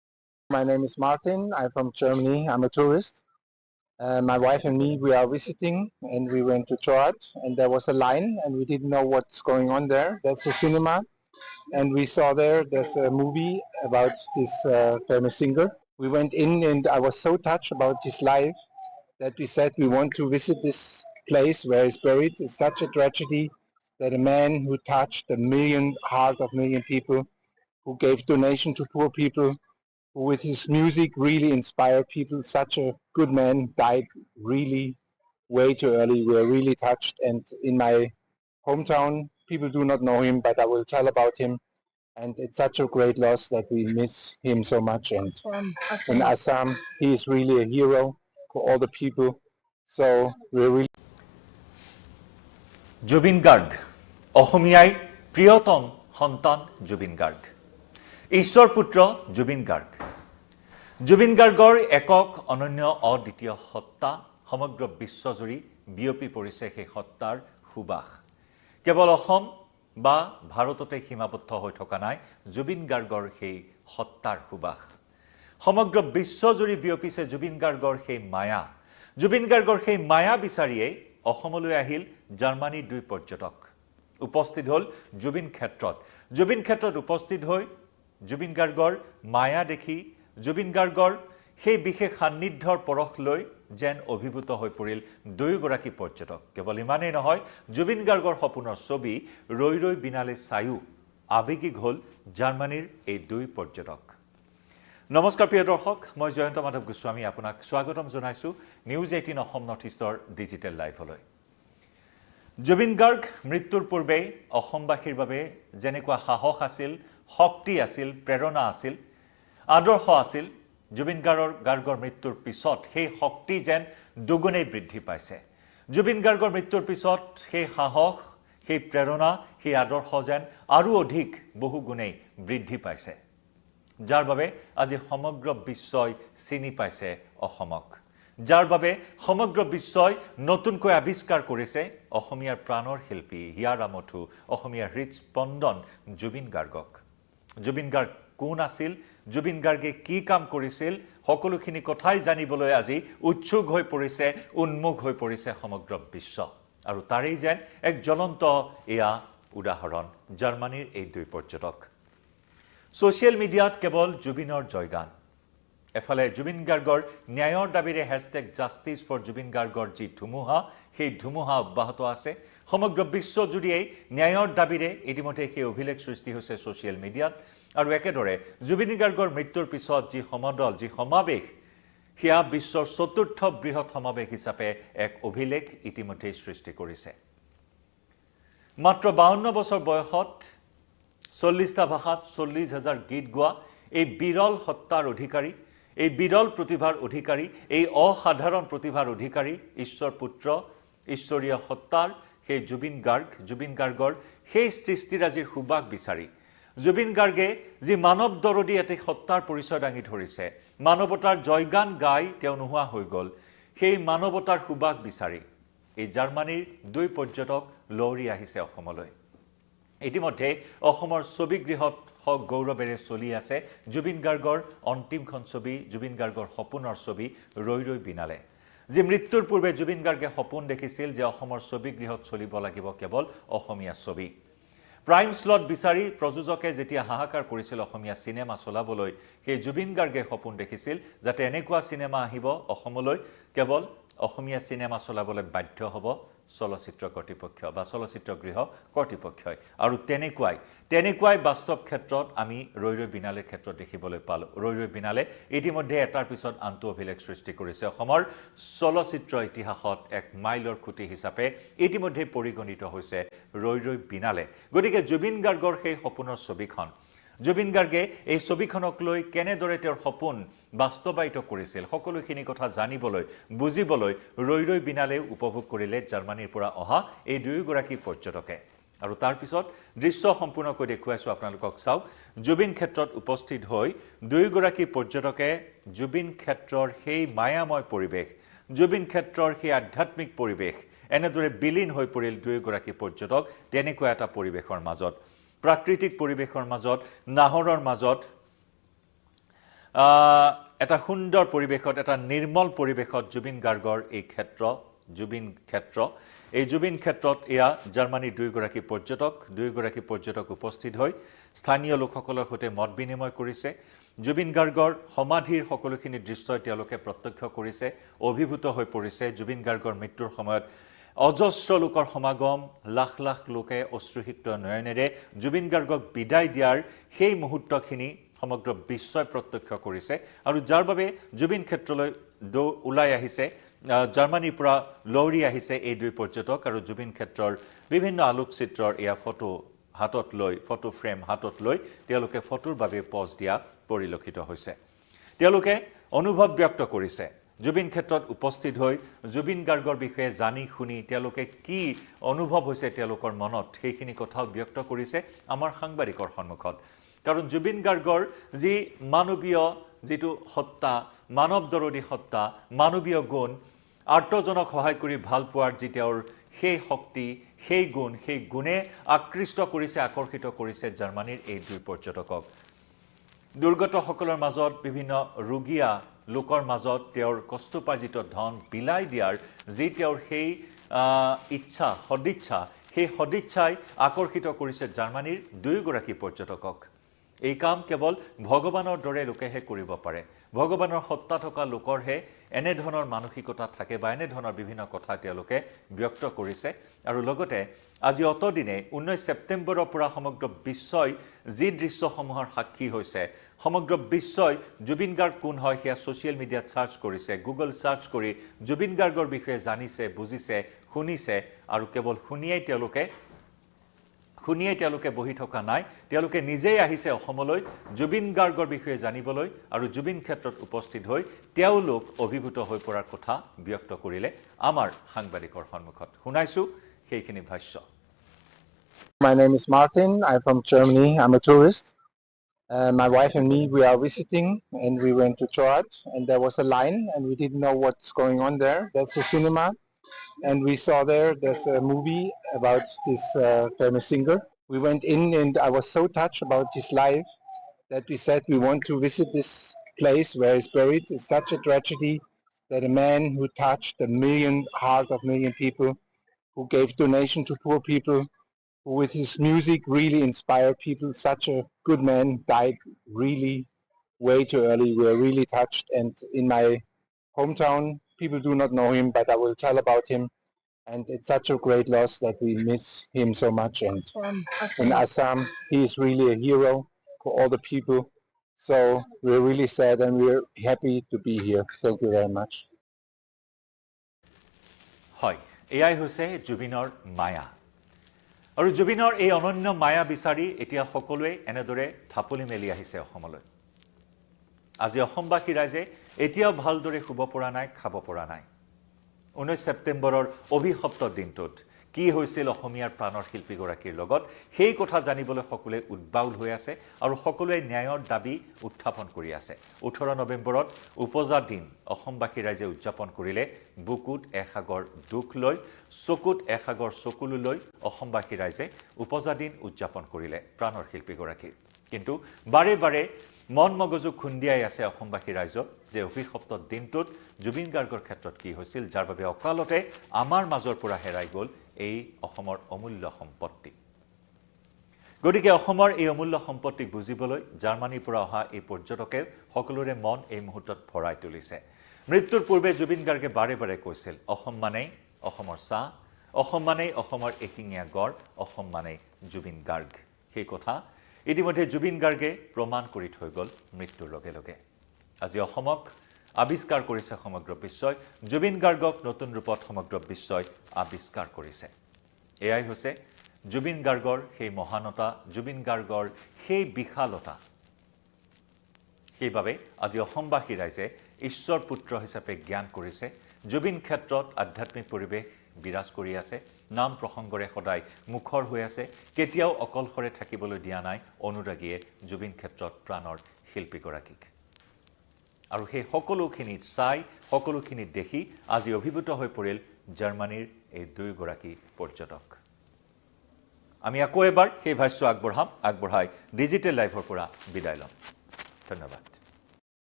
My name is Martin. I'm from Germany. I'm a tourist. My wife and me, we are visiting, and we went to church, and there was a line, and we didn't know what's going on there. That's a cinema, and we saw there's a movie about this famous singer. We went in, and I was so touched about his life that we said we want to visit this place where he's buried. It's such a tragedy that a man who touched heart of million people, who gave donation to poor people, who with his music really inspired people, such a good man, died really way too early. We're really touched, and in my hometown, people do not know him, but I will tell about him. And it's such a great loss that we miss him so much. And in Assam, he is really a hero for all the people. So we're really Zubeen Garg, অসমীয়াই প্ৰিয়তম সন্তান জুবিন গাৰ্গ। ঈশ্বৰ পুত্ৰ জুবিন গাৰ্গ। জুবিন গাৰ্গৰ একক অনন্য অদ্বিতীয় সত্তা সমগ্ৰ বিশ্বজুৰি বিয়পি পৰিছে সেই সত্তাৰ সুবাস। কেৱল অসম বা ভাৰততে সীমাবদ্ধ হৈ থকা নাই জুবিন গাৰ্গৰ সেই সত্তাৰ সুবাস। সমগ্ৰ বিশ্বজুৰি বিয়পিছে জুবিন গাৰ্গৰ সেই মায়া। জুবিন গাৰ্গৰ সেই মায়া বিচাৰিয়ে অসমলৈ আহিল জাৰ্মানীৰ দুই পৰ্যটক। উপস্থিত হ'ল জুবিন ক্ষেত্ৰত। জুবিন ক্ষেত্ৰত উপস্থিত হৈ জুবিন গাৰ্গৰ মায়া দেখি জুবিন গাৰ্গৰ সেই বিশেষ সান্নিধ্যৰ পৰশ লৈ যেন অভিভূত হৈ পৰিল দুয়োগৰাকী পৰ্যটক। কেৱল ইমানেই নহয়, জুবিন গাৰ্গৰ সপোনৰ ছবি ৰৈ ৰৈ বিনালে চায়ো আৱেগিক হ'ল জাৰ্মানীৰ এই দুই পৰ্যটক। নমস্কাৰ প্ৰিয় দৰ্শক, মই জয়ন্ত মাধৱ গোস্বামী আপোনাক স্বাগতম জনাইছো নিউজ 18 অসম নৰ্থ ইষ্টৰ ডিজিটেল লাইভলৈ। জুবিন গাৰ্গ মৃত্যুৰ পূৰ্বে অসমবাসীৰ বাবে যেনেকুৱা সাহস আছিল, শক্তি আছিল, প্ৰেৰণা আছিল, আদৰ্শ আছিল, জুবিন গাৰ্গৰ মৃত্যুৰ পিছত সেই শক্তি যেন দুগুণেই বৃদ্ধি পাইছে। জুবিন গাৰ্গৰ মৃত্যুৰ পিছত সেই সাহস, সেই প্ৰেৰণা, সেই আদৰ্শ যেন আৰু অধিক বহুগুণেই বৃদ্ধি পাইছে, যাৰ বাবে আজি সমগ্ৰ বিশ্বই চিনি পাইছে অসমক, যাৰ বাবে সমগ্ৰ বিশ্বই নতুনকৈ আৱিষ্কাৰ কৰিছে অসমীয়াৰ প্ৰাণৰ শিল্পী, হিয়াৰ আমঠু, অসমীয়াৰ হৃদস্পন্দন জুবিন গাৰ্গক। জুবিন গাৰ্গ কোন আছিল, জুবিন গাৰ্গে কি কাম কৰিছিল, সকলোখিনি কথাই জানিবলৈ আজি উৎসুক হৈ পৰিছে, উন্মুখ হৈ পৰিছে সমগ্ৰ বিশ্ব। আৰু তাৰেই যেন এক জ্বলন্ত এয়া উদাহৰণ জাৰ্মানীৰ এই দুই পৰ্যটক। ছ'চিয়েল মিডিয়াত কেৱল জুবিনৰ জয়গান, এফালে জুবিন গাৰ্গৰ ন্যায়ৰ দাবীৰে #জাষ্টিছ ফৰ জুবিন গাৰ্গৰ যি ধুমুহা, সেই ধুমুহা অব্যাহত আছে। সমগ্ৰ বিশ্বজুৰিয়েই ন্যায়ৰ দাবীৰে ইতিমধ্যে সেই অভিলেখ সৃষ্টি হৈছে ছ'চিয়েল মিডিয়াত। আৰু একেদৰে জুবিন গাৰ্গৰ মৃত্যুৰ পিছত যি সমদল, যি সমাৱেশ, সেয়া বিশ্বৰ চতুৰ্থ বৃহৎ সমাৱেশ হিচাপে এক অভিলেখ ইতিমধ্যেই সৃষ্টি কৰিছে। মাত্ৰ 52 বছৰ বয়সত 40টা ভাষাত 40,000 গীত গোৱা এই বিৰল সত্তাৰ অধিকাৰী, এই বিৰল প্ৰতিভাৰ অধিকাৰী, এই অসাধাৰণ প্ৰতিভাৰ অধিকাৰী ঈশ্বৰ পুত্ৰ, ঈশ্বৰীয় সত্তাৰ সেই জুবিন গাৰ্গৰ সেই সৃষ্টিৰাজিৰ সুবাস বিচাৰি জুবিন গাৰ্গে যি মানৱ দৰদী এটি সত্তাৰ পৰিচয় দাঙি ধৰিছে, মানৱতাৰ জয়গান গাই তেওঁ নোহোৱা হৈ গ'ল, সেই মানৱতাৰ সুবাস বিচাৰি এই জাৰ্মানীৰ দুই পৰ্যটক লহৰি আহিছে অসমলৈ। ইতিমধ্যে অসমৰ ছবিগৃহত গৌৰৱেৰে চলি আছে জুবিন গাৰ্গৰ অন্তিমখন ছবি, জুবিন গাৰ্গৰ সপোনৰ ছবি ৰৈ ৰৈ বিনালে। যি মৃত্যুৰ পূৰ্বে জুবিন গাৰ্গে সপোন দেখিছিল যে অসমৰ ছবিগৃহত চলিব লাগিব কেৱল অসমীয়া ছবি। প্ৰাইম স্লট বিচাৰি প্ৰযোজকে যেতিয়া হাহাকাৰ কৰিছিল অসমীয়া চিনেমা চলাবলৈ, সেই জুবিন গাৰ্গে সপোন দেখিছিল যাতে এনেকুৱা চিনেমা আহিব অসমলৈ, কেৱল অসমীয়া চিনেমা চলাবলৈ বাধ্য হ'ব চলচ্চিত্ৰ কৰ্তৃপক্ষ বা চলচ্চিত্ৰগৃহ কৰ্তৃপক্ষই। আৰু তেনেকুৱাই বাস্তৱ ক্ষেত্ৰত আমি ৰৈ ৰৈ বিনালেৰ ক্ষেত্ৰত দেখিবলৈ পালোঁ। ৰৈ ৰৈ বিনালে ইতিমধ্যে এটাৰ পিছত আনটো অভিলেখ সৃষ্টি কৰিছে। অসমৰ চলচ্চিত্ৰ ইতিহাসত এক মাইলৰ খুঁটি হিচাপে ইতিমধ্যে পৰিগণিত হৈছে ৰৈ ৰৈ বিনালে। গতিকে জুবিন গাৰ্গৰ সেই সপোনৰ ছবিখন, জুবিন গাৰ্গে এই ছবিখনক লৈ কেনেদৰে তেওঁৰ সপোন বাস্তৱায়িত কৰিছিল, সকলোখিনি কথা জানিবলৈ, বুজিবলৈ ৰৈ ৰৈ বিনালে উপভোগ কৰিলে জাৰ্মানীৰ পৰা অহা এই দুয়োগৰাকী পৰ্যটকে। আৰু তাৰ পিছত দৃশ্য সম্পূৰ্ণকৈ দেখুৱাইছোঁ আপোনালোকক। চাওক, জুবিন ক্ষেত্ৰত উপস্থিত হৈ দুয়োগৰাকী পৰ্যটকে জুবিন ক্ষেত্ৰৰ সেই মায়াময় পৰিৱেশ, জুবিন ক্ষেত্ৰৰ সেই আধ্যাত্মিক পৰিৱেশ, এনেদৰে বিলীন হৈ পৰিল দুয়োগৰাকী পৰ্যটক তেনেকুৱা এটা পৰিৱেশৰ মাজত, প্ৰাকৃতিক পৰিৱেশৰ মাজত, নাহৰৰ মাজত, এটা সুন্দৰ পৰিৱেশত এটা নিৰ্মল পৰিৱেশত জুবিন গাৰ্গৰ এই ক্ষেত্ৰ এই জুবিন ক্ষেত্ৰত এয়া জাৰ্মানীৰ দুইগৰাকী পৰ্যটক উপস্থিত হৈ স্থানীয় লোকসকলৰ সৈতে মত বিনিময় কৰিছে জুবিন গাৰ্গৰ সমাধিৰ সকলোখিনি দৃশ্যই তেওঁলোকে প্ৰত্যক্ষ কৰিছে অভিভূত হৈ পৰিছে জুবিন গাৰ্গৰ মৃত্যুৰ সময়ত অজস্ৰ লোকৰ সমাগম লাখ লাখ লোকে অশ্ৰুসিক্ত নয়নেৰে জুবিন গাৰ্গক বিদায় দিয়াৰ সেই মুহূৰ্তখিনি সমগ্ৰ বিশ্বই প্ৰত্যক্ষ কৰিছে আৰু যাৰ বাবে জুবিন ক্ষেত্ৰলৈ ওলাই আহিছে জাৰ্মানীৰ পৰা লৌৰি আহিছে এই দুই পৰ্যটক আৰু জুবিন ক্ষেত্ৰৰ বিভিন্ন আলোকচিত্ৰৰ এয়া ফটো ফ্ৰেম হাতত লৈ তেওঁলোকে ফটোৰ বাবে পজ দিয়া পৰিলক্ষিত হৈছে তেওঁলোকে অনুভৱ ব্যক্ত কৰিছে জুবিন ক্ষেত্ৰত উপস্থিত হৈ জুবিন গাৰ্গৰ বিষয়ে জানি শুনি তেওঁলোকে কি অনুভৱ হৈছে তেওঁলোকৰ মনত সেইখিনি কথাও ব্যক্ত কৰিছে আমাৰ সাংবাদিকৰ সন্মুখত কাৰণ জুবিন গাৰ্গৰ যি মানৱীয় যেটো সত্তা মানৱদৰদী সত্তা মানৱীয় গুণ আৰ্তজনক সহায় কৰি ভাল পোৱাৰ যি তেওঁৰ সেই শক্তি সেই গুণে আকৃষ্ট কৰিছে আকৰ্ষিত কৰিছে জাৰ্মানীৰ এই দুই পৰ্যটকক দুৰ্গতসকলৰ মাজত বিভিন্ন ৰোগীয়া লোকৰ মাজত তেওঁৰ কষ্টপাৰ্জিত ধন বিলাই দিয়াৰ যি তেওঁৰ সেই সদিচ্ছা সেই সদিচ্ছাই আকৰ্ষিত কৰিছে জাৰ্মানীৰ দুইগৰাকী পৰ্যটকক এই কাম কেৱল ভগৱানৰ দৰে লোকেহে কৰিব পাৰে ভগৱানৰ সত্তা থকা লোকৰহে এনে ধৰণৰ মানসিকতা থাকে বা এনে ধৰণৰ বিভিন্ন কথা তেওঁলোকে ব্যক্ত কৰিছে আৰু লগতে আজি অতদিনে 19 ছেপ্টেম্বৰৰ পৰা সমগ্ৰ বিশ্বই যি দৃশ্যসমূহৰ সাক্ষী হৈছে সমগ্ৰ বিশ্বই জুবিন গাৰ্গ কোন হয় সেয়া সোশ্যাল মিডিয়াত সাৰ্চ কৰিছে গুগল সাৰ্চ কৰি জুবিন গাৰ্গৰ বিষয়ে জানিছে বুজিছে শুনিছে আৰু কেৱল শুনিয়ে তেওঁলোকে বহি থকা নাই তেওঁলোকে নিজেই আহিছে অসমলৈ জুবিন গাৰ্গৰ বিষয়ে জানিবলৈ আৰু জুবিন ক্ষেত্ৰত উপস্থিত হৈ তেওঁলোক অভিভূত হৈ পৰাৰ কথা ব্যক্ত কৰিলে আমাৰ সাংবাদিকৰ সন্মুখত শুনাইছো সেইখিনি ভাষ্য My name is Martin. I'm from Germany. I'm a tourist. My wife and me, we are visiting and we went to church and there was a line and we didn't know what's going on there. That's a cinema and we saw there's a movie about this famous singer. We went in and I was so touched about his life that we said we want to visit this place where he's buried. It's such a tragedy that a man who touched the heart of million people, who gave donation to poor people, who with his music really inspired people, such a good man died really way too early. We are really touched and in my hometown, people do not know him, but I will tell about him. And it's such a great loss that we miss him so much. And in Assam, he is really a hero for all the people. So we're really sad and we're happy to be here. Thank you very much. Hi, AI হৈছে জুবিনৰ মায়া আৰু জুবিনৰ এই অনন্য মায়া বিচাৰি এতিয়া সকলোৱে এনেদৰে থাপলি মেলি আহিছে অসমলৈ আজি অসমবাসী ৰাইজে এতিয়াও ভালদৰে শুব পৰা নাই খাব পৰা নাই 19 ছেপ্টেম্বৰৰ অভিশপ্ত দিনটোত কি হৈছিল অসমীয়াৰ প্ৰাণৰ শিল্পীগৰাকীৰ লগত সেই কথা জানিবলৈ সকলোৱে উদ্বাউল হৈ আছে আৰু সকলোৱে ন্যায়ৰ দাবী উত্থাপন কৰি আছে 18 নৱেম্বৰত উপজা দিন অসমবাসী ৰাইজে উদযাপন কৰিলে বুকুত এসাগৰ দুখ লৈ চকুত এসাগৰ চকুলো লৈ অসমবাসী ৰাইজে উপজা দিন উদযাপন কৰিলে প্ৰাণৰ শিল্পীগৰাকীৰ কিন্তু বাৰে বাৰে মন মগজু খুন্দিয়াই আছে অসমবাসী ৰাইজক যে অভিশপ্ত দিনটোত জুবিন গাৰ্গৰ ক্ষেত্ৰত কি হৈছিল যাৰ বাবে অকালতে আমাৰ মাজৰ পৰা হেৰাই গ'ল এই অসমৰ অমূল্য সম্পত্তি গতিকে অসমৰ এই অমূল্য সম্পত্তিক বুজিবলৈ জাৰ্মানীৰ পৰা অহা এই পৰ্যটকে সকলোৰে মন এই মুহূৰ্তত ভৰাই তুলিছে মৃত্যুৰ পূৰ্বে জুবিন গাৰ্গে বাৰে বাৰে কৈছিল অসম মানেই অসমৰ চাহ অসম মানেই অসমৰ এশিঙীয়া গড় অসম মানেই জুবিন গাৰ্গ সেই কথা ইতিমধ্যে জুবিন গাৰ্গে প্ৰমাণ কৰি থৈ গ'ল মৃত্যুৰ লগে লগে আজি অসমক আবিষ্কাৰ কৰিছে সমগ্ৰ বিশ্বই জুবিন গাৰ্গক নতুন ৰূপত সমগ্ৰ বিশ্বই আবিষ্কাৰ কৰিছে এয়াই হৈছে জুবিন গাৰ্গৰ সেই মহানতা জুবিন গাৰ্গৰ সেই বিশালতা সেইবাবে আজি অসমবাসী ৰাইজে ঈশ্বৰ পুত্ৰ হিচাপে জ্ঞান কৰিছে জুবিন ক্ষেত্ৰত আধ্যাত্মিক পৰিৱেশ বিৰাজ কৰি আছে নাম প্ৰসংগৰে সদায় মুখৰ হৈ আছে কেতিয়াও অকলশৰে থাকিবলৈ দিয়া নাই অনুৰাগীয়ে জুবিন ক্ষেত্ৰত প্ৰাণৰ শিল্পীগৰাকীক আৰু সেই সকলোখিনি চাই সকলোখিনি দেখি আজি অভিভূত হৈ পৰিল জাৰ্মানীৰ এই দুইগৰাকী পৰ্যটক আমি আকৌ এবাৰ সেই ভাষ্য আগবঢ়াই ডিজিটেল লাইভৰ পৰা বিদায় লম ধন্যবাদ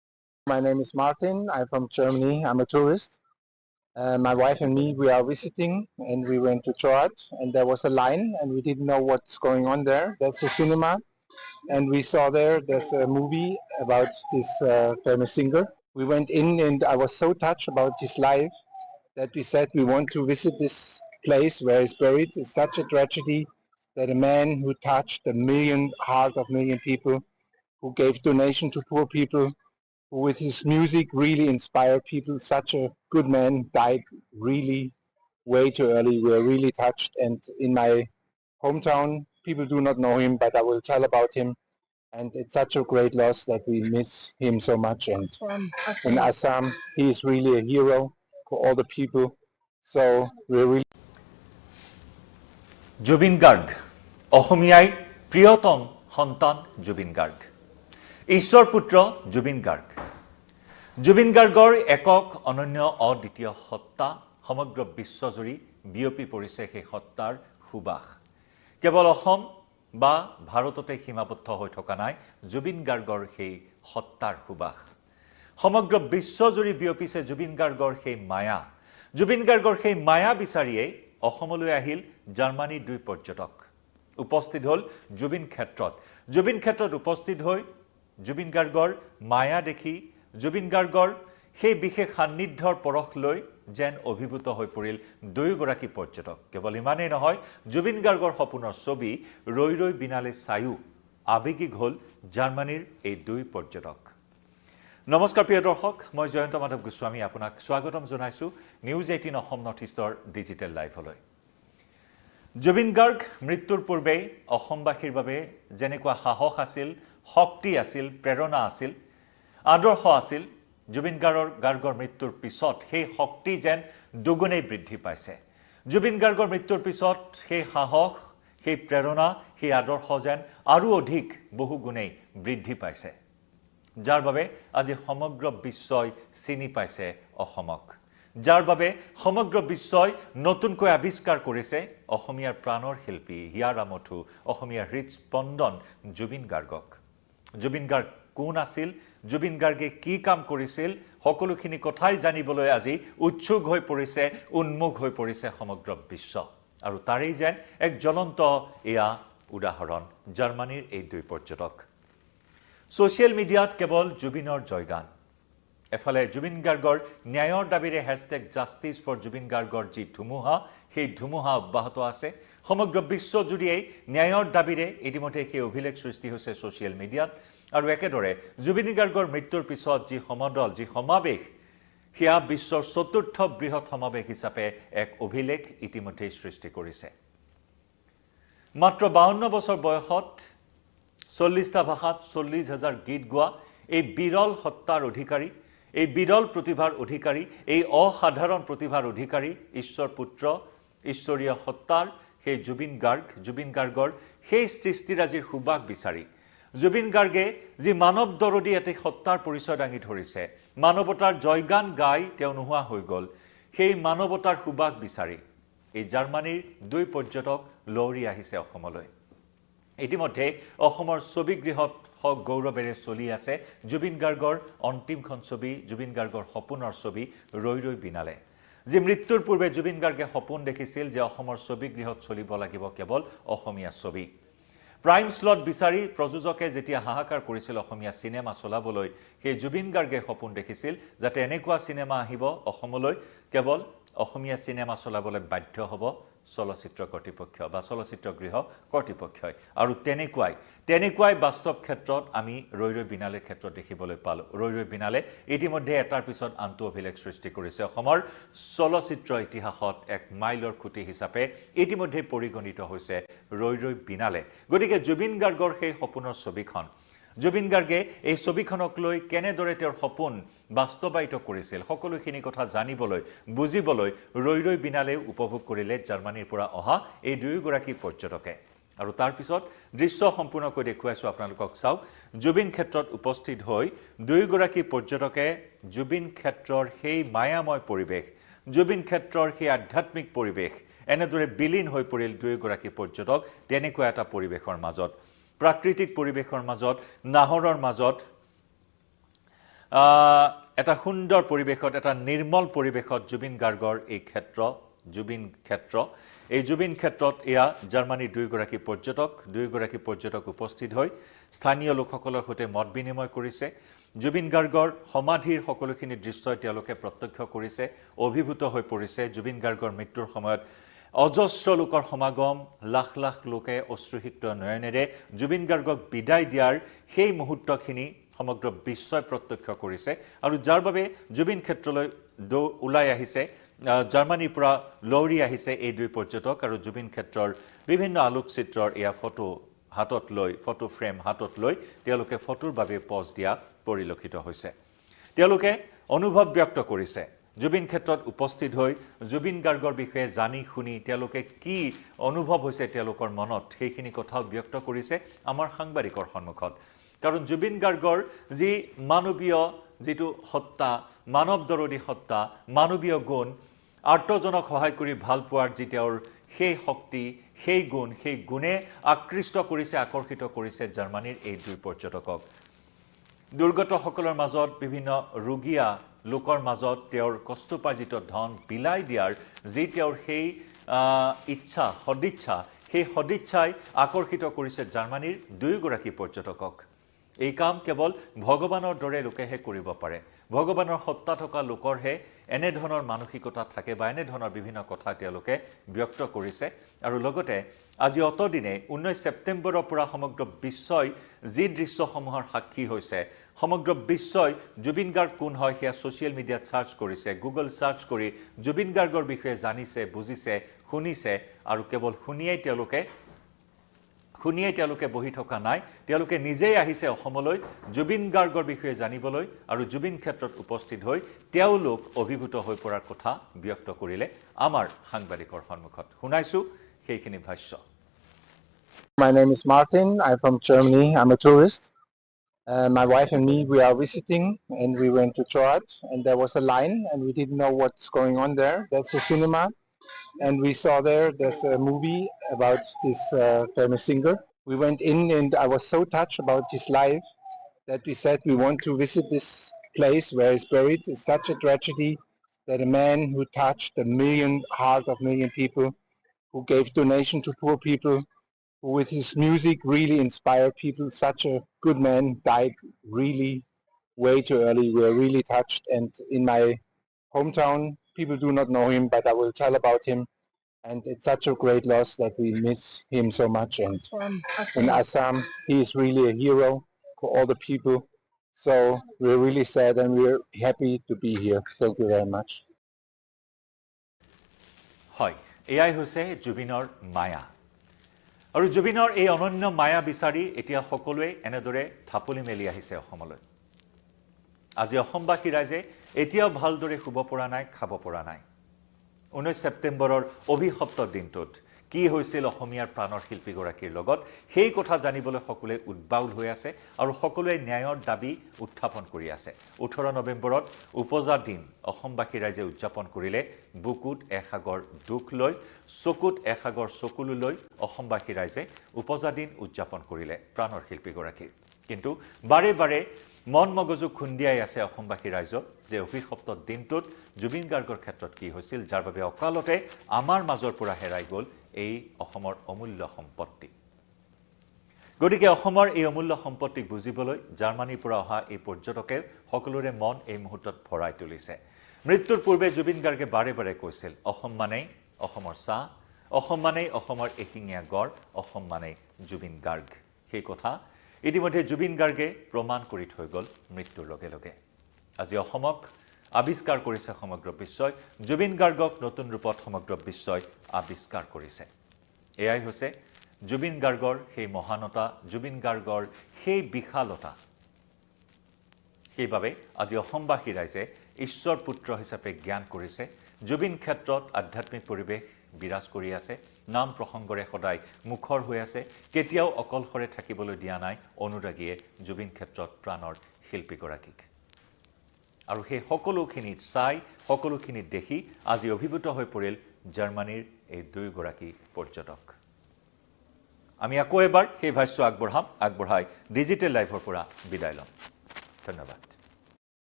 My name is Martin. I'm from Germany. I'm a tourist. My wife and me, we are visiting, and we went to church, and there was a line, and we didn't know what's going on there. That's a cinema, and we saw there's a movie about this famous singer. We went in, and I was so touched about his life that we said we want to visit this place where he's buried. It's such a tragedy that a man who touched the heart of million people, who gave donation to poor people, who with his music really inspired people, such a good man, died really way too early. We are really touched, and in my hometown, people do not know him, but I will tell about him. And it's such a great loss that we miss him so much. And in Assam, he is really a hero for all the people. So we're really Zubeen Garg, অসমীয়াই প্ৰিয়তম সন্তান জুবিন গাৰ্গ, ঈশ্বৰ পুত্ৰ জুবিন গাৰ্গ। জুবিন গাৰ্গৰ একক অনন্য অদ্বিতীয় সত্তা সমগ্ৰ বিশ্বজুৰি বিয়পি পৰিছে সেই সত্তাৰ সুবাস। কেৱল অসম বা ভাৰততে সীমাবদ্ধ হৈ থকা নাই জুবিন গাৰ্গৰ সেই সত্তাৰ সুবাস। সমগ্ৰ বিশ্বজুৰি বিয়পিছে জুবিন গাৰ্গৰ সেই মায়া। জুবিন গাৰ্গৰ সেই মায়া বিচাৰিয়েই অসমলৈ আহিল জাৰ্মানীৰ দুই পৰ্যটক। উপস্থিত হ'ল জুবিন ক্ষেত্ৰত। জুবিন ক্ষেত্ৰত উপস্থিত হৈ জুবিন গাৰ্গৰ মায়া দেখি জুবিন গাৰ্গৰ সেই বিশেষ সান্নিধ্যৰ পৰশ লৈ যেন অভিভূত হৈ পৰিল দুয়োগৰাকী পৰ্যটক। কেৱল ইমানেই নহয়, জুবিন গাৰ্গৰ সপোনৰ ছবি ৰৈ ৰৈ বিনালে চায়ো আৱেগিক হ'ল জাৰ্মানীৰ এই দুই পৰ্যটক। নমস্কাৰ প্ৰিয় দৰ্শক, মই জয়ন্ত মাধৱ গোস্বামী আপোনাক স্বাগতম জনাইছোঁ নিউজ 18 অসম নৰ্থ ইষ্টৰ ডিজিটেল লাইভলৈ। জুবিন গাৰ্গ মৃত্যুৰ পূৰ্বে অসমবাসীৰ বাবে যেনেকুৱা সাহস আছিল, শক্তি আছিল, প্ৰেৰণা আছিল, আদৰ্শ আছিল, জুবিন গাৰ্গৰ মৃত্যুৰ পিছত সেই শক্তি যেন দুগুণেই বৃদ্ধি পাইছে। জুবিন গাৰ্গৰ মৃত্যুৰ পিছত সেই সাহস, সেই প্ৰেৰণা, সেই আদৰ্শ যেন আৰু অধিক বহুগুণেই বৃদ্ধি পাইছে, যাৰ বাবে আজি সমগ্ৰ বিশ্বই চিনি পাইছে অসমক, যাৰ বাবে সমগ্ৰ বিশ্বই নতুনকৈ আৱিষ্কাৰ কৰিছে অসমীয়াৰ প্ৰাণৰ শিল্পী, হিয়াৰ আমঠু, অসমীয়াৰ হৃদস্পন্দন জুবিন গাৰ্গক। জুবিন গাৰ্গ কোন আছিল, জুবিন গাৰ্গে কি কাম কৰিছিল, সকলোখিনি কথাই জানিবলৈ আজি উৎসুক হৈ পৰিছে, উন্মুখ হৈ পৰিছে সমগ্ৰ বিশ্ব। আৰু তাৰেই যেন এক জ্বলন্ত এয়া উদাহৰণ জাৰ্মানীৰ এই দুই পৰ্যটক। ছ'চিয়েল মিডিয়াত কেৱল জুবিনৰ জয়গান, এফালে জুবিন গাৰ্গৰ ন্যায়ৰ দাবীৰে #জাষ্টিছ ফৰ জুবিন গাৰ্গৰ যি ধুমুহা, সেই ধুমুহা অব্যাহত আছে। সমগ্ৰ বিশ্বজুৰিয়েই ন্যায়ৰ দাবীৰে ইতিমধ্যে সেই অভিলেখ সৃষ্টি হৈছে ছ'চিয়েল মিডিয়াত। আৰু একেদৰে জুবিন গাৰ্গৰ মৃত্যুৰ পিছত যি সমদল, যি সমাৱেশ, সেয়া বিশ্বৰ চতুৰ্থ বৃহৎ সমাৱেশ হিচাপে এক অভিলেখ ইতিমধ্যেই সৃষ্টি কৰিছে। মাত্ৰ 52 বছৰ বয়সত 40টা ভাষাত 40,000 গীত গোৱা এই বিৰল সত্তাৰ অধিকাৰী, এই বিৰল প্ৰতিভাৰ অধিকাৰী, এই অসাধাৰণ প্ৰতিভাৰ অধিকাৰী, ঈশ্বৰ পুত্ৰ, ঈশ্বৰীয় সত্তাৰ সেই জুবিন গাৰ্গৰ সেই সৃষ্টিৰাজিৰ সুবাস বিচাৰি জুবিন গাৰ্গে যি মানৱ দৰদী এটি সত্তাৰ পৰিচয় দাঙি ধৰিছে, মানৱতাৰ জয়গান গাই তেওঁ নোহোৱা হৈ গ'ল, সেই মানৱতাৰ সুবাস বিচাৰি এই জাৰ্মানীৰ দুই পৰ্যটক লহৰি আহিছে অসমলৈ। ইতিমধ্যে অসমৰ ছবিগৃহত গৌৰৱেৰে চলি আছে জুবিন গাৰ্গৰ অন্তিমখন ছবি, জুবিন গাৰ্গৰ সপোনৰ ছবি ৰৈ ৰৈ বিনালে। যি মৃত্যুৰ পূৰ্বে জুবিন গাৰ্গে সপোন দেখিছিল যে অসমৰ ছবিগৃহত চলিব লাগিব কেৱল অসমীয়া ছবি। প্ৰাইম স্লট বিচাৰি প্ৰযোজকে যেতিয়া হাহাকাৰ কৰিছিল অসমীয়া চিনেমা চলাবলৈ, সেই জুবিন গাৰ্গে সপোন দেখিছিল যাতে এনেকুৱা চিনেমা আহিব অসমলৈ, কেৱল অসমীয়া চিনেমা চলাবলৈ বাধ্য হ'ব চলচ্চিত্ৰ কৰ্তৃপক্ষ বা চলচ্চিত্ৰগৃহ কৰ্তৃপক্ষই। আৰু তেনেকুৱাই বাস্তৱ ক্ষেত্ৰত আমি ৰৈ ৰৈ বিনালেৰ ক্ষেত্ৰত দেখিবলৈ পালোঁ। ৰৈ ৰৈ বিনালে ইতিমধ্যে এটাৰ পিছত আনটো অভিলেখ সৃষ্টি কৰিছে। অসমৰ চলচ্চিত্ৰ ইতিহাসত এক মাইলৰ খুঁটি হিচাপে ইতিমধ্যে পৰিগণিত হৈছে ৰৈ ৰৈ বিনালে। গতিকে জুবিন গাৰ্গৰ সেই সপোনৰ ছবিখন, জুবিন গাৰ্গে এই ছবিখনক লৈ কেনেদৰে তেওঁৰ সপোন বাস্তৱায়িত কৰিছিল, সকলোখিনি কথা জানিবলৈ, বুজিবলৈ ৰৈ ৰৈ বিনালে উপভোগ কৰিলে জাৰ্মানীৰ পৰা অহা এই দুয়োগৰাকী পৰ্যটকে। আৰু তাৰপিছত দৃশ্য সম্পূৰ্ণকৈ দেখুৱাইছোঁ আপোনালোকক। চাওক, জুবিন ক্ষেত্ৰত উপস্থিত হৈ দুয়োগৰাকী পৰ্যটকে জুবিন ক্ষেত্ৰৰ সেই মায়াময় পৰিৱেশ, জুবিন ক্ষেত্ৰৰ সেই আধ্যাত্মিক পৰিৱেশ, এনেদৰে বিলীন হৈ পৰিল দুয়োগৰাকী পৰ্যটক তেনেকুৱা এটা পৰিৱেশৰ মাজত, প্ৰাকৃতিক পৰিৱেশৰ মাজত, নাহৰৰ মাজত, এটা সুন্দৰ পৰিৱেশত এটা নিৰ্মল পৰিৱেশত জুবিন গাৰ্গৰ এই ক্ষেত্ৰ জুবিন ক্ষেত্ৰ এই জুবিন ক্ষেত্ৰত এয়া জাৰ্মানীৰ দুইগৰাকী পৰ্যটক উপস্থিত হৈ স্থানীয় লোকসকলৰ সৈতে মত বিনিময় কৰিছে জুবিন গাৰ্গৰ সমাধিৰ সকলোখিনি দৃশ্য তেওঁলোকে প্ৰত্যক্ষ কৰিছে অভিভূত হৈ পৰিছে জুবিন গাৰ্গৰ মৃত্যুৰ সময়ত অজস্ৰ লোকৰ সমাগম লাখ লাখ লোকে অশ্ৰুসিক্ত নয়নেৰে জুবিন গাৰ্গক বিদায় দিয়াৰ সেই মুহূৰ্তখিনি সমগ্ৰ বিশ্বই প্ৰত্যক্ষ কৰিছে আৰু যাৰ বাবে জুবিন ক্ষেত্ৰলৈ ওলাই আহিছে জাৰ্মানীৰ পৰা লৰি আহিছে এই দুই পৰ্যটক আৰু জুবিন ক্ষেত্ৰৰ বিভিন্ন আলোকচিত্ৰৰ এয়া ফটো ফ্ৰেম হাতত লৈ তেওঁলোকে ফটোৰ বাবে পজ দিয়া পৰিলক্ষিত হৈছে তেওঁলোকে অনুভৱ ব্যক্ত কৰিছে জুবিন ক্ষেত্ৰত উপস্থিত হৈ জুবিন গাৰ্গৰ বিষয়ে জানি শুনি তেওঁলোকে কি অনুভৱ হৈছে তেওঁলোকৰ মনত সেইখিনি কথাও ব্যক্ত কৰিছে আমাৰ সাংবাদিকৰ সন্মুখত কাৰণ জুবিন গাৰ্গৰ যি মানৱীয় যেটো সত্তা মানৱ দৰদী সত্তা মানৱীয় গুণ আৰ্তজনক সহায় কৰি ভাল পোৱাৰ যি তেওঁৰ সেই শক্তি সেই গুণে আকৃষ্ট কৰিছে আকৰ্ষিত কৰিছে জাৰ্মানীৰ এই দুই পৰ্যটকক দুৰ্গতসকলৰ মাজত বিভিন্ন ৰোগীয়া লোকৰ মাজত তেওঁৰ কষ্টপাৰ্জিত ধন বিলাই দিয়াৰ যি তেওঁৰ সেই সদিচ্ছাই আকৰ্ষিত কৰিছে জাৰ্মানীৰ দুইগৰাকী পৰ্যটকক এই কাম কেৱল ভগৱানৰ দৰে লোকেহে কৰিব পাৰে ভগৱানৰ সত্তা থকা লোকৰহে এনে ধৰণৰ মানসিকতা থাকে বা এনে ধৰণৰ বিভিন্ন কথা তেওঁলোকে ব্যক্ত কৰিছে আৰু লগতে আজি অতদিনে 19 ছেপ্টেম্বৰৰ পৰা সমগ্ৰ বিশ্বই যি দৃশ্যসমূহৰ সাক্ষী হৈছে সমগ্ৰ বিশ্বই জুবিন গাৰ্গ কোন হয় সেয়া সোশ্যাল মিডিয়াত সাৰ্চ কৰিছে গুগল সাৰ্চ কৰি জুবিন গাৰ্গৰ বিষয়ে জানিছে বুজিছে শুনিছে আৰু কেৱল শুনিয়ে তেওঁলোকে বহি থকা নাই তেওঁলোকে নিজেই আহিছে অসমলৈ জুবিন গাৰ্গৰ বিষয়ে জানিবলৈ আৰু জুবিন ক্ষেত্ৰত উপস্থিত হৈ তেওঁলোক অভিভূত হৈ পৰাৰ কথা ব্যক্ত কৰিলে আমাৰ সাংবাদিকৰ সন্মুখত শুনাইছো সেইখিনি ভাষ্য My name is Martin. I'm from Germany. I'm a tourist. My wife and me, we are visiting and we went to church and there was a line and we didn't know what's going on there. That's a cinema. And we saw there's a movie about this famous singer. We went in and I was so touched about his life that we said we want to visit this place where he's buried. It's such a tragedy that a man who touched heart of million people, who gave donation to poor people, who with his music really inspired people, such a good man died really way too early. We are really touched and in my hometown, people do not know him, but I will tell about him. And it's such a great loss that we miss him so much. And in Assam, he is really a hero for all the people. So we're really sad and we're happy to be here. Thank you very much. হয় এয়াই হৈছে জুবিনৰ মায়া আৰু জুবিনৰ এই অনন্য মায়া বিচাৰি এতিয়া সকলোৱে এনেদৰে থাপলি মেলি আহিছে অসমলৈ আজি অসমবাসী ৰাইজে এতিয়াও ভালদৰে শুব পৰা নাই খাব পৰা নাই 19 ছেপ্টেম্বৰৰ অভিশপ্ত দিনটোত কি হৈছিল অসমীয়াৰ প্ৰাণৰ শিল্পীগৰাকীৰ লগত সেই কথা জানিবলৈ সকলোৱে উদ্বাউল হৈ আছে আৰু সকলোৱে ন্যায়ৰ দাবী উত্থাপন কৰি আছে 18 নৱেম্বৰত উপজা দিন অসমবাসী ৰাইজে উদযাপন কৰিলে বুকুত এসাগৰ দুখ লৈ চকুত এসাগৰ চকুলো লৈ অসমবাসী ৰাইজে উপজা দিন উদযাপন কৰিলে প্ৰাণৰ শিল্পীগৰাকীৰ কিন্তু বাৰে বাৰে মন মগজু খুন্দিয়াই আছে অসমবাসী ৰাইজক যে অভিশপ্ত দিনটোত জুবিন গাৰ্গৰ ক্ষেত্ৰত কি হৈছিল যাৰ বাবে অকালতে আমাৰ মাজৰ পৰা হেৰাই গ'ল এই অসমৰ অমূল্য সম্পত্তি গতিকে অসমৰ এই অমূল্য সম্পত্তিক বুজিবলৈ জাৰ্মানীৰ পৰা অহা এই পৰ্যটকে সকলোৰে মন এই মুহূৰ্তত ভৰাই তুলিছে মৃত্যুৰ পূৰ্বে জুবিন গাৰ্গে বাৰে বাৰে কৈছিল অসম মানেই অসমৰ চাহ অসম মানেই অসমৰ এশিঙীয়া গড় অসম মানেই জুবিন গাৰ্গ সেই কথা ইতিমধ্যে জুবিন গাৰ্গে প্ৰমাণ কৰি থৈ গ'ল মৃত্যুৰ লগে লগে আজি অসমক আবিষ্কাৰ কৰিছে সমগ্ৰ বিশ্বই জুবিন গাৰ্গক নতুন ৰূপত সমগ্ৰ বিশ্বই আবিষ্কাৰ কৰিছে এয়াই হৈছে জুবিন গাৰ্গৰ সেই মহানতা জুবিন গাৰ্গৰ সেই বিশালতা সেইবাবে আজি অসমবাসী ৰাইজে ঈশ্বৰ পুত্ৰ হিচাপে জ্ঞান কৰিছে জুবিন ক্ষেত্ৰত আধ্যাত্মিক পৰিৱেশ বিৰাজ কৰি আছে নাম প্ৰসংগৰে সদায় মুখৰ হৈ আছে কেতিয়াও অকলশৰে থাকিবলৈ দিয়া নাই অনুৰাগীয়ে জুবিন ক্ষেত্ৰত প্ৰাণৰ শিল্পীগৰাকীক আৰু সেই সকলোখিনি চাই সকলোখিনি দেখি আজি অভিভূত হৈ পৰিল জাৰ্মানীৰ এই দুইগৰাকী পৰ্যটক আমি আকৌ এবাৰ সেই ভাষ্য আগবঢ়াই ডিজিটেল লাইভৰ পৰা বিদায় লম ধন্যবাদ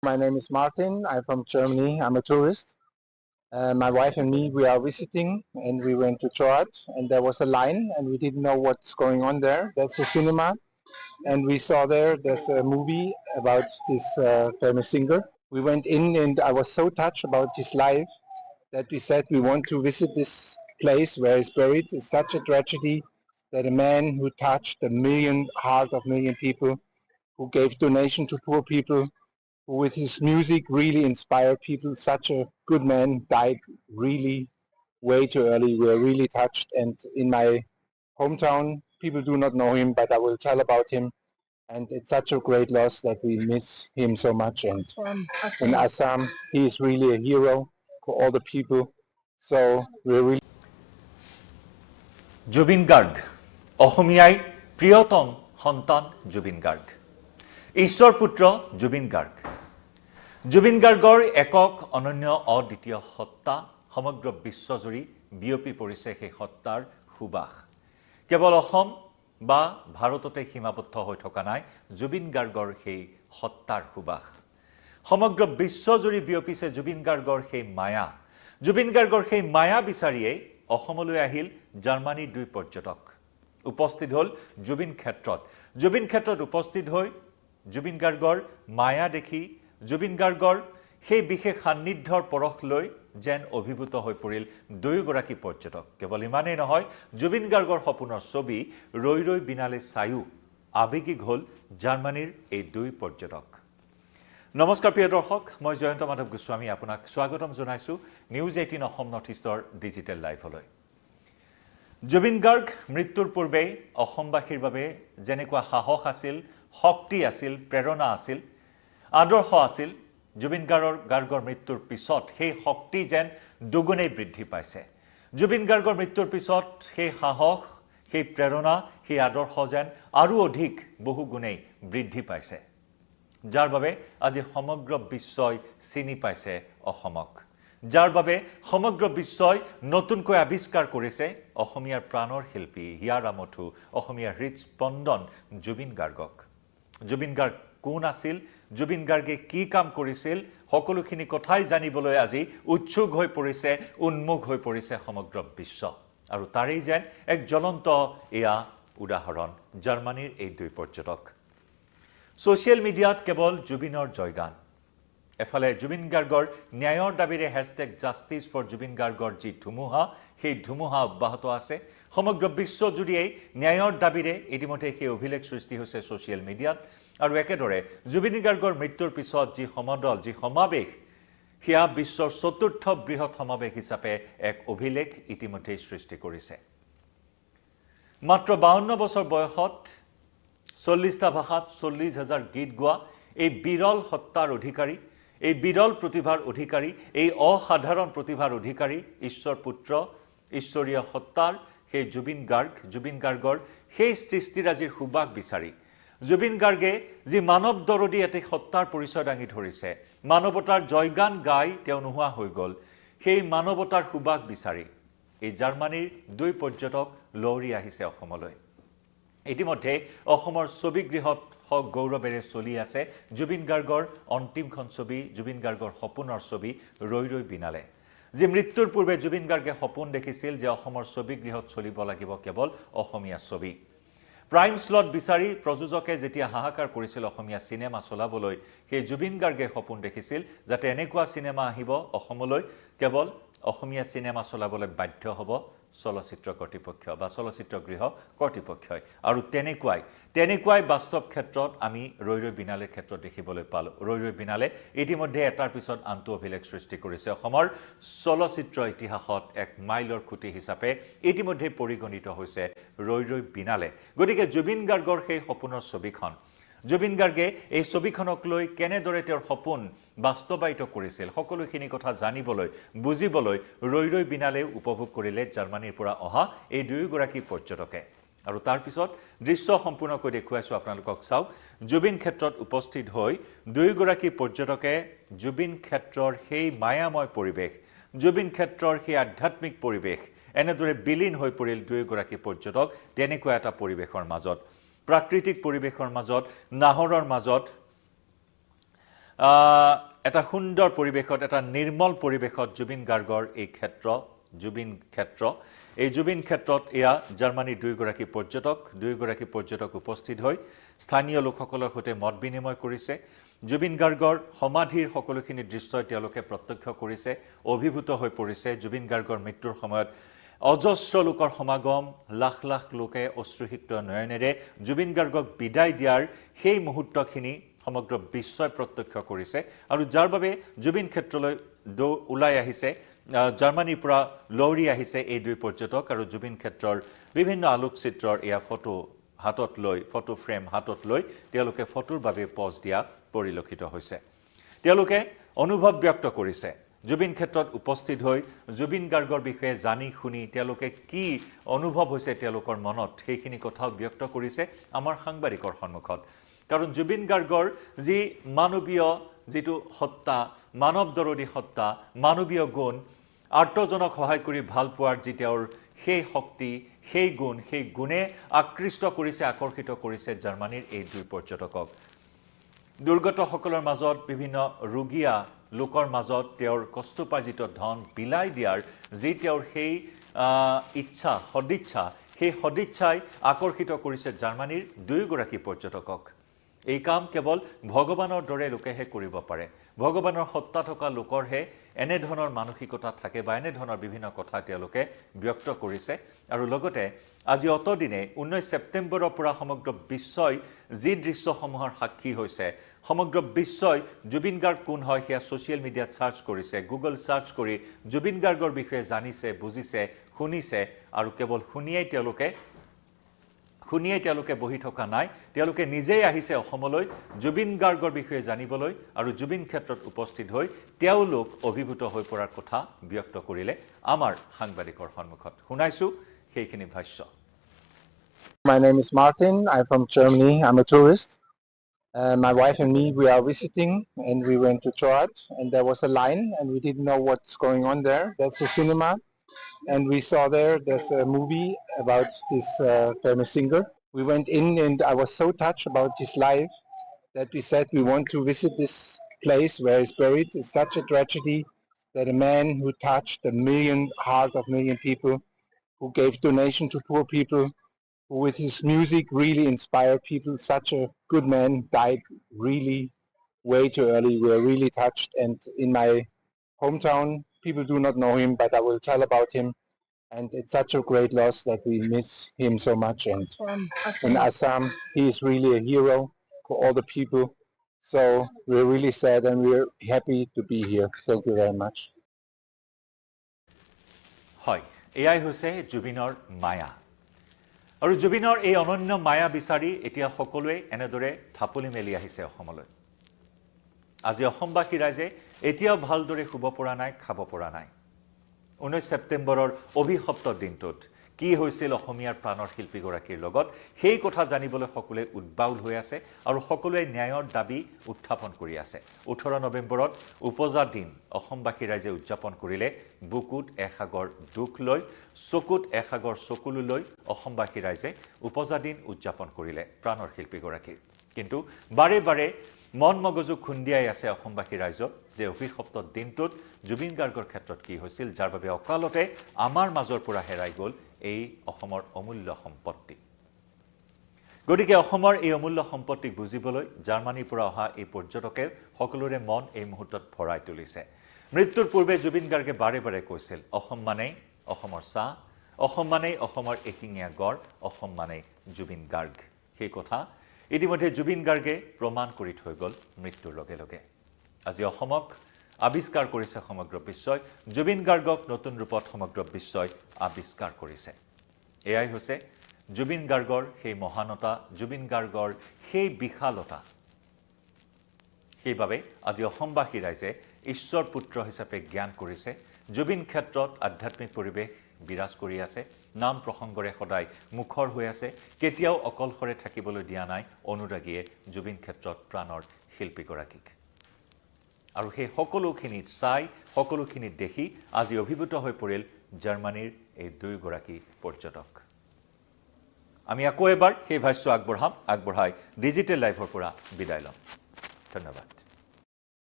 My name is Martin. I'm from Germany. I'm a tourist. My wife and me, we are visiting and we went to church and there was a line and we didn't know what's going on there. That's a cinema and we saw there's a movie about this famous singer. We went in and I was so touched about his life that we said we want to visit this place where he's buried. It's such a tragedy that a man who touched the heart of million people, who gave donation to poor people, who with his music really inspired people, such a good man, died really way too early. We are really touched. And in my hometown, people do not know him, but I will tell about him. And it's such a great loss that we miss him so much. And in Assam, he is really a hero for all the people. So we're really Zubeen Garg, অসমীয়াই প্ৰিয়তম সন্তান জুবিন গাৰ্গ। ঈশ্বৰ পুত্ৰ জুবিন গাৰ্গ। জুবিন গাৰ্গৰ একক অনন্য অদ্বিতীয় সত্তা সমগ্ৰ বিশ্বজুৰি বিয়পি পৰিছে সেই সত্তাৰ সুবাস। কেৱল অসম বা ভাৰততে সীমাবদ্ধ হৈ থকা নাই জুবিন গাৰ্গৰ সেই সত্তাৰ সুবাস। সমগ্ৰ বিশ্বজুৰি বিয়পিছে জুবিন গাৰ্গৰ সেই মায়া। জুবিন গাৰ্গৰ সেই মায়া বিচাৰিয়ে অসমলৈ আহিল জাৰ্মানীৰ দুই পৰ্যটক। উপস্থিত হ'ল জুবিন ক্ষেত্ৰত। জুবিন ক্ষেত্ৰত উপস্থিত হৈ জুবিন গাৰ্গৰ মায়া দেখি জুবিন গাৰ্গৰ সেই বিশেষ সান্নিধ্যৰ পৰশ লৈ যেন অভিভূত হৈ পৰিল দুয়োগৰাকী পৰ্যটক। কেৱল ইমানেই নহয়, জুবিন গাৰ্গৰ সপোনৰ ছবি ৰৈ ৰৈ বিনালে চায়ো আৱেগিক হ'ল জাৰ্মানীৰ এই দুই পৰ্যটক। নমস্কাৰ প্ৰিয় দৰ্শক, মই জয়ন্ত মাধৱ গোস্বামী আপোনাক স্বাগতম জনাইছোঁ নিউজ 18 অসম নৰ্থ ইষ্টৰ ডিজিটেল লাইভলৈ। জুবিন গাৰ্গ মৃত্যুৰ পূৰ্বে অসমবাসীৰ বাবে যেনেকুৱা সাহস আছিল, শক্তি আছিল, প্ৰেৰণা আছিল, আদৰ্শ আছিল, জুবিন গাৰ্গৰ মৃত্যুৰ পিছত সেই শক্তি যেন দুগুণেই বৃদ্ধি পাইছে। জুবিন গাৰ্গৰ মৃত্যুৰ পিছত সেই সাহস, সেই প্ৰেৰণা, সেই আদৰ্শ যেন আৰু অধিক বহুগুণেই বৃদ্ধি পাইছে, যাৰ বাবে আজি সমগ্ৰ বিশ্বই চিনি পাইছে অসমক, যাৰ বাবে সমগ্ৰ বিশ্বই নতুনকৈ আৱিষ্কাৰ কৰিছে অসমীয়াৰ প্ৰাণৰ শিল্পী, হিয়াৰ আমঠু, অসমীয়াৰ হৃদস্পন্দন জুবিন গাৰ্গক। জুবিন গাৰ্গ কোন আছিল, জুবিন গাৰ্গে কি কাম কৰিছিল, সকলোখিনি কথাই জানিবলৈ আজি উৎসুক হৈ পৰিছে, উন্মুখ হৈ পৰিছে সমগ্ৰ বিশ্ব। আৰু তাৰেই যেন এক জ্বলন্ত এয়া উদাহৰণ জাৰ্মানীৰ এই দুই পৰ্যটক। ছ'চিয়েল মিডিয়াত কেৱল জুবিনৰ জয়গান। এফালে জুবিন গাৰ্গৰ ন্যায়ৰ দাবীৰে #জাষ্টিছ ফৰ জুবিন গাৰ্গৰ যি ধুমুহা, সেই ধুমুহা অব্যাহত আছে। সমগ্ৰ বিশ্বজুৰিয়েই ন্যায়ৰ দাবীৰে ইতিমধ্যে সেই অভিলেখ সৃষ্টি হৈছে ছ'চিয়েল মিডিয়াত। আৰু একেদৰে জুবিন গাৰ্গৰ মৃত্যুৰ পিছত যি সমদল, যি সমাৱেশ, সেয়া বিশ্বৰ চতুৰ্থ বৃহৎ সমাৱেশ হিচাপে এক অভিলেখ ইতিমধ্যেই সৃষ্টি কৰিছে। মাত্ৰ 52 বছৰ বয়সত 40টা ভাষাত 40,000 গীত গোৱা এই বিৰল সত্তাৰ অধিকাৰী, এই বিৰল প্ৰতিভাৰ অধিকাৰী, এই অসাধাৰণ প্ৰতিভাৰ অধিকাৰী, ঈশ্বৰ পুত্ৰ, ঈশ্বৰীয় সত্তাৰ সেই জুবিন গাৰ্গৰ সেই সৃষ্টিৰাজিৰ সুবাস বিচাৰি জুবিন গাৰ্গে যি মানৱ দৰদী এটি সত্তাৰ পৰিচয় দাঙি ধৰিছে, মানৱতাৰ জয়গান গাই তেওঁ নোহোৱা হৈ গ'ল, সেই মানৱতাৰ সুবাস বিচাৰি এই জাৰ্মানীৰ দুই পৰ্যটক লহৰি আহিছে অসমলৈ। ইতিমধ্যে অসমৰ ছবিগৃহত গৌৰৱেৰে চলি আছে জুবিন গাৰ্গৰ অন্তিমখন ছবি, জুবিন গাৰ্গৰ সপোনৰ ছবি ৰৈ ৰৈ বিনালে। যি মৃত্যুৰ পূৰ্বে জুবিন গাৰ্গে সপোন দেখিছিল যে অসমৰ ছবিগৃহত চলিব লাগিব কেৱল অসমীয়া ছবি। প্ৰাইম স্লট বিচাৰি প্ৰযোজকে যেতিয়া হাহাকাৰ কৰিছিল অসমীয়া চিনেমা চলাবলৈ, সেই জুবিন গাৰ্গে সপোন দেখিছিল যাতে এনেকুৱা চিনেমা আহিব অসমলৈ, কেৱল অসমীয়া চিনেমা চলাবলৈ বাধ্য হ'ব চলচ্চিত্ৰ কৰ্তৃপক্ষ বা চলচ্চিত্ৰ গৃহ কৰ্তৃপক্ষই। আৰু তেনেকুৱাই বাস্তৱ ক্ষেত্ৰত আমি ৰৈ ৰৈ বিনালেৰ ক্ষেত্ৰত দেখিবলৈ পালোঁ। ৰৈ ৰৈ বিনালে ইতিমধ্যে এটাৰ পিছত আনটো অভিলেখ সৃষ্টি কৰিছে। অসমৰ চলচ্চিত্ৰ ইতিহাসত এক মাইলৰ খুঁটি হিচাপে ইতিমধ্যে পৰিগণিত হৈছে ৰৈ ৰৈ বিনালে। গতিকে জুবিন গাৰ্গৰ সেই সপোনৰ ছবিখন, জুবিন গাৰ্গে এই ছবিখনক লৈ কেনেদৰে তেওঁৰ সপোন বাস্তৱায়িত কৰিছিল, সকলোখিনি কথা জানিবলৈ, বুজিবলৈ ৰৈ ৰৈ বিনালেও উপভোগ কৰিলে জাৰ্মানীৰ পৰা অহা এই দুয়োগৰাকী পৰ্যটকে। আৰু তাৰ পিছত দৃশ্য সম্পূৰ্ণকৈ দেখুৱাইছোঁ আপোনালোকক। চাওক, জুবিন ক্ষেত্ৰত উপস্থিত হৈ দুয়োগৰাকী পৰ্যটকে জুবিন ক্ষেত্ৰৰ সেই মায়াময় পৰিৱেশ, জুবিন ক্ষেত্ৰৰ সেই আধ্যাত্মিক পৰিৱেশ, এনেদৰে বিলীন হৈ পৰিল দুয়োগৰাকী পৰ্যটক তেনেকুৱা এটা পৰিৱেশৰ মাজত, প্ৰাকৃতিক পৰিৱেশৰ মাজত, নাহৰৰ মাজত, এটা সুন্দৰ পৰিৱেশত এটা নিৰ্মল পৰিৱেশত জুবিন গাৰ্গৰ এই ক্ষেত্ৰ এই জুবিন ক্ষেত্ৰত এয়া জাৰ্মানীৰ দুইগৰাকী পৰ্যটক উপস্থিত হৈ স্থানীয় লোকসকলৰ সৈতে মত বিনিময় কৰিছে জুবিন গাৰ্গৰ সমাধিৰ সকলোখিনি দৃশ্য তেওঁলোকে প্ৰত্যক্ষ কৰিছে অভিভূত হৈ পৰিছে জুবিন গাৰ্গৰ মৃত্যুৰ সময়ত অজস্ৰ লোকৰ সমাগম লাখ লাখ লোকে অশ্ৰুসিক্ত নয়নেৰে জুবিন গাৰ্গক বিদায় দিয়াৰ সেই মুহূৰ্তখিনি সমগ্ৰ বিশ্বই প্ৰত্যক্ষ কৰিছে আৰু যাৰ বাবে জুবিন ক্ষেত্ৰলৈ ওলাই আহিছে জাৰ্মানীৰ পৰা লৌৰি আহিছে এই দুই পৰ্যটক আৰু জুবিন ক্ষেত্ৰৰ বিভিন্ন আলোকচিত্ৰৰ এয়া ফটো ফ্ৰেম হাতত লৈ তেওঁলোকে ফটোৰ বাবে পজ দিয়া পৰিলক্ষিত হৈছে তেওঁলোকে অনুভৱ ব্যক্ত কৰিছে জুবিন ক্ষেত্ৰত উপস্থিত হৈ জুবিন গাৰ্গৰ বিষয়ে জানি শুনি তেওঁলোকে কি অনুভৱ হৈছে তেওঁলোকৰ মনত সেইখিনি কথাও ব্যক্ত কৰিছে আমাৰ সাংবাদিকৰ সন্মুখত কাৰণ জুবিন গাৰ্গৰ যি মানৱীয় যেটো সত্তা মানৱ দৰদী সত্তা মানৱীয় গুণ আৰ্তজনক সহায় কৰি ভাল পোৱাৰ যি তেওঁৰ সেই শক্তি সেই গুণে আকৰ্ষিত কৰিছে জাৰ্মানীৰ এই দুই পৰ্যটকক দুৰ্গতসকলৰ মাজত বিভিন্ন ৰোগীয়া লোকৰ মাজত তেওঁৰ কষ্টপাৰ্জিত ধন বিলাই দিয়াৰ যি তেওঁৰ সেই সদিচ্ছাই আকৰ্ষিত কৰিছে জাৰ্মানীৰ দুইগৰাকী পৰ্যটকক এই কাম কেৱল ভগৱানৰ দৰে লোকেহে কৰিব পাৰে ভগৱানৰ সত্তা থকা লোকৰহে এনে ধৰণৰ মানসিকতা থাকে বা এনে ধৰণৰ বিভিন্ন কথা তেওঁলোকে ব্যক্ত কৰিছে আৰু লগতে আজি অতদিনে 19 ছেপ্টেম্বৰৰ পৰা সমগ্ৰ বিশ্বই যি দৃশ্যসমূহৰ সাক্ষী হৈছে সমগ্ৰ বিশ্বই জুবিন গাৰ্গ কোন হয় সেয়া সোশ্যাল মিডিয়াত সাৰ্চ কৰিছে গুগল সাৰ্চ কৰি জুবিন গাৰ্গৰ বিষয়ে জানিছে বুজিছে শুনিছে আৰু কেৱল শুনিয়েই তেওঁলোকে বহি থকা নাই তেওঁলোকে নিজেই আহিছে অসমলৈ জুবিন গাৰ্গৰ বিষয়ে জানিবলৈ আৰু জুবিন ক্ষেত্ৰত উপস্থিত হৈ তেওঁলোক অভিভূত হৈ পৰাৰ কথা ব্যক্ত কৰিলে আমাৰ সাংবাদিকৰ সন্মুখত শুনাইছো সেইখিনি ভাষ্য My name is Martin. I'm from Germany. I'm a tourist. My wife and me, we are visiting and we went to church and there was a line and we didn't know what's going on there. That's a cinema and we saw there's a movie about this famous singer. We went in and I was so touched about his life that we said we want to visit this place where he's buried. It's such a tragedy that a man who touched heart of million people, who gave donation to poor people, who with his music really inspired people, such a good man died really way too early. We are really touched and in my hometown, people do not know him, but I will tell about him. And it's such a great loss that we miss him so much. And in Assam, he is really a hero for all the people. So we're really sad and we're happy to be here. Thank you very much. হয় এয়াই হৈছে জুবিনৰ মায়া আৰু জুবিনৰ এই অনন্য মায়া বিচাৰি এতিয়া সকলোৱে এনেদৰে থাপলি মেলি আহিছে অসমলৈ আজি অসমবাসী ৰাইজে এতিয়াও ভালদৰে শুব পৰা নাই খাব পৰা নাই 19 ছেপ্টেম্বৰৰ অভিশপ্ত দিনটোত কি হৈছিল অসমীয়াৰ প্ৰাণৰ শিল্পীগৰাকীৰ লগত সেই কথা জানিবলৈ সকলোৱে উদ্বাউল হৈ আছে আৰু সকলোৱে ন্যায়ৰ দাবী উত্থাপন কৰি আছে 18 নৱেম্বৰত উপজা দিন অসমবাসী ৰাইজে উদযাপন কৰিলে বুকুত এসাগৰ দুখ লৈ চকুত এসাগৰ চকুলো লৈ অসমবাসী ৰাইজে উপজা দিন উদযাপন কৰিলে প্ৰাণৰ শিল্পীগৰাকীৰ কিন্তু বাৰে বাৰে মন মগজু খুন্দিয়াই আছে অসমবাসী ৰাইজক যে অভিশপ্ত দিনটোত জুবিন গাৰ্গৰ ক্ষেত্ৰত কি হৈছিল যাৰ বাবে অকালতে আমাৰ মাজৰ পৰা হেৰাই গ'ল এই অসমৰ অমূল্য সম্পত্তি গতিকে অসমৰ এই অমূল্য সম্পত্তিক বুজিবলৈ জাৰ্মানীৰ পৰা অহা এই পৰ্যটকে সকলোৰে মন এই মুহূৰ্তত ভৰাই তুলিছে মৃত্যুৰ পূৰ্বে জুবিন গাৰ্গে বাৰে বাৰে কৈছিল অসম মানেই অসমৰ চাহ অসম মানেই অসমৰ এশিঙীয়া গড় অসম মানেই জুবিন গাৰ্গ সেই কথা ইতিমধ্যে জুবিন গাৰ্গে প্ৰমাণ কৰি থৈ গ'ল মৃত্যুৰ লগে লগে আজি অসমক আবিষ্কাৰ কৰিছে সমগ্ৰ বিশ্বই জুবিন গাৰ্গক নতুন ৰূপত সমগ্ৰ বিশ্বই আবিষ্কাৰ কৰিছে এয়াই হৈছে জুবিন গাৰ্গৰ সেই মহানতা জুবিন গাৰ্গৰ সেই বিশালতা সেইবাবে আজি অসমবাসী ৰাইজে ঈশ্বৰ পুত্ৰ হিচাপে জ্ঞান কৰিছে জুবিন ক্ষেত্ৰত আধ্যাত্মিক পৰিৱেশ বিৰাজ কৰি আছে নাম প্ৰসংগৰে সদায় মুখৰ হৈ আছে কেতিয়াও অকলশৰে থাকিবলৈ দিয়া নাই অনুৰাগীয়ে জুবিন ক্ষেত্ৰত প্ৰাণৰ শিল্পীগৰাকীক আৰু সেই সকলোখিনি চাই সকলোখিনি দেখি আজি অভিভূত হৈ পৰিল জাৰ্মানীৰ এই দুইগৰাকী পৰ্যটক আমি আকৌ এবাৰ সেই ভাষ্য আগবঢ়াই ডিজিটেল লাইভৰ পৰা বিদায় লম ধন্যবাদ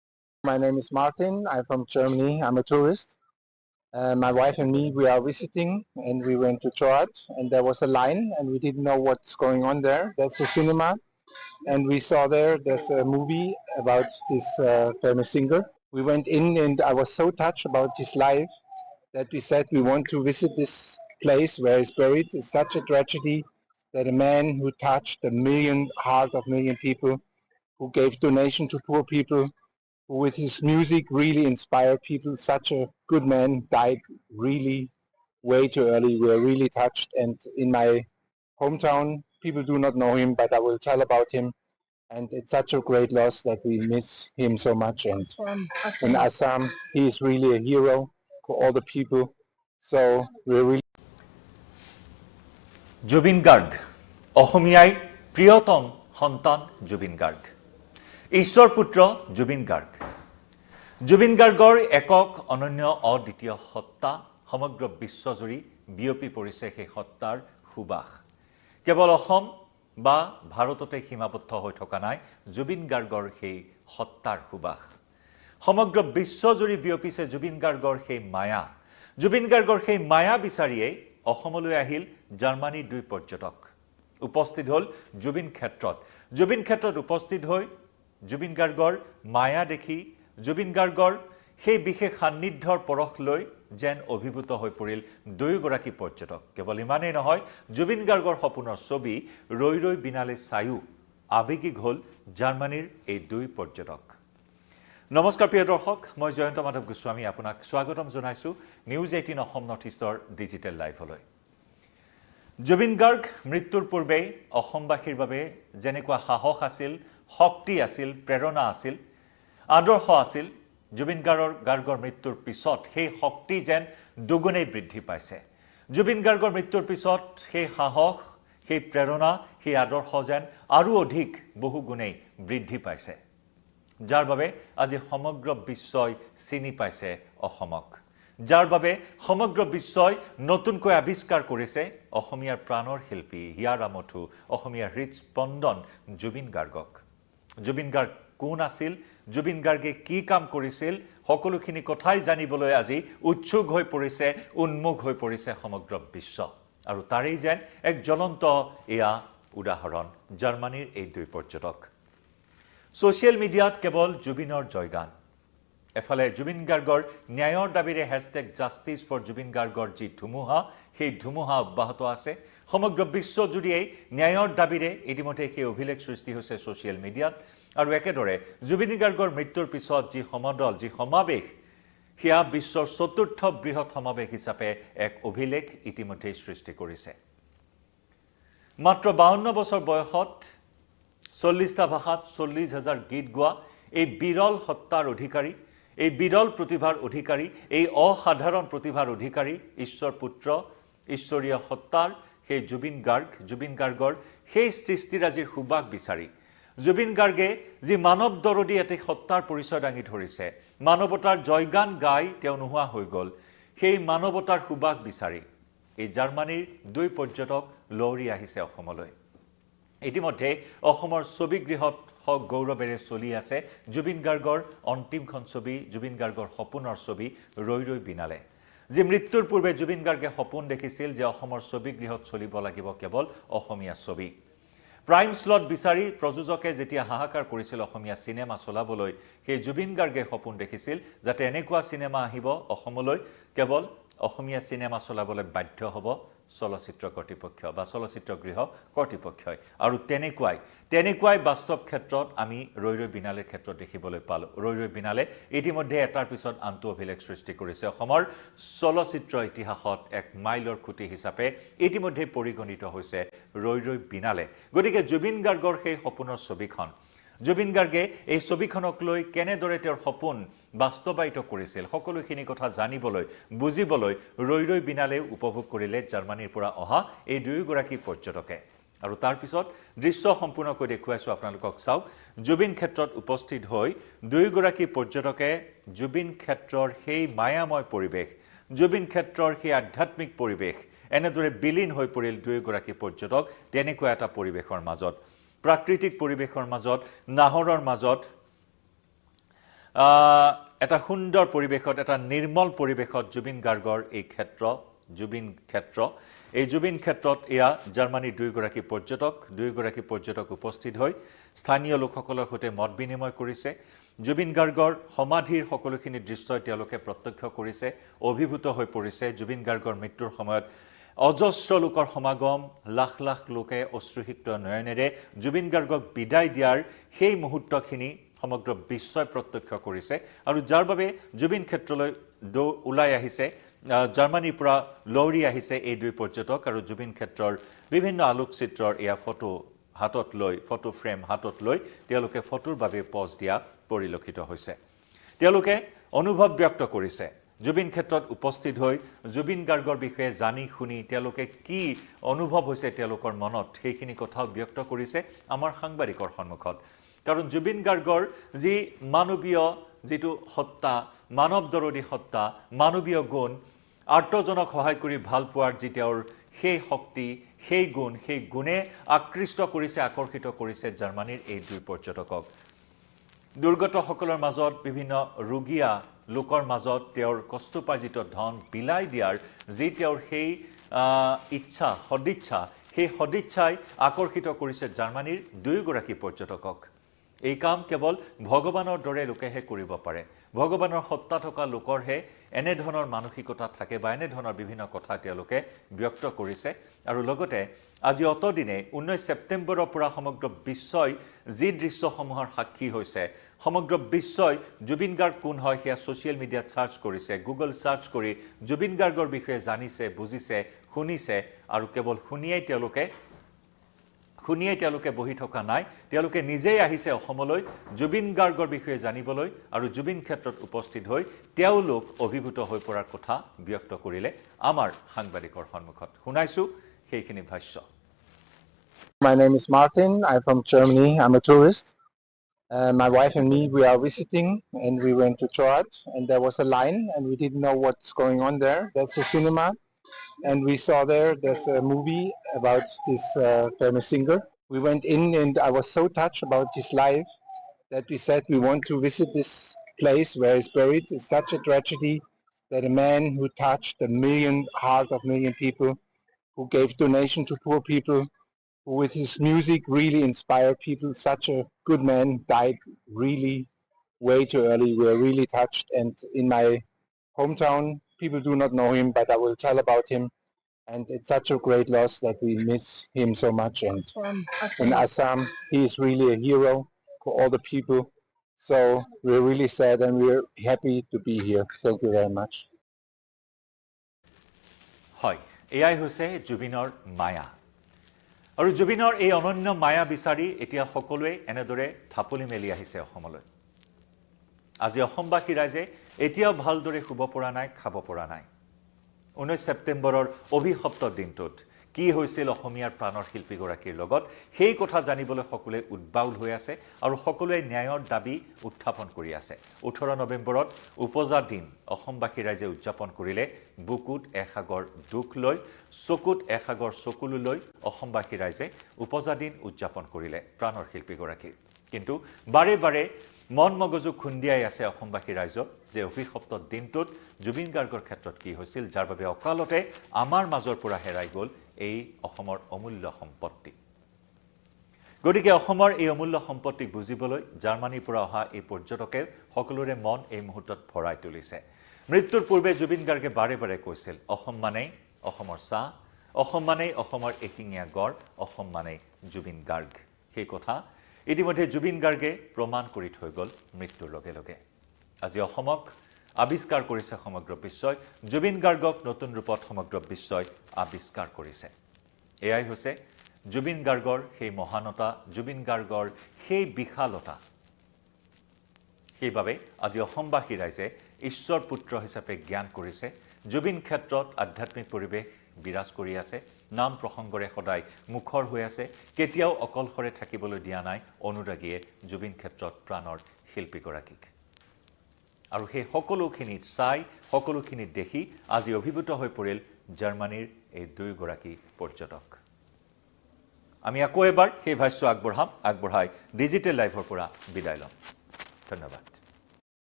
My name is Martin. I'm from Germany. I'm a tourist. My wife and me, we are visiting, and we went to church, and there was a line, and we didn't know what's going on there. That's a cinema, and we saw there's a movie about this famous singer. We went in, and I was so touched about his life that we said we want to visit this place where he's buried. It's such a tragedy that a man who touched heart of million people, who gave donation to poor people, who with his music really inspired people, such a good man, died really way too early. We are really touched, and in my hometown, people do not know him, but I will tell about him. And it's such a great loss that we miss him so much. And in Assam, he is really a hero for all the people. So we're really Zubeen Garg, অসমীয়াই প্ৰিয়তম সন্তান জুবিন গাৰ্গ। ঈশ্বৰ পুত্ৰ জুবিন গাৰ্গ। জুবিন গাৰ্গৰ একক অনন্য অদ্বিতীয় সত্তা সমগ্ৰ বিশ্বজুৰি বিয়পি পৰিছে সেই সত্তাৰ সুবাস। কেৱল অসম বা ভাৰততে সীমাবদ্ধ হৈ থকা নাই জুবিন গাৰ্গৰ সেই সত্তাৰ সুবাস। সমগ্ৰ বিশ্বজুৰি বিয়পিছে জুবিন গাৰ্গৰ সেই মায়া। জুবিন গাৰ্গৰ সেই মায়া বিচাৰিয়েই অসমলৈ আহিল জাৰ্মানীৰ দুই পৰ্যটক। উপস্থিত হ'ল জুবিন ক্ষেত্ৰত। জুবিন ক্ষেত্ৰত উপস্থিত হৈ জুবিন গাৰ্গৰ মায়া দেখি জুবিন গাৰ্গৰ সেই বিশেষ সান্নিধ্যৰ পৰশ লৈ যেন অভিভূত হৈ পৰিল দুয়োগৰাকী পৰ্যটক। কেৱল ইমানেই নহয়, জুবিন গাৰ্গৰ সপোনৰ ছবি ৰৈ ৰৈ বিনালে চায়ো আৱেগিক হ'ল জাৰ্মানীৰ এই দুই পৰ্যটক। নমস্কাৰ প্ৰিয় দৰ্শক, মই জয়ন্ত মাধৱ গোস্বামী আপোনাক স্বাগতম জনাইছোঁ নিউজ 18 অসম নৰ্থ ইষ্টৰ ডিজিটেল লাইভলৈ। জুবিন গাৰ্গ মৃত্যুৰ পূৰ্বে অসমবাসীৰ বাবে যেনেকুৱা সাহস আছিল, শক্তি আছিল, প্ৰেৰণা আছিল, আদৰ্শ আছিল, জুবিন গাৰ্গৰ মৃত্যুৰ পিছত সেই শক্তি যেন দুগুণেই বৃদ্ধি পাইছে। জুবিন গাৰ্গৰ মৃত্যুৰ পিছত সেই সাহস, সেই প্ৰেৰণা, সেই আদৰ্শ যেন আৰু অধিক বহুগুণেই বৃদ্ধি পাইছে, যাৰ বাবে আজি সমগ্ৰ বিশ্বই চিনি পাইছে অসমক, যাৰ বাবে সমগ্ৰ বিশ্বই নতুনকৈ আৱিষ্কাৰ কৰিছে অসমীয়াৰ প্ৰাণৰ শিল্পী, হিয়াৰ আমঠু, অসমীয়াৰ হৃদস্পন্দন জুবিন গাৰ্গক। জুবিন গাৰ্গ কোন আছিল, জুবিন গাৰ্গে কি কাম কৰিছিল, সকলোখিনি কথাই জানিবলৈ আজি উৎসুক হৈ পৰিছে, উন্মুখ হৈ পৰিছে সমগ্ৰ বিশ্ব। আৰু তাৰেই যেন এক জ্বলন্ত এয়া উদাহৰণ জাৰ্মানীৰ এই দুই পৰ্যটক। ছ'চিয়েল মিডিয়াত কেৱল জুবিনৰ জয়গান, এফালে জুবিন গাৰ্গৰ ন্যায়ৰ দাবীৰে #জাষ্টিছ ফৰ জুবিন গাৰ্গৰ যি ধুমুহা, সেই ধুমুহা অব্যাহত আছে। সমগ্ৰ বিশ্বজুৰিয়েই ন্যায়ৰ দাবীৰে ইতিমধ্যে সেই অভিলেখ সৃষ্টি হৈছে ছ'চিয়েল মিডিয়াত। আৰু একেদৰে জুবিন গাৰ্গৰ মৃত্যুৰ পিছত যি সমদল, যি সমাৱেশ, সেয়া বিশ্বৰ চতুৰ্থ বৃহৎ সমাৱেশ হিচাপে এক অভিলেখ ইতিমধ্যেই সৃষ্টি কৰিছে। মাত্ৰ 52 বছৰ বয়সত 40টা ভাষাত 40,000 গীত গোৱা এই বিৰল সত্তাৰ অধিকাৰী, এই বিৰল প্ৰতিভাৰ অধিকাৰী, এই অসাধাৰণ প্ৰতিভাৰ অধিকাৰী, ঈশ্বৰ পুত্ৰ, ঈশ্বৰীয় সত্তাৰ সেই জুবিন গাৰ্গৰ সেই সৃষ্টিৰাজিৰ সুবাস বিচাৰি জুবিন গাৰ্গে যি মানৱ দৰদী এটি সত্তাৰ পৰিচয় দাঙি ধৰিছে, মানৱতাৰ জয়গান গাই তেওঁ নোহোৱা হৈ গ'ল, সেই মানৱতাৰ সুবাস বিচাৰি এই জাৰ্মানীৰ দুই পৰ্যটক লহৰি আহিছে অসমলৈ। ইতিমধ্যে অসমৰ ছবিগৃহত গৌৰৱেৰে চলি আছে জুবিন গাৰ্গৰ অন্তিমখন ছবি, জুবিন গাৰ্গৰ সপোনৰ ছবি ৰৈ ৰৈ বিনালে। যি মৃত্যুৰ পূৰ্বে জুবিন গাৰ্গে সপোন দেখিছিল যে অসমৰ ছবিগৃহত চলিব লাগিব কেৱল অসমীয়া ছবি। প্ৰাইম স্লট বিচাৰি প্ৰযোজকে যেতিয়া হাহাকাৰ কৰিছিল অসমীয়া চিনেমা চলাবলৈ, সেই জুবিন গাৰ্গে সপোন দেখিছিল যাতে এনেকুৱা চিনেমা আহিব অসমলৈ, কেৱল অসমীয়া চিনেমা চলাবলৈ বাধ্য হ'ব চলচ্চিত্ৰ কৰ্তৃপক্ষ বা চলচ্চিত্ৰগৃহ কৰ্তৃপক্ষই। আৰু তেনেকুৱাই বাস্তৱ ক্ষেত্ৰত আমি ৰৈ ৰৈ বিনালেৰ ক্ষেত্ৰত দেখিবলৈ পালোঁ। ৰৈ ৰৈ বিনালে ইতিমধ্যে এটাৰ পিছত আনটো অভিলেখ সৃষ্টি কৰিছে। অসমৰ চলচ্চিত্ৰ ইতিহাসত এক মাইলৰ খুঁটি হিচাপে ইতিমধ্যে পৰিগণিত হৈছে ৰৈ ৰৈ বিনালে। গতিকে জুবিন গাৰ্গৰ সেই সপোনৰ ছবিখন, জুবিন গাৰ্গে এই ছবিখনক লৈ কেনেদৰে তেওঁৰ সপোন বাস্তৱায়িত কৰিছিল, সকলোখিনি কথা জানিবলৈ, বুজিবলৈ ৰৈ ৰৈ বিনালে উপভোগ কৰিলে জাৰ্মানীৰ পৰা অহা এই দুয়োগৰাকী পৰ্যটকে। আৰু তাৰ পিছত দৃশ্য সম্পূৰ্ণকৈ দেখুৱাইছোঁ আপোনালোকক। চাওক, জুবিন ক্ষেত্ৰত উপস্থিত হৈ দুয়োগৰাকী পৰ্যটকে জুবিন ক্ষেত্ৰৰ সেই মায়াময় পৰিৱেশ, জুবিন ক্ষেত্ৰৰ সেই আধ্যাত্মিক পৰিৱেশ, এনেদৰে বিলীন হৈ পৰিল দুয়োগৰাকী পৰ্যটক তেনেকুৱা এটা পৰিৱেশৰ মাজত, প্ৰাকৃতিক পৰিৱেশৰ মাজত, নাহৰৰ মাজত, এটা সুন্দৰ পৰিৱেশত এটা নিৰ্মল পৰিৱেশত জুবিন গাৰ্গৰ এই ক্ষেত্ৰ এই জুবিন ক্ষেত্ৰত এয়া জাৰ্মানীৰ দুইগৰাকী পৰ্যটক উপস্থিত হৈ স্থানীয় লোকসকলৰ সৈতে মত বিনিময় কৰিছে জুবিন গাৰ্গৰ সমাধিৰ সকলোখিনি দৃশ্যই তেওঁলোকে প্ৰত্যক্ষ কৰিছে অভিভূত হৈ পৰিছে জুবিন গাৰ্গৰ মৃত্যুৰ সময়ত অজস্ৰ লোকৰ সমাগম লাখ লাখ লোকে অশ্ৰুসিক্ত নয়নেৰে জুবিন গাৰ্গক বিদায় দিয়াৰ সেই মুহূৰ্তখিনি সমগ্ৰ বিশ্বই প্ৰত্যক্ষ কৰিছে আৰু যাৰ বাবে জুবিন ক্ষেত্ৰলৈ ওলাই আহিছে জাৰ্মানীৰ পৰা লৰি আহিছে এই দুই পৰ্যটক আৰু জুবিন ক্ষেত্ৰৰ বিভিন্ন আলোকচিত্ৰৰ এয়া ফটো ফ্ৰেম হাতত লৈ তেওঁলোকে ফটোৰ বাবে পজ দিয়া পৰিলক্ষিত হৈছে তেওঁলোকে অনুভৱ ব্যক্ত কৰিছে জুবিন ক্ষেত্ৰত উপস্থিত হৈ জুবিন গাৰ্গৰ বিষয়ে জানি শুনি তেওঁলোকে কি অনুভৱ হৈছে তেওঁলোকৰ মনত সেইখিনি কথাও ব্যক্ত কৰিছে আমাৰ সাংবাদিকৰ সন্মুখত কাৰণ জুবিন গাৰ্গৰ যি মানৱীয় যেটো সত্তা মানৱ দৰদী সত্তা মানৱীয় গুণ আৰ্তজনক সহায় কৰি ভাল পোৱাৰ যি তেওঁৰ সেই শক্তি সেই গুণে আকৰ্ষিত কৰিছে জাৰ্মানীৰ এই দুই পৰ্যটকক দুৰ্গতসকলৰ মাজত বিভিন্ন ৰোগীয়া লোকৰ মাজত তেওঁৰ কষ্টপাৰ্জিত ধন বিলাই দিয়াৰ যি তেওঁৰ সেই সদিচ্ছাই আকৰ্ষিত কৰিছে জাৰ্মানীৰ দুইগৰাকী পৰ্যটকক এই কাম কেৱল ভগৱানৰ দৰে লোকেহে কৰিব পাৰে ভগৱানৰ সত্তা থকা লোকৰহে এনে ধৰণৰ মানসিকতা থাকে বা এনে ধৰণৰ বিভিন্ন কথা তেওঁলোকে ব্যক্ত কৰিছে আৰু লগতে আজি অতদিনে 19 ছেপ্টেম্বৰৰ পৰা সমগ্ৰ বিশ্বই যি দৃশ্যসমূহৰ সাক্ষী হৈছে সমগ্ৰ বিশ্বই জুবিন গাৰ্গ কোন হয় সেয়া সোশ্যাল মিডিয়াত সাৰ্চ কৰিছে গুগল সাৰ্চ কৰি জুবিন গাৰ্গৰ বিষয়ে জানিছে বুজিছে শুনিছে আৰু কেৱল শুনিয়ে তেওঁলোকে বহি থকা নাই তেওঁলোকে নিজেই আহিছে অসমলৈ জুবিন গাৰ্গৰ বিষয়ে জানিবলৈ আৰু জুবিন ক্ষেত্ৰত উপস্থিত হৈ তেওঁলোক অভিভূত হৈ পৰাৰ কথা ব্যক্ত কৰিলে আমাৰ সাংবাদিকৰ সন্মুখত শুনাইছো সেইখিনি ভাষ্য My name is Martin. I'm from Germany. I'm a tourist. My wife and me, we are visiting and we went to church and there was a line and we didn't know what's going on there. That's a cinema and we saw there's a movie about this famous singer. We went in and I was so touched about his life that we said we want to visit this place where he's buried. It's such a tragedy that a man who touched heart of million people, who gave donation to poor people, who with his music really inspired people, such a good man died really way too early. We are really touched and in my hometown people do not know him but I will tell about him and it's such a great loss that we miss him so much and in Assam he is really a hero for all the people so we're really sad and we're happy to be here. Thank you very much. হয় এয়াই হৈছে জুবিনৰ মায়া আৰু জুবিনৰ এই অনন্য মায়া বিচাৰি এতিয়া সকলোৱে এনেদৰে থাপলি মেলি আহিছে অসমলৈ আজি অসমবাসী ৰাইজে এতিয়াও ভালদৰে শুব পৰা নাই খাব পৰা নাই 19 ছেপ্টেম্বৰৰ অভিশপ্ত দিনটোত কি হৈছিল অসমীয়াৰ প্ৰাণৰ শিল্পীগৰাকীৰ লগত সেই কথা জানিবলৈ সকলোৱে উদ্বাউল হৈ আছে আৰু সকলোৱে ন্যায়ৰ দাবী উত্থাপন কৰি আছে 18 নৱেম্বৰত উপজা দিন অসমবাসী ৰাইজে উদযাপন কৰিলে বুকুত এসাগৰ দুখ লৈ চকুত এসাগৰ চকুলো লৈ অসমবাসী ৰাইজে উপজা দিন উদযাপন কৰিলে প্ৰাণৰ শিল্পীগৰাকীৰ কিন্তু বাৰে বাৰে মন মগজু খুন্দিয়াই আছে অসমবাসী ৰাইজক যে অভিশপ্ত দিনটোত জুবিন গাৰ্গৰ ক্ষেত্ৰত কি হৈছিল যাৰ বাবে অকালতে আমাৰ মাজৰ পৰা হেৰাই গ'ল এই অসমৰ অমূল্য সম্পত্তি গতিকে অসমৰ এই অমূল্য সম্পত্তিক বুজিবলৈ জাৰ্মানীৰ পৰা অহা এই পৰ্যটকে সকলোৰে মন এই মুহূৰ্তত ভৰাই তুলিছে মৃত্যুৰ পূৰ্বে জুবিন গাৰ্গে বাৰে বাৰে কৈছিল অসম মানেই অসমৰ চাহ অসম মানেই অসমৰ এশিঙীয়া গড় অসম মানেই জুবিন গাৰ্গ সেই কথা ইতিমধ্যে জুবিন গাৰ্গে প্ৰমাণ কৰি থৈ গ'ল মৃত্যুৰ লগে লগে আজি অসমক আবিষ্কাৰ কৰিছে সমগ্ৰ বিশ্বই জুবিন গাৰ্গক নতুন ৰূপত সমগ্ৰ বিশ্বই আবিষ্কাৰ কৰিছে এয়াই হৈছে জুবিন গাৰ্গৰ সেই মহানতা জুবিন গাৰ্গৰ সেই বিশালতা সেইবাবে আজি অসমবাসী ৰাইজে ঈশ্বৰ পুত্ৰ হিচাপে জ্ঞান কৰিছে জুবিন ক্ষেত্ৰত আধ্যাত্মিক পৰিৱেশ বিৰাজ কৰি আছে নাম প্ৰসংগৰে সদায় মুখৰ হৈ আছে কেতিয়াও অকলশৰে থাকিবলৈ দিয়া নাই অনুৰাগীয়ে জুবিন ক্ষেত্ৰত প্ৰাণৰ শিল্পীগৰাকীক আৰু সেই সকলোখিনি চাই সকলোখিনি দেখি আজি অভিভূত হৈ পৰিল জাৰ্মানীৰ এই দুইগৰাকী পৰ্যটক আমি আকৌ এবাৰ সেই ভাষ্য আগবঢ়াই ডিজিটেল লাইভৰ পৰা বিদায় লম ধন্যবাদ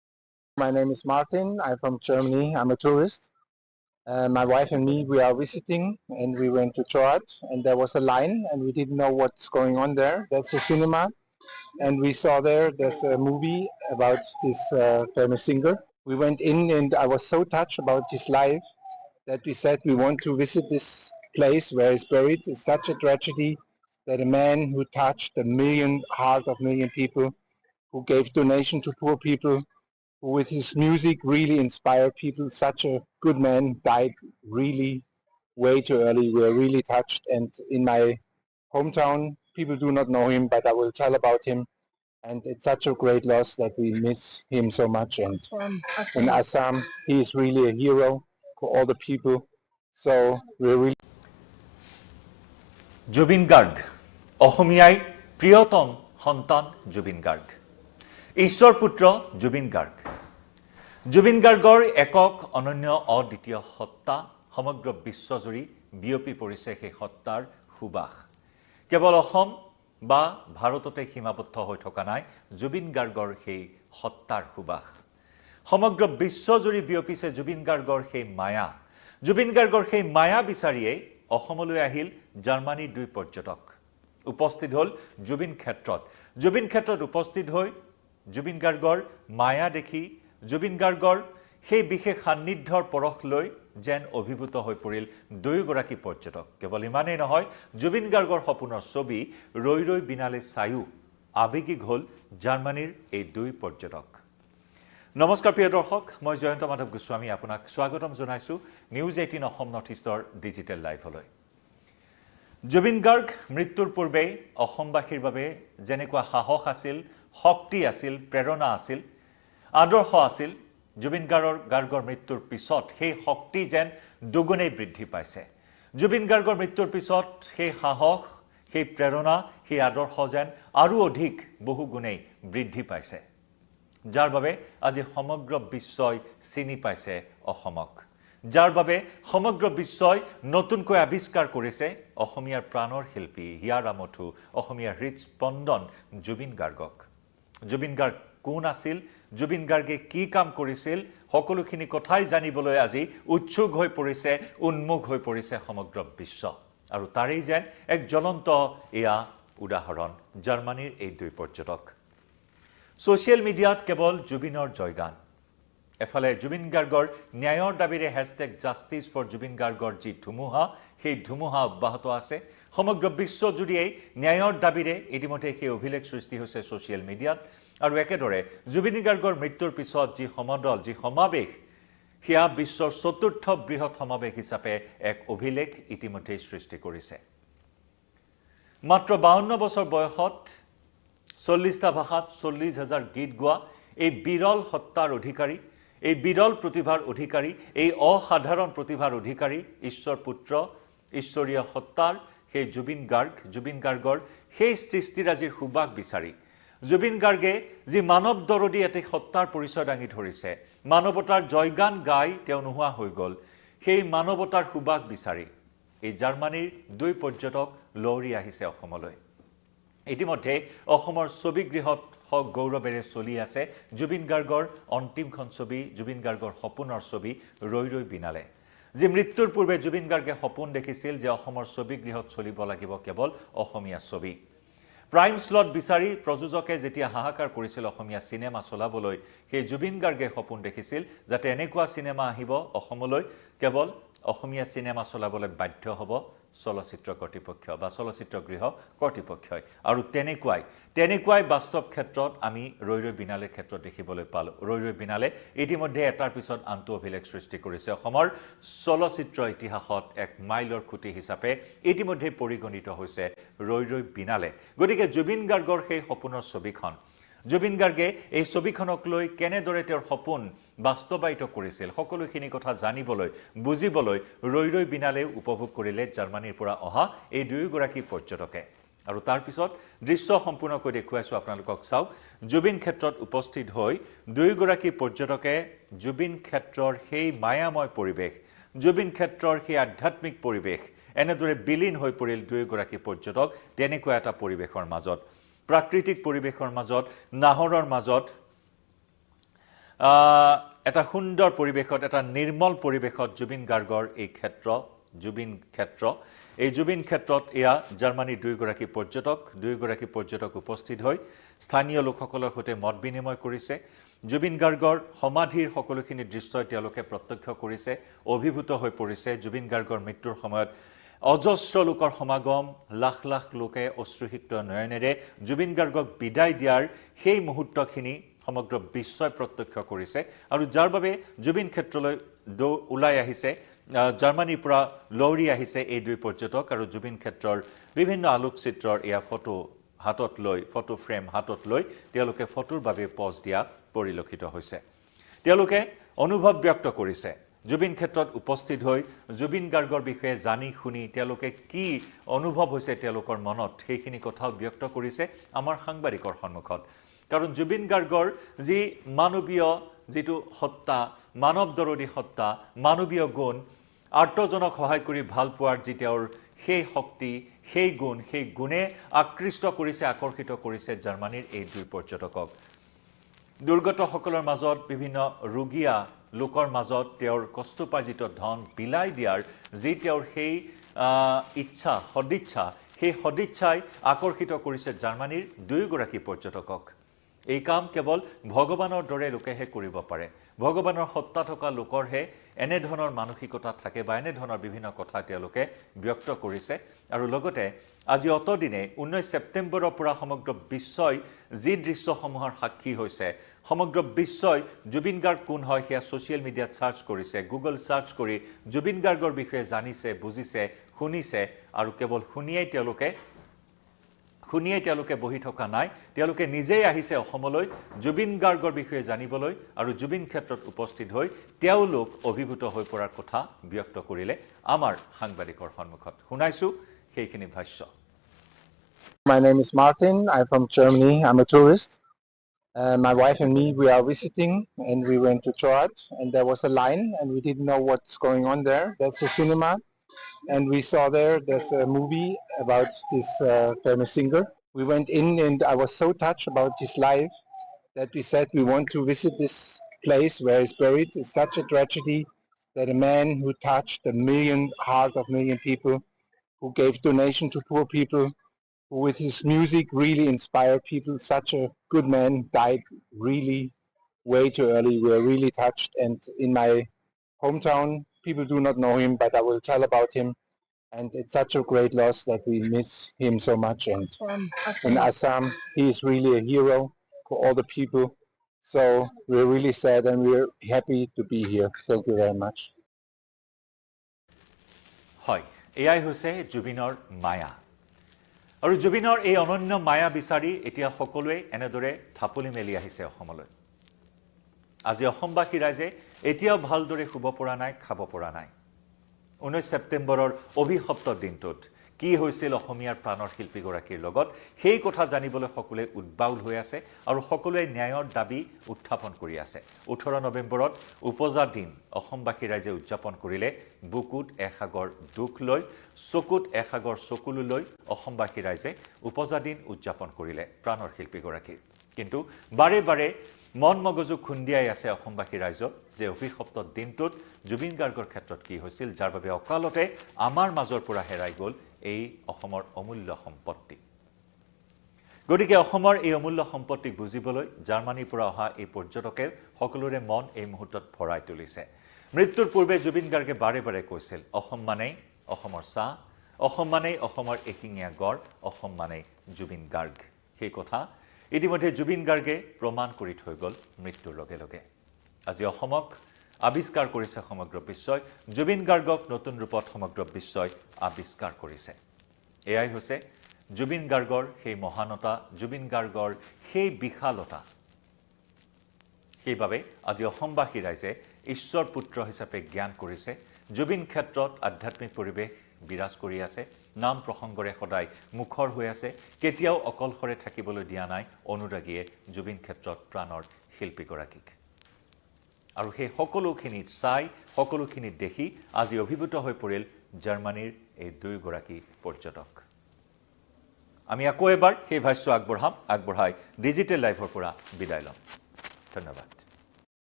My name is Martin. I'm from Germany. I'm a tourist. My wife and me, we are visiting and we went to church and there was a line and we didn't know what's going on there. That's a cinema and we saw there's a movie about this famous singer. We went in and I was so touched about his life that we said we want to visit this place where he's buried. It's such a tragedy that a man who touched the heart of million people, who gave donation to poor people, who with his music really inspired people, such a good man, died really way too early. We are really touched. And in my hometown, people do not know him, but I will tell about him. And it's such a great loss that we miss him so much. And in Assam, he is really a hero for all the people. So we're really Zubeen Garg, অসমীয়াই প্ৰিয়তম সন্তান জুবিন গাৰ্গ। ঈশ্বৰ পুত্ৰ জুবিন গাৰ্গ। জুবিন গাৰ্গৰ একক অনন্য অদ্বিতীয় সত্তা সমগ্ৰ বিশ্বজুৰি বিয়পি পৰিছে সেই সত্তাৰ সুবাস। কেৱল অসম বা ভাৰততে সীমাবদ্ধ হৈ থকা নাই জুবিন গাৰ্গৰ সেই সত্তাৰ সুবাস। সমগ্ৰ বিশ্বজুৰি বিয়পিছে জুবিন গাৰ্গৰ সেই মায়া। জুবিন গাৰ্গৰ সেই মায়া বিচাৰিয়েই অসমলৈ আহিল জাৰ্মানীৰ দুই পৰ্যটক। উপস্থিত হ'ল জুবিন ক্ষেত্ৰত। জুবিন ক্ষেত্ৰত উপস্থিত হৈ জুবিন গাৰ্গৰ মায়া দেখি জুবিন গাৰ্গৰ সেই বিশেষ সান্নিধ্যৰ পৰশ লৈ যেন অভিভূত হৈ পৰিল দুয়োগৰাকী পৰ্যটক। কেৱল ইমানেই নহয়, জুবিন গাৰ্গৰ সপোনৰ ছবি ৰৈ ৰৈ বিনালে চায়ো আৱেগিক হ'ল জাৰ্মানীৰ এই দুই পৰ্যটক। নমস্কাৰ প্ৰিয় দৰ্শক, মই জয়ন্ত মাধৱ গোস্বামী আপোনাক স্বাগতম জনাইছোঁ নিউজ 18 অসম নৰ্থ ইষ্টৰ ডিজিটেল লাইভলৈ। জুবিন গাৰ্গ মৃত্যুৰ পূৰ্বে অসমবাসীৰ বাবে যেনেকুৱা সাহস আছিল, শক্তি আছিল, প্ৰেৰণা আছিল, আদৰ্শ আছিল, জুবিন গাৰ্গৰ মৃত্যুৰ পিছত সেই শক্তি যেন দুগুণেই বৃদ্ধি পাইছে। জুবিন গাৰ্গৰ মৃত্যুৰ পিছত সেই সাহস, সেই প্ৰেৰণা, সেই আদৰ্শ যেন আৰু অধিক বহুগুণেই বৃদ্ধি পাইছে, যাৰ বাবে আজি সমগ্ৰ বিশ্বই চিনি পাইছে অসমক, যাৰ বাবে সমগ্ৰ বিশ্বই নতুনকৈ আৱিষ্কাৰ কৰিছে অসমীয়াৰ প্ৰাণৰ শিল্পী হিয়াৰ আমঠু, অসমীয়াৰ হৃদস্পন্দন জুবিন গাৰ্গক। জুবিন গাৰ্গ কোন আছিল, জুবিন গাৰ্গে কি কাম কৰিছিল, সকলোখিনি কথাই জানিবলৈ আজি উৎসুক হৈ পৰিছে, উন্মুখ হৈ পৰিছে সমগ্ৰ বিশ্ব। আৰু তাৰেই যেন এক জ্বলন্ত এয়া উদাহৰণ জাৰ্মানীৰ এই দুই পৰ্যটক। ছ'চিয়েল মিডিয়াত কেৱল জুবিনৰ জয়গান। এফালে জুবিন গাৰ্গৰ ন্যায়ৰ দাবীৰে #জাষ্টিছ ফৰ জুবিন গাৰ্গৰ যি ধুমুহা, সেই ধুমুহা অব্যাহত আছে। সমগ্ৰ বিশ্বজুৰিয়েই ন্যায়ৰ দাবীৰে ইতিমধ্যে সেই অভিলেখ সৃষ্টি হৈছে ছ'চিয়েল মিডিয়াত। আৰু একেদৰে জুবিন গাৰ্গৰ মৃত্যুৰ পিছত যি সমদল, যি সমাৱেশ, সেয়া বিশ্বৰ চতুৰ্থ বৃহৎ সমাৱেশ হিচাপে এক অভিলেখ ইতিমধ্যেই সৃষ্টি কৰিছে। মাত্ৰ 52 বছৰ বয়সত 40টা ভাষাত 40,000 গীত গোৱা এই বিৰল সত্তাৰ অধিকাৰী, এই বিৰল প্ৰতিভাৰ অধিকাৰী, এই অসাধাৰণ প্ৰতিভাৰ অধিকাৰী ঈশ্বৰ পুত্ৰ, ঈশ্বৰীয় সত্তাৰ সেই জুবিন গাৰ্গৰ সেই সৃষ্টিৰাজিৰ সুবাস বিচাৰি জুবিন গাৰ্গে যি মানৱ দৰদী এটি সত্তাৰ পৰিচয় দাঙি ধৰিছে, মানৱতাৰ জয়গান গাই তেওঁ নোহোৱা হৈ গ'ল, সেই মানৱতাৰ সুবাস বিচাৰি এই জাৰ্মানীৰ দুই পৰ্যটক লহৰি আহিছে অসমলৈ। ইতিমধ্যে অসমৰ ছবিগৃহত গৌৰৱেৰে চলি আছে জুবিন গাৰ্গৰ অন্তিমখন ছবি, জুবিন গাৰ্গৰ সপোনৰ ছবি ৰৈ ৰৈ বিনালে। যি মৃত্যুৰ পূৰ্বে জুবিন গাৰ্গে সপোন দেখিছিল যে অসমৰ ছবিগৃহত চলিব লাগিব কেৱল অসমীয়া ছবি। প্ৰাইম স্লট বিচাৰি প্ৰযোজকে যেতিয়া হাহাকাৰ কৰিছিল অসমীয়া চিনেমা চলাবলৈ, সেই জুবিন গাৰ্গে সপোন দেখিছিল যাতে এনেকুৱা চিনেমা আহিব অসমলৈ, কেৱল অসমীয়া চিনেমা চলাবলৈ বাধ্য হ'ব চলচ্চিত্ৰ কৰ্তৃপক্ষ বা চলচ্চিত্ৰ গৃহ কৰ্তৃপক্ষই। আৰু তেনেকুৱাই বাস্তৱ ক্ষেত্ৰত আমি ৰৈ ৰৈ বিনালেৰ ক্ষেত্ৰত দেখিবলৈ পালোঁ। ৰৈ ৰৈ বিনালে ইতিমধ্যে এটাৰ পিছত আনটো অভিলেখ সৃষ্টি কৰিছে। অসমৰ চলচ্চিত্ৰ ইতিহাসত এক মাইলৰ খুঁটি হিচাপে ইতিমধ্যে পৰিগণিত হৈছে ৰৈ ৰৈ বিনালে। গতিকে জুবিন গাৰ্গৰ সেই সপোনৰ ছবিখন, জুবিন গাৰ্গে এই ছবিখনক লৈ কেনেদৰে তেওঁৰ সপোন বাস্তৱায়িত কৰিছিল, সকলোখিনি কথা জানিবলৈ, বুজিবলৈ ৰৈ ৰৈ বিনালেও উপভোগ কৰিলে জাৰ্মানীৰ পৰা অহা এই দুয়োগৰাকী পৰ্যটকে। আৰু তাৰপিছত দৃশ্য সম্পূৰ্ণকৈ দেখুৱাইছোঁ আপোনালোকক। চাওক, জুবিন ক্ষেত্ৰত উপস্থিত হৈ দুয়োগৰাকী পৰ্যটকে জুবিন ক্ষেত্ৰৰ সেই মায়াময় পৰিৱেশ, জুবিন ক্ষেত্ৰৰ সেই আধ্যাত্মিক পৰিৱেশ, এনেদৰে বিলীন হৈ পৰিল দুয়োগৰাকী পৰ্যটক তেনেকুৱা এটা পৰিৱেশৰ মাজত, প্ৰাকৃতিক পৰিৱেশৰ মাজত, নাহৰৰ মাজত, এটা সুন্দৰ পৰিৱেশত এটা নিৰ্মল পৰিৱেশত জুবিন গাৰ্গৰ এই ক্ষেত্ৰ জুবিন ক্ষেত্ৰ এই জুবিন ক্ষেত্ৰত এয়া জাৰ্মানীৰ দুইগৰাকী পৰ্যটক উপস্থিত হৈ স্থানীয় লোকসকলৰ সৈতে মত বিনিময় কৰিছে জুবিন গাৰ্গৰ সমাধিৰ সকলোখিনি দৃশ্যই তেওঁলোকে প্ৰত্যক্ষ কৰিছে অভিভূত হৈ পৰিছে জুবিন গাৰ্গৰ মৃত্যুৰ সময়ত অজস্ৰ লোকৰ সমাগম লাখ লাখ লোকে অশ্ৰুসিক্ত নয়নেৰে জুবিন গাৰ্গক বিদায় দিয়াৰ সেই মুহূৰ্তখিনি সমগ্ৰ বিশ্বই প্ৰত্যক্ষ কৰিছে আৰু যাৰ বাবে জুবিন ক্ষেত্ৰলৈ ওলাই আহিছে জাৰ্মানীৰ পৰা লৌৰি আহিছে এই দুই পৰ্যটক আৰু জুবিন ক্ষেত্ৰৰ বিভিন্ন আলোকচিত্ৰৰ এয়া ফটো ফ্ৰেম হাতত লৈ তেওঁলোকে ফটোৰ বাবে পজ দিয়া পৰিলক্ষিত হৈছে তেওঁলোকে অনুভৱ ব্যক্ত কৰিছে জুবিন ক্ষেত্ৰত উপস্থিত হৈ জুবিন গাৰ্গৰ বিষয়ে জানি শুনি তেওঁলোকে কি অনুভৱ হৈছে তেওঁলোকৰ মনত সেইখিনি কথাও ব্যক্ত কৰিছে আমাৰ সাংবাদিকৰ সন্মুখত কাৰণ জুবিন গাৰ্গৰ যি মানৱীয় যিটো সত্তা মানৱদৰদী সত্তা মানৱীয় গুণ আৰ্তজনক সহায় কৰি ভাল পোৱাৰ যি তেওঁৰ সেই শক্তি সেই গুণে আকৃষ্ট কৰিছে আকৰ্ষিত কৰিছে জাৰ্মানীৰ এই দুই পৰ্যটকক দুৰ্গতসকলৰ মাজত বিভিন্ন ৰোগীয়া লোকৰ মাজত তেওঁৰ কষ্টপাৰ্জিত ধন বিলাই দিয়াৰ যি তেওঁৰ সেই সদিচ্ছাই আকৰ্ষিত কৰিছে জাৰ্মানীৰ দুইগৰাকী পৰ্যটকক এই কাম কেৱল ভগৱানৰ দৰে লোকেহে কৰিব পাৰে ভগৱানৰ সত্তা থকা লোকৰহে এনে ধৰণৰ মানসিকতা থাকে বা এনে ধৰণৰ বিভিন্ন কথা তেওঁলোকে ব্যক্ত কৰিছে আৰু লগতে আজি অতদিনে 19 ছেপ্টেম্বৰৰ পৰা সমগ্ৰ বিশ্বই যি দৃশ্যসমূহৰ সাক্ষী হৈছে সমগ্ৰ বিশ্বই জুবিন গাৰ্গ কোন হয় সেয়া ছ'চিয়েল মিডিয়াত সাৰ্চ কৰিছে গুগল সাৰ্চ কৰি জুবিন গাৰ্গৰ বিষয়ে জানিছে বুজিছে শুনিছে আৰু কেৱল শুনিয়েই তেওঁলোকে বহি থকা নাই তেওঁলোকে নিজেই আহিছে অসমলৈ জুবিন গাৰ্গৰ বিষয়ে জানিবলৈ আৰু জুবিন ক্ষেত্ৰত উপস্থিত হৈ তেওঁলোক অভিভূত হৈ পৰাৰ কথা ব্যক্ত কৰিলে আমাৰ সাংবাদিকৰ সন্মুখত শুনাইছো সেইখিনি ভাষ্য My name is Martin. I'm from Germany. I'm a tourist. My wife and me, we are visiting and we went to church and there was a line and we didn't know what's going on there. That's a cinema and we saw there's a movie about this famous singer. We went in and I was so touched about his life that we said we want to visit this place where he's buried. It's such a tragedy that a man who touched the heart of million people, who gave donation to poor people, who with his music really inspired people, such a good man, died really way too early. We are really touched and in my hometown, people do not know him, but I will tell about him. And it's such a great loss that we miss him so much. And in Assam, he is really a hero for all the people. So we're really sad and we're happy to be here. Thank you very much. Hi, এয়াই হৈছে জুবিনৰ মায়া আৰু জুবিনৰ এই অনন্য মায়া বিচাৰি এতিয়া সকলোৱে এনেদৰে থাপলি মেলি আহিছে অসমলৈ আজি অসমবাসী ৰাইজে এতিয়াও ভালদৰে শুব পৰা নাই খাব পৰা নাই 19 ছেপ্টেম্বৰৰ অভিশপ্ত দিনটোত কি হৈছিল অসমীয়াৰ প্ৰাণৰ শিল্পীগৰাকীৰ লগত সেই কথা জানিবলৈ সকলোৱে উদ্বাউল হৈ আছে আৰু সকলোৱে ন্যায়ৰ দাবী উত্থাপন কৰি আছে 18 নৱেম্বৰত উপজা দিন অসমবাসী ৰাইজে উদযাপন কৰিলে বুকুত এসাগৰ দুখ লৈ চকুত এসাগৰ চকুলো লৈ অসমবাসী ৰাইজে উপজা দিন উদযাপন কৰিলে প্ৰাণৰ শিল্পীগৰাকীৰ কিন্তু বাৰে বাৰে মন মগজু খুন্দিয়াই আছে অসমবাসী ৰাইজক যে অভিশপ্ত দিনটোত জুবিন গাৰ্গৰ ক্ষেত্ৰত কি হৈছিল যাৰ বাবে অকালতে আমাৰ মাজৰ পৰা হেৰাই গ'ল এই অসমৰ অমূল্য সম্পত্তি গতিকে অসমৰ এই অমূল্য সম্পত্তিক বুজিবলৈ জাৰ্মানীৰ পৰা অহা এই পৰ্যটকে সকলোৰে মন এই মুহূৰ্তত ভৰাই তুলিছে মৃত্যুৰ পূৰ্বে জুবিন গাৰ্গে বাৰে বাৰে কৈছিল অসম মানেই অসমৰ চাহ অসম মানেই অসমৰ এশিঙীয়া গড় অসম মানেই জুবিন গাৰ্গ সেই কথা ইতিমধ্যে জুবিন গাৰ্গে প্ৰমাণ কৰি থৈ গ'ল মৃত্যুৰ লগে লগে আজি অসমক আবিষ্কাৰ কৰিছে সমগ্ৰ বিশ্বই জুবিন গাৰ্গক নতুন ৰূপত সমগ্ৰ বিশ্বই আবিষ্কাৰ কৰিছে এয়াই হৈছে জুবিন গাৰ্গৰ সেই মহানতা জুবিন গাৰ্গৰ সেই বিশালতা সেইবাবে আজি অসমবাসী ৰাইজে ঈশ্বৰ পুত্ৰ হিচাপে জ্ঞান কৰিছে জুবিন ক্ষেত্ৰত আধ্যাত্মিক পৰিৱেশ বিৰাজ কৰি আছে নাম প্ৰসংগৰে সদায় মুখৰ হৈ আছে কেতিয়াও অকলশৰে থাকিবলৈ দিয়া নাই অনুৰাগীয়ে জুবিন ক্ষেত্ৰত প্ৰাণৰ শিল্পীগৰাকীক আৰু সেই সকলোখিনি চাই সকলোখিনি দেখি আজি অভিভূত হৈ পৰিল জাৰ্মানীৰ এই দুইগৰাকী পৰ্যটক আমি আকৌ এবাৰ সেই ভাষ্য আগবঢ়াই ডিজিটেল লাইভৰ পৰা বিদায় ল'ম ধন্যবাদ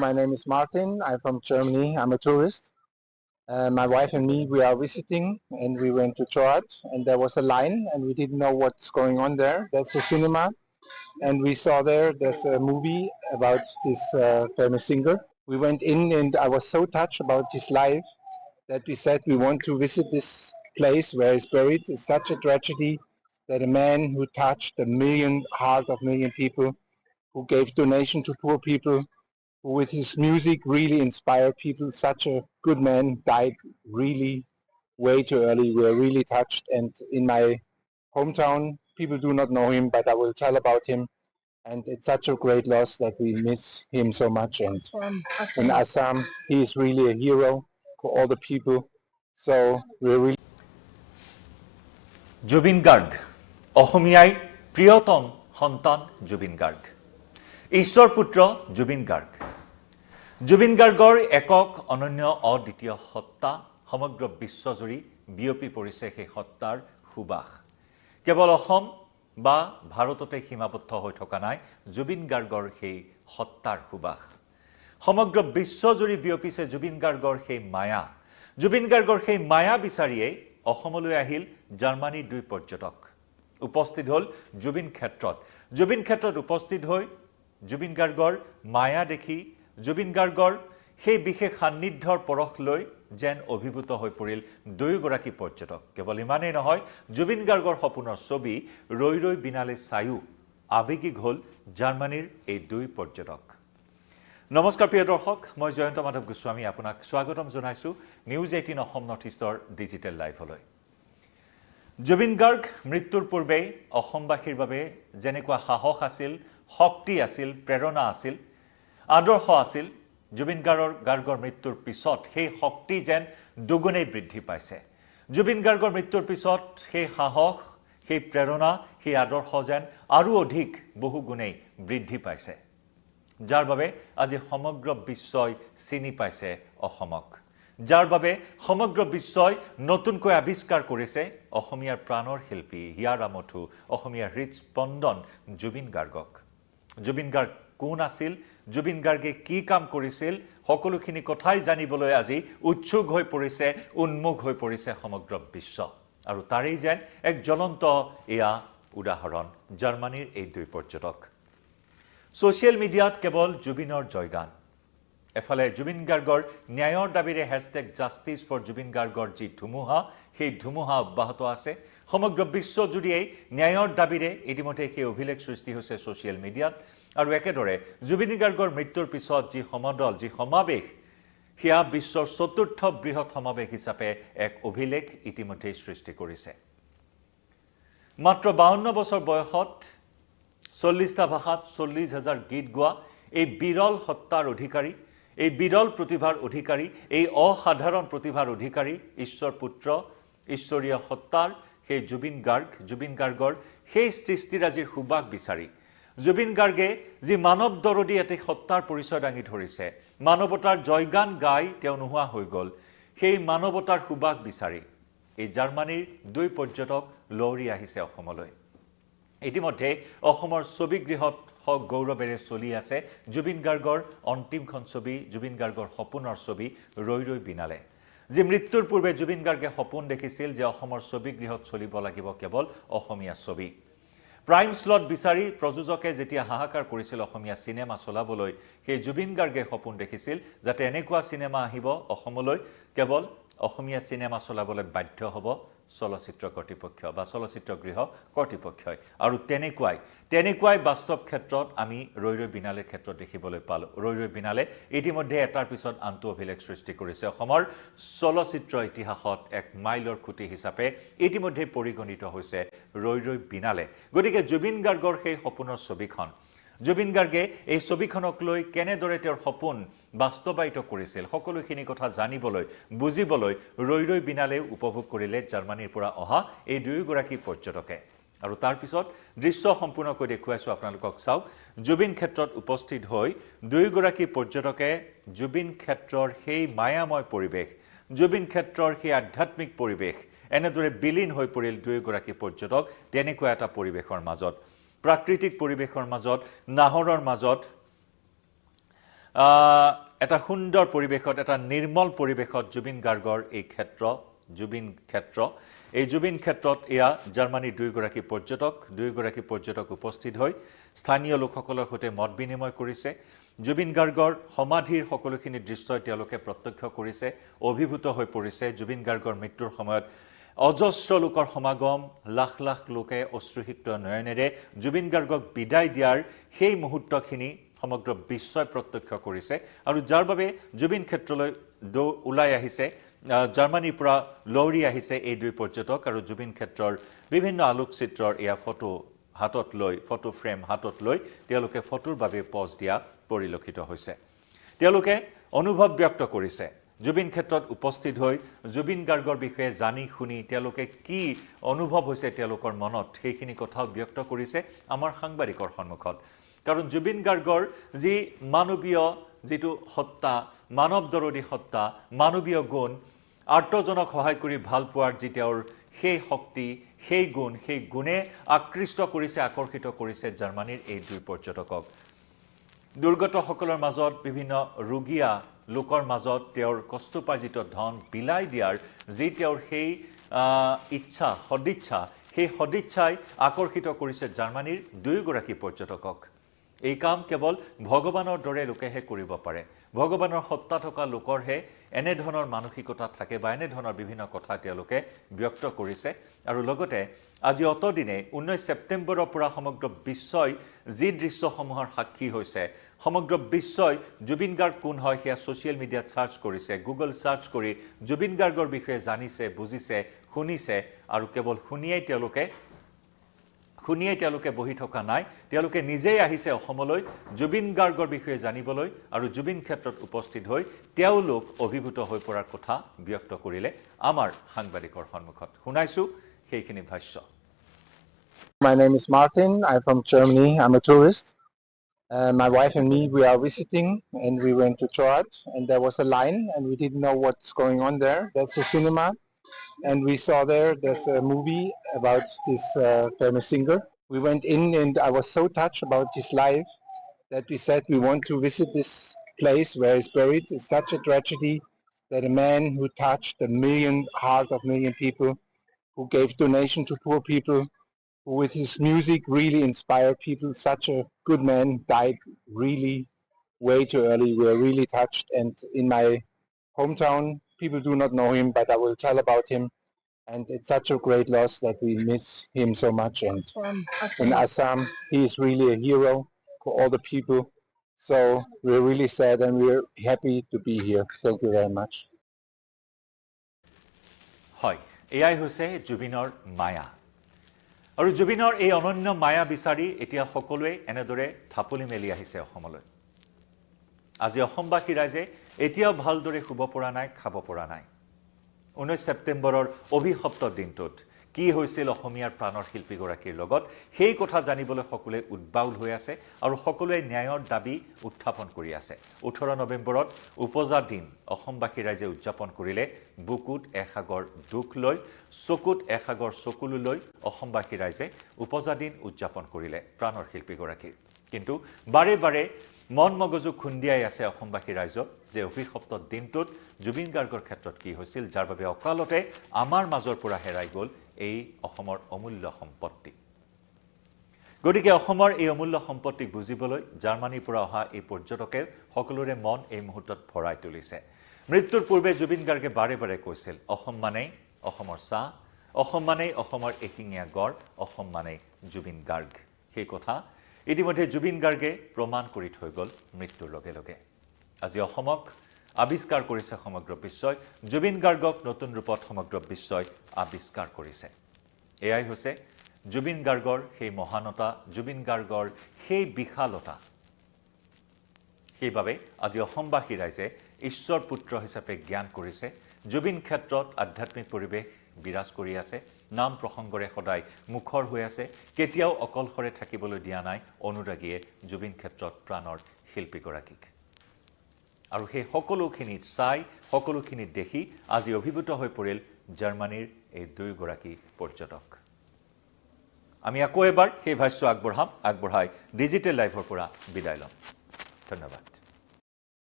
My name is Martin. I'm from Germany. I'm a tourist. My wife and me, we are visiting, and we went to church, and there was a line, and we didn't know what's going on there. That's a cinema, and we saw there's a movie about this famous singer. We went in, and I was so touched about his life that we said we want to visit this place where he's buried. It's such a tragedy that a man who touched heart of million people, who gave donation to poor people, who with his music really inspired people, such a good man, died really way too early. We're really touched, and in my hometown, people do not know him, but I will tell about him. And it's such a great loss that we miss him so much. And in Assam, he is really a hero for all the people. So we're really Zubeen Garg, অসমীয়াই প্ৰিয়তম সন্তান জুবিন গাৰ্গ, ঈশ্বৰ পুত্ৰ জুবিন গাৰ্গ। জুবিন গাৰ্গৰ একক অনন্য অদ্বিতীয় সত্তা সমগ্ৰ বিশ্বজুৰি বিয়পি পৰিছে সেই সত্তাৰ সুবাস। কেৱল অসম বা ভাৰততে সীমাবদ্ধ হৈ থকা নাই জুবিন গাৰ্গৰ সেই সত্তাৰ সুবাস। সমগ্ৰ বিশ্বজুৰি বিয়পিছে জুবিন গাৰ্গৰ সেই মায়া। জুবিন গাৰ্গৰ সেই মায়া বিচাৰিয়েই অসমলৈ আহিল জাৰ্মানীৰ দুই পৰ্যটক। উপস্থিত হ'ল জুবিন ক্ষেত্ৰত। জুবিন ক্ষেত্ৰত উপস্থিত হৈ জুবিন গাৰ্গৰ মায়া দেখি জুবিন গাৰ্গৰ সেই বিশেষ সান্নিধ্যৰ পৰশ লৈ যেন অভিভূত হৈ পৰিল দুয়োগৰাকী পৰ্যটক। কেৱল ইমানেই নহয়, জুবিন গাৰ্গৰ সপোনৰ ছবি ৰৈ ৰৈ বিনালে চায়ো আৱেগিক হ'ল জাৰ্মানীৰ এই দুই পৰ্যটক। নমস্কাৰ প্ৰিয় দৰ্শক, মই জয়ন্ত মাধৱ গোস্বামী আপোনাক স্বাগতম জনাইছোঁ নিউজ 18 অসম নৰ্থ ইষ্টৰ ডিজিটেল লাইভলৈ। জুবিন গাৰ্গ মৃত্যুৰ পূৰ্বে অসমবাসীৰ বাবে যেনেকুৱা সাহস আছিল, শক্তি আছিল, প্ৰেৰণা আছিল, আদৰ্শ আছিল, জুবিন গাৰ্গৰ মৃত্যুৰ পিছত সেই শক্তি যেন দুগুণেই বৃদ্ধি পাইছে। জুবিন গাৰ্গৰ মৃত্যুৰ পিছত সেই সাহস, সেই প্ৰেৰণা, সেই আদৰ্শ যেন আৰু অধিক বহুগুণেই বৃদ্ধি পাইছে, যাৰ বাবে আজি সমগ্ৰ বিশ্বই চিনি পাইছে অসমক, যাৰ বাবে সমগ্ৰ বিশ্বই নতুনকৈ আৱিষ্কাৰ কৰিছে অসমীয়াৰ প্ৰাণৰ শিল্পী, হিয়াৰ আমঠু, অসমীয়াৰ হৃদস্পন্দন জুবিন গাৰ্গক। জুবিন গাৰ্গ কোন আছিল, জুবিন গাৰ্গে কি কাম কৰিছিল, সকলোখিনি কথাই জানিবলৈ আজি উৎসুক হৈ পৰিছে, উন্মুখ হৈ পৰিছে সমগ্ৰ বিশ্ব। আৰু তাৰেই যেন এক জ্বলন্ত এয়া উদাহৰণ জাৰ্মানীৰ এই দুই পৰ্যটক। ছ'চিয়েল মিডিয়াত কেৱল জুবিনৰ জয়গান, এফালে জুবিন গাৰ্গৰ ন্যায়ৰ দাবীৰে #জাষ্টিছ ফৰ জুবিন গাৰ্গৰ যি ধুমুহা, সেই ধুমুহা অব্যাহত আছে। সমগ্ৰ বিশ্বজুৰিয়েই ন্যায়ৰ দাবীৰে ইতিমধ্যে সেই অভিলেখ সৃষ্টি হৈছে ছ'চিয়েল মিডিয়াত। আৰু একেদৰে জুবিন গাৰ্গৰ মৃত্যুৰ পিছত যি সমদল, যি সমাৱেশ, সেয়া বিশ্বৰ চতুৰ্থ বৃহৎ সমাৱেশ হিচাপে এক অভিলেখ ইতিমধ্যেই সৃষ্টি কৰিছে। মাত্ৰ 52 বছৰ বয়সত 40টা ভাষাত 40,000 গীত গোৱা এই বিৰল সত্তাৰ অধিকাৰী, এই বিৰল প্ৰতিভাৰ অধিকাৰী, এই অসাধাৰণ প্ৰতিভাৰ অধিকাৰী ঈশ্বৰ পুত্ৰ, ঈশ্বৰীয় সত্তাৰ সেই জুবিন গাৰ্গৰ সেই সৃষ্টিৰাজিৰ সুবাস বিচাৰি জুবিন গাৰ্গে যি মানৱ দৰদী এটি সত্তাৰ পৰিচয় দাঙি ধৰিছে, মানৱতাৰ জয়গান গাই তেওঁ নোহোৱা হৈ গ'ল, সেই মানৱতাৰ সুবাস বিচাৰি এই জাৰ্মানীৰ দুই পৰ্যটক লহৰি আহিছে অসমলৈ। ইতিমধ্যে অসমৰ ছবিগৃহত গৌৰৱেৰে চলি আছে জুবিন গাৰ্গৰ অন্তিমখন ছবি, জুবিন গাৰ্গৰ সপোনৰ ছবি ৰৈ ৰৈ বিনালে। যি মৃত্যুৰ পূৰ্বে জুবিন গাৰ্গে সপোন দেখিছিল যে অসমৰ ছবিগৃহত চলিব লাগিব কেৱল অসমীয়া ছবি। প্ৰাইম স্লট বিচাৰি প্ৰযোজকে যেতিয়া হাহাকাৰ কৰিছিল অসমীয়া চিনেমা চলাবলৈ, সেই জুবিন গাৰ্গে সপোন দেখিছিল যাতে এনেকুৱা চিনেমা আহিব অসমলৈ, কেৱল অসমীয়া চিনেমা চলাবলৈ বাধ্য হ'ব চলচ্চিত্ৰ কৰ্তৃপক্ষ বা চলচ্চিত্ৰ গৃহ কৰ্তৃপক্ষই। আৰু তেনেকুৱাই বাস্তৱ ক্ষেত্ৰত আমি ৰৈ ৰৈ বিনালেৰ ক্ষেত্ৰত দেখিবলৈ পালোঁ। ৰৈ ৰৈ বিনালে ইতিমধ্যে এটাৰ পিছত আনটো অভিলেখ সৃষ্টি কৰিছে। অসমৰ চলচ্চিত্ৰ ইতিহাসত এক মাইলৰ খুঁটি হিচাপে ইতিমধ্যে পৰিগণিত হৈছে ৰৈ ৰৈ বিনালে। গতিকে জুবিন গাৰ্গৰ সেই সপোনৰ ছবিখন, জুবিন গাৰ্গে এই ছবিখনক লৈ কেনেদৰে তেওঁৰ সপোন বাস্তৱায়িত কৰিছিল, সকলোখিনি কথা জানিবলৈ, বুজিবলৈ ৰৈ ৰৈ বিনালেও উপভোগ কৰিলে জাৰ্মানীৰ পৰা অহা এই দুয়োগৰাকী পৰ্যটকে। আৰু তাৰ পিছত দৃশ্য সম্পূৰ্ণকৈ দেখুৱাইছোঁ আপোনালোকক। চাওক, জুবিন ক্ষেত্ৰত উপস্থিত হৈ দুয়োগৰাকী পৰ্যটকে জুবিন ক্ষেত্ৰৰ সেই মায়াময় পৰিৱেশ, জুবিন ক্ষেত্ৰৰ সেই আধ্যাত্মিক পৰিৱেশ, এনেদৰে বিলীন হৈ পৰিল দুয়োগৰাকী পৰ্যটক তেনেকুৱা এটা পৰিৱেশৰ মাজত, প্ৰাকৃতিক পৰিৱেশৰ মাজত, নাহৰৰ মাজত, এটা সুন্দৰ পৰিৱেশত এটা নিৰ্মল পৰিৱেশত জুবিন গাৰ্গৰ এই ক্ষেত্ৰ এই জুবিন ক্ষেত্ৰত এয়া জাৰ্মানীৰ দুইগৰাকী পৰ্যটক উপস্থিত হৈ স্থানীয় লোকসকলৰ সৈতে মত বিনিময় কৰিছে জুবিন গাৰ্গৰ সমাধিৰ সকলোখিনি দৃশ্যই তেওঁলোকে প্ৰত্যক্ষ কৰিছে অভিভূত হৈ পৰিছে জুবিন গাৰ্গৰ মৃত্যুৰ সময়ত অজস্ৰ লোকৰ সমাগম লাখ লাখ লোকে অশ্ৰুসিক্ত নয়নেৰে জুবিন গাৰ্গক বিদায় দিয়াৰ সেই মুহূৰ্তখিনি সমগ্ৰ বিশ্বই প্ৰত্যক্ষ কৰিছে আৰু যাৰ বাবে জুবিন ক্ষেত্ৰলৈ ওলাই আহিছে জাৰ্মানীৰ পৰা লৰি আহিছে এই দুই পৰ্যটক আৰু জুবিন ক্ষেত্ৰৰ বিভিন্ন আলোকচিত্ৰৰ এয়া ফটো ফ্ৰেম হাতত লৈ তেওঁলোকে ফটোৰ বাবে পজ দিয়া পৰিলক্ষিত হৈছে তেওঁলোকে অনুভৱ ব্যক্ত কৰিছে জুবিন ক্ষেত্ৰত উপস্থিত হৈ জুবিন গাৰ্গৰ বিষয়ে জানি শুনি তেওঁলোকে কি অনুভৱ হৈছে তেওঁলোকৰ মনত সেইখিনি কথাও ব্যক্ত কৰিছে আমাৰ সাংবাদিকৰ সন্মুখত কাৰণ জুবিন গাৰ্গৰ যি মানৱীয় যেটো সত্তা মানৱদৰদী সত্তা মানৱীয় গুণ আৰ্তজনক সহায় কৰি ভাল পোৱাৰ যি তেওঁৰ সেই শক্তি সেই গুণে আকৃষ্ট কৰিছে আকৰ্ষিত কৰিছে জাৰ্মানীৰ এই দুই পৰ্যটকক দুৰ্গতসকলৰ মাজত বিভিন্ন ৰোগীয়া লোকৰ মাজত তেওঁৰ কষ্টপাৰ্জিত ধন বিলাই দিয়াৰ যি তেওঁৰ সেই সদিচ্ছাই আকৰ্ষিত কৰিছে জাৰ্মানীৰ দুইগৰাকী পৰ্যটকক এই কাম কেৱল ভগৱানৰ দৰে লোকেহে কৰিব পাৰে ভগৱানৰ সত্তা থকা লোকৰহে এনে ধৰণৰ মানসিকতা থাকে বা এনে ধৰণৰ বিভিন্ন কথা তেওঁলোকে ব্যক্ত কৰিছে আৰু লগতে আজি অতদিনে 19 ছেপ্টেম্বৰৰ পৰা সমগ্ৰ বিশ্বই যি দৃশ্যসমূহৰ সাক্ষী হৈছে সমগ্ৰ বিশ্বই জুবিন গাৰ্গ কোন হয় সেয়া সোশ্যাল মিডিয়াত সাৰ্চ কৰিছে গুগল সাৰ্চ কৰি জুবিন গাৰ্গৰ বিষয়ে জানিছে বুজিছে শুনিছে আৰু কেৱল শুনিয়েই তেওঁলোকে বহি থকা নাই তেওঁলোকে নিজেই আহিছে অসমলৈ জুবিন গাৰ্গৰ বিষয়ে জানিবলৈ আৰু জুবিন ক্ষেত্ৰত উপস্থিত হৈ তেওঁলোক অভিভূত হৈ পৰাৰ কথা ব্যক্ত কৰিলে আমাৰ সাংবাদিকৰ সন্মুখত শুনাইছো সেইখিনি ভাষ্য My name is Martin. I'm from Germany. I'm a tourist. My wife and me, we are visiting and we went to church and there was a line and we didn't know what's going on there. That's a cinema and we saw there's a movie about this famous singer. We went in and I was so touched about his life that we said we want to visit this place where he's buried. It's such a tragedy that a man who touched the heart of million people, who gave donation to poor people, who with his music really inspired people, such a good man, died really way too early. We are really touched and in my hometown, people do not know him, but I will tell about him. And it's such a great loss that we miss him so much. And in Assam, he is really a hero for all the people. So we're really sad and we're happy to be here. Thank you very much. হয় এয়াই হৈছে জুবিনৰ মায়া আৰু জুবিনৰ এই অনন্য মায়া বিচাৰি এতিয়া সকলোৱে এনেদৰে থাপলি মেলি আহিছে অসমলৈ আজি অসমবাসী ৰাইজে এতিয়াও ভালদৰে শুব পৰা নাই খাব পৰা নাই 19 ছেপ্টেম্বৰৰ অভিশপ্ত দিনটোত কি হৈছিল অসমীয়াৰ প্ৰাণৰ শিল্পীগৰাকীৰ লগত সেই কথা জানিবলৈ সকলোৱে উদ্বাউল হৈ আছে আৰু সকলোৱে ন্যায়ৰ দাবী উত্থাপন কৰি আছে 18 নৱেম্বৰত উপজা দিন অসমবাসী ৰাইজে উদযাপন কৰিলে বুকুত এসাগৰ দুখ লৈ চকুত এসাগৰ চকুলো লৈ অসমবাসী ৰাইজে উপজা দিন উদযাপন কৰিলে প্ৰাণৰ শিল্পীগৰাকীৰ কিন্তু বাৰে বাৰে মন মগজু খুন্দিয়াই আছে অসমবাসী ৰাইজক যে অভিশপ্ত দিনটোত জুবিন গাৰ্গৰ ক্ষেত্ৰত কি হৈছিল যাৰ বাবে অকালতে আমাৰ মাজৰ পৰা হেৰাই গ'ল এই অসমৰ অমূল্য সম্পত্তি গতিকে অসমৰ এই অমূল্য সম্পত্তিক বুজিবলৈ জাৰ্মানীৰ পৰা অহা এই পৰ্যটকে সকলোৰে মন এই মুহূৰ্তত ভৰাই তুলিছে মৃত্যুৰ পূৰ্বে জুবিন গাৰ্গে বাৰে বাৰে কৈছিল অসম মানেই অসমৰ চাহ অসম মানেই অসমৰ এশিঙীয়া গড় অসম মানেই জুবিন গাৰ্গ সেই কথা ইতিমধ্যে জুবিন গাৰ্গে প্ৰমাণ কৰি থৈ গ'ল মৃত্যুৰ লগে লগে আজি অসমক আবিষ্কাৰ কৰিছে সমগ্ৰ বিশ্বই জুবিন গাৰ্গক নতুন ৰূপত সমগ্ৰ বিশ্বই আবিষ্কাৰ কৰিছে এয়াই হৈছে জুবিন গাৰ্গৰ সেই মহানতা জুবিন গাৰ্গৰ সেই বিশালতা সেইবাবে আজি অসমবাসী ৰাইজে ঈশ্বৰ পুত্ৰ হিচাপে জ্ঞান কৰিছে জুবিন ক্ষেত্ৰত আধ্যাত্মিক পৰিৱেশ বিৰাজ কৰি আছে নাম প্ৰসংগৰে সদায় মুখৰ হৈ আছে কেতিয়াও অকলশৰে থাকিবলৈ দিয়া নাই অনুৰাগীয়ে জুবিন ক্ষেত্ৰত প্ৰাণৰ শিল্পীগৰাকীক আৰু সেই সকলোখিনি চাই সকলোখিনি দেখি আজি অভিভূত হৈ পৰিল জাৰ্মানীৰ এই দুইগৰাকী পৰ্যটক আমি আকৌ এবাৰ সেই ভাষ্য আগবঢ়াই ডিজিটেল লাইভৰ পৰা বিদায় লম ধন্যবাদ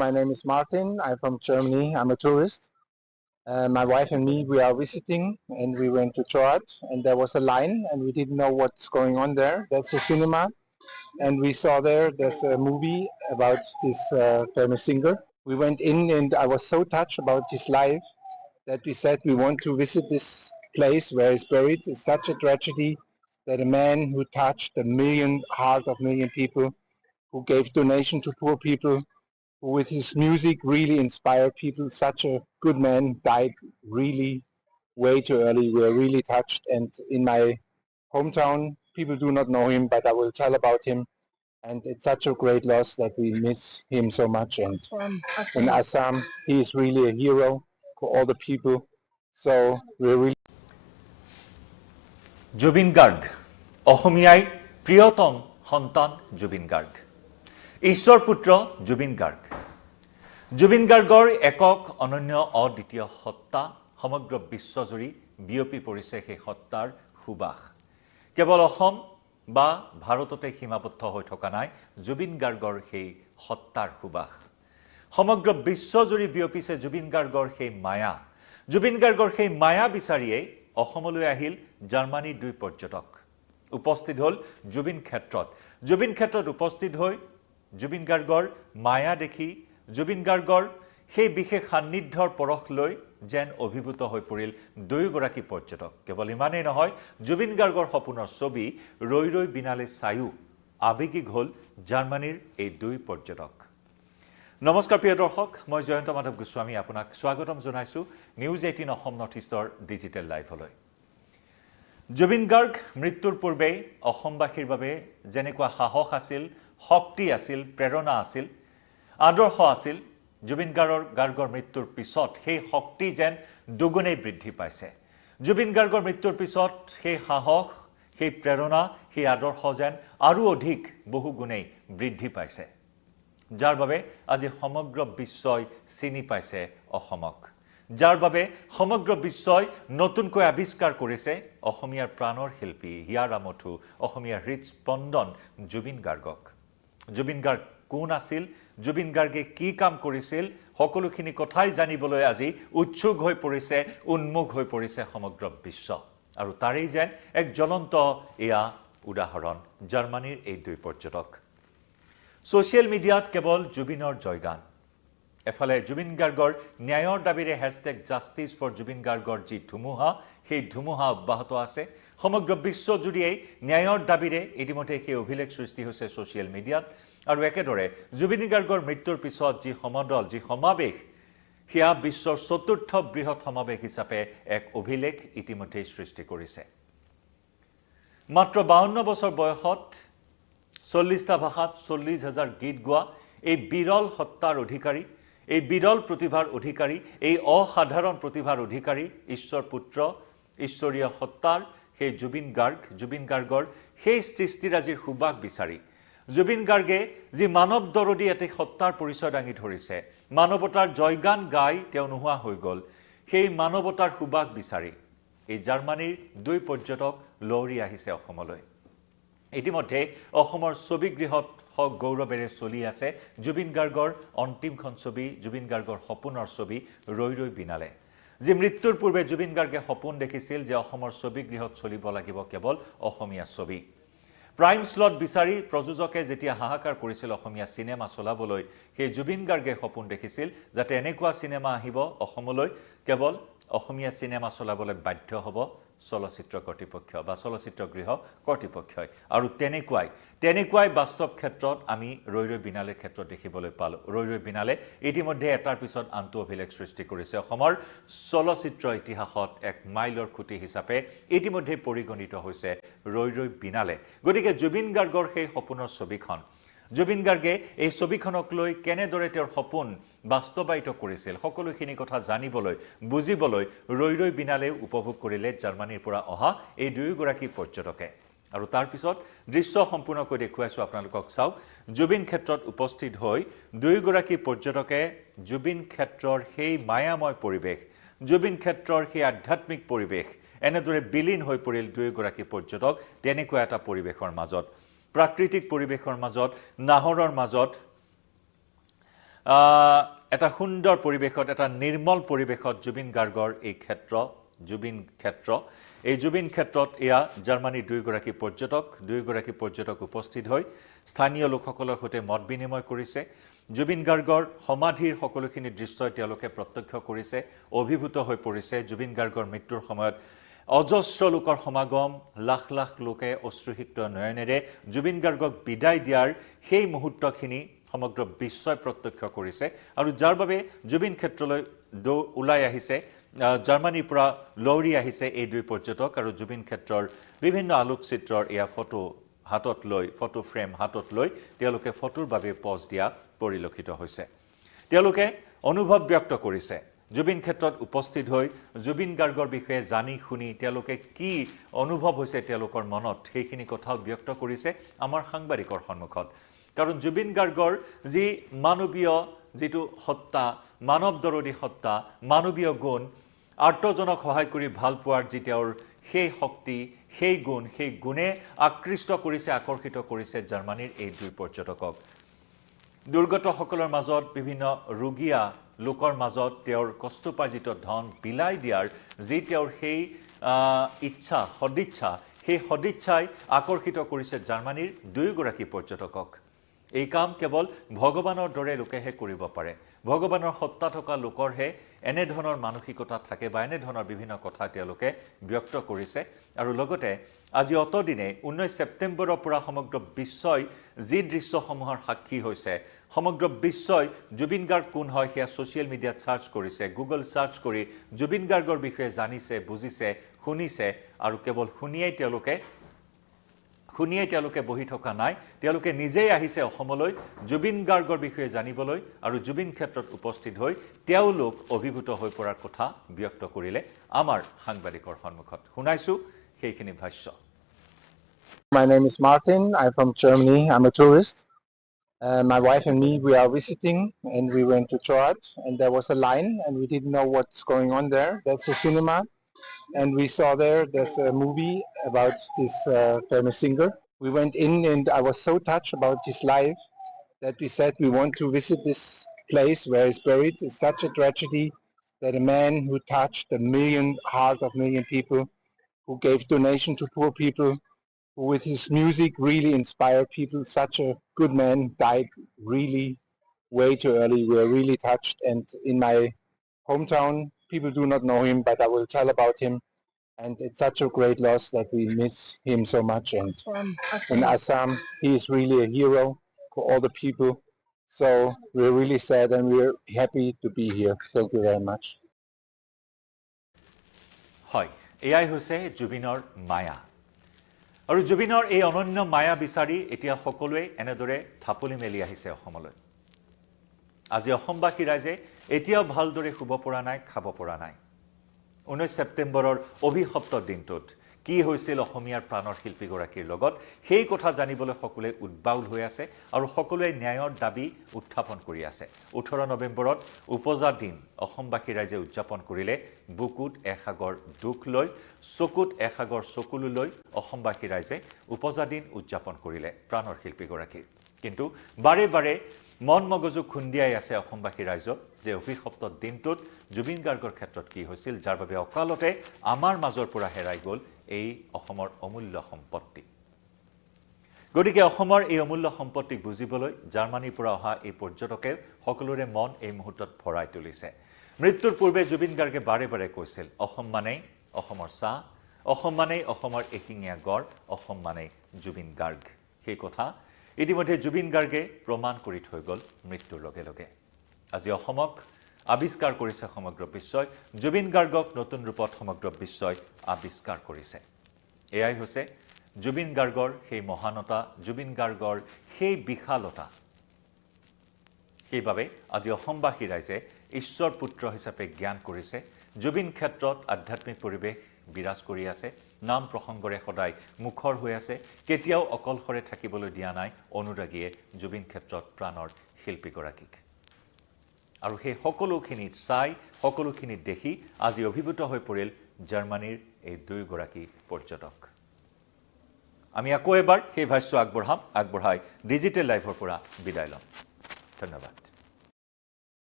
My name is Martin. I'm from Germany. I'm a tourist. My wife and me, we are visiting, and we went to church, and there was a line, and we didn't know what's going on there. That's a cinema, and we saw there's a movie about this famous singer. We went in, and I was so touched about his life that we said we want to visit this place where he's buried. It's such a tragedy that a man who touched heart of million people, who gave donation to poor people, who with his music really inspired people, such a good man, died really way too early. We are really touched. And in my hometown, people do not know him, but I will tell about him. And it's such a great loss that we miss him so much. And in Assam, he is really a hero for all the people. So we're really Zubeen Garg, অসমীয়াই প্ৰিয়তম সন্তান জুবিন গাৰ্গ ঈশ্বৰ পুত্ৰ জুবিন গাৰ্গ জুবিন গাৰ্গৰ একক অনন্য অদ্বিতীয় সত্তা সমগ্ৰ বিশ্বজুৰি বিয়পি পৰিছে সেই সত্তাৰ সুবাস কেৱল অসম বা ভাৰততে সীমাবদ্ধ হৈ থকা নাই জুবিন গাৰ্গৰ সেই সত্তাৰ সুবাস সমগ্ৰ বিশ্বজুৰি বিয়পিছে জুবিন গাৰ্গৰ সেই মায়া জুবিন গাৰ্গৰ সেই মায়া বিচাৰিয়ে অসমলৈ আহিল জাৰ্মানীৰ দুই পৰ্যটক উপস্থিত হল জুবিন ক্ষেত্ৰত উপস্থিত হৈ জুবিন গাৰ্গৰ মায়া দেখি জুবিন গাৰ্গৰ সেই বিশেষ সান্নিধ্যৰ পৰখ লৈ যেন অভিভূত হৈ পৰিল দুয়োগৰাকী পৰ্যটক কেৱল ইমানেই নহয় জুবিন গাৰ্গৰ সপোনৰ ছবি ৰৈ ৰৈ বিনালে চায়ো আবেগিক হল জাৰ্মানীৰ এই দুই পৰ্যটক নমস্কাৰ প্ৰিয় দৰ্শক মই জয়ন্ত মাধৱ গোস্বামী আপোনাক স্বাগতম জনাইছো নিউজ 18 অসম নৰ্থ ইষ্টৰ ডিজিটেল লাইভলৈ জুবিন গাৰ্গ মৃত্যুৰ পূৰ্বে অসমবাসীৰ বাবে যেনেকুৱা সাহস আছিল শক্তি আছিল প্ৰেৰণা আছিল আদৰ্শ আছিল জুবিন গাৰ্গৰ মৃত্যুৰ পিছত সেই শক্তি যেন দুগুণে বৃদ্ধি পাইছে জুবিন গাৰ্গৰ মৃত্যুৰ পিছত সেই সাহস সেই প্ৰেৰণা সেই আদৰ্শ যেন আৰু অধিক বহু গুণে বৃদ্ধি পাইছে যাৰ বাবে আজি সমগ্ৰ বিশ্বই চিনি পাইছে অসমক যাৰ বাবে সমগ্ৰ বিশ্বই নতুনকৈ আৱিষ্কাৰ কৰিছে অসমীয়াৰ প্ৰাণৰ শিল্পী হিয়াৰ আমঠু অসমীয়াৰ হৃদস্পন্দন জুবিন গাৰ্গক জুবিন গাৰ্গ কোন আছিল জুবিন গাৰ্গে কি কাম কৰিছিল সকলোখিনি কথাই জানিবলৈ আজি উৎসুক হৈ পৰিছে উন্মুখ হৈ পৰিছে সমগ্ৰ বিশ্ব আৰু তাৰেই যেন এক জ্বলন্ত এয়া উদাহৰণ জাৰ্মানীৰ এই দুই পৰ্যটক সোশ্যাল মিডিয়াত কেৱল জুবিনৰ জয়গান এফালে জুবিন গাৰ্গৰ ন্যায়ৰ দাবীৰে #জাষ্টিস ফৰ জুবিন গাৰ্গৰ যি ধুমুহা সেই ধুমুহা অব্যাহত আছে সমগ্ৰ বিশ্বজুৰিয়ে ন্যায়ৰ দাবীৰে ইতিমধ্যে সেই অভিলেখ সৃষ্টি হৈছে সোশ্যাল মিডিয়াত আৰু একেদৰে জুবিন গাৰ্গৰ মৃত্যুৰ পিছত যি সমদল যি সমাৱেশ সেয়া বিশ্বৰ চতুৰ্থ বৃহৎ সমাৱেশ হিচাপে এক অভিলেখ ইতিমধ্যে সৃষ্টি কৰিছে মাত্ৰ 52 বছৰ বয়সত 40টা ভাষাত 40,000 গীত গোৱা এই বিৰল সত্তাৰ অধিকাৰী এই বিৰল প্ৰতিভাৰ অধিকাৰী এই অসাধাৰণ প্ৰতিভাৰ অধিকাৰী ঈশ্বৰ পুত্ৰ ঈশ্বৰীয় সত্তাৰ সেই জুবিন গাৰ্গৰ সেই সৃষ্টিৰাজিৰ সুবাস বিচাৰি জুবিন গাৰ্গে যি মানৱ দৰদী এটি সত্তাৰ পৰিচয় দাঙি ধৰিছে মানৱতাৰ জয়গান গাই তেওঁ নোহোৱা হৈ গ'ল সেই মানৱতাৰ সুবাস বিচাৰি এই জাৰ্মানীৰ দুই পৰ্যটক লৰি আহিছে অসমলৈ ইতিমধ্যে অসমৰ ছবিগৃহত গৌৰৱেৰে চলি আছে জুবিন গাৰ্গৰ অন্তিমখন ছবি জুবিন গাৰ্গৰ সপোনৰ ছবি ৰৈ ৰৈ বিনালে যি মৃত্যুৰ পূৰ্বে জুবিন গাৰ্গে সপোন দেখিছিল যে অসমৰ ছবিগৃহত চলিব লাগিব কেৱল অসমীয়া ছবি প্ৰাইম স্লট বিচাৰি প্ৰযোজকে যেতিয়া হাহাকাৰ কৰিছিল অসমীয়া সিনেমা চলাবলৈ সেই জুবিন গাৰ্গে সপোন দেখিছিল যাতে এনেকুৱা সিনেমা আহিব অসমলৈ কেৱল অসমীয়া সিনেমা চলাবলৈ বাধ্য হ'ব চলচ্চিত্ৰ কৰ্তৃপক্ষ বা চলচ্চিত্ৰ গৃহ কৰ্তৃপক্ষই আৰু তেনেকুৱাই বাস্তৱ ক্ষেত্ৰত আমি ৰৈ ৰৈ বিনালেৰ ক্ষেত্ৰত দেখিবলৈ পালো ৰৈ ৰৈ বিনালে ইতিমধ্যে এটাৰ পিছত আনটো অভিলেখ সৃষ্টি কৰিছে অসমৰ চলচ্চিত্ৰ ইতিহাসত এক মাইলৰ খুঁটি হিচাপে ইতিমধ্যে পৰিগণিত হৈছে ৰৈ ৰৈ বিনালে গতিকে জুবিন গাৰ্গৰ সেই সপোনৰ ছবিখন জুবিন গাৰ্গে এই ছবিখনক লৈ কেনেদৰে তেওঁৰ সপোন বাস্তৱায়িত কৰিছিল সকলোখিনি কথা জানিবলৈ বুজিবলৈ ৰৈ ৰৈ বিনালে উপভোগ কৰিলে জাৰ্মানীৰ পৰা অহা এই দুয়োগৰাকী পৰ্যটকে আৰু তাৰ পিছত দৃশ্য সম্পূৰ্ণকৈ দেখুৱাইছো আপোনালোকক চাওক জুবিন ক্ষেত্ৰত উপস্থিত হৈ দুয়োগৰাকী পৰ্যটকে জুবিন ক্ষেত্ৰৰ সেই মায়াময় পৰিৱেশ জুবিন ক্ষেত্ৰৰ সেই আধ্যাত্মিক পৰিৱেশ এনেদৰে বিলীন হৈ পৰিল দুয়োগৰাকী পৰ্যটক তেনেকুৱা এটা পৰিৱেশৰ মাজত প্ৰাকৃতিক পৰিৱেশৰ মাজত নাহৰৰ মাজত এটা সুন্দৰ পৰিৱেশত এটা নিৰ্মল পৰিৱেশত জুবিন গাৰ্গৰ এই ক্ষেত্ৰ এই জুবিন ক্ষেত্ৰত এয়া জাৰ্মানীৰ দুইগৰাকী পৰ্যটক উপস্থিত হৈ স্থানীয় লোকসকলৰ সৈতে মত বিনিময় কৰিছে জুবিন গাৰ্গৰ সমাধিৰ সকলোখিনি দৃশ্যই তেওঁলোকে প্ৰত্যক্ষ কৰিছে অভিভূত হৈ পৰিছে জুবিন গাৰ্গৰ মৃত্যুৰ সময়ত অজস্ৰ লোকৰ সমাগম লাখ লাখ লোকে অশ্ৰুসিক্ত নয়নেৰে জুবিন গাৰ্গক বিদায় দিয়াৰ সেই মুহূৰ্তখিনি সমগ্ৰ বিশ্বই প্ৰত্যক্ষ কৰিছে আৰু যাৰ বাবে জুবিন ক্ষেত্ৰলৈ ওলাই আহিছে জাৰ্মানীৰ পৰা লৌৰি আহিছে এই দুই পৰ্যটক আৰু জুবিন ক্ষেত্ৰৰ বিভিন্ন আলোকচিত্ৰৰ এয়া ফটো ফ্ৰেম হাতত লৈ তেওঁলোকে ফটোৰ বাবে পজ দিয়া পৰিলক্ষিত হৈছে তেওঁলোকে অনুভৱ ব্যক্ত কৰিছে জুবিন ক্ষেত্ৰত উপস্থিত হৈ জুবিন গাৰ্গৰ বিষয়ে জানি শুনি তেওঁলোকে কি অনুভৱ হৈছে তেওঁলোকৰ মনত সেইখিনি কথাও ব্যক্ত কৰিছে আমাৰ সাংবাদিকৰ সন্মুখত কাৰণ জুবিন গাৰ্গৰ যি মানৱীয় যেটো সত্তা মানৱদৰদী সত্তা মানৱীয় গুণ আৰ্তজনক সহায় কৰি ভাল পোৱাৰ যি তেওঁৰ সেই শক্তি সেই গুণে আকৃষ্ট কৰিছে আকৰ্ষিত কৰিছে জাৰ্মানীৰ এই দুই পৰ্যটকক দুৰ্গত সকলৰ মাজত বিভিন্ন ৰোগীয়া লোকৰ মাজত তেওঁৰ কষ্টপাৰ্জিত ধন বিলাই দিয়াৰ যি তেওঁৰ সেই সদিচ্ছাই আকৰ্ষিত কৰিছে জাৰ্মানীৰ দুইগৰাকী পৰ্যটকক এই কাম কেৱল ভগৱানৰ দৰে লোকেহে কৰিব পাৰে ভগৱানৰ সত্তা থকা লোকৰহে এনে ধৰণৰ মানসিকতা থাকে বা এনে ধৰণৰ বিভিন্ন কথা তেওঁলোকে ব্যক্ত কৰিছে আৰু লগতে আজি অতদিনে 19 ছেপ্টেম্বৰৰ পৰা সমগ্ৰ বিশ্বই যি দৃশ্যসমূহৰ সাক্ষী হৈছে সমগ্ৰ বিশ্বই জুবিন গাৰ্গ কোন হয় সেয়া সোশ্যাল মিডিয়াত সাৰ্চ কৰিছে গুগল সাৰ্চ কৰি জুবিন গাৰ্গৰ বিষয়ে জানিছে বুজিছে শুনিছে আৰু কেৱল শুনিয়েই তেওঁলোকে বহি থকা নাই তেওঁলোকে নিজেই আহিছে অসমলৈ জুবিন গাৰ্গৰ বিষয়ে জানিবলৈ আৰু জুবিন ক্ষেত্ৰত উপস্থিত হৈ তেওঁলোক অভিভূত হৈ পৰাৰ কথা ব্যক্ত কৰিলে আমাৰ সাংবাদিকৰ সন্মুখত শুনাইছো সেইখিনি ভাষ্য My name is Martin. I'm from Germany. I'm a tourist. My wife and me, we are visiting and we went to church and there was a line and we didn't know what's going on there. That's a cinema and we saw there's a movie about this famous singer. We went in and I was so touched about his life that we said we want to visit this place where he's buried. It's such a tragedy that a man who touched the heart of million people, who gave donation to poor people, who with his music really inspired people, such a good man, died really way too early. We are really touched and in my hometown, people do not know him, but I will tell about him. And it's such a great loss that we miss him so much. And in Assam, he is really a hero for all the people. So we're really sad and we're happy to be here. Thank you very much. Hi, এয়াই হৈছে জুবিনৰ মায়া আৰু জুবিনৰ এই অনন্য মায়া বিচাৰি এতিয়া সকলোৱে এনেদৰে থাপলি মেলি আহিছে অসমলৈ আজি অসমবাসী ৰাইজে এতিয়াও ভালদৰে শুব পৰা নাই খাব পৰা নাই 19 ছেপ্টেম্বৰৰ অভিশপ্ত দিনটোত কি হৈছিল অসমীয়াৰ প্ৰাণৰ শিল্পীগৰাকীৰ লগত সেই কথা জানিবলৈ সকলোৱে উদ্বাউল হৈ আছে আৰু সকলোৱে ন্যায়ৰ দাবী উত্থাপন কৰি আছে 18 নৱেম্বৰত উপজা দিন অসমবাসী ৰাইজে উদযাপন কৰিলে বুকুত এসাগৰ দুখ লৈ চকুত এসাগৰ চকুলো লৈ অসমবাসী ৰাইজে উপজা দিন উদযাপন কৰিলে প্ৰাণৰ শিল্পীগৰাকীৰ কিন্তু বাৰে বাৰে মন মগজু খুন্দিয়াই আছে অসমবাসী ৰাইজক যে অভিশপ্ত দিনটোত জুবিন গাৰ্গৰ ক্ষেত্ৰত কি হৈছিল যাৰ বাবে অকালতে আমাৰ মাজৰ পৰা হেৰাই গ'ল এই অসমৰ অমূল্য সম্পত্তি গতিকে অসমৰ এই অমূল্য সম্পত্তিক বুজিবলৈ জাৰ্মানীৰ পৰা অহা এই পৰ্যটকে সকলোৰে মন এই মুহূৰ্তত ভৰাই তুলিছে মৃত্যুৰ পূৰ্বে জুবিন গাৰ্গে বাৰে বাৰে কৈছিল অসম মানেই অসমৰ চাহ অসম মানেই অসমৰ এশিঙীয়া গড় অসম মানেই জুবিন গাৰ্গ সেই কথা ইতিমধ্যে জুবিন গাৰ্গে প্ৰমাণ কৰি থৈ গ'ল মৃত্যুৰ লগে লগে আজি অসমক আবিষ্কাৰ কৰিছে সমগ্ৰ বিশ্বই জুবিন গাৰ্গক নতুন ৰূপত সমগ্ৰ বিশ্বই আবিষ্কাৰ কৰিছে এয়াই হৈছে জুবিন গাৰ্গৰ সেই মহানতা জুবিন গাৰ্গৰ সেই বিশালতা সেইবাবে আজি অসমবাসী ৰাইজে ঈশ্বৰ পুত্ৰ হিচাপে জ্ঞান কৰিছে জুবিন ক্ষেত্ৰত আধ্যাত্মিক পৰিৱেশ বিৰাজ কৰি আছে নাম প্ৰসংগৰে সদায় মুখৰ হৈ আছে কেতিয়াও অকলশৰে থাকিবলৈ দিয়া নাই অনুৰাগীয়ে জুবিন ক্ষেত্ৰত প্ৰাণৰ শিল্পীগৰাকীক আৰু সেই সকলোখিনি চাই সকলোখিনি দেখি আজি অভিভূত হৈ পৰিল জাৰ্মানীৰ এই দুইগৰাকী পৰ্যটক আমি আকৌ এবাৰ সেই ভাষ্য আগবঢ়াই ডিজিটেল লাইভৰ পৰা বিদায় লম ধন্যবাদ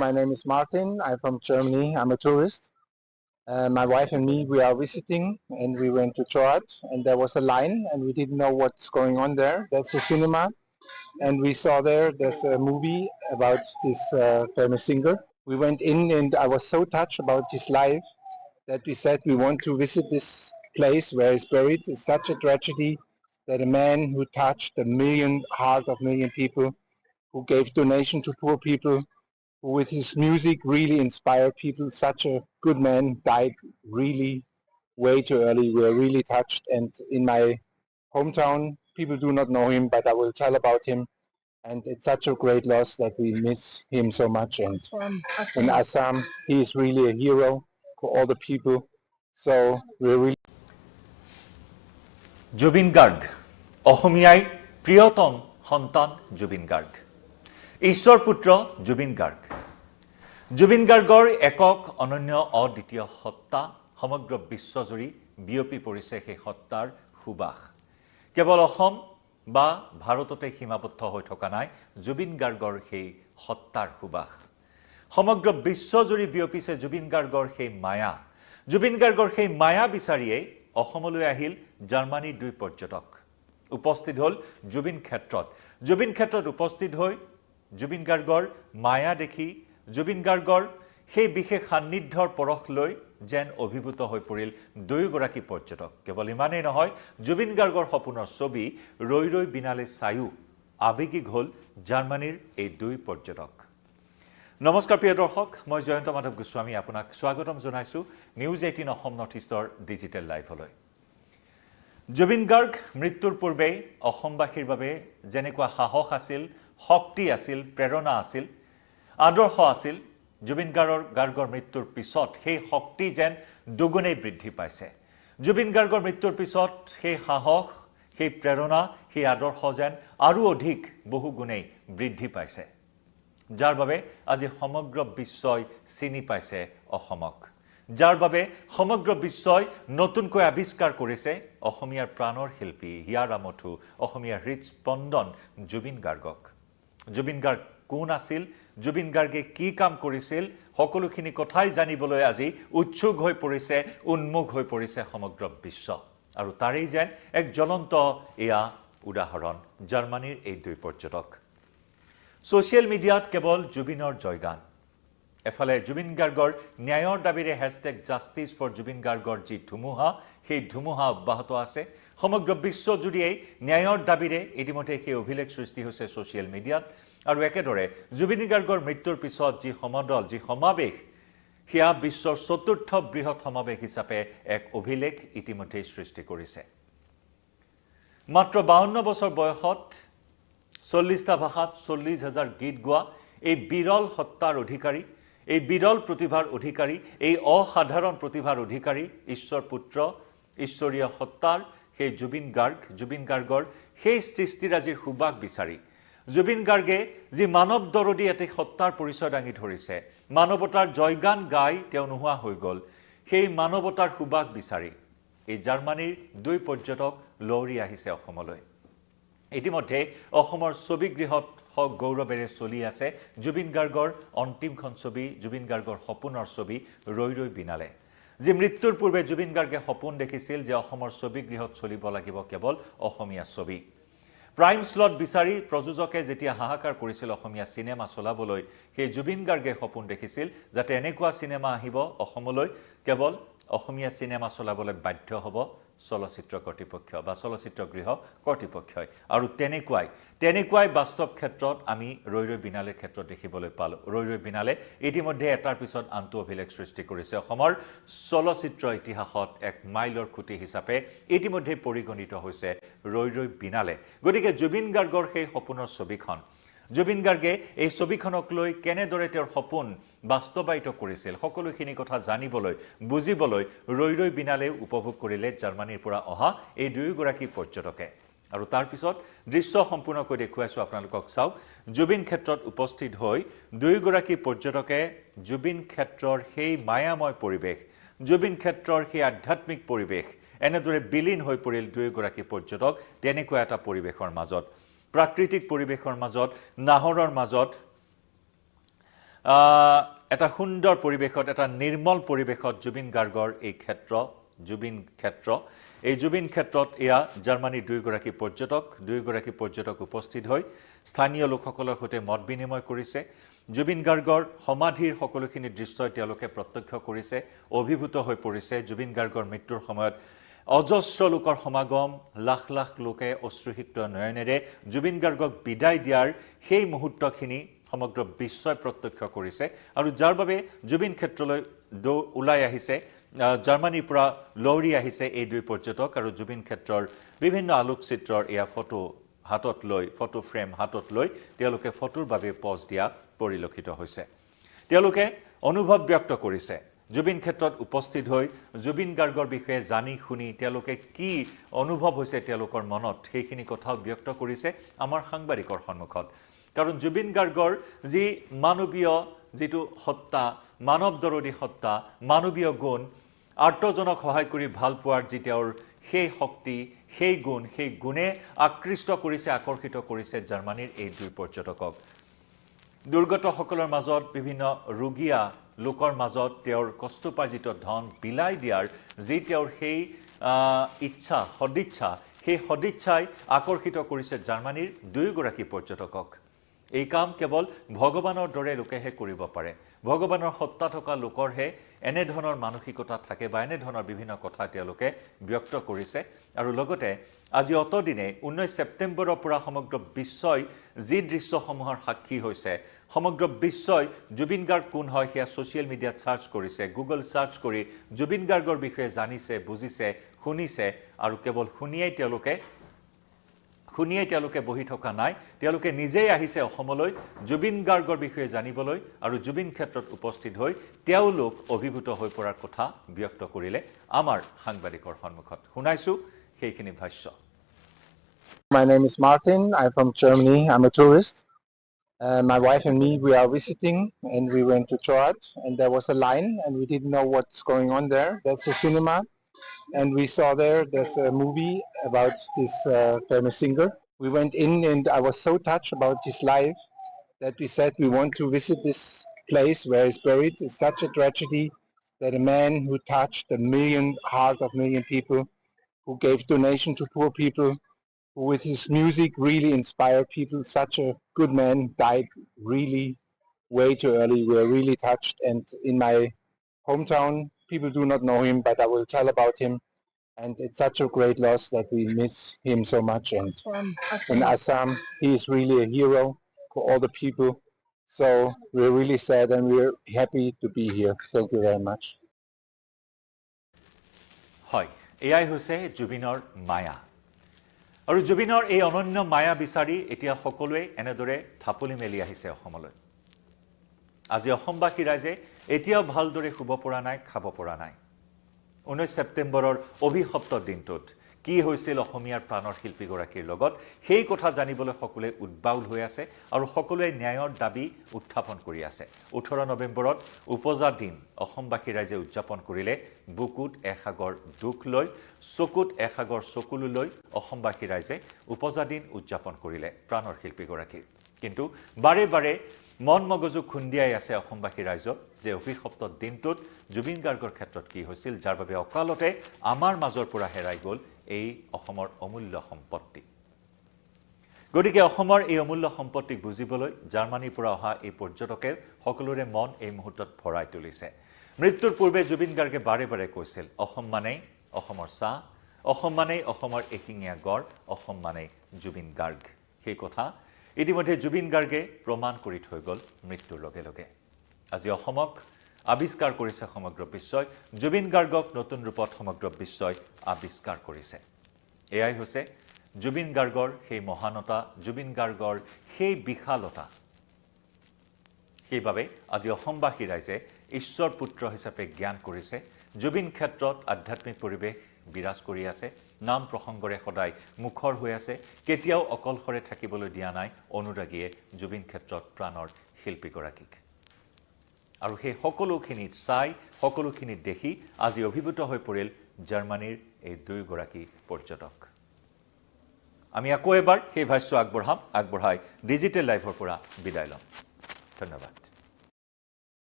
My name is Martin. I'm from Germany. I'm a tourist. My wife and me, we are visiting, and we went to church, and there was a line, and we didn't know what's going on there. That's a cinema, and we saw there's a movie about this famous singer. We went in, and I was so touched about his life that we said we want to visit this place where he's buried. It's such a tragedy that a man who touched heart of million people, who gave donation to poor people, who with his music really inspired people, such a good man, died really way too early. We are really touched, and in my hometown, people do not know him, but I will tell about him. And it's such a great loss that we miss him so much. And in Assam, he is really a hero for all the people. So we're really Zubeen Garg, অসমীয়াই প্ৰিয়তম সন্তান জুবিন গাৰ্গ ঈশ্বৰ পুত্ৰ জুবিন গাৰ্গ জুবিন গাৰ্গৰ একক অনন্য অদ্বিতীয় সত্তা সমগ্ৰ বিশ্বজুৰি বিয়পি পৰিছে সেই সত্তাৰ সুবাস কেৱল অসম বা ভাৰততে সীমাবদ্ধ হৈ থকা নাই জুবিন গাৰ্গৰ সেই সত্তাৰ সুবাস সমগ্ৰ বিশ্বজুৰি বিয়পিছে জুবিন গাৰ্গৰ সেই মায়া জুবিন গাৰ্গৰ সেই মায়া বিচাৰিয়ে অসমলৈ আহিল জাৰ্মানীৰ দুই পৰ্যটক উপস্থিত হল জুবিন ক্ষেত্ৰত উপস্থিত হৈ জুবিন গাৰ্গৰ মায়া দেখি জুবিন গাৰ্গৰ সেই বিশেষ সান্নিধ্যৰ পৰখ লৈ যেন অভিভূত হৈ পৰিল দুয়োগৰাকী পৰ্যটক কেৱল ইমানেই নহয় জুবিন গাৰ্গৰ সপোনৰ ছবি ৰৈ ৰৈ বিনালে চায়ো আবেগিক হল জাৰ্মানীৰ এই দুই পৰ্যটক নমস্কাৰ প্ৰিয় দৰ্শক মই জয়ন্ত মাধৱ গোস্বামী আপোনাক স্বাগতম জনাইছো নিউজ 18 অসম নৰ্থ ইষ্টৰ ডিজিটেল লাইভলৈ জুবিন গাৰ্গ মৃত্যুৰ পূৰ্বে অসমবাসীৰ বাবে যেনেকুৱা সাহস আছিল শক্তি আছিল প্ৰেৰণা আছিল আদৰ্শ আছিল জুবিন গাৰ্গৰ মৃত্যুৰ পিছত সেই শক্তি যেন দুগুণে বৃদ্ধি পাইছে জুবিন গাৰ্গৰ মৃত্যুৰ পিছত সেই সাহস সেই প্ৰেৰণা সেই আদৰ্শ যেন আৰু অধিক বহু গুণে বৃদ্ধি পাইছে যাৰ বাবে আজি সমগ্ৰ বিশ্বই চিনি পাইছে অসমক যাৰ বাবে সমগ্ৰ বিশ্বই নতুনকৈ আৱিষ্কাৰ কৰিছে অসমীয়াৰ প্ৰাণৰ শিল্পী হিয়াৰ আমঠু অসমীয়াৰ হৃদস্পন্দন জুবিন গাৰ্গক জুবিন গাৰ্গ কোন আছিল জুবিন গাৰ্গে কি কাম কৰিছিল সকলোখিনি কথাই জানিবলৈ আজি উৎসুক হৈ পৰিছে উন্মুখ হৈ পৰিছে সমগ্ৰ বিশ্ব আৰু তাৰেই যেন এক জ্বলন্ত এয়া উদাহৰণ জাৰ্মানীৰ এই দুই পৰ্যটক সোশ্যাল মিডিয়াত কেৱল জুবিনৰ জয়গান এফালে জুবিন গাৰ্গৰ ন্যায়ৰ দাবীৰে #জাষ্টিস ফৰ জুবিন গাৰ্গৰ যি ধুমুহা সেই ধুমুহা অব্যাহত আছে সমগ্ৰ বিশ্বজুৰিয়েই ন্যায়ৰ দাবীৰে ইতিমধ্যে সেই অভিলেখ সৃষ্টি হৈছে সোশ্যাল মিডিয়াত আৰু একেদৰে জুবিন গাৰ্গৰ মৃত্যুৰ পিছত যি সমদল যি সমাৱেশ সেয়া বিশ্বৰ চতুৰ্থ বৃহৎ সমাৱেশ হিচাপে এক অভিলেখ ইতিমধ্যে সৃষ্টি কৰিছে মাত্ৰ 52 বছৰ বয়সত 40টা ভাষাত 40,000 গীত গোৱা এই বিৰল সত্তাৰ অধিকাৰী এই বিৰল প্ৰতিভাৰ অধিকাৰী এই অসাধাৰণ প্ৰতিভাৰ অধিকাৰী ঈশ্বৰ পুত্ৰ ঈশ্বৰীয় সত্তাৰ সেই জুবিন গাৰ্গৰ সেই সৃষ্টিৰাজিৰ সুবাস বিচাৰি জুবিন গাৰ্গে যি মানৱ দৰদী এটি সত্তাৰ পৰিচয় দাঙি ধৰিছে মানৱতাৰ জয়গান গাই তেওঁ নোহোৱা হৈ গ'ল সেই মানৱতাৰ সুবাস বিচাৰি এই জাৰ্মানীৰ দুই পৰ্যটক লৰি আহিছে অসমলৈ ইতিমধ্যে অসমৰ ছবিগৃহত গৌৰৱেৰে চলি আছে জুবিন গাৰ্গৰ অন্তিমখন ছবি জুবিন গাৰ্গৰ সপোনৰ ছবি ৰৈ ৰৈ বিনালে যি মৃত্যুৰ পূৰ্বে জুবিন গাৰ্গে সপোন দেখিছিল যে অসমৰ ছবিগৃহত চলিব লাগিব কেৱল অসমীয়া ছবি প্ৰাইম স্লট বিচাৰি প্ৰযোজকে যেতিয়া হাহাকাৰ কৰিছিল অসমীয়া সিনেমা চলাবলৈ সেই জুবিন গাৰ্গে সপোন দেখিছিল যাতে এনেকুৱা সিনেমা আহিব অসমলৈ কেৱল অসমীয়া সিনেমা চলাবলৈ বাধ্য হ'ব চলচ্চিত্ৰ কৰ্তৃপক্ষ বা চলচ্চিত্ৰ গৃহ কৰ্তৃপক্ষই আৰু তেনেকুৱাই বাস্তৱ ক্ষেত্ৰত আমি ৰৈ ৰৈ বিনালেৰ ক্ষেত্ৰত দেখিবলৈ পালো ৰৈ ৰৈ বিনালে ইতিমধ্যে এটাৰ পিছত আনটো অভিলেখ সৃষ্টি কৰিছে অসমৰ চলচ্চিত্ৰ ইতিহাসত এক মাইলৰ খুঁটি হিচাপে ইতিমধ্যে পৰিগণিত হৈছে ৰৈ ৰৈ বিনালে গতিকে জুবিন গাৰ্গৰ সেই সপোনৰ ছবিখন জুবিন গাৰ্গে এই ছবিখনক লৈ কেনেদৰে তেওঁৰ সপোন বাস্তৱায়িত কৰিছিল সকলোখিনি কথা জানিবলৈ বুজিবলৈ ৰৈ ৰৈ বিনালে উপভোগ কৰিলে জাৰ্মানীৰ পৰা অহা এই দুয়োগৰাকী পৰ্যটকে আৰু তাৰ পিছত দৃশ্য সম্পূৰ্ণকৈ দেখুৱাইছো আপোনালোকক চাওক জুবিন ক্ষেত্ৰত উপস্থিত হৈ দুয়োগৰাকী পৰ্যটকে জুবিন ক্ষেত্ৰৰ সেই মায়াময় পৰিৱেশ জুবিন ক্ষেত্ৰৰ সেই আধ্যাত্মিক পৰিৱেশ এনেদৰে বিলীন হৈ পৰিল দুয়োগৰাকী পৰ্যটক তেনেকুৱা এটা পৰিৱেশৰ মাজত প্ৰাকৃতিক পৰিৱেশৰ মাজত নাহৰৰ মাজত এটা সুন্দৰ পৰিৱেশত এটা নিৰ্মল পৰিৱেশত জুবিন গাৰ্গৰ এই ক্ষেত্ৰ এই জুবিন ক্ষেত্ৰত এয়া জাৰ্মানীৰ দুইগৰাকী পৰ্যটক উপস্থিত হৈ স্থানীয় লোকসকলৰ সৈতে মত বিনিময় কৰিছে জুবিন গাৰ্গৰ সমাধিৰ সকলোখিনি দৃশ্যই তেওঁলোকে প্ৰত্যক্ষ কৰিছে অভিভূত হৈ পৰিছে জুবিন গাৰ্গৰ মৃত্যুৰ সময়ত অজস্ৰ লোকৰ সমাগম লাখ লাখ লোকে অশ্ৰুসিক্ত নয়নেৰে জুবিন গাৰ্গক বিদায় দিয়াৰ সেই মুহূৰ্তখিনি সমগ্ৰ বিশ্বই প্ৰত্যক্ষ কৰিছে আৰু যাৰ বাবে জুবিন ক্ষেত্ৰলৈ ওলাই আহিছে জাৰ্মানীৰ পৰা লৰি আহিছে এই দুই পৰ্যটক আৰু জুবিন ক্ষেত্ৰৰ বিভিন্ন আলোকচিত্ৰৰ এয়া ফটো ফ্ৰেম হাতত লৈ তেওঁলোকে ফটোৰ বাবে পজ দিয়া পৰিলক্ষিত হৈছে তেওঁলোকে অনুভৱ ব্যক্ত কৰিছে জুবিন ক্ষেত্ৰত উপস্থিত হৈ জুবিন গাৰ্গৰ বিষয়ে জানি শুনি তেওঁলোকে কি অনুভৱ হৈছে তেওঁলোকৰ মনত সেইখিনি কথাও ব্যক্ত কৰিছে আমাৰ সাংবাদিকৰ সন্মুখত কাৰণ জুবিন গাৰ্গৰ যি মানৱীয় যিটো সত্তা মানৱদৰদী সত্তা মানৱীয় গুণ আৰ্তজনক সহায় কৰি ভাল পোৱাৰ যি তেওঁৰ সেই শক্তি সেই গুণে আকৃষ্ট কৰিছে আকৰ্ষিত কৰিছে জাৰ্মানীৰ এই দুই পৰ্যটকক দুৰ্গতসকলৰ মাজত বিভিন্ন ৰোগীয়া লোকৰ মাজত তেওঁৰ কষ্টপাৰ্জিত ধন বিলাই দিয়াৰ যি তেওঁৰ সেই সদিচ্ছা সেই সদিচ্ছাই আকৰ্ষিত কৰিছে জাৰ্মানীৰ দুইগৰাকী পৰ্যটকক এই কাম কেৱল ভগৱানৰ দৰে লোকেহে কৰিব পাৰে ভগৱানৰ সত্তা থকা লোকৰহে এনে ধৰণৰ মানসিকতা থাকে বা এনে ধৰণৰ বিভিন্ন কথা তেওঁলোকে ব্যক্ত কৰিছে আৰু লগতে আজি অতদিনে 19 ছেপ্টেম্বৰৰ পৰা সমগ্ৰ বিশ্বই যি দৃশ্যসমূহৰ সাক্ষী হৈছে সমগ্ৰ বিশ্বই জুবিন গাৰ্গ কোন হয় সেয়া ছ'চিয়েল মিডিয়াত সাৰ্চ কৰিছে গুগল সাৰ্চ কৰি জুবিন গাৰ্গৰ বিষয়ে জানিছে বুজিছে শুনিছে আৰু কেৱল শুনিয়েই তেওঁলোকে বহি থকা নাই তেওঁলোকে নিজেই আহিছে অসমলৈ জুবিন গাৰ্গৰ বিষয়ে জানিবলৈ আৰু জুবিন ক্ষেত্ৰত উপস্থিত হৈ তেওঁলোক অভিভূত হৈ পৰাৰ কথা ব্যক্ত কৰিলে আমাৰ সাংবাদিকৰ সন্মুখত শুনাইছো সেইখিনি ভাষ্য My name is Martin. I'm from Germany. I'm a tourist. My wife and me, we are visiting and we went to church and there was a line and we didn't know what's going on there. That's a cinema and we saw there's a movie about this famous singer. We went in and I was so touched about his life that we said we want to visit this place where he's buried. It's such a tragedy that a man who touched the heart of million people, who gave donation to poor people, who with his music really inspired people, such a good man, died really way too early. We are really touched and in my hometown, people do not know him, but I will tell about him. And it's such a great loss that we miss him so much. And in Assam, he is really a hero for all the people. So we're really sad and we're happy to be here. Thank you very much. হয় এয়াই হৈছে জুবিনৰ মায়া আৰু জুবিনৰ এই অনন্য মায়া বিচাৰি এতিয়া সকলোৱে এনেদৰে থাপলি মেলি আহিছে অসমলৈ আজি অসমবাসী ৰাইজে এতিয়াও ভালদৰে শুব পৰা নাই খাব পৰা নাই 19 ছেপ্টেম্বৰৰ অভিশপ্ত দিনটোত কি হৈছিল অসমীয়াৰ প্ৰাণৰ শিল্পীগৰাকীৰ লগত সেই কথা জানিবলৈ সকলোৱে উদ্বাউল হৈ আছে আৰু সকলোৱে ন্যায়ৰ দাবী উত্থাপন কৰি আছে 18 নৱেম্বৰত উপজা দিন অসমবাসী ৰাইজে উদযাপন কৰিলে বুকুত এসাগৰ দুখ লৈ চকুত এসাগৰ চকুলো লৈ অসমবাসী ৰাইজে উপজা দিন উদযাপন কৰিলে প্ৰাণৰ শিল্পীগৰাকীৰ কিন্তু বাৰে বাৰে মন মগজু খুন্দিয়াই আছে অসমবাসী ৰাইজক যে অভিশপ্ত দিনটোত জুবিন গাৰ্গৰ ক্ষেত্ৰত কি হৈছিল যাৰ বাবে অকালতে আমাৰ মাজৰ পৰা হেৰাই গ'ল এই অসমৰ অমূল্য সম্পত্তি গতিকে অসমৰ এই অমূল্য সম্পত্তিক বুজিবলৈ জাৰ্মানীৰ পৰা অহা এই পৰ্যটকে সকলোৰে মন এই মুহূৰ্তত ভৰাই তুলিছে মৃত্যুৰ পূৰ্বে জুবিন গাৰ্গে বাৰে বাৰে কৈছিল অসম মানেই অসমৰ চাহ অসম মানেই অসমৰ এশিঙীয়া গড় অসম মানেই জুবিন গাৰ্গ সেই কথা ইতিমধ্যে জুবিন গাৰ্গে প্ৰমাণ কৰি থৈ গ'ল মৃত্যুৰ লগে লগে আজি অসমক আবিষ্কাৰ কৰিছে সমগ্ৰ বিশ্বই জুবিন গাৰ্গক নতুন ৰূপত সমগ্ৰ বিশ্বই আবিষ্কাৰ কৰিছে এয়াই হৈছে জুবিন গাৰ্গৰ সেই মহানতা জুবিন গাৰ্গৰ সেই বিশালতা সেইবাবে আজি অসমবাসী ৰাইজে ঈশ্বৰ পুত্ৰ হিচাপে জ্ঞান কৰিছে জুবিন ক্ষেত্ৰত আধ্যাত্মিক পৰিৱেশ বিৰাজ কৰি আছে নাম প্ৰসংগৰে সদায় মুখৰ হৈ আছে কেতিয়াও অকলশৰে থাকিবলৈ দিয়া নাই অনুৰাগীয়ে জুবিন ক্ষেত্ৰত প্ৰাণৰ শিল্পীগৰাকীক আৰু সেই সকলোখিনি চাই সকলোখিনি দেখি আজি অভিভূত হৈ পৰিল জাৰ্মানীৰ এই দুইগৰাকী পৰ্যটক আমি আকৌ এবাৰ সেই ভাষ্য আগবঢ়াই ডিজিটেল লাইভৰ পৰা বিদায় লম ধন্যবাদ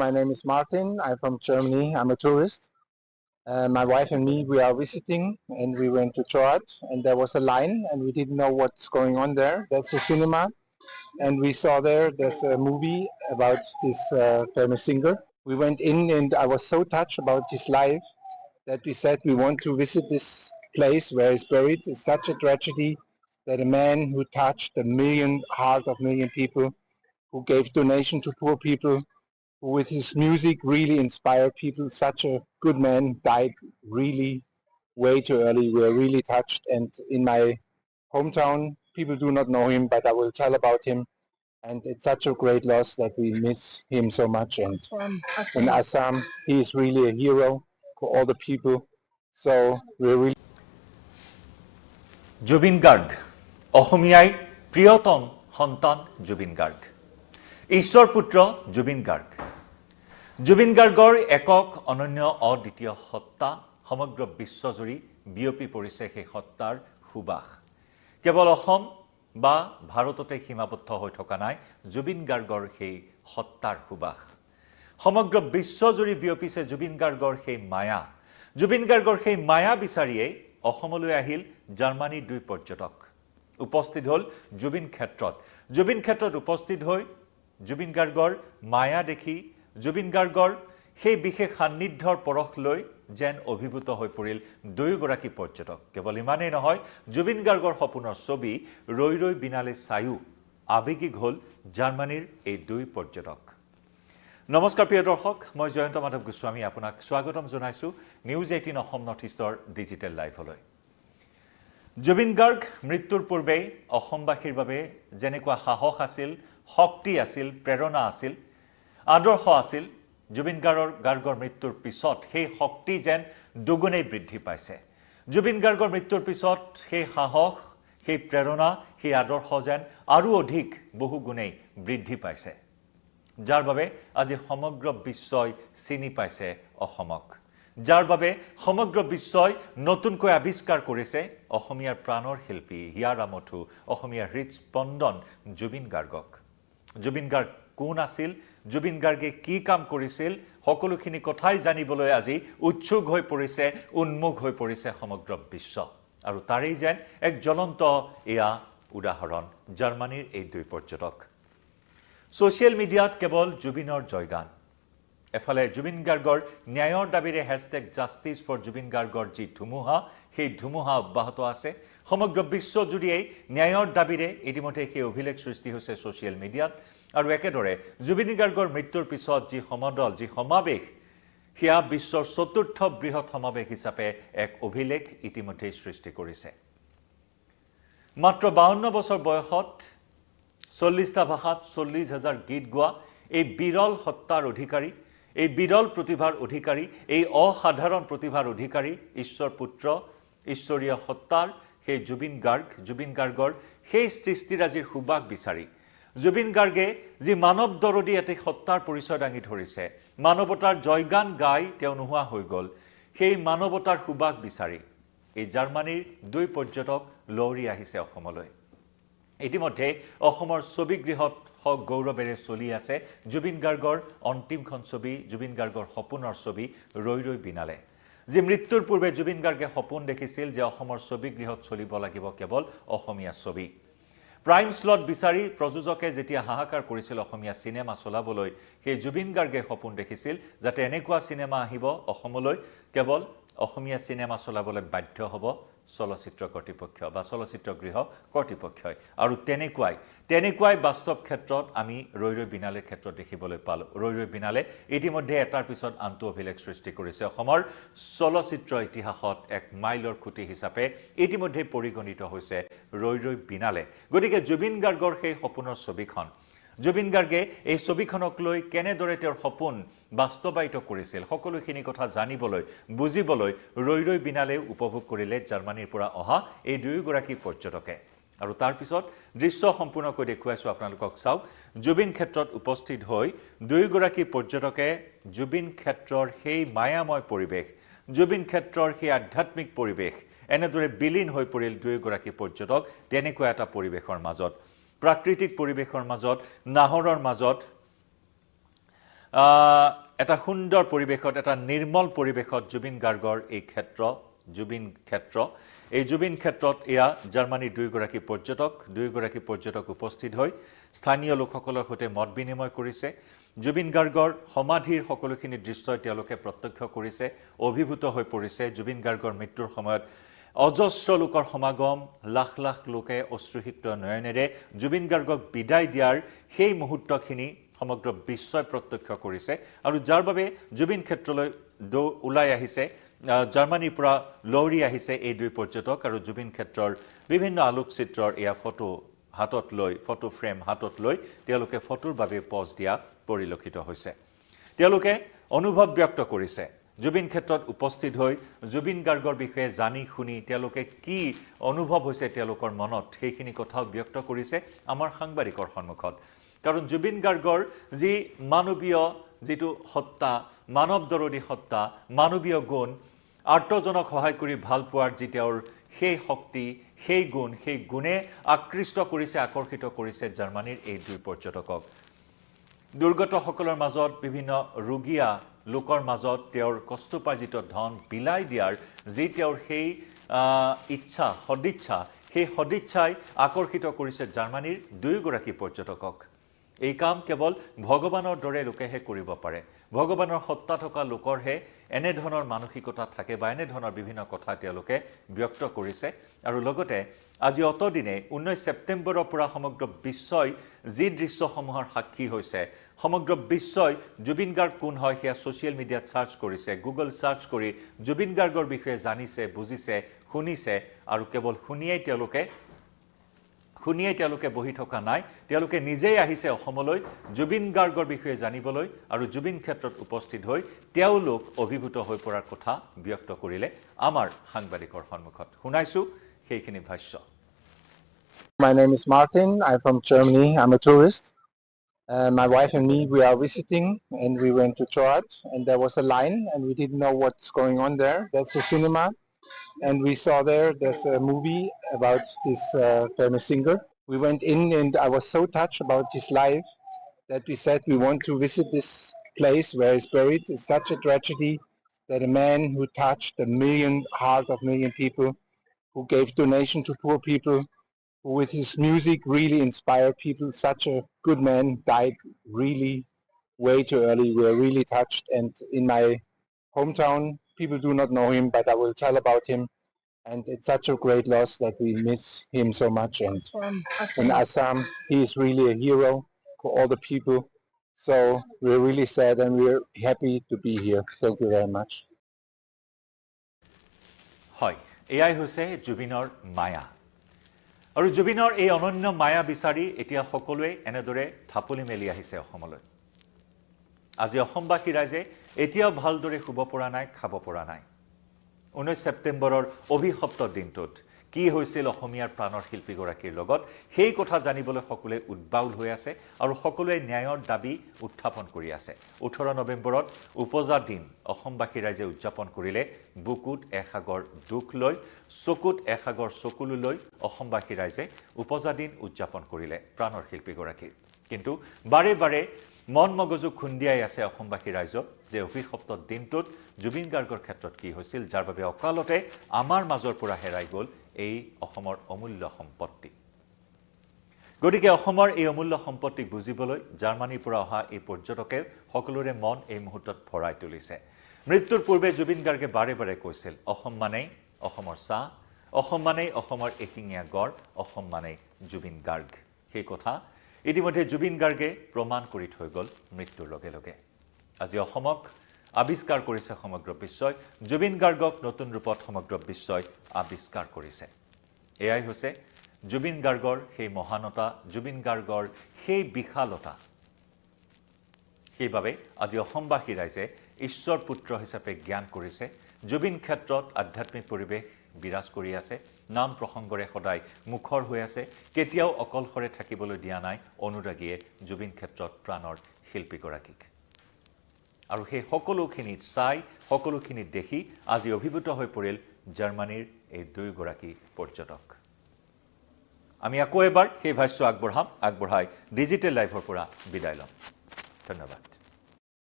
My name is Martin. I'm from Germany. I'm a tourist. My wife and me, we are visiting, and we went to church, and there was a line, and we didn't know what's going on there. That's a cinema, and we saw there's a movie about this famous singer. We went in, and I was so touched about his life that we said we want to visit this place where he's buried. It's such a tragedy that a man who touched the heart of million people, who gave donation to poor people, who with his music really inspired people, such a good man, died really way too early. We are really touched. And in my hometown, people do not know him, but I will tell about him. And it's such a great loss that we miss him so much. And in Assam, he is really a hero for all the people. So we're really Zubeen Garg, অসমীয়াই প্ৰিয়তম সন্তান জুবিন গাৰ্গ ঈশ্বৰ পুত্ৰ জুবিন গাৰ্গ জুবিন গাৰ্গৰ একক অনন্য অদ্বিতীয় সত্তা সমগ্ৰ বিশ্বজুৰি বিয়পি পৰিছে সেই সত্তাৰ সুবাস কেৱল অসম বা ভাৰততে সীমাবদ্ধ হৈ থকা নাই জুবিন গাৰ্গৰ সেই সত্তাৰ সুবাস সমগ্ৰ বিশ্বজুৰি বিয়পিছে জুবিন গাৰ্গৰ সেই মায়া জুবিন গাৰ্গৰ সেই মায়া বিচাৰিয়ে অসমলৈ আহিল জাৰ্মানীৰ দুই পৰ্যটক উপস্থিত হল জুবিন ক্ষেত্ৰত উপস্থিত হৈ জুবিন গাৰ্গৰ মায়া দেখি জুবিন গাৰ্গৰ সেই বিশেষ সান্নিধ্যৰ পৰখ লৈ যেন অভিভূত হৈ পৰিল দুয়োগৰাকী পৰ্যটক কেৱল ইমানেই নহয় জুবিন গাৰ্গৰ সপোনৰ ছবি ৰৈ ৰৈ বিনালে চায়ো আৱেগিক হল জাৰ্মানীৰ এই দুই পৰ্যটক নমস্কাৰ প্ৰিয় দৰ্শক মই জয়ন্ত মাধৱ গোস্বামী আপোনাক স্বাগতম জনাইছো নিউজ 18 অসম নৰ্থ ইষ্টৰ ডিজিটেল লাইভলৈ জুবিন গাৰ্গ মৃত্যুৰ পূৰ্বে অসমবাসীৰ বাবে যেনেকুৱা সাহস আছিল শক্তি আছিল প্ৰেৰণা আছিল আদৰ্শ আছিল জুবিন গাৰ্গৰ মৃত্যুৰ পিছত সেই শক্তি যেন দুগুণেই বৃদ্ধি পাইছে জুবিন গাৰ্গৰ মৃত্যুৰ পিছত সেই সাহস সেই প্ৰেৰণা সেই আদৰ্শ যেন আৰু অধিক বহু গুণেই বৃদ্ধি পাইছে যাৰ বাবে আজি সমগ্ৰ বিশ্বই চিনি পাইছে অসমক যাৰ বাবে সমগ্ৰ বিশ্বই নতুনকৈ আৱিষ্কাৰ কৰিছে অসমীয়াৰ প্ৰাণৰ শিল্পী হিয়াৰামঠু অসমীয়াৰ হৃদস্পন্দন জুবিন গাৰ্গক জুবিন গাৰ্গ কোন আছিল জুবিন গাৰ্গে কি কাম কৰিছিল সকলোখিনি কথাই জানিবলৈ আজি উৎসুক হৈ পৰিছে উন্মুখ হৈ পৰিছে সমগ্ৰ বিশ্ব আৰু তাৰেই যেন এক জ্বলন্ত এয়া উদাহৰণ জাৰ্মানীৰ এই দুই পৰ্যটক সোশ্যাল মিডিয়াত কেৱল জুবিনৰ জয়গান এফালে জুবিন গাৰ্গৰ ন্যায়ৰ দাবীৰে #জাষ্টিস ফৰ জুবিন গাৰ্গৰ যি ধুমুহা সেই ধুমুহা অব্যাহত আছে সমগ্ৰ বিশ্বজুৰিয়েই ন্যায়ৰ দাবীৰে ইতিমধ্যে সেই অভিলেখ সৃষ্টি হৈছে সোশ্যাল মিডিয়াত আৰু একেদৰে জুবিন গাৰ্গৰ মৃত্যুৰ পিছত যি সমদল যি সমাৱেশ সেয়া বিশ্বৰ চতুৰ্থ বৃহৎ সমাৱেশ হিচাপে এক অভিলেখ ইতিমধ্যে সৃষ্টি কৰিছে মাত্ৰ 52 বছৰ বয়সত 40টা ভাষাত 40,000 গীত গোৱা এই বিৰল সত্তাৰ অধিকাৰী এই বিৰল প্ৰতিভাৰ অধিকাৰী এই অসাধাৰণ প্ৰতিভাৰ অধিকাৰী ঈশ্বৰ পুত্ৰ ঈশ্বৰীয় সত্তাৰ সেই জুবিন গাৰ্গৰ সেই সৃষ্টিৰাজিৰ সুবাস বিচাৰি জুবিন গাৰ্গে যি মানৱ দৰদী এটি সত্তাৰ পৰিচয় দাঙি ধৰিছে মানৱতাৰ জয়গান গাই তেওঁ নোহোৱা হৈ গ'ল সেই মানৱতাৰ সুবাস বিচাৰি এই জাৰ্মানীৰ দুই পৰ্যটক লৰি আহিছে অসমলৈ ইতিমধ্যে অসমৰ ছবিগৃহত গৌৰৱেৰে চলি আছে জুবিন গাৰ্গৰ অন্তিমখন ছবি জুবিন গাৰ্গৰ সপোনৰ ছবি ৰৈ ৰৈ বিনালে যি মৃত্যুৰ পূৰ্বে জুবিন গাৰ্গে সপোন দেখিছিল যে অসমৰ ছবিগৃহত চলিব লাগিব কেৱল অসমীয়া ছবি প্ৰাইম স্লট বিচাৰি প্ৰযোজকে যেতিয়া হাহাকাৰ কৰিছিল অসমীয়া সিনেমা চলাবলৈ সেই জুবিন গাৰ্গে সপোন দেখিছিল যাতে এনেকুৱা সিনেমা আহিব অসমলৈ কেৱল অসমীয়া সিনেমা চলাবলৈ বাধ্য হ'ব চলচ্চিত্ৰ কৰ্তৃপক্ষ বা চলচ্চিত্ৰ গৃহ কৰ্তৃপক্ষই আৰু তেনেকুৱাই বাস্তৱ ক্ষেত্ৰত আমি ৰৈ ৰৈ বিনালেৰ ক্ষেত্ৰত দেখিবলৈ পালোঁ ৰৈ ৰৈ বিনালে ইতিমধ্যে এটাৰ পিছত আনটো অভিলেখ সৃষ্টি কৰিছে অসমৰ চলচ্চিত্ৰ ইতিহাসত এক মাইলৰ খুঁটি হিচাপে ইতিমধ্যে পৰিগণিত হৈছে ৰৈ ৰৈ বিনালে গতিকে জুবিন গাৰ্গৰ সেই সপোনৰ ছবিখন জুবিন গাৰ্গে এই ছবিখনক লৈ কেনেদৰে তেওঁৰ সপোন বাস্তৱায়িত কৰিছিল সকলোখিনি কথা জানিবলৈ বুজিবলৈ ৰৈ ৰৈ বিনালে উপভোগ কৰিলে জাৰ্মানীৰ পৰা অহা এই দুয়োগৰাকী পৰ্যটকে আৰু তাৰ পিছত দৃশ্য সম্পূৰ্ণকৈ দেখুৱাইছো আপোনালোকক চাওক জুবিন ক্ষেত্ৰত উপস্থিত হৈ দুয়োগৰাকী পৰ্যটকে জুবিন ক্ষেত্ৰৰ সেই মায়াময় পৰিৱেশ জুবিন ক্ষেত্ৰৰ সেই আধ্যাত্মিক পৰিৱেশ এনেদৰে বিলীন হৈ পৰিল দুয়োগৰাকী পৰ্যটক তেনেকুৱা এটা পৰিৱেশৰ মাজত প্ৰাকৃতিক পৰিৱেশৰ মাজত নাহৰৰ মাজত এটা সুন্দৰ পৰিৱেশত এটা নিৰ্মল পৰিৱেশত জুবিন গাৰ্গৰ এই ক্ষেত্ৰ এই জুবিন ক্ষেত্ৰত এয়া জাৰ্মানীৰ দুইগৰাকী পৰ্যটক উপস্থিত হৈ স্থানীয় লোকসকলৰ সৈতে মত বিনিময় কৰিছে জুবিন গাৰ্গৰ সমাধিৰ সকলোখিনি দৃশ্যই তেওঁলোকে প্ৰত্যক্ষ কৰিছে অভিভূত হৈ পৰিছে জুবিন গাৰ্গৰ মৃত্যুৰ সময়ত অজস্ৰ লোকৰ সমাগম লাখ লাখ লোকে অশ্ৰুসিক্ত নয়নেৰে জুবিন গাৰ্গক বিদায় দিয়াৰ সেই মুহূৰ্তখিনি সমগ্ৰ বিশ্বই প্ৰত্যক্ষ কৰিছে আৰু যাৰ বাবে জুবিন ক্ষেত্ৰলৈ ওলাই আহিছে জাৰ্মানীৰ পৰা লৰি আহিছে এই দুই পৰ্যটক আৰু জুবিন ক্ষেত্ৰৰ বিভিন্ন আলোকচিত্ৰৰ এয়া ফটো ফ্ৰেম হাতত লৈ তেওঁলোকে ফটোৰ বাবে পজ দিয়া পৰিলক্ষিত হৈছে তেওঁলোকে অনুভৱ ব্যক্ত কৰিছে জুবিন ক্ষেত্ৰত উপস্থিত হৈ জুবিন গাৰ্গৰ বিষয়ে জানি শুনি তেওঁলোকে কি অনুভৱ হৈছে তেওঁলোকৰ মনত সেইখিনি কথাও ব্যক্ত কৰিছে আমাৰ সাংবাদিকৰ সন্মুখত কাৰণ জুবিন গাৰ্গৰ যি মানৱীয় যেটো সত্তা মানৱ দৰদী সত্তা মানৱীয় গুণ আৰ্তজনক সহায় কৰি ভাল পোৱাৰ যি তেওঁৰ সেই শক্তি সেই গুণে আকৃষ্ট কৰিছে আকৰ্ষিত কৰিছে জাৰ্মানীৰ এই দুই পৰ্যটকক দুৰ্গতসকলৰ মাজত বিভিন্ন ৰোগীয়া লোকৰ মাজত তেওঁৰ কষ্টপাৰ্জিত ধন বিলাই দিয়াৰ যি তেওঁৰ সেই সদিচ্ছা সেই সদিচ্ছাই আকৰ্ষিত কৰিছে জাৰ্মানীৰ দুইগৰাকী পৰ্যটকক এই কাম কেৱল ভগৱানৰ দৰে লোকেহে কৰিব পাৰে ভগৱানৰ সত্তা থকা লোকৰহে এনে ধৰণৰ মানসিকতা থাকে বা এনে ধৰণৰ বিভিন্ন কথা তেওঁলোকে ব্যক্ত কৰিছে আৰু লগতে আজি অতদিনে 19 ছেপ্টেম্বৰৰ পৰা সমগ্ৰ বিশ্বই যি দৃশ্যসমূহৰ সাক্ষী হৈছে সমগ্ৰ বিশ্বই জুবিন গাৰ্গ কোন হয় সেয়া সোশ্যাল মিডিয়াত সাৰ্চ কৰিছে গুগল সাৰ্চ কৰি জুবিন গাৰ্গৰ বিষয়ে জানিছে বুজিছে শুনিছে আৰু কেৱল শুনিয়ে তেওঁলোকে বহি থকা নাই তেওঁলোকে নিজেই আহিছে অসমলৈ জুবিন গাৰ্গৰ বিষয়ে জানিবলৈ আৰু জুবিন ক্ষেত্ৰত উপস্থিত হৈ তেওঁলোক অভিভূত হৈ পৰাৰ কথা ব্যক্ত কৰিলে আমাৰ সাংবাদিকৰ সন্মুখত শুনাইছো সেইখিনি ভাষ্য My name is Martin. I'm from Germany. I'm a tourist. My wife and me, we are visiting and we went to church and there was a line and we didn't know what's going on there. That's a cinema and we saw there's a movie about this famous singer. We went in and I was so touched about his life that we said we want to visit this place where he's buried. It's such a tragedy that a man who touched heart of million people, who gave donation to poor people, who with his music really inspired people, such a good man died really way too early. We are really touched and in my hometown, people do not know him, but I will tell about him. And it's such a great loss that we miss him so much. And in Assam, he is really a hero for all the people. So we're really sad and we're happy to be here. Thank you very much. হয় এয়াই হৈছে জুবিনৰ মায়া আৰু জুবিনৰ এই অনন্য মায়া বিচাৰি এতিয়া সকলোৱে এনেদৰে থাপলি মেলি আহিছে অসমলৈ আজি অসমবাসী ৰাইজে এতিয়াও ভালদৰে শুব পৰা নাই খাব পৰা নাই 19 ছেপ্টেম্বৰৰ অভিশপ্ত দিনটোত কি হৈছিল অসমীয়াৰ প্ৰাণৰ শিল্পীগৰাকীৰ লগত সেই কথা জানিবলৈ সকলোৱে উদ্বাউল হৈ আছে আৰু সকলোৱে ন্যায়ৰ দাবী উত্থাপন কৰি আছে 18 নৱেম্বৰত উপজা দিন অসমবাসী ৰাইজে উদযাপন কৰিলে বুকুত এসাগৰ দুখ লৈ চকুত এসাগৰ চকুলো লৈ অসমবাসী ৰাইজে উপজা দিন উদযাপন কৰিলে প্ৰাণৰ শিল্পীগৰাকীৰ কিন্তু বাৰে বাৰে মন মগজু খুন্দিয়াই আছে অসমবাসী ৰাইজক যে অভিশপ্ত দিনটোত জুবিন গাৰ্গৰ ক্ষেত্ৰত কি হৈছিল যাৰ বাবে অকালতে আমাৰ মাজৰ পৰা হেৰাই গ'ল এই অসমৰ অমূল্য সম্পত্তি গতিকে অসমৰ এই অমূল্য সম্পত্তিক বুজিবলৈ জাৰ্মানীৰ পৰা অহা এই পৰ্যটকে সকলোৰে মন এই মুহূৰ্তত ভৰাই তুলিছে মৃত্যুৰ পূৰ্বে জুবিন গাৰ্গে বাৰে বাৰে কৈছিল অসম মানেই অসমৰ চাহ অসম মানেই অসমৰ এশিঙীয়া গড় অসম মানেই জুবিন গাৰ্গ সেই কথা ইতিমধ্যে জুবিন গাৰ্গে প্ৰমাণ কৰি থৈ গ'ল মৃত্যুৰ লগে লগে আজি অসমক আবিষ্কাৰ কৰিছে সমগ্ৰ বিশ্বই জুবিন গাৰ্গক নতুন ৰূপত সমগ্ৰ বিশ্বই আবিষ্কাৰ কৰিছে এয়াই হৈছে জুবিন গাৰ্গৰ সেই মহানতা জুবিন গাৰ্গৰ সেই বিশালতা সেইবাবে আজি অসমবাসী ৰাইজে ঈশ্বৰ পুত্ৰ হিচাপে জ্ঞান কৰিছে জুবিন ক্ষেত্ৰত আধ্যাত্মিক পৰিৱেশ বিৰাজ কৰি আছে নাম প্ৰসংগৰে সদায় মুখৰ হৈ আছে কেতিয়াও অকলশৰে থাকিবলৈ দিয়া নাই অনুৰাগীয়ে জুবিন ক্ষেত্ৰত প্ৰাণৰ শিল্পীগৰাকীক আৰু সেই সকলোখিনি চাই সকলোখিনি দেখি আজি অভিভূত হৈ পৰিল জাৰ্মানীৰ এই দুইগৰাকী পৰ্যটক আমি আকৌ এবাৰ সেই ভাষ্য আগবঢ়াই ডিজিটেল লাইভৰ পৰা বিদায় লম ধন্যবাদ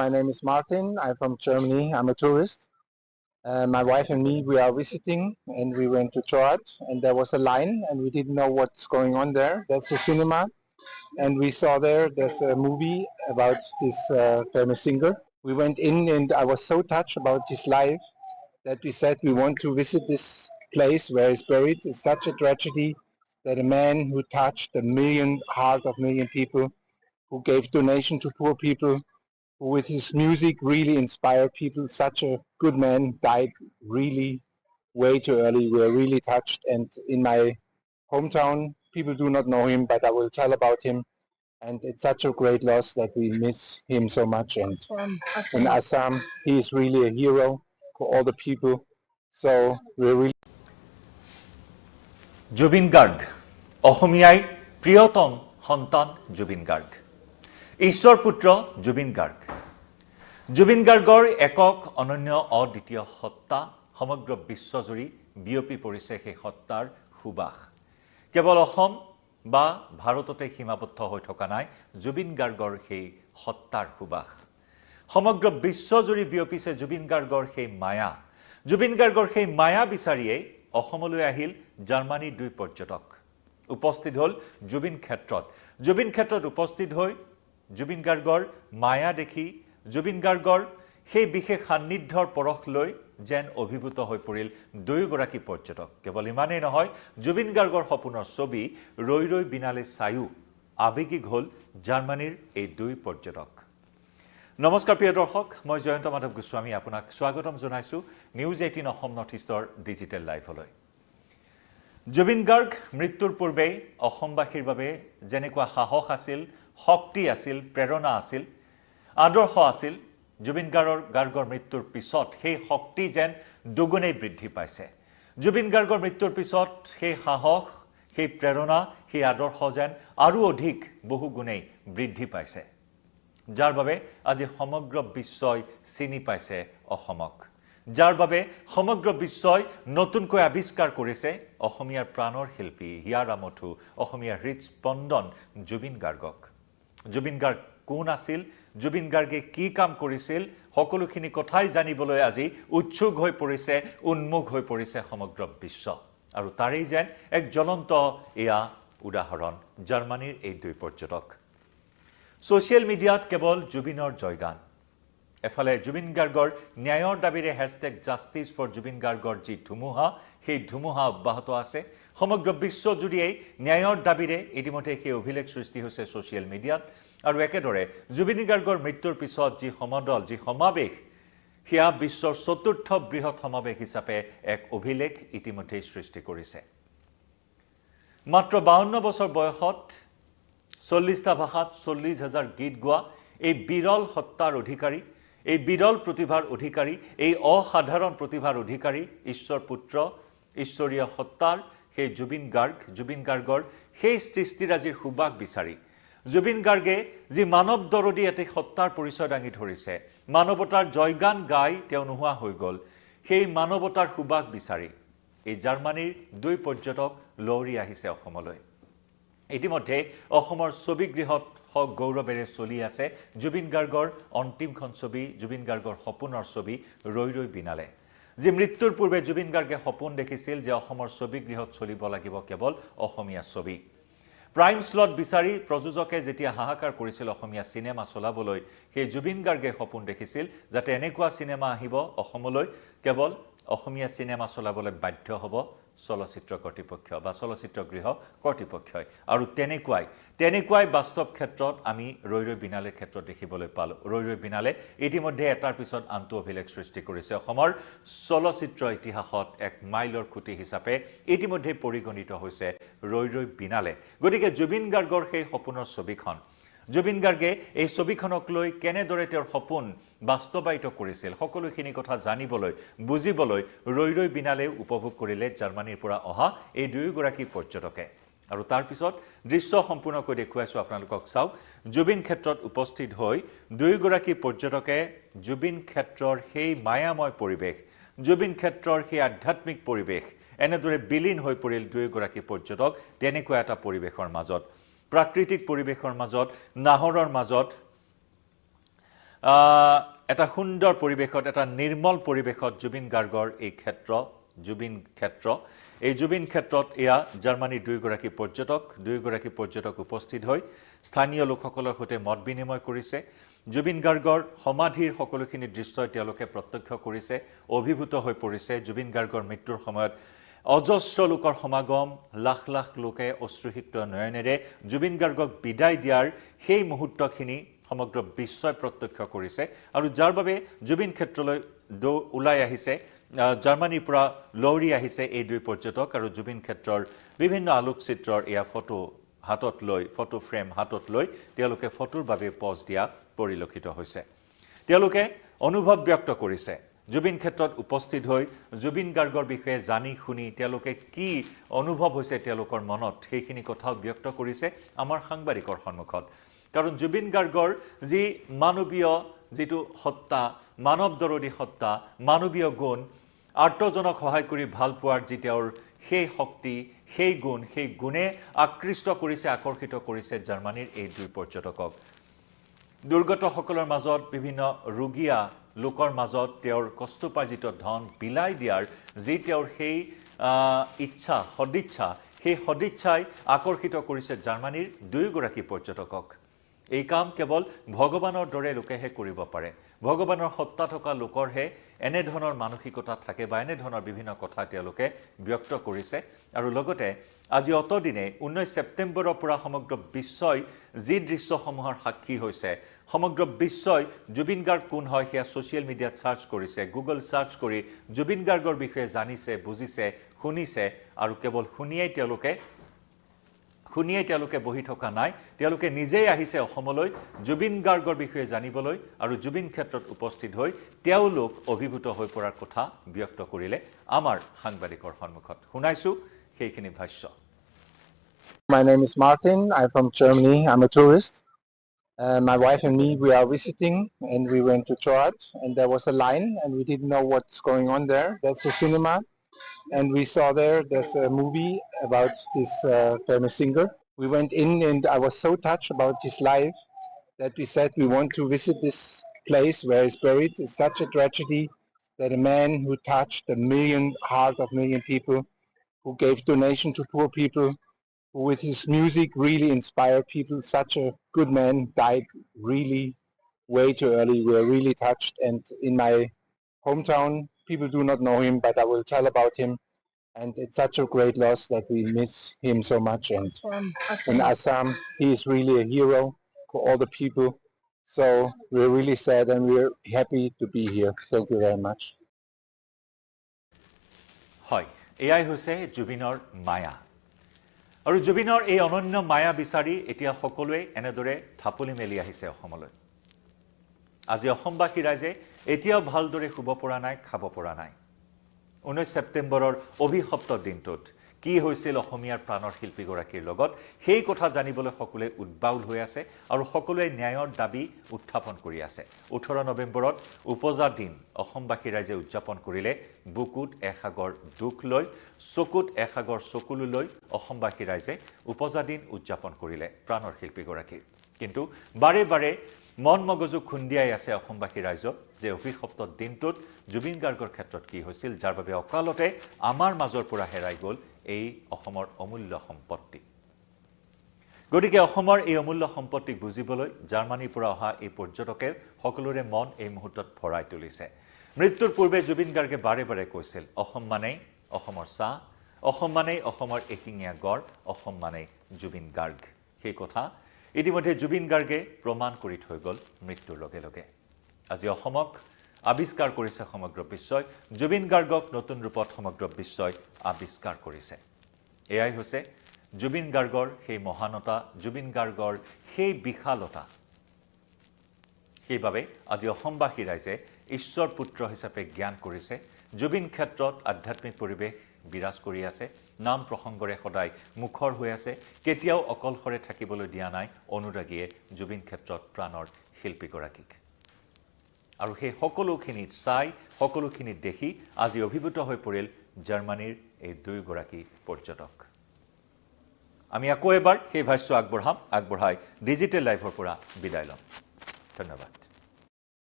My name is Martin. I'm from Germany. I'm a tourist. My wife and me, we are visiting, and we went to church, and there was a line, and we didn't know what's going on there. That's a cinema, and we saw there's a movie about this famous singer. We went in, and I was so touched about his life that we said we want to visit this place where he's buried. It's such a tragedy that a man who touched the heart of million people, who gave donation to poor people, who with his music really inspired people, such a good man, died really way too early. We are really touched. And in my hometown, people do not know him, but I will tell about him. And it's such a great loss that we miss him so much. And in Assam, he is really a hero for all the people. So we're really Zubeen Garg, অসমীয়াই প্ৰিয়তম সন্তান জুবিন গাৰ্গ ঈশ্বৰ পুত্ৰ জুবিন গাৰ্গ জুবিন গাৰ্গৰ একক অনন্য অদ্বিতীয় সত্তা সমগ্ৰ বিশ্বজুৰি বিয়পি পৰিছে সেই সত্তাৰ সুবাস কেৱল অসম বা ভাৰততে সীমাবদ্ধ হৈ থকা নাই জুবিন গাৰ্গৰ সেই সত্তাৰ সুবাস সমগ্ৰ বিশ্বজুৰি বিয়পিছে জুবিন গাৰ্গৰ সেই মায়া জুবিন গাৰ্গৰ সেই মায়া বিচাৰিয়ে অসমলৈ আহিল জাৰ্মানীৰ দুই পৰ্যটক উপস্থিত হল জুবিন ক্ষেত্ৰত উপস্থিত হৈ জুবিন গাৰ্গৰ মায়া দেখি জুবিন গাৰ্গৰ সেই বিশেষ সান্নিধ্যৰ পৰখ লৈ যেন অভিভূত হৈ পৰিল দুয়োগৰাকী পৰ্যটক কেৱল ইমানেই নহয় জুবিন গাৰ্গৰ সপোনৰ ছবি ৰৈ ৰৈ বিনালে চায়ো আৱেগিক হল জাৰ্মানীৰ এই দুই পৰ্যটক নমস্কাৰ প্ৰিয় দৰ্শক মই জয়ন্ত মাধৱ গোস্বামী আপোনাক স্বাগতম জনাইছো নিউজ 18 অসম নৰ্থ ইষ্টৰ ডিজিটেল লাইভলৈ জুবিন গাৰ্গ মৃত্যুৰ পূৰ্বে অসমবাসীৰ বাবে যেনেকুৱা সাহস আছিল শক্তি আছিল প্ৰেৰণা আছিল আদৰ্শ আছিল জুবিন গাৰ্গৰ মৃত্যুৰ পিছত সেই শক্তি যেন দুগুণেই বৃদ্ধি পাইছে জুবিন গাৰ্গৰ মৃত্যুৰ পিছত সেই সাহস সেই প্ৰেৰণা সেই আদৰ্শ যেন আৰু অধিক বহু গুণেই বৃদ্ধি পাইছে যাৰ বাবে আজি সমগ্ৰ বিশ্বই চিনি পাইছে অসমক যাৰ বাবে সমগ্ৰ বিশ্বই নতুনকৈ আৱিষ্কাৰ কৰিছে অসমীয়াৰ প্ৰাণৰ শিল্পী হিয়াৰামঠু অসমীয়াৰ হৃদস্পন্দন জুবিন গাৰ্গক জুবিন গাৰ্গ কোন আছিল জুবিন গাৰ্গে কি কাম কৰিছিল সকলোখিনি কথাই জানিবলৈ আজি উৎসুক হৈ পৰিছে উন্মুখ হৈ পৰিছে সমগ্ৰ বিশ্ব আৰু তাৰেই যেন এক জ্বলন্ত এয়া উদাহৰণ জাৰ্মানীৰ এই দুই পৰ্যটক সোশ্যাল মিডিয়াত কেৱল জুবিনৰ জয়গান এফালে জুবিন গাৰ্গৰ ন্যায়ৰ দাবীৰে #জাষ্টিস ফৰ জুবিন গাৰ্গৰ যি ধুমুহা সেই ধুমুহা অব্যাহত আছে সমগ্ৰ বিশ্বজুৰিয়েই ন্যায়ৰ দাবীৰে ইতিমধ্যে সেই অভিলেখ সৃষ্টি হৈছে সোশ্যাল মিডিয়াত আৰু একেদৰে জুবিন গাৰ্গৰ মৃত্যুৰ পিছত যি সমদল যি সমাৱেশ সেয়া বিশ্বৰ চতুৰ্থ বৃহৎ সমাৱেশ হিচাপে এক অভিলেখ ইতিমধ্যে সৃষ্টি কৰিছে মাত্ৰ 52 বছৰ বয়সত 40টা ভাষাত 40,000 গীত গোৱা এই বিৰল সত্তাৰ অধিকাৰী এই বিৰল প্ৰতিভাৰ অধিকাৰী এই অসাধাৰণ প্ৰতিভাৰ অধিকাৰী ঈশ্বৰ পুত্ৰ ঈশ্বৰীয় সত্তাৰ সেই জুবিন গাৰ্গৰ সেই সৃষ্টিৰাজিৰ সুবাস বিচাৰি জুবিন গাৰ্গে যি মানৱ দৰদী এটি সত্তাৰ পৰিচয় দাঙি ধৰিছে মানৱতাৰ জয়গান গাই তেওঁ নোহোৱা হৈ গ'ল সেই মানৱতাৰ সুবাস বিচাৰি এই জাৰ্মানীৰ দুই পৰ্যটক লৰি আহিছে অসমলৈ ইতিমধ্যে অসমৰ ছবিগৃহত গৌৰৱেৰে চলি আছে জুবিন গাৰ্গৰ অন্তিমখন ছবি জুবিন গাৰ্গৰ সপোনৰ ছবি ৰৈ ৰৈ বিনালে যি মৃত্যুৰ পূৰ্বে জুবিন গাৰ্গে সপোন দেখিছিল যে অসমৰ ছবিগৃহত চলিব লাগিব কেৱল অসমীয়া ছবি প্ৰাইম স্লট বিচাৰি প্ৰযোজকে যেতিয়া হাহাকাৰ কৰিছিল অসমীয়া সিনেমা চলাবলৈ সেই জুবিন গাৰ্গে সপোন দেখিছিল যাতে এনেকুৱা সিনেমা আহিব অসমলৈ কেৱল অসমীয়া সিনেমা চলাবলৈ বাধ্য হ'ব চলচ্চিত্ৰ কৰ্তৃপক্ষ বা চলচ্চিত্ৰ গৃহ কৰ্তৃপক্ষই আৰু তেনেকুৱাই বাস্তৱ ক্ষেত্ৰত আমি ৰৈ ৰৈ বিনালেৰ ক্ষেত্ৰত দেখিবলৈ পালোঁ ৰৈ ৰৈ বিনালে ইতিমধ্যে এটাৰ পিছত আনটো অভিলেখ সৃষ্টি কৰিছে অসমৰ চলচ্চিত্ৰ ইতিহাসত এক মাইলৰ খুঁটি হিচাপে ইতিমধ্যে পৰিগণিত হৈছে ৰৈ ৰৈ বিনালে গতিকে জুবিন গাৰ্গৰ সেই সপোনৰ ছবিখন জুবিন গাৰ্গে এই ছবিখনক লৈ কেনেদৰে তেওঁৰ সপোন বাস্তৱায়িত কৰিছিল সকলোখিনি কথা জানিবলৈ বুজিবলৈ ৰৈ ৰৈ বিনালে উপভোগ কৰিলে জাৰ্মানীৰ পৰা অহা এই দুয়োগৰাকী পৰ্যটকে আৰু তাৰ পিছত দৃশ্য সম্পূৰ্ণকৈ দেখুৱাইছো আপোনালোকক চাওক জুবিন ক্ষেত্ৰত উপস্থিত হৈ দুয়োগৰাকী পৰ্যটকে জুবিন ক্ষেত্ৰৰ সেই মায়াময় পৰিৱেশ জুবিন ক্ষেত্ৰৰ সেই আধ্যাত্মিক পৰিৱেশ এনেদৰে বিলীন হৈ পৰিল দুয়োগৰাকী পৰ্যটক তেনেকুৱা এটা পৰিৱেশৰ মাজত প্ৰাকৃতিক পৰিৱেশৰ মাজত নাহৰৰ মাজত এটা সুন্দৰ পৰিৱেশত এটা নিৰ্মল পৰিৱেশত জুবিন গাৰ্গৰ এই ক্ষেত্ৰ এই জুবিন ক্ষেত্ৰত এয়া জাৰ্মানীৰ দুইগৰাকী পৰ্যটক উপস্থিত হৈ স্থানীয় লোকসকলৰ সৈতে মত বিনিময় কৰিছে জুবিন গাৰ্গৰ সমাধিৰ সকলোখিনি দৃশ্যই তেওঁলোকে প্ৰত্যক্ষ কৰিছে অভিভূত হৈ পৰিছে জুবিন গাৰ্গৰ মৃত্যুৰ সময়ত অজস্ৰ লোকৰ সমাগম লাখ লাখ লোকে অশ্ৰুসিক্ত নয়নেৰে জুবিন গাৰ্গক বিদায় দিয়াৰ সেই মুহূৰ্তখিনি সমগ্ৰ বিশ্বই প্ৰত্যক্ষ কৰিছে আৰু যাৰ বাবে জুবিন ক্ষেত্ৰলৈ ওলাই আহিছে জাৰ্মানীৰ পৰা লৌৰি আহিছে এই দুই পৰ্যটক আৰু জুবিন ক্ষেত্ৰৰ বিভিন্ন আলোকচিত্ৰৰ এয়া ফটো ফ্ৰেম হাতত লৈ তেওঁলোকে ফটোৰ বাবে পজ দিয়া পৰিলক্ষিত হৈছে তেওঁলোকে অনুভৱ ব্যক্ত কৰিছে জুবিন ক্ষেত্ৰত উপস্থিত হৈ জুবিন গাৰ্গৰ বিষয়ে জানি শুনি তেওঁলোকে কি অনুভৱ হৈছে তেওঁলোকৰ মনত সেইখিনি কথাও ব্যক্ত কৰিছে আমাৰ সাংবাদিকৰ সন্মুখত কাৰণ জুবিন গাৰ্গৰ যি মানৱীয় যেটো সত্তা মানৱ দৰদী সত্তা মানৱীয় গুণ আৰ্তজনক সহায় কৰি ভাল পোৱাৰ যি তেওঁৰ সেই শক্তি সেই গুণে আকৃষ্ট কৰিছে আকৰ্ষিত কৰিছে জাৰ্মানীৰ এই দুই পৰ্যটকক দুৰ্গতসকলৰ মাজত বিভিন্ন ৰোগীয়া লোকৰ মাজত তেওঁৰ কষ্টপাৰ্জিত ধন বিলাই দিয়াৰ যি তেওঁৰ সেই সদিচ্ছা সেই সদিচ্ছাই আকৰ্ষিত কৰিছে জাৰ্মানীৰ দুইগৰাকী পৰ্যটকক এই কাম কেৱল ভগৱানৰ দৰে লোকেহে কৰিব পাৰে ভগৱানৰ সত্তা থকা লোকৰহে এনে ধৰণৰ মানসিকতা থাকে বা এনে ধৰণৰ বিভিন্ন কথা তেওঁলোকে ব্যক্ত কৰিছে আৰু লগতে আজি অতদিনে 19 ছেপ্টেম্বৰৰ পৰা সমগ্ৰ বিশ্বই যি দৃশ্যসমূহৰ সাক্ষী হৈছে সমগ্ৰ বিশ্বই জুবিন গাৰ্গ কোন হয় সেয়া সোশ্যাল মিডিয়াত সাৰ্চ কৰিছে গুগল সাৰ্চ কৰি জুবিন গাৰ্গৰ বিষয়ে জানিছে বুজিছে শুনিছে আৰু কেৱল শুনিয়ে তেওঁলোকে বহি থকা নাই তেওঁলোকে নিজেই আহিছে অসমলৈ জুবিন গাৰ্গৰ বিষয়ে জানিবলৈ আৰু জুবিন ক্ষেত্ৰত উপস্থিত হৈ তেওঁলোক অভিভূত হৈ পৰাৰ কথা ব্যক্ত কৰিলে আমাৰ সাংবাদিকৰ সন্মুখত শুনাইছো সেইখিনি ভাষ্য My name is Martin. I'm from Germany. I'm a tourist. My wife and me, we are visiting and we went to church and there was a line and we didn't know what's going on there. That's a cinema and we saw there's a movie about this famous singer. We went in and I was so touched about his life that we said we want to visit this place where he's buried. It's such a tragedy that a man who touched heart of million people, who gave donation to poor people, who with his music really inspired people, such a good man died really way too early. We are really touched and in my hometown, people do not know him, but I will tell about him. And it's such a great loss that we miss him so much. And in Assam, he is really a hero for all the people. So we're really sad and we're happy to be here. Thank you very much. হয় এয়াই হৈছে জুবিনৰ মায়া আৰু জুবিনৰ এই অনন্য মায়া বিচাৰি এতিয়া সকলোৱে এনেদৰে থাপলি মেলি আহিছে অসমলৈ আজি অসমবাসী ৰাইজে এতিয়াও ভালদৰে শুব পৰা নাই খাব পৰা নাই 19 ছেপ্টেম্বৰৰ অভিশপ্ত দিনটোত কি হৈছিল অসমীয়াৰ প্ৰাণৰ শিল্পীগৰাকীৰ লগত সেই কথা জানিবলৈ সকলোৱে উদ্বাউল হৈ আছে আৰু সকলোৱে ন্যায়ৰ দাবী উত্থাপন কৰি আছে 18 নৱেম্বৰত উপজা দিন অসমবাসী ৰাইজে উদযাপন কৰিলে বুকুত এসাগৰ দুখ লৈ চকুত এসাগৰ চকুলো লৈ অসমবাসী ৰাইজে উপজা দিন উদযাপন কৰিলে প্ৰাণৰ শিল্পীগৰাকীৰ কিন্তু বাৰে বাৰে মন মগজু খুন্দিয়াই আছে অসমবাসী ৰাইজক যে অভিশপ্ত দিনটোত জুবিন গাৰ্গৰ ক্ষেত্ৰত কি হৈছিল যাৰ বাবে অকালতে আমাৰ মাজৰ পৰা হেৰাই গ'ল এই অসমৰ অমূল্য সম্পত্তি গতিকে অসমৰ এই অমূল্য সম্পত্তিক বুজিবলৈ জাৰ্মানীৰ পৰা অহা এই পৰ্যটকে সকলোৰে মন এই মুহূৰ্তত ভৰাই তুলিছে মৃত্যুৰ পূৰ্বে জুবিন গাৰ্গে বাৰে বাৰে কৈছিল অসম মানেই অসমৰ চাহ অসম মানেই অসমৰ এশিঙীয়া গড় অসম মানেই জুবিন গাৰ্গ সেই কথা ইতিমধ্যে জুবিন গাৰ্গে প্ৰমাণ কৰি থৈ গ'ল মৃত্যুৰ লগে লগে আজি অসমক আবিষ্কাৰ কৰিছে সমগ্ৰ বিশ্বই জুবিন গাৰ্গক নতুন ৰূপত সমগ্ৰ বিশ্বই আবিষ্কাৰ কৰিছে এয়াই হৈছে জুবিন গাৰ্গৰ সেই মহানতা জুবিন গাৰ্গৰ সেই বিশালতা সেইবাবে আজি অসমবাসী ৰাইজে ঈশ্বৰ পুত্ৰ হিচাপে জ্ঞান কৰিছে জুবিন ক্ষেত্ৰত আধ্যাত্মিক পৰিৱেশ বিৰাজ কৰি আছে নাম প্ৰসংগৰে সদায় মুখৰ হৈ আছে কেতিয়াও অকলশৰে থাকিবলৈ দিয়া নাই অনুৰাগীয়ে জুবিন ক্ষেত্ৰত প্ৰাণৰ শিল্পীগৰাকীক আৰু সেই সকলোখিনি চাই সকলোখিনি দেখি আজি অভিভূত হৈ পৰিল জাৰ্মানীৰ এই দুইগৰাকী পৰ্যটক আমি আকৌ এবাৰ সেই ভাষ্য আগবঢ়াই ডিজিটেল লাইভৰ পৰা বিদায় লম ধন্যবাদ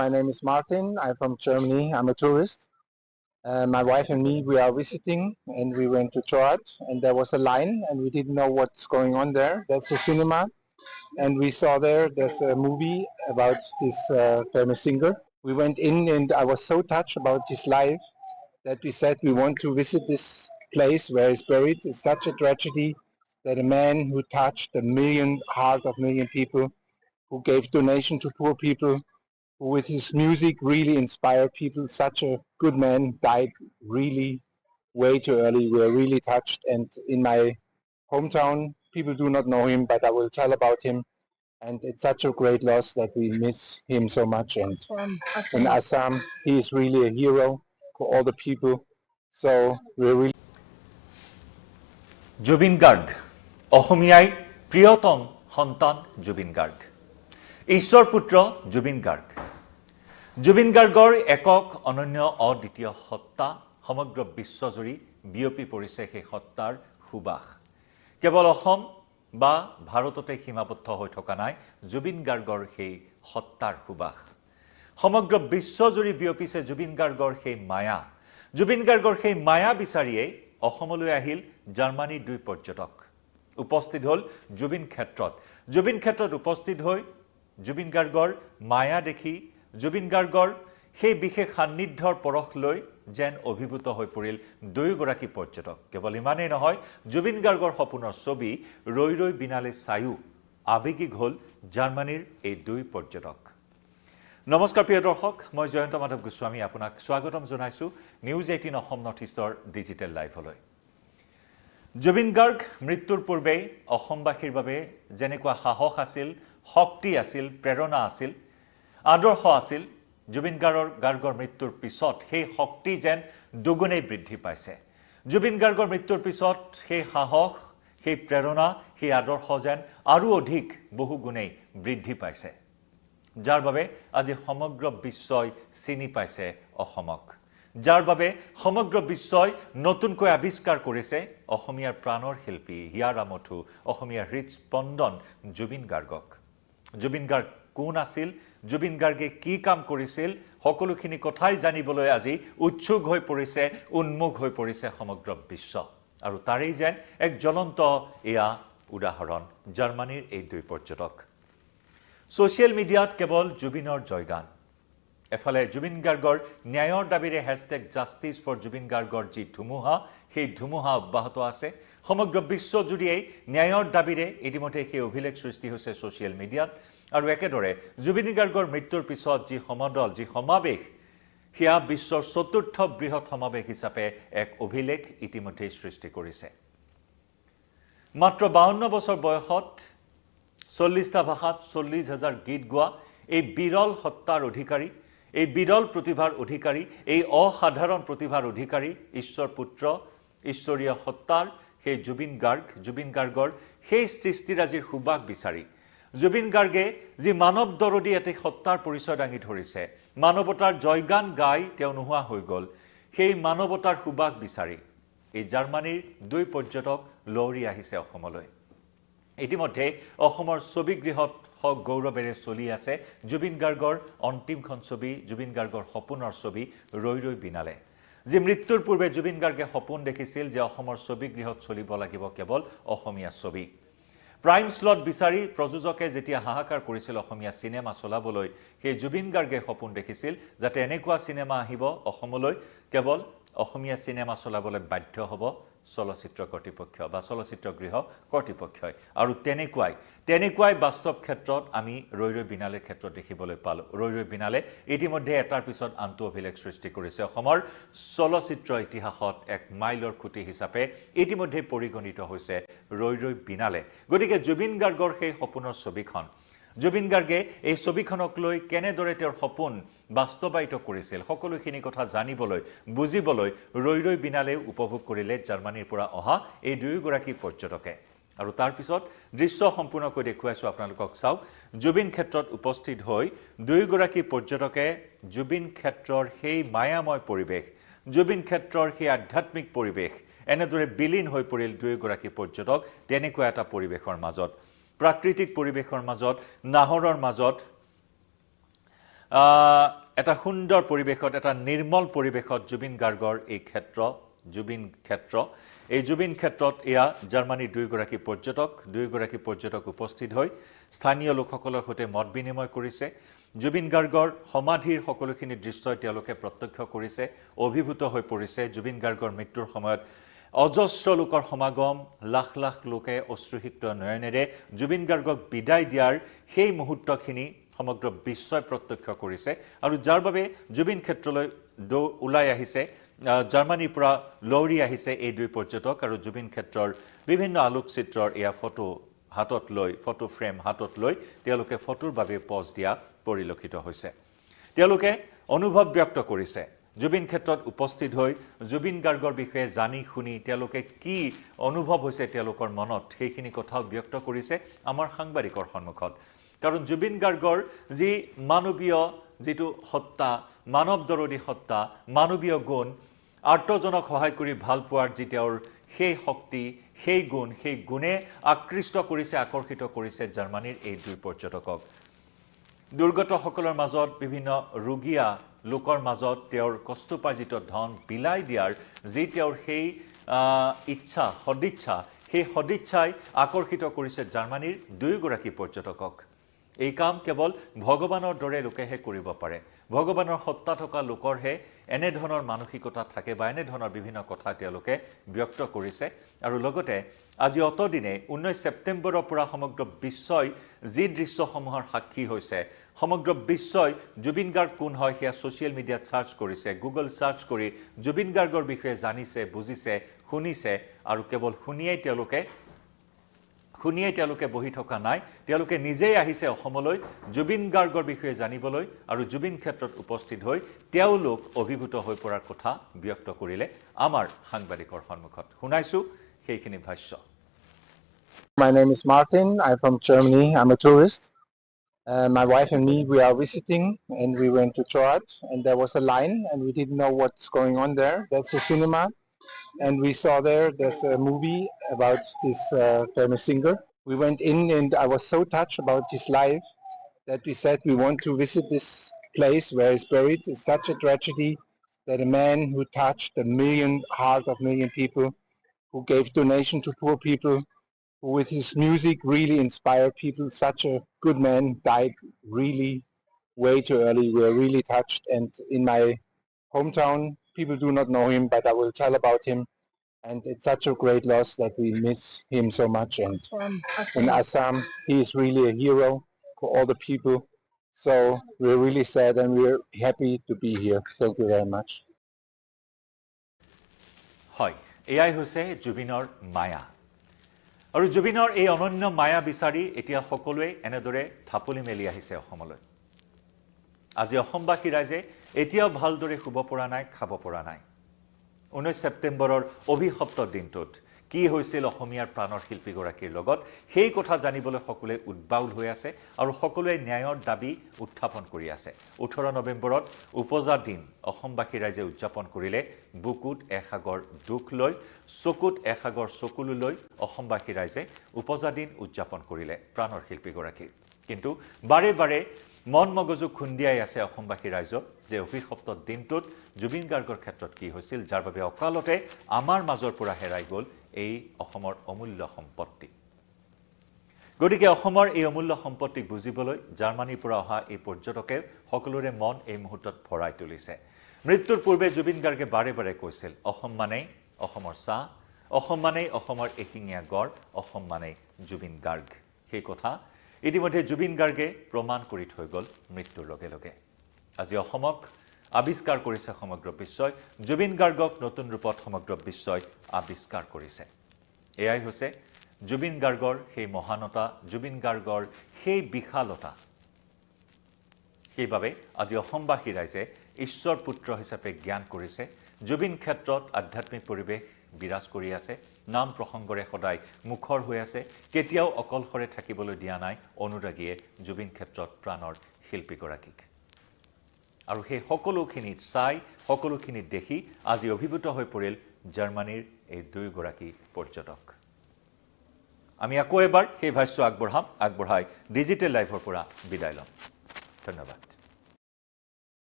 My name is Martin. I'm from Germany. I'm a tourist. My wife and me, we are visiting, and we went to church, and there was a line, and we didn't know what's going on there. That's a cinema, and we saw there's a movie about this famous singer. We went in, and I was so touched about his life that we said we want to visit this place where he's buried. It's such a tragedy that a man who touched heart of million people, who gave donation to poor people, who with his music really inspired people, such a good man, died really way too early. We are really touched, and in my hometown, people do not know him, but I will tell about him. And it's such a great loss that we miss him so much. And in Assam, he is really a hero for all the people. So we're really Zubeen Garg, অসমীয়াই প্ৰিয়তম সন্তান জুবিন গাৰ্গ, ঈশ্বৰ পুত্ৰ জুবিন গাৰ্গ। জুবিন গাৰ্গৰ একক অনন্য অদ্বিতীয় সত্তা সমগ্ৰ বিশ্বজুৰি বিয়পি পৰিছে সেই সত্তাৰ সুবাস। কেৱল অসম বা ভাৰততে সীমাবদ্ধ হৈ থকা নাই জুবিন গাৰ্গৰ সেই সত্তাৰ সুবাস। সমগ্ৰ বিশ্বজুৰি বিয়পিছে জুবিন গাৰ্গৰ সেই মায়া। জুবিন গাৰ্গৰ সেই মায়া বিচাৰিয়েই অসমলৈ আহিল জাৰ্মানীৰ দুই পৰ্যটক। উপস্থিত হ'ল জুবিন ক্ষেত্ৰত। জুবিন ক্ষেত্ৰত উপস্থিত হৈ জুবিন গাৰ্গৰ মায়া দেখি জুবিন গাৰ্গৰ সেই বিশেষ সান্নিধ্যৰ পৰশ লৈ যেন অভিভূত হৈ পৰিল দুয়োগৰাকী পৰ্যটক। কেৱল ইমানেই নহয়, জুবিন গাৰ্গৰ সপোনৰ ছবি ৰৈ ৰৈ বিনালে চায়ো আৱেগিক হ'ল জাৰ্মানীৰ এই দুই পৰ্যটক। নমস্কাৰ প্ৰিয় দৰ্শক, মই জয়ন্ত মাধৱ গোস্বামী আপোনাক স্বাগতম জনাইছোঁ নিউজ 18 অসম নৰ্থ ইষ্টৰ ডিজিটেল লাইভলৈ। জুবিন গাৰ্গ মৃত্যুৰ পূৰ্বে অসমবাসীৰ বাবে যেনেকুৱা সাহস আছিল, শক্তি আছিল, প্ৰেৰণা আছিল, আদৰ্শ আছিল, জুবিন গাৰ্গৰ মৃত্যুৰ পিছত সেই শক্তি যেন দুগুণেই বৃদ্ধি পাইছে। জুবিন গাৰ্গৰ মৃত্যুৰ পিছত সেই সাহস, সেই প্ৰেৰণা, সেই আদৰ্শ যেন আৰু অধিক বহু গুণেই বৃদ্ধি পাইছে, যাৰ বাবে আজি সমগ্ৰ বিশ্বই চিনি পাইছে অসমক, যাৰ বাবে সমগ্ৰ বিশ্বই নতুনকৈ আৱিষ্কাৰ কৰিছে অসমীয়াৰ প্ৰাণৰ শিল্পী, হিয়াৰ আমঠু, অসমীয়াৰ হৃদস্পন্দন জুবিন গাৰ্গক। জুবিন গাৰ্গ কোন আছিল, জুবিন গাৰ্গে কি কাম কৰিছিল, সকলোখিনি কথাই জানিবলৈ আজি উৎসুক হৈ পৰিছে, উন্মুখ হৈ পৰিছে সমগ্ৰ বিশ্ব। আৰু তাৰেই যেন এক জ্বলন্ত এয়া উদাহৰণ জাৰ্মানীৰ এই দুই পৰ্যটক। ছ'চিয়েল মিডিয়াত কেৱল জুবিনৰ জয়গান, এফালে জুবিন গাৰ্গৰ ন্যায়ৰ দাবীৰে হেছটেগ জাষ্টিছ ফৰ জুবিন গাৰ্গৰ যি ধুমুহা, সেই ধুমুহা অব্যাহত আছে। সমগ্ৰ বিশ্বজুৰিয়েই ন্যায়ৰ দাবীৰে ইতিমধ্যে সেই অভিলেখ সৃষ্টি হৈছে ছ'চিয়েল মিডিয়াত। আৰু একেদৰে জুবিন গাৰ্গৰ মৃত্যুৰ পিছত যি সমদল, যি সমাৱেশ, সেয়া বিশ্বৰ চতুৰ্থ বৃহৎ সমাৱেশ হিচাপে এক অভিলেখ ইতিমধ্যেই সৃষ্টি কৰিছে। মাত্ৰ 52 বছৰ বয়সত 40টা ভাষাত 40,000 গীত গোৱা এই বিৰল সত্তাৰ অধিকাৰী, এই বিৰল প্ৰতিভাৰ অধিকাৰী, এই অসাধাৰণ প্ৰতিভাৰ অধিকাৰী, ঈশ্বৰ পুত্ৰ, ঈশ্বৰীয় সত্তাৰ সেই জুবিন গাৰ্গৰ সেই সৃষ্টিৰাজিৰ সুবাস বিচাৰি জুবিন গাৰ্গে যি মানৱ দৰদী এটি সত্তাৰ পৰিচয় দাঙি ধৰিছে, মানৱতাৰ জয়গান গাই তেওঁ নোহোৱা হৈ গ'ল, সেই মানৱতাৰ সুবাস বিচাৰি এই জাৰ্মানীৰ দুই পৰ্যটক লহৰি আহিছে অসমলৈ। ইতিমধ্যে অসমৰ ছবিগৃহত গৌৰৱেৰে চলি আছে জুবিন গাৰ্গৰ অন্তিমখন ছবি, জুবিন গাৰ্গৰ সপোনৰ ছবি ৰৈ ৰৈ বিনালে। যি মৃত্যুৰ পূৰ্বে জুবিন গাৰ্গে সপোন দেখিছিল যে অসমৰ ছবিগৃহত চলিব লাগিব কেৱল অসমীয়া ছবি। প্ৰাইম স্লট বিচাৰি প্ৰযোজকে যেতিয়া হাহাকাৰ কৰিছিল অসমীয়া চিনেমা চলাবলৈ, সেই জুবিন গাৰ্গে সপোন দেখিছিল যাতে এনেকুৱা চিনেমা আহিব অসমলৈ, কেৱল অসমীয়া চিনেমা চলাবলৈ বাধ্য হ'ব চলচ্চিত্ৰ কৰ্তৃপক্ষ বা চলচ্চিত্ৰগৃহ কৰ্তৃপক্ষই। আৰু তেনেকুৱাই বাস্তৱ ক্ষেত্ৰত আমি ৰৈ ৰৈ বিনালেৰ ক্ষেত্ৰত দেখিবলৈ পালোঁ। ৰৈ ৰৈ বিনালে ইতিমধ্যে এটাৰ পিছত আনটো অভিলেখ সৃষ্টি কৰিছে। অসমৰ চলচ্চিত্ৰ ইতিহাসত এক মাইলৰ খুঁটি হিচাপে ইতিমধ্যে পৰিগণিত হৈছে ৰৈ ৰৈ বিনালে। গতিকে জুবিন গাৰ্গৰ সেই সপোনৰ ছবিখন, জুবিন গাৰ্গে এই ছবিখনক লৈ কেনেদৰে তেওঁৰ সপোন বাস্তৱায়িত কৰিছিল, সকলোখিনি কথা জানিবলৈ, বুজিবলৈ ৰৈ ৰৈ বিনালে উপভোগ কৰিলে জাৰ্মানীৰ পৰা অহা এই দুয়োগৰাকী পৰ্যটকে। আৰু তাৰ পিছত দৃশ্য সম্পূৰ্ণকৈ দেখুৱাইছোঁ আপোনালোকক। চাওক, জুবিন ক্ষেত্ৰত উপস্থিত হৈ দুয়োগৰাকী পৰ্যটকে জুবিন ক্ষেত্ৰৰ সেই মায়াময় পৰিৱেশ, জুবিন ক্ষেত্ৰৰ সেই আধ্যাত্মিক পৰিৱেশ, এনেদৰে বিলীন হৈ পৰিল দুয়োগৰাকী পৰ্যটক তেনেকুৱা এটা পৰিৱেশৰ মাজত, প্ৰাকৃতিক পৰিৱেশৰ মাজত, নাহৰৰ মাজত, এটা সুন্দৰ পৰিৱেশত এটা নিৰ্মল পৰিৱেশত জুবিন গাৰ্গৰ এই ক্ষেত্ৰ জুবিন ক্ষেত্ৰ এই জুবিন ক্ষেত্ৰত এয়া জাৰ্মানীৰ দুইগৰাকী পৰ্যটক উপস্থিত হৈ স্থানীয় লোকসকলৰ সৈতে মত বিনিময় কৰিছে জুবিন গাৰ্গৰ সমাধিৰ সকলোখিনি দৃশ্য তেওঁলোকে প্ৰত্যক্ষ কৰিছে অভিভূত হৈ পৰিছে জুবিন গাৰ্গৰ মৃত্যুৰ সময়ত অজস্ৰ লোকৰ সমাগম লাখ লাখ লোকে অশ্ৰুসিক্ত নয়নেৰে জুবিন গাৰ্গক বিদায় দিয়াৰ সেই মুহূৰ্তখিনি সমগ্ৰ বিশ্বই প্ৰত্যক্ষ কৰিছে আৰু যাৰ বাবে জুবিন ক্ষেত্ৰলৈ ওলাই আহিছে জাৰ্মানীৰ পৰা লৰি আহিছে এই দুই পৰ্যটক আৰু জুবিন ক্ষেত্ৰৰ বিভিন্ন আলোকচিত্ৰৰ এয়া ফটো হাতত লৈ ফটো ফ্ৰেম হাতত লৈ তেওঁলোকে ফটোৰ বাবে পজ দিয়া পৰিলক্ষিত হৈছে তেওঁলোকে অনুভৱ ব্যক্ত কৰিছে জুবিন ক্ষেত্ৰত উপস্থিত হৈ জুবিন গাৰ্গৰ বিষয়ে জানি শুনি তেওঁলোকে কি অনুভৱ হৈছে তেওঁলোকৰ মনত সেইখিনি কথাও ব্যক্ত কৰিছে আমাৰ সাংবাদিকৰ সন্মুখত কাৰণ জুবিন গাৰ্গৰ যি মানৱীয় যেটো সত্তা মানৱ দৰদী সত্তা মানৱীয় গুণ আৰ্তজনক সহায় কৰি ভাল পোৱাৰ যি তেওঁৰ সেই শক্তি সেই গুণে আকৃষ্ট কৰিছে আকৰ্ষিত কৰিছে জাৰ্মানীৰ এই দুই পৰ্যটকক দুৰ্গতসকলৰ মাজত বিভিন্ন ৰোগীয়া লোকৰ মাজত তেওঁৰ কষ্টপাৰ্জিত ধন বিলাই দিয়াৰ যি তেওঁৰ সেই ইচ্ছা সেই সদিচ্ছাই আকৰ্ষিত কৰিছে জাৰ্মানীৰ দুইগৰাকী পৰ্যটকক এই কাম কেৱল ভগৱানৰ দৰে লোকেহে কৰিব পাৰে ভগৱানৰ সত্তা থকা লোকৰহে এনে ধৰণৰ মানসিকতা থাকে বা এনে ধৰণৰ বিভিন্ন কথা তেওঁলোকে ব্যক্ত কৰিছে আৰু লগতে আজি অতদিনে 19 ছেপ্টেম্বৰৰ পৰা সমগ্ৰ বিশ্বই যি দৃশ্যসমূহৰ সাক্ষী হৈছে সমগ্ৰ বিশ্বই জুবিন গাৰ্গ কোন হয় সেয়া সোশ্যাল মিডিয়াত সাৰ্চ কৰিছে গুগল সাৰ্চ কৰি জুবিন গাৰ্গৰ বিষয়ে জানিছে বুজিছে শুনিছে আৰু কেৱল শুনিয়ে তেওঁলোকে বহি থকা নাই তেওঁলোকে নিজেই আহিছে অসমলৈ জুবিন গাৰ্গৰ বিষয়ে জানিবলৈ আৰু জুবিন ক্ষেত্ৰত উপস্থিত হৈ তেওঁলোক অভিভূত হৈ পৰাৰ কথা ব্যক্ত কৰিলে আমাৰ সাংবাদিকৰ সন্মুখত শুনাইছো সেইখিনি ভাষ্য My name is Martin. I'm from Germany. I'm a tourist. My wife and me, we are visiting and we went to church and there was a line and we didn't know what's going on there. That's a cinema and we saw there's a movie about this famous singer. We went in and I was so touched about his life that we said we want to visit this place where he's buried. It's such a tragedy that a man who touched heart of million people, who gave donation to poor people, who with his music really inspired people, such a good man died really way too early. We are really touched and in my hometown, people do not know him, but I will tell about him. And it's such a great loss that we miss him so much. And in Assam, he is really a hero for all the people. So we're really sad and we're happy to be here. Thank you very much. হয় এয়াই হৈছে জুবিনৰ মায়া আৰু জুবিনৰ এই অনন্য মায়া বিচাৰি এতিয়া সকলোৱে এনেদৰে থাপলি মেলি আহিছে অসমলৈ আজি অসমবাসী ৰাইজে এতিয়াও ভালদৰে শুব পৰা নাই খাব পৰা নাই 19 ছেপ্টেম্বৰৰ অভিশপ্ত দিনটোত কি হৈছিল অসমীয়াৰ প্ৰাণৰ শিল্পীগৰাকীৰ লগত সেই কথা জানিবলৈ সকলোৱে উদ্বাউল হৈ আছে আৰু সকলোৱে ন্যায়ৰ দাবী উত্থাপন কৰি আছে 18 নৱেম্বৰত উপজা দিন অসমবাসী ৰাইজে উদযাপন কৰিলে বুকুত এসাগৰ দুখ লৈ চকুত এসাগৰ চকুলো লৈ অসমবাসী ৰাইজে উপজা দিন উদযাপন কৰিলে প্ৰাণৰ শিল্পীগৰাকীৰ কিন্তু বাৰে বাৰে মন মগজু খুন্দিয়াই আছে অসমবাসী ৰাইজক যে অভিশপ্ত দিনটোত জুবিন গাৰ্গৰ ক্ষেত্ৰত কি হৈছিল যাৰ বাবে অকালতে আমাৰ মাজৰ পৰা হেৰাই গ'ল এই অসমৰ অমূল্য সম্পত্তি গতিকে অসমৰ এই অমূল্য সম্পত্তিক বুজিবলৈ জাৰ্মানীৰ পৰা অহা এই পৰ্যটকে সকলোৰে মন এই মুহূৰ্তত ভৰাই তুলিছে মৃত্যুৰ পূৰ্বে জুবিন গাৰ্গে বাৰে বাৰে কৈছিল অসম মানেই অসমৰ চাহ অসম মানেই অসমৰ এশিঙীয়া গড় অসম মানেই জুবিন গাৰ্গ সেই কথা ইতিমধ্যে জুবিন গাৰ্গে প্ৰমাণ কৰি থৈ গ'ল মৃত্যুৰ লগে লগে আজি অসমক আবিষ্কাৰ কৰিছে সমগ্ৰ বিশ্বই জুবিন গাৰ্গক নতুন ৰূপত সমগ্ৰ বিশ্বই আবিষ্কাৰ কৰিছে এয়াই হৈছে জুবিন গাৰ্গৰ সেই মহানতা জুবিন গাৰ্গৰ সেই বিশালতা সেইবাবে আজি অসমবাসী ৰাইজে ঈশ্বৰ পুত্ৰ হিচাপে জ্ঞান কৰিছে জুবিন ক্ষেত্ৰত আধ্যাত্মিক পৰিৱেশ বিৰাজ কৰি আছে নাম প্ৰসংগৰে সদায় মুখৰ হৈ আছে কেতিয়াও অকলশৰে থাকিবলৈ দিয়া নাই অনুৰাগীয়ে জুবিন ক্ষেত্ৰত প্ৰাণৰ শিল্পীগৰাকীক আৰু সেই সকলোখিনি চাই সকলোখিনি দেখি আজি অভিভূত হৈ পৰিল জাৰ্মানীৰ এই দুইগৰাকী পৰ্যটক আমি আকৌ এবাৰ সেই ভাষ্য আগবঢ়াই ডিজিটেল লাইভৰ পৰা বিদায় লম ধন্যবাদ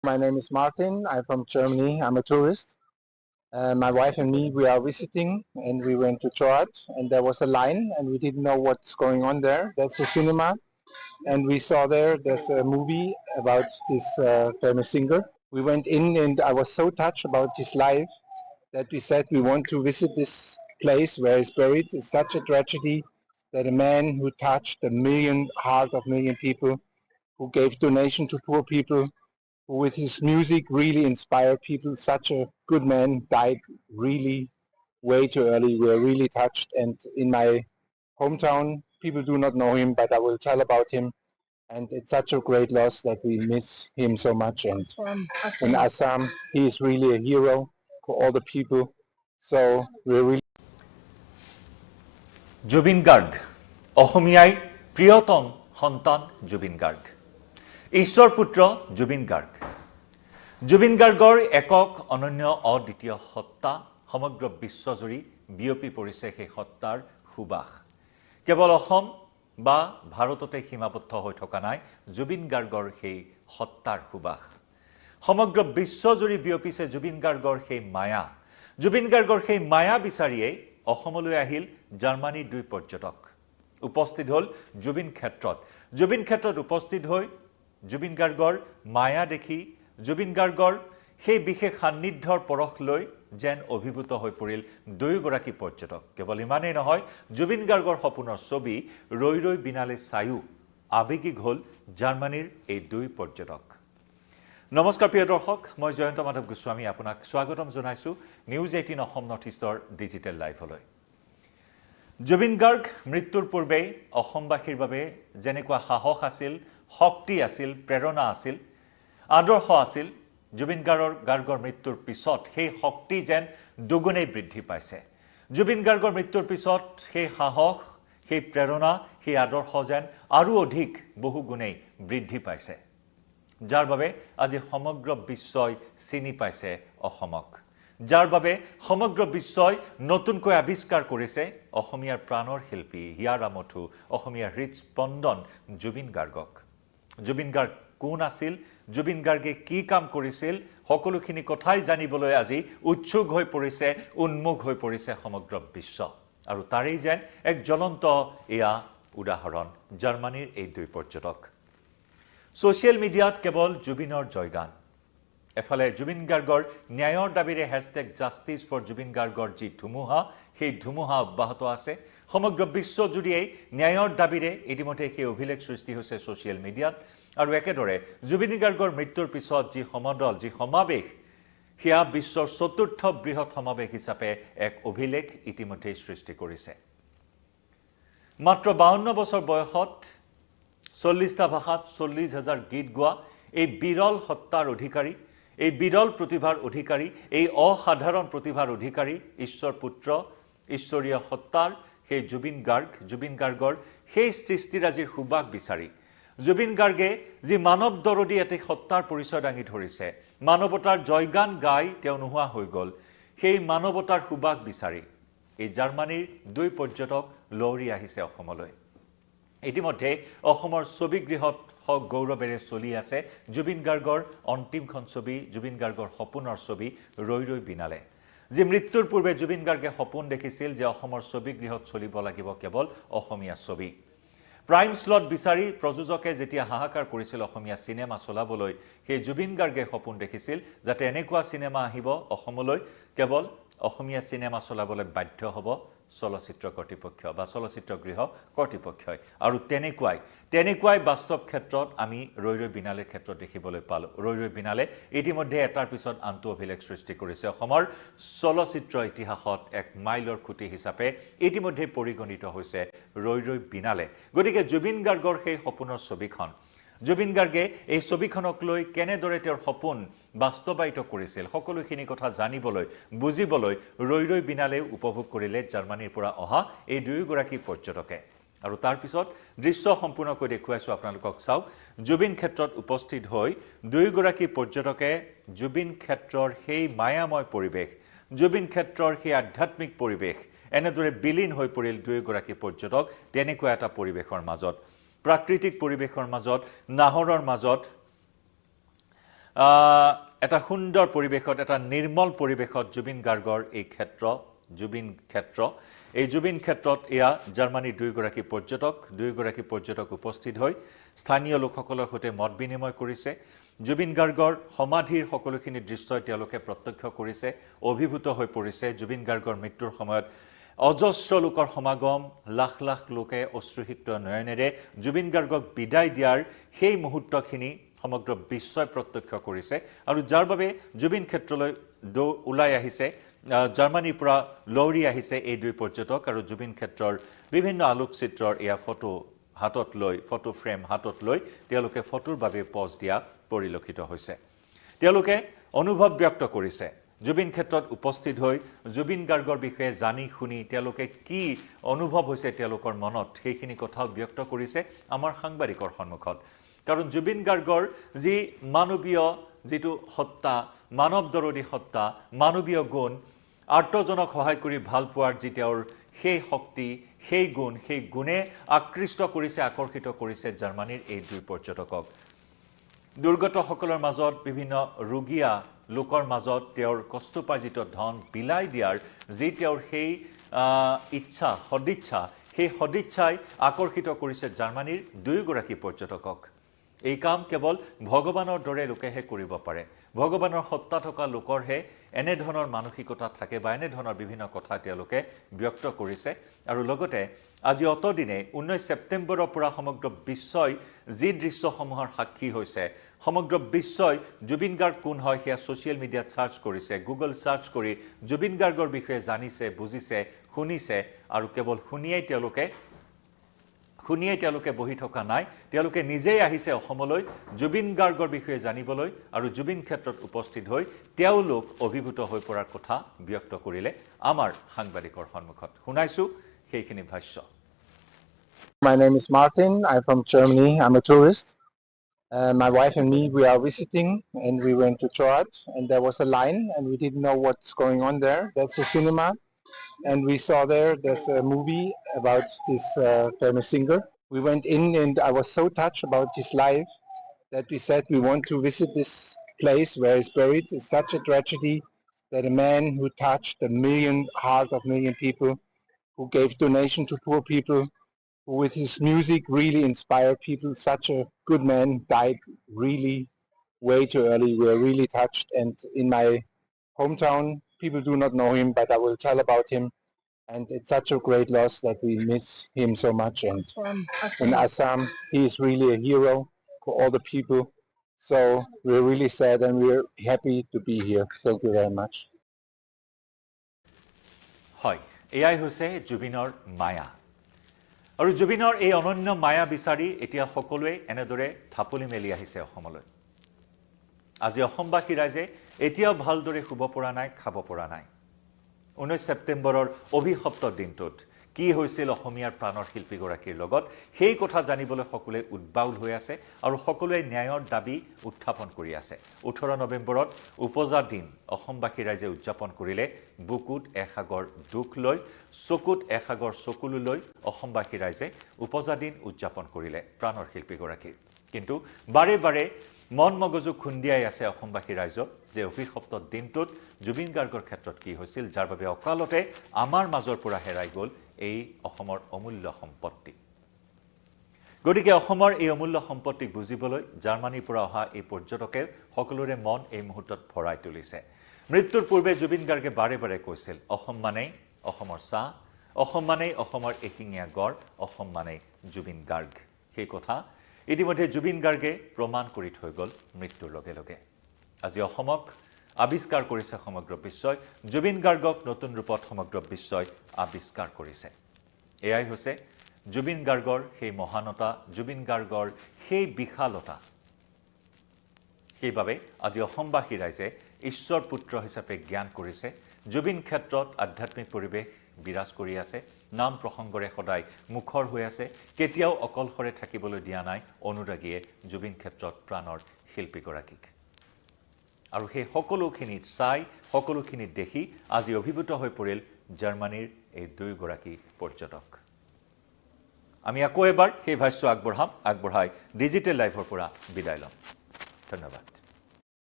My name is Martin. I'm from Germany. I'm a tourist. My wife and me, we are visiting and we went to church and there was a line and we didn't know what's going on there. That's a cinema and we saw there's a movie about this famous singer. We went in and I was so touched about his life that we said we want to visit this place where he's buried. It's such a tragedy that a man who touched the heart of million people, who gave donation to poor people, who with his music really inspired people. Such a good man died really way too early. We are really touched. And in my hometown, people do not know him, but I will tell about him. And it's such a great loss that we miss him so much. And in Assam, he is really a hero for all the people. So we're really Zubeen Garg, অসমীয়াই প্ৰিয়তম সন্তান জুবিন গাৰ্গ। ঈশ্বৰ পুত্ৰ জুবিন গাৰ্গ। জুবিন গাৰ্গৰ একক অনন্য অদ্বিতীয় সত্তা সমগ্ৰ বিশ্বজুৰি বিয়পি পৰিছে সেই সত্তাৰ সুবাস। কেৱল অসম বা ভাৰততে সীমাবদ্ধ হৈ থকা নাই জুবিন গাৰ্গৰ সেই সত্তাৰ সুবাস। সমগ্ৰ বিশ্বজুৰি বিয়পিছে জুবিন গাৰ্গৰ সেই মায়া। জুবিন গাৰ্গৰ সেই মায়া বিচাৰিয়েই অসমলৈ আহিল জাৰ্মানীৰ দুই পৰ্যটক। উপস্থিত হ'ল জুবিন ক্ষেত্ৰত। জুবিন ক্ষেত্ৰত উপস্থিত হৈ জুবিন গাৰ্গৰ মায়া দেখি জুবিন গাৰ্গৰ সেই বিশেষ সান্নিধ্যৰ পৰশ লৈ যেন অভিভূত হৈ পৰিল দুয়োগৰাকী পৰ্যটক। কেৱল ইমানেই নহয়, জুবিন গাৰ্গৰ সপোনৰ ছবি ৰৈ ৰৈ বিনালে চায়ো আৱেগিক হ'ল জাৰ্মানীৰ এই দুই পৰ্যটক। নমস্কাৰ প্ৰিয় দৰ্শক, মই জয়ন্ত মাধৱ গোস্বামী আপোনাক স্বাগতম জনাইছোঁ নিউজ 18 অসম নৰ্থ ইষ্টৰ ডিজিটেল লাইভলৈ। জুবিন গাৰ্গ মৃত্যুৰ পূৰ্বে অসমবাসীৰ বাবে যেনেকুৱা সাহস আছিল, শক্তি আছিল, প্ৰেৰণা আছিল, আদৰ্শ আছিল, জুবিন গাৰ্গৰ মৃত্যুৰ পিছত সেই শক্তি যেন দুগুণেই বৃদ্ধি পাইছে। জুবিন গাৰ্গৰ মৃত্যুৰ পিছত সেই সাহস, সেই প্ৰেৰণা, সেই আদৰ্শ যেন আৰু অধিক বহুগুণেই বৃদ্ধি পাইছে, যাৰ বাবে আজি সমগ্ৰ বিশ্বই চিনি পাইছে অসমক, যাৰ বাবে সমগ্ৰ বিশ্বই নতুনকৈ আৱিষ্কাৰ কৰিছে অসমীয়াৰ প্ৰাণৰ শিল্পী হিয়াৰ আমঠু, অসমীয়াৰ হৃদস্পন্দন জুবিন গাৰ্গক। জুবিন গাৰ্গ কোন আছিল, জুবিন গাৰ্গে কি কাম কৰিছিল, সকলোখিনি কথাই জানিবলৈ আজি উৎসুক হৈ পৰিছে, উন্মুখ হৈ পৰিছে সমগ্ৰ বিশ্ব। আৰু তাৰেই যেন এক জ্বলন্ত এয়া উদাহৰণ জাৰ্মানীৰ এই দুই পৰ্যটক। ছ'চিয়েল মিডিয়াত কেৱল জুবিনৰ জয়গান, এফালে জুবিন গাৰ্গৰ ন্যায়ৰ দাবীৰে #জাষ্টিছ ফৰ জুবিন গাৰ্গৰ যি ধুমুহা, সেই ধুমুহা অব্যাহত আছে। সমগ্ৰ বিশ্বজুৰিয়েই ন্যায়ৰ দাবীৰে ইতিমধ্যে সেই অভিলেখ সৃষ্টি হৈছে ছ'চিয়েল মিডিয়াত। আৰু একেদৰে জুবিন গাৰ্গৰ মৃত্যুৰ পিছত যি সমদল, যি সমাৱেশ, সেয়া বিশ্বৰ চতুৰ্থ বৃহৎ সমাৱেশ হিচাপে এক অভিলেখ ইতিমধ্যেই সৃষ্টি কৰিছে। মাত্ৰ 52 বছৰ বয়সত 40টা ভাষাত 40,000 গীত গোৱা এই বিৰল সত্তাৰ অধিকাৰী, এই বিৰল প্ৰতিভাৰ অধিকাৰী, এই অসাধাৰণ প্ৰতিভাৰ অধিকাৰী ঈশ্বৰ পুত্ৰ, ঈশ্বৰীয় সত্তাৰ সেই জুবিন গাৰ্গৰ সেই সৃষ্টিৰাজিৰ সুবাস বিচাৰি জুবিন গাৰ্গে যি মানৱ দৰদী এটি সত্তাৰ পৰিচয় দাঙি ধৰিছে, মানৱতাৰ জয়গান গাই তেওঁ নোহোৱা হৈ গ'ল, সেই মানৱতাৰ সুবাস বিচাৰি এই জাৰ্মানীৰ দুই পৰ্যটক লহৰি আহিছে অসমলৈ। ইতিমধ্যে অসমৰ ছবিগৃহত গৌৰৱেৰে চলি আছে জুবিন গাৰ্গৰ অন্তিমখন ছবি, জুবিন গাৰ্গৰ সপোনৰ ছবি ৰৈ ৰৈ বিনালে। যি মৃত্যুৰ পূৰ্বে জুবিন গাৰ্গে সপোন দেখিছিল যে অসমৰ ছবিগৃহত চলিব লাগিব কেৱল অসমীয়া ছবি। প্ৰাইম স্লট বিচাৰি প্ৰযোজকে যেতিয়া হাহাকাৰ কৰিছিল অসমীয়া চিনেমা চলাবলৈ, সেই জুবিন গাৰ্গে সপোন দেখিছিল যাতে এনেকুৱা চিনেমা আহিব অসমলৈ, কেৱল অসমীয়া চিনেমা চলাবলৈ বাধ্য হ'ব চলচ্চিত্ৰ কৰ্তৃপক্ষ বা চলচ্চিত্ৰ গৃহ কৰ্তৃপক্ষই। আৰু তেনেকুৱাই বাস্তৱ ক্ষেত্ৰত আমি ৰৈ ৰৈ বিনালেৰ ক্ষেত্ৰত দেখিবলৈ পালোঁ। ৰৈ ৰৈ বিনালে ইতিমধ্যে এটাৰ পিছত আনটো অভিলেখ সৃষ্টি কৰিছে। অসমৰ চলচ্চিত্ৰ ইতিহাসত এক মাইলৰ খুঁটি হিচাপে ইতিমধ্যে পৰিগণিত হৈছে ৰৈ ৰৈ বিনালে। গতিকে জুবিন গাৰ্গৰ সেই সপোনৰ ছবিখন, জুবিন গাৰ্গে এই ছবিখনক লৈ কেনেদৰে তেওঁৰ সপোন বাস্তৱায়িত কৰিছিল, সকলোখিনি কথা জানিবলৈ, বুজিবলৈ ৰৈ ৰৈ বিনালেও উপভোগ কৰিলে জাৰ্মানীৰ পৰা অহা এই দুয়োগৰাকী পৰ্যটকে। আৰু তাৰপিছত দৃশ্য সম্পূৰ্ণকৈ দেখুৱাইছোঁ আপোনালোকক। চাওক, জুবিন ক্ষেত্ৰত উপস্থিত হৈ দুয়োগৰাকী পৰ্যটকে জুবিন ক্ষেত্ৰৰ সেই মায়াময় পৰিৱেশ, জুবিন ক্ষেত্ৰৰ সেই আধ্যাত্মিক পৰিৱেশ, এনেদৰে বিলীন হৈ পৰিল দুয়োগৰাকী পৰ্যটক তেনেকুৱা এটা পৰিৱেশৰ মাজত, প্ৰাকৃতিক পৰিৱেশৰ মাজত, নাহৰৰ মাজত, এটা সুন্দৰ পৰিৱেশত এটা নিৰ্মল পৰিৱেশত জুবিন গাৰ্গৰ এই ক্ষেত্ৰ জুবিন ক্ষেত্ৰ এই জুবিন ক্ষেত্ৰত এয়া জাৰ্মানীৰ দুইগৰাকী পৰ্যটক উপস্থিত হৈ স্থানীয় লোকসকলৰ সৈতে মত বিনিময় কৰিছে জুবিন গাৰ্গৰ সমাধিৰ সকলোখিনি দৃশ্যই তেওঁলোকে প্ৰত্যক্ষ কৰিছে অভিভূত হৈ পৰিছে জুবিন গাৰ্গৰ মৃত্যুৰ সময়ত অজস্ৰ লোকৰ সমাগম লাখ লাখ লোকে অশ্ৰুসিক্ত নয়নেৰে জুবিন গাৰ্গক বিদায় দিয়াৰ সেই মুহূৰ্তখিনি সমগ্ৰ বিশ্বই প্ৰত্যক্ষ কৰিছে আৰু যাৰ বাবে জুবিন ক্ষেত্ৰলৈ ওলাই আহিছে জাৰ্মানীৰ পৰা লৰি আহিছে এই দুই পৰ্যটক আৰু জুবিন ক্ষেত্ৰৰ বিভিন্ন আলোকচিত্ৰৰ এয়া ফটো ফ্ৰেম হাতত লৈ তেওঁলোকে ফটোৰ বাবে পজ দিয়া পৰিলক্ষিত হৈছে তেওঁলোকে অনুভৱ ব্যক্ত কৰিছে জুবিন ক্ষেত্ৰত উপস্থিত হৈ জুবিন গাৰ্গৰ বিষয়ে জানি শুনি তেওঁলোকে কি অনুভৱ হৈছে তেওঁলোকৰ মনত সেইখিনি কথাও ব্যক্ত কৰিছে আমাৰ সাংবাদিকৰ সন্মুখত কাৰণ জুবিন গাৰ্গৰ যি মানৱীয় যেটো সত্তা মানৱদৰদী সত্তা মানৱীয় গুণ আৰ্তজনক সহায় কৰি ভাল পোৱাৰ যি তেওঁৰ সেই শক্তি সেই গুণে আকৃষ্ট কৰিছে আকৰ্ষিত কৰিছে জাৰ্মানীৰ এই দুই পৰ্যটকক দুৰ্গত সকলৰ মাজত বিভিন্ন ৰোগীয়া লোকৰ মাজত তেওঁৰ কষ্টপাৰ্জিত ধন বিলাই দিয়াৰ যি তেওঁৰ সেই ইচ্ছা সেই সদিচ্ছাই আকৰ্ষিত কৰিছে জাৰ্মানীৰ দুইগৰাকী পৰ্যটকক এই কাম কেৱল ভগৱানৰ দৰে লোকেহে কৰিব পাৰে ভগৱানৰ সত্তা থকা লোকৰহে এনে ধৰণৰ মানসিকতা থাকে বা এনে ধৰণৰ বিভিন্ন কথা তেওঁলোকে ব্যক্ত কৰিছে আৰু লগতে আজি অতদিনে 19 ছেপ্টেম্বৰৰ পৰা সমগ্ৰ বিশ্বই যি দৃশ্যসমূহৰ সাক্ষী হৈছে সমগ্ৰ বিশ্বই জুবিন গাৰ্গ কোন হয় সেয়া সোশ্যাল মিডিয়াত সাৰ্চ কৰিছে গুগল সাৰ্চ কৰি জুবিন গাৰ্গৰ বিষয়ে জানিছে বুজিছে শুনিছে আৰু কেৱল শুনিয়েই তেওঁলোকে বহি থকা নাই তেওঁলোকে নিজেই আহিছে অসমলৈ জুবিন গাৰ্গৰ বিষয়ে জানিবলৈ আৰু জুবিন ক্ষেত্ৰত উপস্থিত হৈ তেওঁলোক অভিভূত হৈ পৰাৰ কথা ব্যক্ত কৰিলে আমাৰ সাংবাদিকৰ সন্মুখত শুনাইছো সেইখিনি ভাষ্য My name is Martin. I'm from Germany. I'm a tourist. My wife and me, we are visiting and we went to church and there was a line and we didn't know what's going on there. That's a cinema and we saw there's a movie about this famous singer. We went in and I was so touched about his life that we said we want to visit this place where he's buried. It's such a tragedy that a man who touched the heart of million people, who gave donation to poor people, who with his music really inspired people, such a good man, died really way too early. We are really touched and in my hometown, people do not know him, but I will tell about him. And it's such a great loss that we miss him so much. And in Assam, he is really a hero for all the people. So we're really sad and we're happy to be here. Thank you very much. Hi, এয়াই হৈছে জুবিনৰ মায়া আৰু জুবিনৰ এই অনন্য মায়া বিচাৰি এতিয়া সকলোৱে এনেদৰে থাপলি মেলি আহিছে অসমলৈ আজি অসমবাসী ৰাইজে এতিয়াও ভালদৰে শুব পৰা নাই খাব পৰা নাই 19 ছেপ্টেম্বৰৰ অভিশপ্ত দিনটোত কি হৈছিল অসমীয়াৰ প্ৰাণৰ শিল্পীগৰাকীৰ লগত সেই কথা জানিবলৈ সকলোৱে উদ্বাউল হৈ আছে আৰু সকলোৱে ন্যায়ৰ দাবী উত্থাপন কৰি আছে 18 নৱেম্বৰত উপজা দিন অসমবাসী ৰাইজে উদযাপন কৰিলে বুকুত এসাগৰ দুখ লৈ চকুত এসাগৰ চকুলো লৈ অসমবাসী ৰাইজে উপজা দিন উদযাপন কৰিলে প্ৰাণৰ শিল্পীগৰাকীৰ কিন্তু বাৰে বাৰে মন মগজু খুন্দিয়াই আছে অসমবাসী ৰাইজক যে অভিশপ্ত দিনটোত জুবিন গাৰ্গৰ ক্ষেত্ৰত কি হৈছিল যাৰ বাবে অকালতে আমাৰ মাজৰ পৰা হেৰাই গ'ল এই অসমৰ অমূল্য সম্পত্তি গতিকে অসমৰ এই অমূল্য সম্পত্তিক বুজিবলৈ জাৰ্মানীৰ পৰা অহা এই পৰ্যটকে সকলোৰে মন এই মুহূৰ্তত ভৰাই তুলিছে মৃত্যুৰ পূৰ্বে জুবিন গাৰ্গে বাৰে বাৰে কৈছিল অসম মানেই অসমৰ চাহ অসম মানেই অসমৰ এশিঙীয়া গড় অসম মানেই জুবিন গাৰ্গ সেই কথা ইতিমধ্যে জুবিন গাৰ্গে প্ৰমাণ কৰি থৈ গ'ল মৃত্যুৰ লগে লগে আজি অসমক আবিষ্কাৰ কৰিছে সমগ্ৰ বিশ্বই জুবিন গাৰ্গক নতুন ৰূপত সমগ্ৰ বিশ্বই আবিষ্কাৰ কৰিছে এয়াই হৈছে জুবিন গাৰ্গৰ সেই মহানতা জুবিন গাৰ্গৰ সেই বিশালতা সেইবাবে আজি অসমবাসী ৰাইজে ঈশ্বৰ পুত্ৰ হিচাপে জ্ঞান কৰিছে জুবিন ক্ষেত্ৰত আধ্যাত্মিক পৰিৱেশ বিৰাজ কৰি আছে নাম প্ৰসংগৰে সদায় মুখৰ হৈ আছে কেতিয়াও অকলশৰে থাকিবলৈ দিয়া নাই অনুৰাগীয়ে জুবিন ক্ষেত্ৰত প্ৰাণৰ শিল্পীগৰাকীক আৰু সেই সকলোখিনি চাই সকলোখিনি দেখি আজি অভিভূত হৈ পৰিল জাৰ্মানীৰ এই দুইগৰাকী পৰ্যটক আমি আকৌ এবাৰ সেই ভাষ্য আগবঢ়াই ডিজিটেল লাইভৰ পৰা বিদায় লম ধন্যবাদ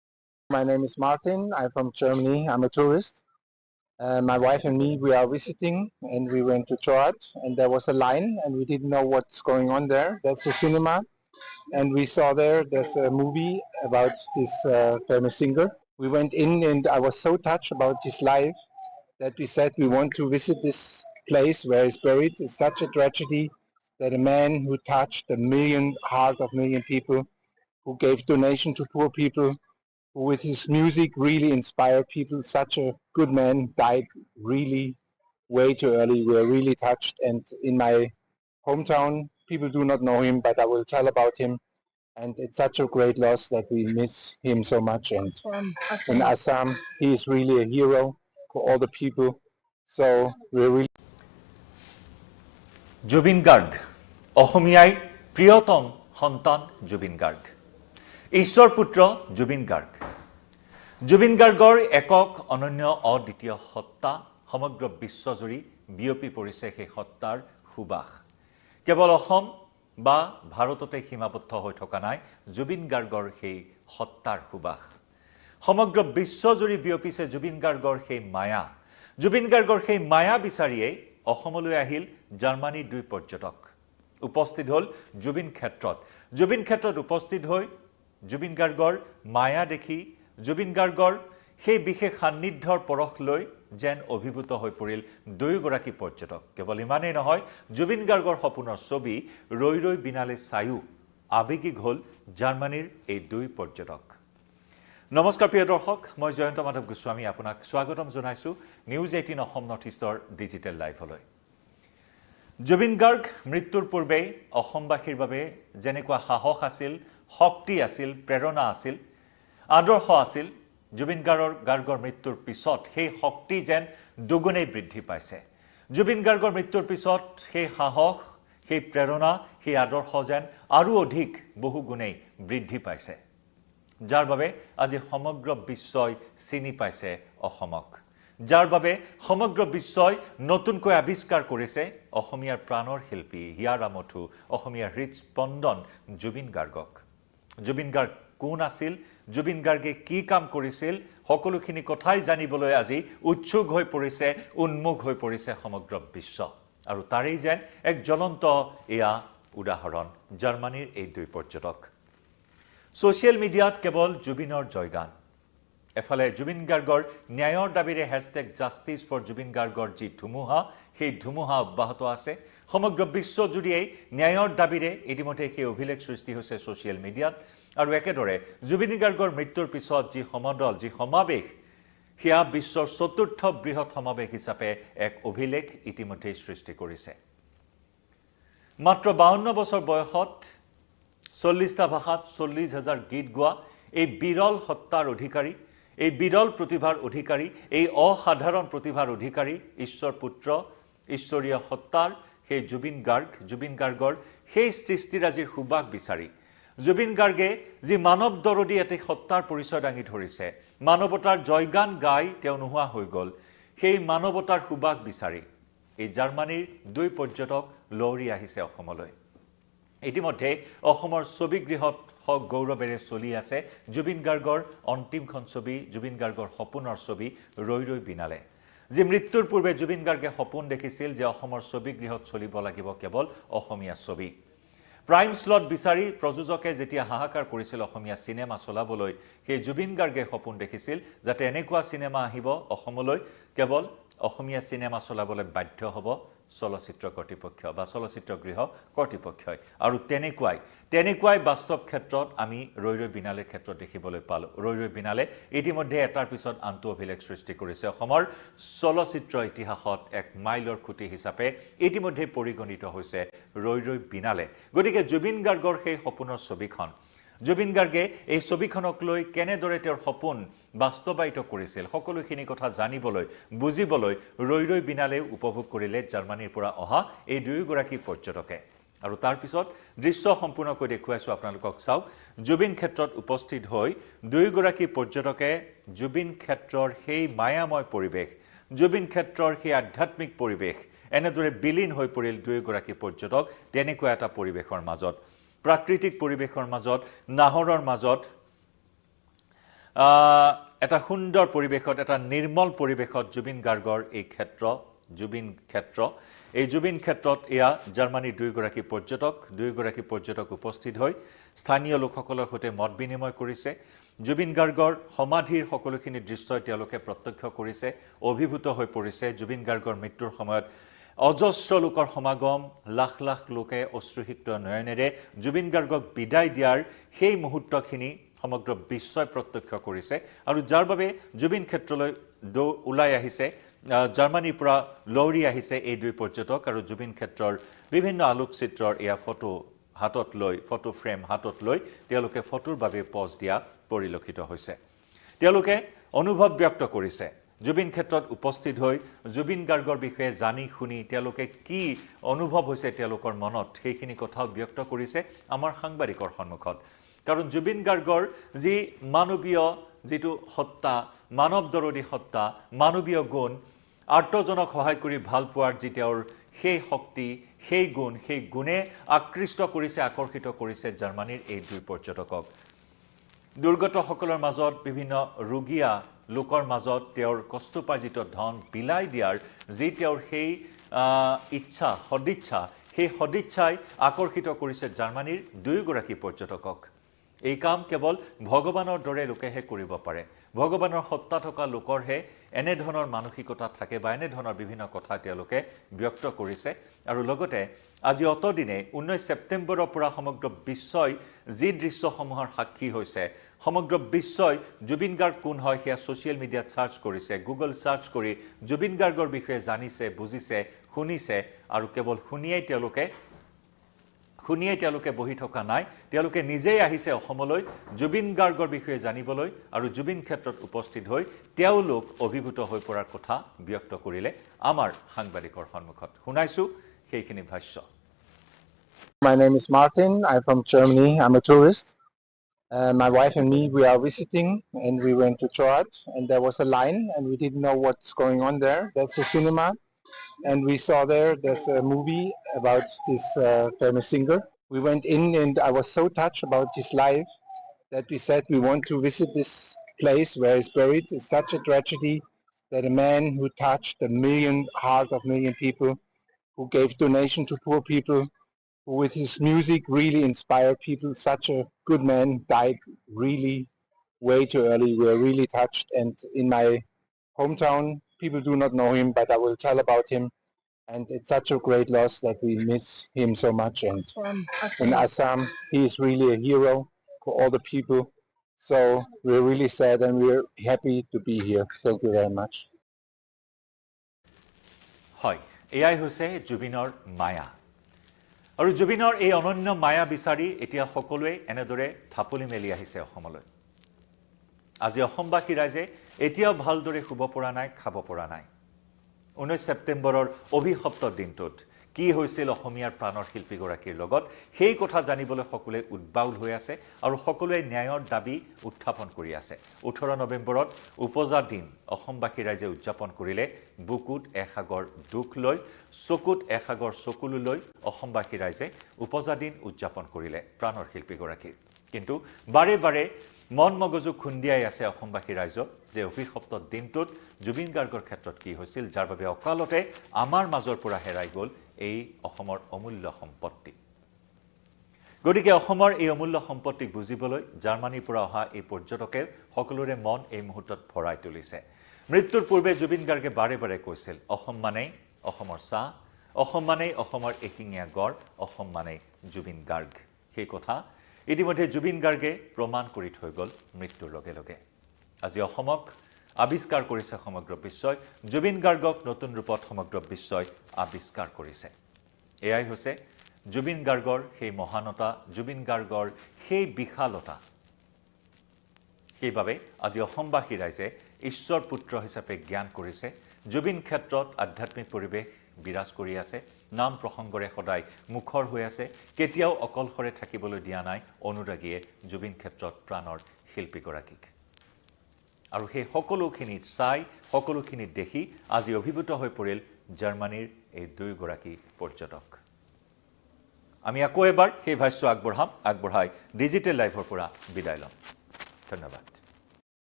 My name is Martin. I'm from Germany. I'm a tourist. My wife and me, we are visiting, and we went to church, and there was a line, and we didn't know what's going on there. That's a cinema, and we saw there's a movie about this famous singer. We went in, and I was so touched about his life that we said we want to visit this place where he's buried. It's such a tragedy that a man who touched heart of million people, who gave donation to poor people, who with his music really inspired people, such a good man, died really way too early. We are really touched, and in my hometown, people do not know him, but I will tell about him. And it's such a great loss that we miss him so much. And in Assam, he is really a hero for all the people. So we're really Zubeen Garg, অসমীয়াই প্ৰিয়তম সন্তান জুবিন গাৰ্গ। ঈশ্বৰ পুত্ৰ জুবিন গাৰ্গ। জুবিন গাৰ্গৰ একক অনন্য অদ্বিতীয় সত্তা সমগ্ৰ বিশ্বজুৰি বিয়পি পৰিছে সেই সত্তাৰ সুবাস। কেৱল অসম বা ভাৰততে সীমাবদ্ধ হৈ থকা নাই জুবিন গাৰ্গৰ সেই সত্তাৰ সুবাস। সমগ্ৰ বিশ্বজুৰি বিয়পিছে জুবিন গাৰ্গৰ সেই মায়া। জুবিন গাৰ্গৰ সেই মায়া বিচাৰিয়েই অসমলৈ আহিল জাৰ্মানীৰ দুই পৰ্যটক। উপস্থিত হ'ল জুবিন ক্ষেত্ৰত। জুবিন ক্ষেত্ৰত উপস্থিত হৈ জুবিন গাৰ্গৰ মায়া দেখি জুবিন গাৰ্গৰ সেই বিশেষ সান্নিধ্যৰ পৰশ লৈ যেন অভিভূত হৈ পৰিল দুয়োগৰাকী পৰ্যটক। কেৱল ইমানেই নহয়, জুবিন গাৰ্গৰ সপোনৰ ছবি ৰৈ ৰৈ বিনালে চায়ো আৱেগিক হ'ল জাৰ্মানীৰ এই দুই পৰ্যটক। নমস্কাৰ প্ৰিয় দৰ্শক, মই জয়ন্ত মাধৱ গোস্বামী আপোনাক স্বাগতম জনাইছোঁ নিউজ 18 অসম নৰ্থ ইষ্টৰ ডিজিটেল লাইভলৈ। জুবিন গাৰ্গ মৃত্যুৰ পূৰ্বে অসমবাসীৰ বাবে যেনেকুৱা সাহস আছিল, শক্তি আছিল, প্ৰেৰণা আছিল, আদৰ্শ আছিল, জুবিন গাৰ্গৰ মৃত্যুৰ পিছত সেই শক্তি যেন দুগুণেই বৃদ্ধি পাইছে। জুবিন গাৰ্গৰ মৃত্যুৰ পিছত সেই সাহস, সেই প্ৰেৰণা, সেই আদৰ্শ যেন আৰু অধিক বহুগুণেই বৃদ্ধি পাইছে, যাৰ বাবে আজি সমগ্ৰ বিশ্বই চিনি পাইছে অসমক, যাৰ বাবে সমগ্ৰ বিশ্বই নতুনকৈ আৱিষ্কাৰ কৰিছে অসমীয়াৰ প্ৰাণৰ শিল্পী, হিয়াৰ আমঠু, অসমীয়াৰ হৃদস্পন্দন জুবিন গাৰ্গক। জুবিন গাৰ্গ কোন আছিল, জুবিন গাৰ্গে কি কাম কৰিছিল, সকলোখিনি কথাই জানিবলৈ আজি উৎসুক হৈ পৰিছে, উন্মুখ হৈ পৰিছে সমগ্ৰ বিশ্ব। আৰু তাৰেই যেন এক জ্বলন্ত এয়া উদাহৰণ জাৰ্মানীৰ এই দুই পৰ্যটক। ছ'চিয়েল মিডিয়াত কেৱল জুবিনৰ জয়গান, এফালে জুবিন গাৰ্গৰ ন্যায়ৰ দাবীৰে #জাষ্টিছ ফৰ জুবিন গাৰ্গৰ যি ধুমুহা, সেই ধুমুহা অব্যাহত আছে। সমগ্ৰ বিশ্বজুৰিয়েই ন্যায়ৰ দাবীৰে ইতিমধ্যে সেই অভিলেখ সৃষ্টি হৈছে ছ'চিয়েল মিডিয়াত। আৰু একেদৰে জুবিন গাৰ্গৰ মৃত্যুৰ পিছত যি সমদল, যি সমাৱেশ, সেয়া বিশ্বৰ চতুৰ্থ বৃহৎ সমাৱেশ হিচাপে এক অভিলেখ ইতিমধ্যেই সৃষ্টি কৰিছে। মাত্ৰ 52 বছৰ বয়সত 40টা ভাষাত 40,000 গীত গোৱা এই বিৰল সত্তাৰ অধিকাৰী, এই বিৰল প্ৰতিভাৰ অধিকাৰী, এই অসাধাৰণ প্ৰতিভাৰ অধিকাৰী ঈশ্বৰ পুত্ৰ, ঈশ্বৰীয় সত্তাৰ সেই জুবিন গাৰ্গৰ সেই সৃষ্টিৰাজিৰ সুবাস বিচাৰি জুবিন গাৰ্গে যি মানৱ দৰদী এটি সত্তাৰ পৰিচয় দাঙি ধৰিছে, মানৱতাৰ জয়গান গাই তেওঁ নোহোৱা হৈ গ'ল, সেই মানৱতাৰ সুবাস বিচাৰি এই জাৰ্মানীৰ দুই পৰ্যটক লহৰি আহিছে অসমলৈ। ইতিমধ্যে অসমৰ ছবিগৃহত গৌৰৱেৰে চলি আছে জুবিন গাৰ্গৰ অন্তিমখন ছবি, জুবিন গাৰ্গৰ সপোনৰ ছবি ৰৈ ৰৈ বিনালে। যি মৃত্যুৰ পূৰ্বে জুবিন গাৰ্গে সপোন দেখিছিল যে অসমৰ ছবিগৃহত চলিব লাগিব কেৱল অসমীয়া ছবি। প্ৰাইম স্লট বিচাৰি প্ৰযোজকে যেতিয়া হাহাকাৰ কৰিছিল অসমীয়া চিনেমা চলাবলৈ, সেই জুবিন গাৰ্গে সপোন দেখিছিল যাতে এনেকুৱা চিনেমা আহিব অসমলৈ, কেৱল অসমীয়া চিনেমা চলাবলৈ বাধ্য হ'ব চলচ্চিত্ৰ কৰ্তৃপক্ষ বা চলচ্চিত্ৰগৃহ কৰ্তৃপক্ষই। আৰু তেনেকুৱাই বাস্তৱ ক্ষেত্ৰত আমি ৰৈ ৰৈ বিনালেৰ ক্ষেত্ৰত দেখিবলৈ পালোঁ। ৰৈ ৰৈ বিনালে ইতিমধ্যে এটাৰ পিছত আনটো অভিলেখ সৃষ্টি কৰিছে। অসমৰ চলচ্চিত্ৰ ইতিহাসত এক মাইলৰ খুঁটি হিচাপে ইতিমধ্যে পৰিগণিত হৈছে ৰৈ ৰৈ বিনালে। গতিকে জুবিন গাৰ্গৰ সেই সপোনৰ ছবিখন, জুবিন গাৰ্গে এই ছবিখনক লৈ কেনেদৰে তেওঁৰ সপোন বাস্তৱায়িত কৰিছিল, সকলোখিনি কথা জানিবলৈ, বুজিবলৈ ৰৈ ৰৈ বিনালে উপভোগ কৰিলে জাৰ্মানীৰ পৰা অহা এই দুয়োগৰাকী পৰ্যটকে। আৰু তাৰ পিছত দৃশ্য সম্পূৰ্ণকৈ দেখুৱাইছোঁ আপোনালোকক। চাওক, জুবিন ক্ষেত্ৰত উপস্থিত হৈ দুয়োগৰাকী পৰ্যটকে জুবিন ক্ষেত্ৰৰ সেই মায়াময় পৰিৱেশ, জুবিন ক্ষেত্ৰৰ সেই আধ্যাত্মিক পৰিৱেশ, এনেদৰে বিলীন হৈ পৰিল দুয়োগৰাকী পৰ্যটক তেনেকুৱা এটা পৰিৱেশৰ মাজত, প্ৰাকৃতিক পৰিৱেশৰ মাজত, নাহৰৰ মাজত, এটা সুন্দৰ পৰিৱেশত এটা নিৰ্মল পৰিৱেশত জুবিন গাৰ্গৰ এই ক্ষেত্ৰ এই জুবিন ক্ষেত্ৰত এয়া জাৰ্মানীৰ দুইগৰাকী পৰ্যটক উপস্থিত হৈ স্থানীয় লোকসকলৰ সৈতে মত বিনিময় কৰিছে জুবিন গাৰ্গৰ সমাধিৰ সকলোখিনি দৃশ্যই তেওঁলোকে প্ৰত্যক্ষ কৰিছে অভিভূত হৈ পৰিছে জুবিন গাৰ্গৰ মৃত্যুৰ সময়ত অজস্ৰ লোকৰ সমাগম লাখ লাখ লোকে অশ্ৰুসিক্ত নয়নেৰে জুবিন গাৰ্গক বিদায় দিয়াৰ সেই মুহূৰ্তখিনি সমগ্ৰ বিশ্বই প্ৰত্যক্ষ কৰিছে আৰু যাৰ বাবে জুবিন ক্ষেত্ৰলৈ ওলাই আহিছে জাৰ্মানীৰ পৰা লৌৰি আহিছে এই দুই পৰ্যটক আৰু জুবিন ক্ষেত্ৰৰ বিভিন্ন আলোকচিত্ৰৰ এয়া ফটো ফ্ৰেম হাতত লৈ তেওঁলোকে ফটোৰ বাবে পজ দিয়া পৰিলক্ষিত হৈছে তেওঁলোকে অনুভৱ ব্যক্ত কৰিছে জুবিন ক্ষেত্ৰত উপস্থিত হৈ জুবিন গাৰ্গৰ বিষয়ে জানি শুনি তেওঁলোকে কি অনুভৱ হৈছে তেওঁলোকৰ মনত সেইখিনি কথাও ব্যক্ত কৰিছে আমাৰ সাংবাদিকৰ সন্মুখত কাৰণ জুবিন গাৰ্গৰ যি মানৱীয় যেটো সত্তা মানৱদৰদী সত্তা মানৱীয় গুণ আৰ্তজনক সহায় কৰি ভাল পোৱাৰ যি তেওঁৰ সেই শক্তি সেই গুণে আকৃষ্ট কৰিছে আকৰ্ষিত কৰিছে জাৰ্মানীৰ এই দুই পৰ্যটকক দুৰ্গতসকলৰ মাজত বিভিন্ন ৰোগীয়া লোকৰ মাজত তেওঁৰ কষ্টপাৰ্জিত ধন বিলাই দিয়াৰ যি তেওঁৰ সেই সদিচ্ছা সেই সদিচ্ছাই আকৰ্ষিত কৰিছে জাৰ্মানীৰ দুইগৰাকী পৰ্যটকক এই কাম কেৱল ভগৱানৰ দৰে লোকেহে কৰিব পাৰে ভগৱানৰ সত্তা থকা লোকৰহে এনে ধৰণৰ মানসিকতা থাকে বা এনে ধৰণৰ বিভিন্ন কথা তেওঁলোকে ব্যক্ত কৰিছে আৰু লগতে আজি অতদিনে 19 ছেপ্টেম্বৰৰ পৰা সমগ্ৰ বিশ্বই যি দৃশ্যসমূহৰ সাক্ষী হৈছে সমগ্ৰ বিশ্বই জুবিন গাৰ্গ কোন হয় সেয়া সোশ্যাল মিডিয়াত সাৰ্চ কৰিছে গুগল সাৰ্চ কৰি জুবিন গাৰ্গৰ বিষয়ে জানিছে বুজিছে শুনিছে আৰু কেৱল শুনিয়ে তেওঁলোকে বহি থকা নাই তেওঁলোকে নিজেই আহিছে অসমলৈ জুবিন গাৰ্গৰ বিষয়ে জানিবলৈ আৰু জুবিন ক্ষেত্ৰত উপস্থিত হৈ তেওঁলোক অভিভূত হৈ পৰাৰ কথা ব্যক্ত কৰিলে আমাৰ সাংবাদিকৰ সন্মুখত শুনাইছো সেইখিনি ভাষ্য My name is Martin. I'm from Germany. I'm a tourist. My wife and me, we are visiting and we went to church and there was a line and we didn't know what's going on there. There's a cinema and we saw there's a movie about this famous singer. We went in and I was so touched about his life that we said we want to visit this place where he's buried. It's such a tragedy that a man who touched heart of million people, who gave donation to poor people, who with his music really inspired people, such a good man died really way too early. We are really touched and in my hometown, people do not know him, but I will tell about him. And it's such a great loss that we miss him so much. And in Assam, he is really a hero for all the people. So we're really sad and we're happy to be here. Thank you very much. হয় এয়াই হৈছে জুবিনৰ মায়া আৰু জুবিনৰ এই অনন্য মায়া বিচাৰি এতিয়া সকলোৱে এনেদৰে থাপলি মেলি আহিছে অসমলৈ আজি অসমবাসী ৰাইজে এতিয়াও ভালদৰে শুব পৰা নাই খাব পৰা নাই 19 ছেপ্টেম্বৰৰ অভিশপ্ত দিনটোত কি হৈছিল অসমীয়াৰ প্ৰাণৰ শিল্পীগৰাকীৰ লগত সেই কথা জানিবলৈ সকলোৱে উদ্বাউল হৈ আছে আৰু সকলোৱে ন্যায়ৰ দাবী উত্থাপন কৰি আছে 18 নৱেম্বৰত উপজা দিন অসমবাসী ৰাইজে উদযাপন কৰিলে বুকুত এসাগৰ দুখ লৈ চকুত এসাগৰ চকুলো লৈ অসমবাসী ৰাইজে উপজা দিন উদযাপন কৰিলে প্ৰাণৰ শিল্পীগৰাকীৰ কিন্তু বাৰে বাৰে মন মগজু খুন্দিয়াই আছে অসমবাসী ৰাইজক যে অভিশপ্ত দিনটোত জুবিন গাৰ্গৰ ক্ষেত্ৰত কি হৈছিল যাৰ বাবে অকালতে আমাৰ মাজৰ পৰা হেৰাই গ'ল এই অসমৰ অমূল্য সম্পত্তি গতিকে অসমৰ এই অমূল্য সম্পত্তিক বুজিবলৈ জাৰ্মানীৰ পৰা অহা এই পৰ্যটকে সকলোৰে মন এই মুহূৰ্তত ভৰাই তুলিছে মৃত্যুৰ পূৰ্বে জুবিন গাৰ্গে বাৰে বাৰে কৈছিল অসম মানেই অসমৰ চাহ অসম মানেই অসমৰ এশিঙীয়া গড় অসম মানেই জুবিন গাৰ্গ সেই কথা ইতিমধ্যে জুবিন গাৰ্গে প্ৰমাণ কৰি থৈ গ'ল মৃত্যুৰ লগে লগে আজি অসমক আবিষ্কাৰ কৰিছে সমগ্ৰ বিশ্বই জুবিন গাৰ্গক নতুন ৰূপত সমগ্ৰ বিশ্বই আবিষ্কাৰ কৰিছে এয়াই হৈছে জুবিন গাৰ্গৰ সেই মহানতা জুবিন গাৰ্গৰ সেই বিশালতা সেইবাবে আজি অসমবাসী ৰাইজে ঈশ্বৰ পুত্ৰ হিচাপে জ্ঞান কৰিছে জুবিন ক্ষেত্ৰত আধ্যাত্মিক পৰিৱেশ বিৰাজ কৰি আছে নাম প্ৰসংগৰে সদায় মুখৰ হৈ আছে কেতিয়াও অকলশৰে থাকিবলৈ দিয়া নাই অনুৰাগীয়ে জুবিন ক্ষেত্ৰত প্ৰাণৰ শিল্পীগৰাকীক আৰু সেই সকলোখিনি চাই সকলোখিনি দেখি আজি অভিভূত হৈ পৰিল জাৰ্মানীৰ এই দুইগৰাকী পৰ্যটক আমি আকৌ এবাৰ সেই ভাষ্য আগবঢ়াই ডিজিটেল লাইভৰ পৰা বিদায় লম ধন্যবাদ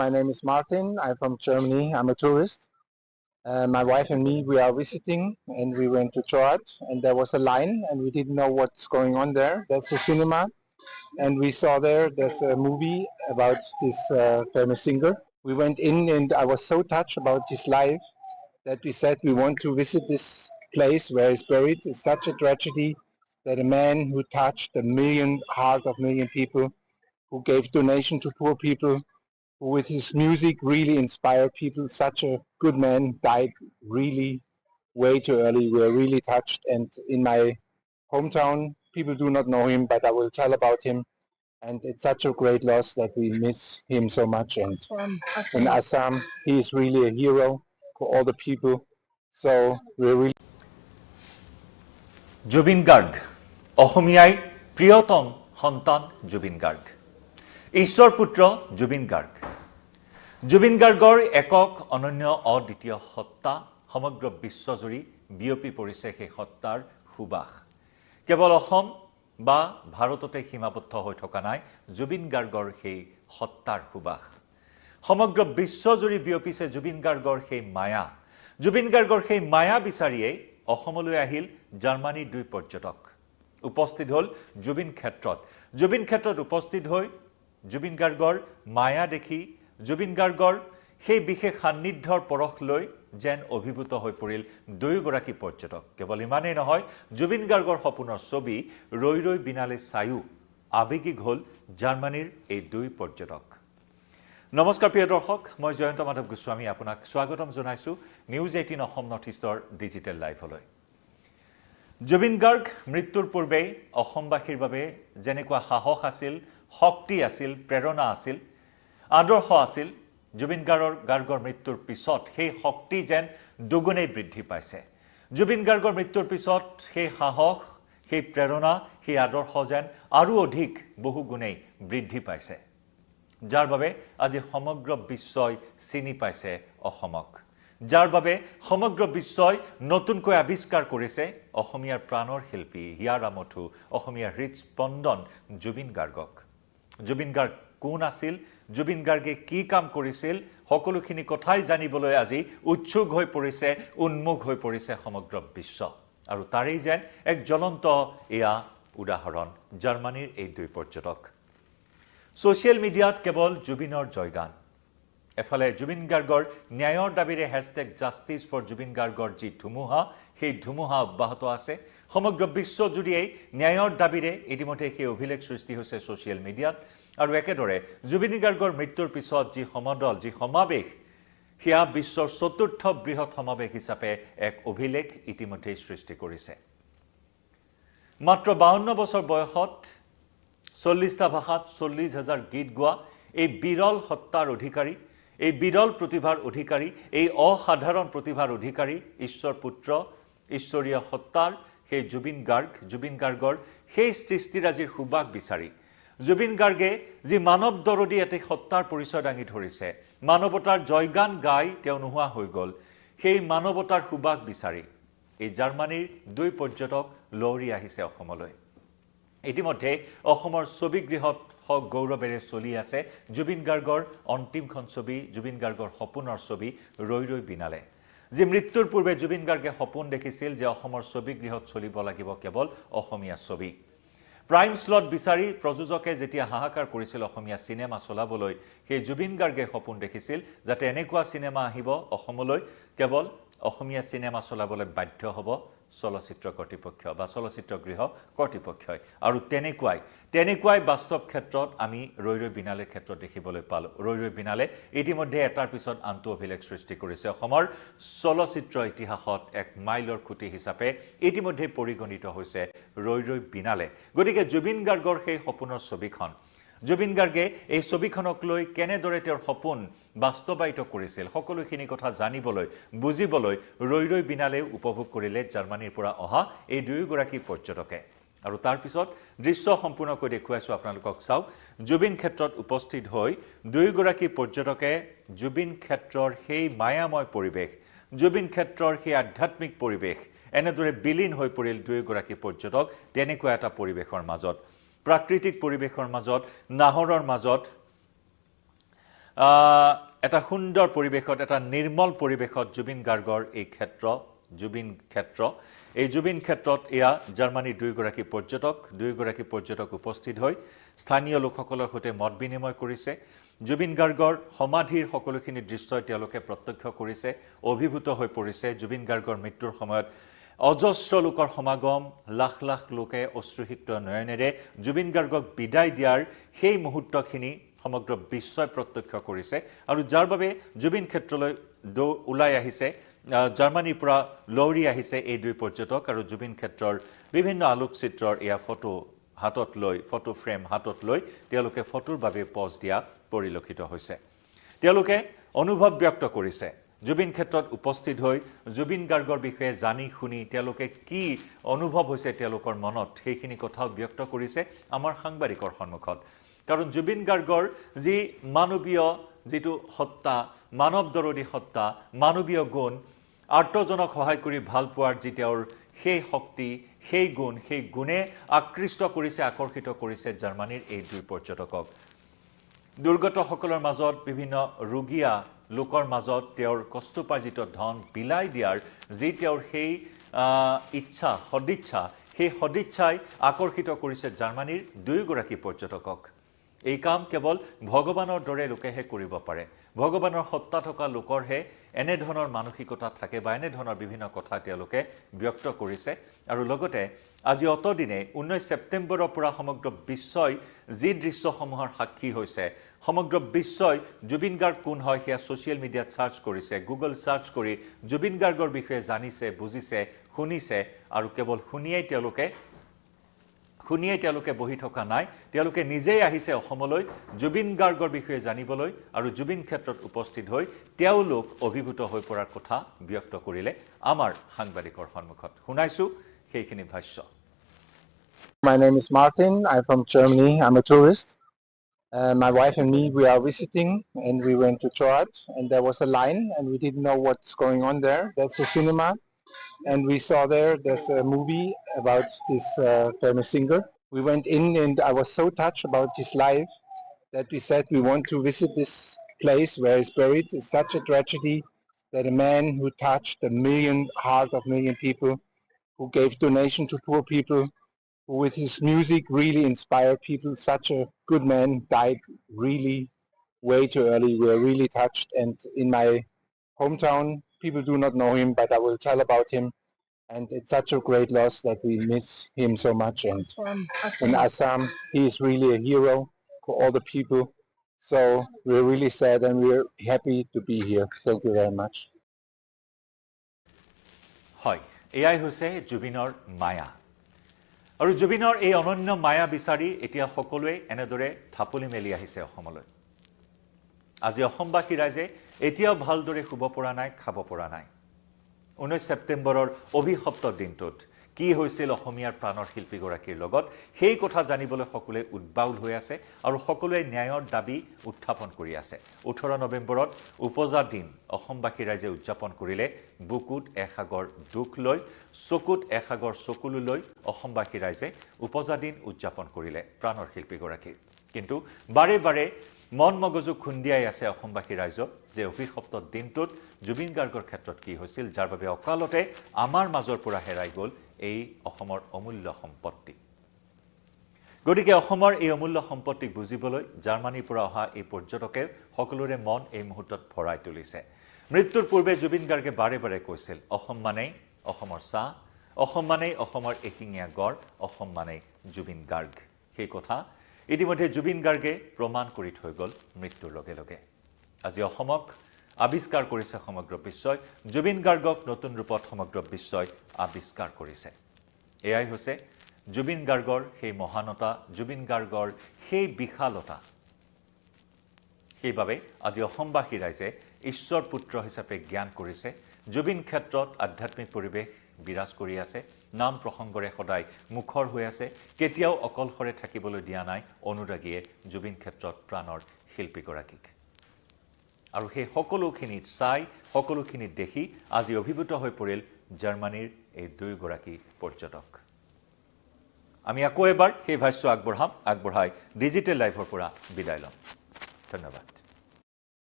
My name is Martin. I'm from Germany. I'm a tourist. My wife and me, we are visiting, and we went to church, and there was a line, and we didn't know what's going on there. That's a cinema, and we saw there's a movie about this famous singer. We went in, and I was so touched about his life that we said we want to visit this place where he's buried. It's such a tragedy that a man who touched the heart of million people, who gave donation to poor people, who with his music really inspired people, such a good man, died really way too early. We are really touched, and in my hometown, people do not know him, but I will tell about him. And it's such a great loss that we miss him so much. And in Assam, he is really a hero for all the people. So we're really Zubeen Garg অসমীয়াই প্ৰিয়তম সন্তান জুবিন গাৰ্গ ঈশ্বৰ পুত্ৰ জুবিন গাৰ্গ জুবিন গাৰ্গৰ একক অনন্য অদ্বিতীয় সত্তা সমগ্ৰ বিশ্বজুৰি বিয়পি পৰিছে সেই সত্তাৰ সুবাস কেৱল অসম বা ভাৰততে সীমাবদ্ধ হৈ থকা নাই জুবিন গাৰ্গৰ সেই সত্তাৰ সুবাস সমগ্ৰ বিশ্বজুৰি বিয়পিছে জুবিন গাৰ্গৰ সেই মায়া জুবিন গাৰ্গৰ সেই মায়া বিচাৰিয়ে অসমলৈ আহিল জাৰ্মানীৰ দুই পৰ্যটক উপস্থিত হল জুবিন ক্ষেত্ৰত উপস্থিত হৈ জুবিন গাৰ্গৰ মায়া দেখি জুবিন গাৰ্গৰ সেই বিশেষ সান্নিধ্যৰ পৰখ লৈ যেন অভিভূত হৈ পৰিল দুয়োগৰাকী পৰ্যটক কেৱল ইমানেই নহয় জুবিন গাৰ্গৰ সপোনৰ ছবি ৰৈ ৰৈ বিনালে চায়ো আবেগিক হল জাৰ্মানীৰ এই দুই পৰ্যটক নমস্কাৰ প্ৰিয় দৰ্শক মই জয়ন্ত মাধৱ গোস্বামী আপোনাক স্বাগতম জনাইছো নিউজ 18 অসম নৰ্থ ইষ্টৰ ডিজিটেল লাইভলৈ জুবিন গাৰ্গ মৃত্যুৰ পূৰ্বে অসমবাসীৰ বাবে যেনেকুৱা সাহস আছিল শক্তি আছিল প্ৰেৰণা আছিল আদৰ্শ আছিল জুবিন গাৰ্গৰ মৃত্যুৰ পিছত সেই শক্তি যেন দুগুণেই বৃদ্ধি পাইছে জুবিন গাৰ্গৰ মৃত্যুৰ পিছত সেই সাহস সেই প্ৰেৰণা সেই আদৰ্শ যেন আৰু অধিক বহু গুণেই বৃদ্ধি পাইছে যাৰ বাবে আজি সমগ্ৰ বিশ্বই চিনি পাইছে অসমক যাৰ বাবে সমগ্ৰ বিশ্বই নতুনকৈ আৱিষ্কাৰ কৰিছে অসমীয়াৰ প্ৰাণৰ শিল্পী হিয়াৰ আমঠু অসমীয়াৰ হৃদস্পন্দন জুবিন গাৰ্গক জুবিন গাৰ্গ কোন আছিল জুবিন গাৰ্গে কি কাম কৰিছিল সকলোখিনি কথাই জানিবলৈ আজি উৎসুক হৈ পৰিছে উন্মুখ হৈ পৰিছে সমগ্ৰ বিশ্ব আৰু তাৰেই যেন এক জ্বলন্ত এয়া উদাহৰণ জাৰ্মানীৰ এই দুই পৰ্যটক সোশ্যাল মিডিয়াত কেৱল জুবিনৰ জয়গান এফালে জুবিন গাৰ্গৰ ন্যায়ৰ দাবীৰে #জাষ্টিস ফৰ জুবিন গাৰ্গৰ যি ধুমুহা সেই ধুমুহা অব্যাহত আছে সমগ্ৰ বিশ্বজুৰিয়েই ন্যায়ৰ দাবীৰে ইতিমধ্যে সেই অভিলেখ সৃষ্টি হৈছে সোশ্যাল মিডিয়াত আৰু একেদৰে জুবিন গাৰ্গৰ মৃত্যুৰ পিছত যি সমদল যি সমাৱেশ সেয়া বিশ্বৰ চতুৰ্থ বৃহৎ সমাৱেশ হিচাপে এক অভিলেখ ইতিমধ্যে সৃষ্টি কৰিছে মাত্ৰ 52 বছৰ বয়সত 40টা ভাষাত 40,000 গীত গোৱা এই বিৰল সত্তাৰ অধিকাৰী এই বিৰল প্ৰতিভাৰ অধিকাৰী এই অসাধাৰণ প্ৰতিভাৰ অধিকাৰী ঈশ্বৰ পুত্ৰ ঈশ্বৰীয় সত্তাৰ সেই জুবিন গাৰ্গৰ সেই সৃষ্টিৰাজিৰ সুবাস বিচাৰি জুবিন গাৰ্গে যি মানৱ দৰদী এটি সত্তাৰ পৰিচয় দাঙি ধৰিছে মানৱতাৰ জয়গান গাই তেওঁ নোহোৱা হৈ গ'ল সেই মানৱতাৰ সুবাস বিচাৰি এই জাৰ্মানীৰ দুই পৰ্যটক লৰি আহিছে অসমলৈ ইতিমধ্যে অসমৰ ছবিগৃহত গৌৰৱেৰে চলি আছে জুবিন গাৰ্গৰ অন্তিমখন ছবি জুবিন গাৰ্গৰ সপোনৰ ছবি ৰৈ ৰৈ বিনালে যি মৃত্যুৰ পূৰ্বে জুবিন গাৰ্গে সপোন দেখিছিল যে অসমৰ ছবিগৃহত চলিব লাগিব কেৱল অসমীয়া ছবি প্ৰাইম স্লট বিচাৰি প্ৰযোজকে যেতিয়া হাহাকাৰ কৰিছিল অসমীয়া সিনেমা চলাবলৈ সেই জুবিন গাৰ্গে সপোন দেখিছিল যাতে এনেকুৱা সিনেমা আহিব অসমলৈ কেৱল অসমীয়া সিনেমা চলাবলৈ বাধ্য হ'ব চলচ্চিত্ৰ কৰ্তৃপক্ষ বা চলচ্চিত্ৰ গৃহ কৰ্তৃপক্ষই আৰু তেনেকুৱাই বাস্তৱ ক্ষেত্ৰত আমি ৰৈ ৰৈ বিনালেৰ ক্ষেত্ৰত দেখিবলৈ পালো ৰৈ ৰৈ বিনালে ইতিমধ্যে এটাৰ পিছত আনটো অভিলেখ সৃষ্টি কৰিছে অসমৰ চলচ্চিত্ৰ ইতিহাসত এক মাইলৰ খুঁটি হিচাপে ইতিমধ্যে পৰিগণিত হৈছে ৰৈ ৰৈ বিনালে গতিকে জুবিন গাৰ্গৰ সেই সপোনৰ ছবিখন জুবিন গাৰ্গে এই ছবিখনক লৈ কেনেদৰে তেওঁৰ সপোন বাস্তৱায়িত কৰিছিল সকলোখিনি কথা জানিবলৈ বুজিবলৈ ৰৈ ৰৈ বিনালে উপভোগ কৰিলে জাৰ্মানীৰ পৰা অহা এই দুয়োগৰাকী পৰ্যটকে আৰু তাৰ পিছত দৃশ্য সম্পূৰ্ণকৈ দেখুৱাইছো আপোনালোকক চাওক জুবিন ক্ষেত্ৰত উপস্থিত হৈ দুয়োগৰাকী পৰ্যটকে জুবিন ক্ষেত্ৰৰ সেই মায়াময় পৰিৱেশ জুবিন ক্ষেত্ৰৰ সেই আধ্যাত্মিক পৰিৱেশ এনেদৰে বিলীন হৈ পৰিল দুয়োগৰাকী পৰ্যটক তেনেকুৱা এটা পৰিৱেশৰ মাজত প্ৰাকৃতিক পৰিৱেশৰ মাজত নাহৰৰ মাজত এটা সুন্দৰ পৰিৱেশত এটা নিৰ্মল পৰিৱেশত জুবিন গাৰ্গৰ এই ক্ষেত্ৰ জুবিন ক্ষেত্ৰ এই জুবিন ক্ষেত্ৰত এয়া জাৰ্মানীৰ দুইগৰাকী পৰ্যটক উপস্থিত হৈ স্থানীয় লোকসকলৰ সৈতে মত বিনিময় কৰিছে জুবিন গাৰ্গৰ সমাধিৰ সকলোখিনি দৃশ্যই তেওঁলোকে প্ৰত্যক্ষ কৰিছে অভিভূত হৈ পৰিছে জুবিন গাৰ্গৰ মৃত্যুৰ সময়ত অজস্ৰ লোকৰ সমাগম লাখ লাখ লোকে অশ্ৰুসিক্ত নয়নেৰে জুবিন গাৰ্গক বিদায় দিয়াৰ সেই মুহূৰ্তখিনি সমগ্ৰ বিশ্বই প্ৰত্যক্ষ কৰিছে আৰু যাৰ বাবে জুবিন ক্ষেত্ৰলৈ ওলাই আহিছে জাৰ্মানীৰ পৰা লৌৰি আহিছে এই দুই পৰ্যটক আৰু জুবিন ক্ষেত্ৰৰ বিভিন্ন আলোকচিত্ৰৰ এয়া ফটো ফ্ৰেম হাতত লৈ তেওঁলোকে ফটোৰ বাবে পজ দিয়া পৰিলক্ষিত হৈছে তেওঁলোকে অনুভৱ ব্যক্ত কৰিছে জুবিন ক্ষেত্ৰত উপস্থিত হৈ জুবিন গাৰ্গৰ বিষয়ে জানি শুনি তেওঁলোকে কি অনুভৱ হৈছে তেওঁলোকৰ মনত সেইখিনি কথাও ব্যক্ত কৰিছে আমাৰ সাংবাদিকৰ সন্মুখত কাৰণ জুবিন গাৰ্গৰ যি মানৱীয় যিটো সত্তা মানৱদৰদী সত্তা মানৱীয় গুণ আৰ্তজনক সহায় কৰি ভাল পোৱাৰ যি তেওঁৰ সেই শক্তি সেই গুণে আকৃষ্ট কৰিছে আকৰ্ষিত কৰিছে জাৰ্মানীৰ এই দুই পৰ্যটকক দুৰ্গতসকলৰ মাজত বিভিন্ন ৰোগীয়া লোকৰ মাজত তেওঁৰ কষ্টপাৰ্জিত ধন বিলাই দিয়াৰ যি তেওঁৰ সেই সদিচ্ছাই আকৰ্ষিত কৰিছে জাৰ্মানীৰ দুইগৰাকী পৰ্যটকক এই কাম কেৱল ভগৱানৰ দৰে লোকেহে কৰিব পাৰে ভগৱানৰ সত্তা থকা লোকৰহে এনে ধৰণৰ মানসিকতা থাকে বা এনে ধৰণৰ বিভিন্ন কথা তেওঁলোকে ব্যক্ত কৰিছে আৰু লগতে আজি অতদিনে 19 ছেপ্টেম্বৰৰ পৰা সমগ্ৰ বিশ্বই যি দৃশ্যসমূহৰ সাক্ষী হৈছে সমগ্ৰ বিশ্বই জুবিন গাৰ্গ কোন হয় সেয়া ছ'চিয়েল মিডিয়াত সাৰ্চ কৰিছে গুগল সাৰ্চ কৰি জুবিন গাৰ্গৰ বিষয়ে জানিছে বুজিছে শুনিছে আৰু কেৱল শুনিয়েই তেওঁলোকে বহি থকা নাই তেওঁলোকে নিজেই আহিছে অসমলৈ জুবিন গাৰ্গৰ বিষয়ে জানিবলৈ আৰু জুবিন ক্ষেত্ৰত উপস্থিত হৈ তেওঁলোক অভিভূত হৈ পৰাৰ কথা ব্যক্ত কৰিলে আমাৰ সাংবাদিকৰ সন্মুখত শুনাইছো সেইখিনি ভাষ্য My name is Martin. I'm from Germany. I'm a tourist. My wife and me, we are visiting and we went to church and there was a line and we didn't know what's going on there. That's a cinema and we saw there's a movie about this famous singer. We went in and I was so touched about his life that we said we want to visit this place where he's buried. It's such a tragedy that a man who touched the heart of million people, who gave donation to poor people, who with his music really inspired people, such a good man, died really way too early. We are really touched and in my hometown, people do not know him, but I will tell about him. And it's such a great loss that we miss him so much. And in Assam, he is really a hero for all the people. So we're really sad and we're happy to be here. Thank you very much. Hi, এয়াই হৈছে জুবিনৰ মায়া আৰু জুবিনৰ এই অনন্য মায়া বিচাৰি এতিয়া সকলোৱে এনেদৰে থাপলি মেলি আহিছে অসমলৈ আজি অসমবাসী ৰাইজে এতিয়াও ভালদৰে শুব পৰা নাই খাব পৰা নাই 19 ছেপ্টেম্বৰৰ অভিশপ্ত দিনটোত কি হৈছিল অসমীয়াৰ প্ৰাণৰ শিল্পীগৰাকীৰ লগত সেই কথা জানিবলৈ সকলোৱে উদ্বাউল হৈ আছে আৰু সকলোৱে ন্যায়ৰ দাবী উত্থাপন কৰি আছে 18 নৱেম্বৰত উপজা দিন অসমবাসী ৰাইজে উদযাপন কৰিলে বুকুত এসাগৰ দুখ লৈ চকুত এসাগৰ চকুলো লৈ অসমবাসী ৰাইজে উপজা দিন উদযাপন কৰিলে প্ৰাণৰ শিল্পীগৰাকীৰ কিন্তু বাৰে বাৰে মন মগজু খুন্দিয়াই আছে অসমবাসী ৰাইজক যে অভিশপ্ত দিনটোত জুবিন গাৰ্গৰ ক্ষেত্ৰত কি হৈছিল যাৰ বাবে অকালতে আমাৰ মাজৰ পৰা হেৰাই গ'ল এই অসমৰ অমূল্য সম্পত্তি গতিকে অসমৰ এই অমূল্য সম্পত্তিক বুজিবলৈ জাৰ্মানীৰ পৰা অহা এই পৰ্যটকে সকলোৰে মন এই মুহূৰ্তত ভৰাই তুলিছে মৃত্যুৰ পূৰ্বে জুবিন গাৰ্গে বাৰে বাৰে কৈছিল অসম মানেই অসমৰ চাহ অসম মানেই অসমৰ এশিঙীয়া গড় অসম মানেই জুবিন গাৰ্গ সেই কথা ইতিমধ্যে জুবিন গাৰ্গে প্ৰমাণ কৰি থৈ গ'ল মৃত্যুৰ লগে লগে আজি অসমক আবিষ্কাৰ কৰিছে সমগ্ৰ বিশ্বই জুবিন গাৰ্গক নতুন ৰূপত সমগ্ৰ বিশ্বই আবিষ্কাৰ কৰিছে এয়াই হৈছে জুবিন গাৰ্গৰ সেই মহানতা জুবিন গাৰ্গৰ সেই বিশালতা সেইবাবে আজি অসমবাসী ৰাইজে ঈশ্বৰ পুত্ৰ হিচাপে জ্ঞান কৰিছে জুবিন ক্ষেত্ৰত আধ্যাত্মিক পৰিৱেশ বিৰাজ কৰি আছে নাম প্ৰসংগৰে সদায় মুখৰ হৈ আছে কেতিয়াও অকলশৰে থাকিবলৈ দিয়া নাই অনুৰাগীয়ে জুবিন ক্ষেত্ৰত প্ৰাণৰ শিল্পীগৰাকীক আৰু সেই সকলোখিনি চাই সকলোখিনি দেখি আজি অভিভূত হৈ পৰিল জাৰ্মানীৰ এই দুইগৰাকী পৰ্যটক আমি আকৌ এবাৰ সেই ভাষ্য আগবঢ়াই ডিজিটেল লাইভৰ পৰা বিদায় লম ধন্যবাদ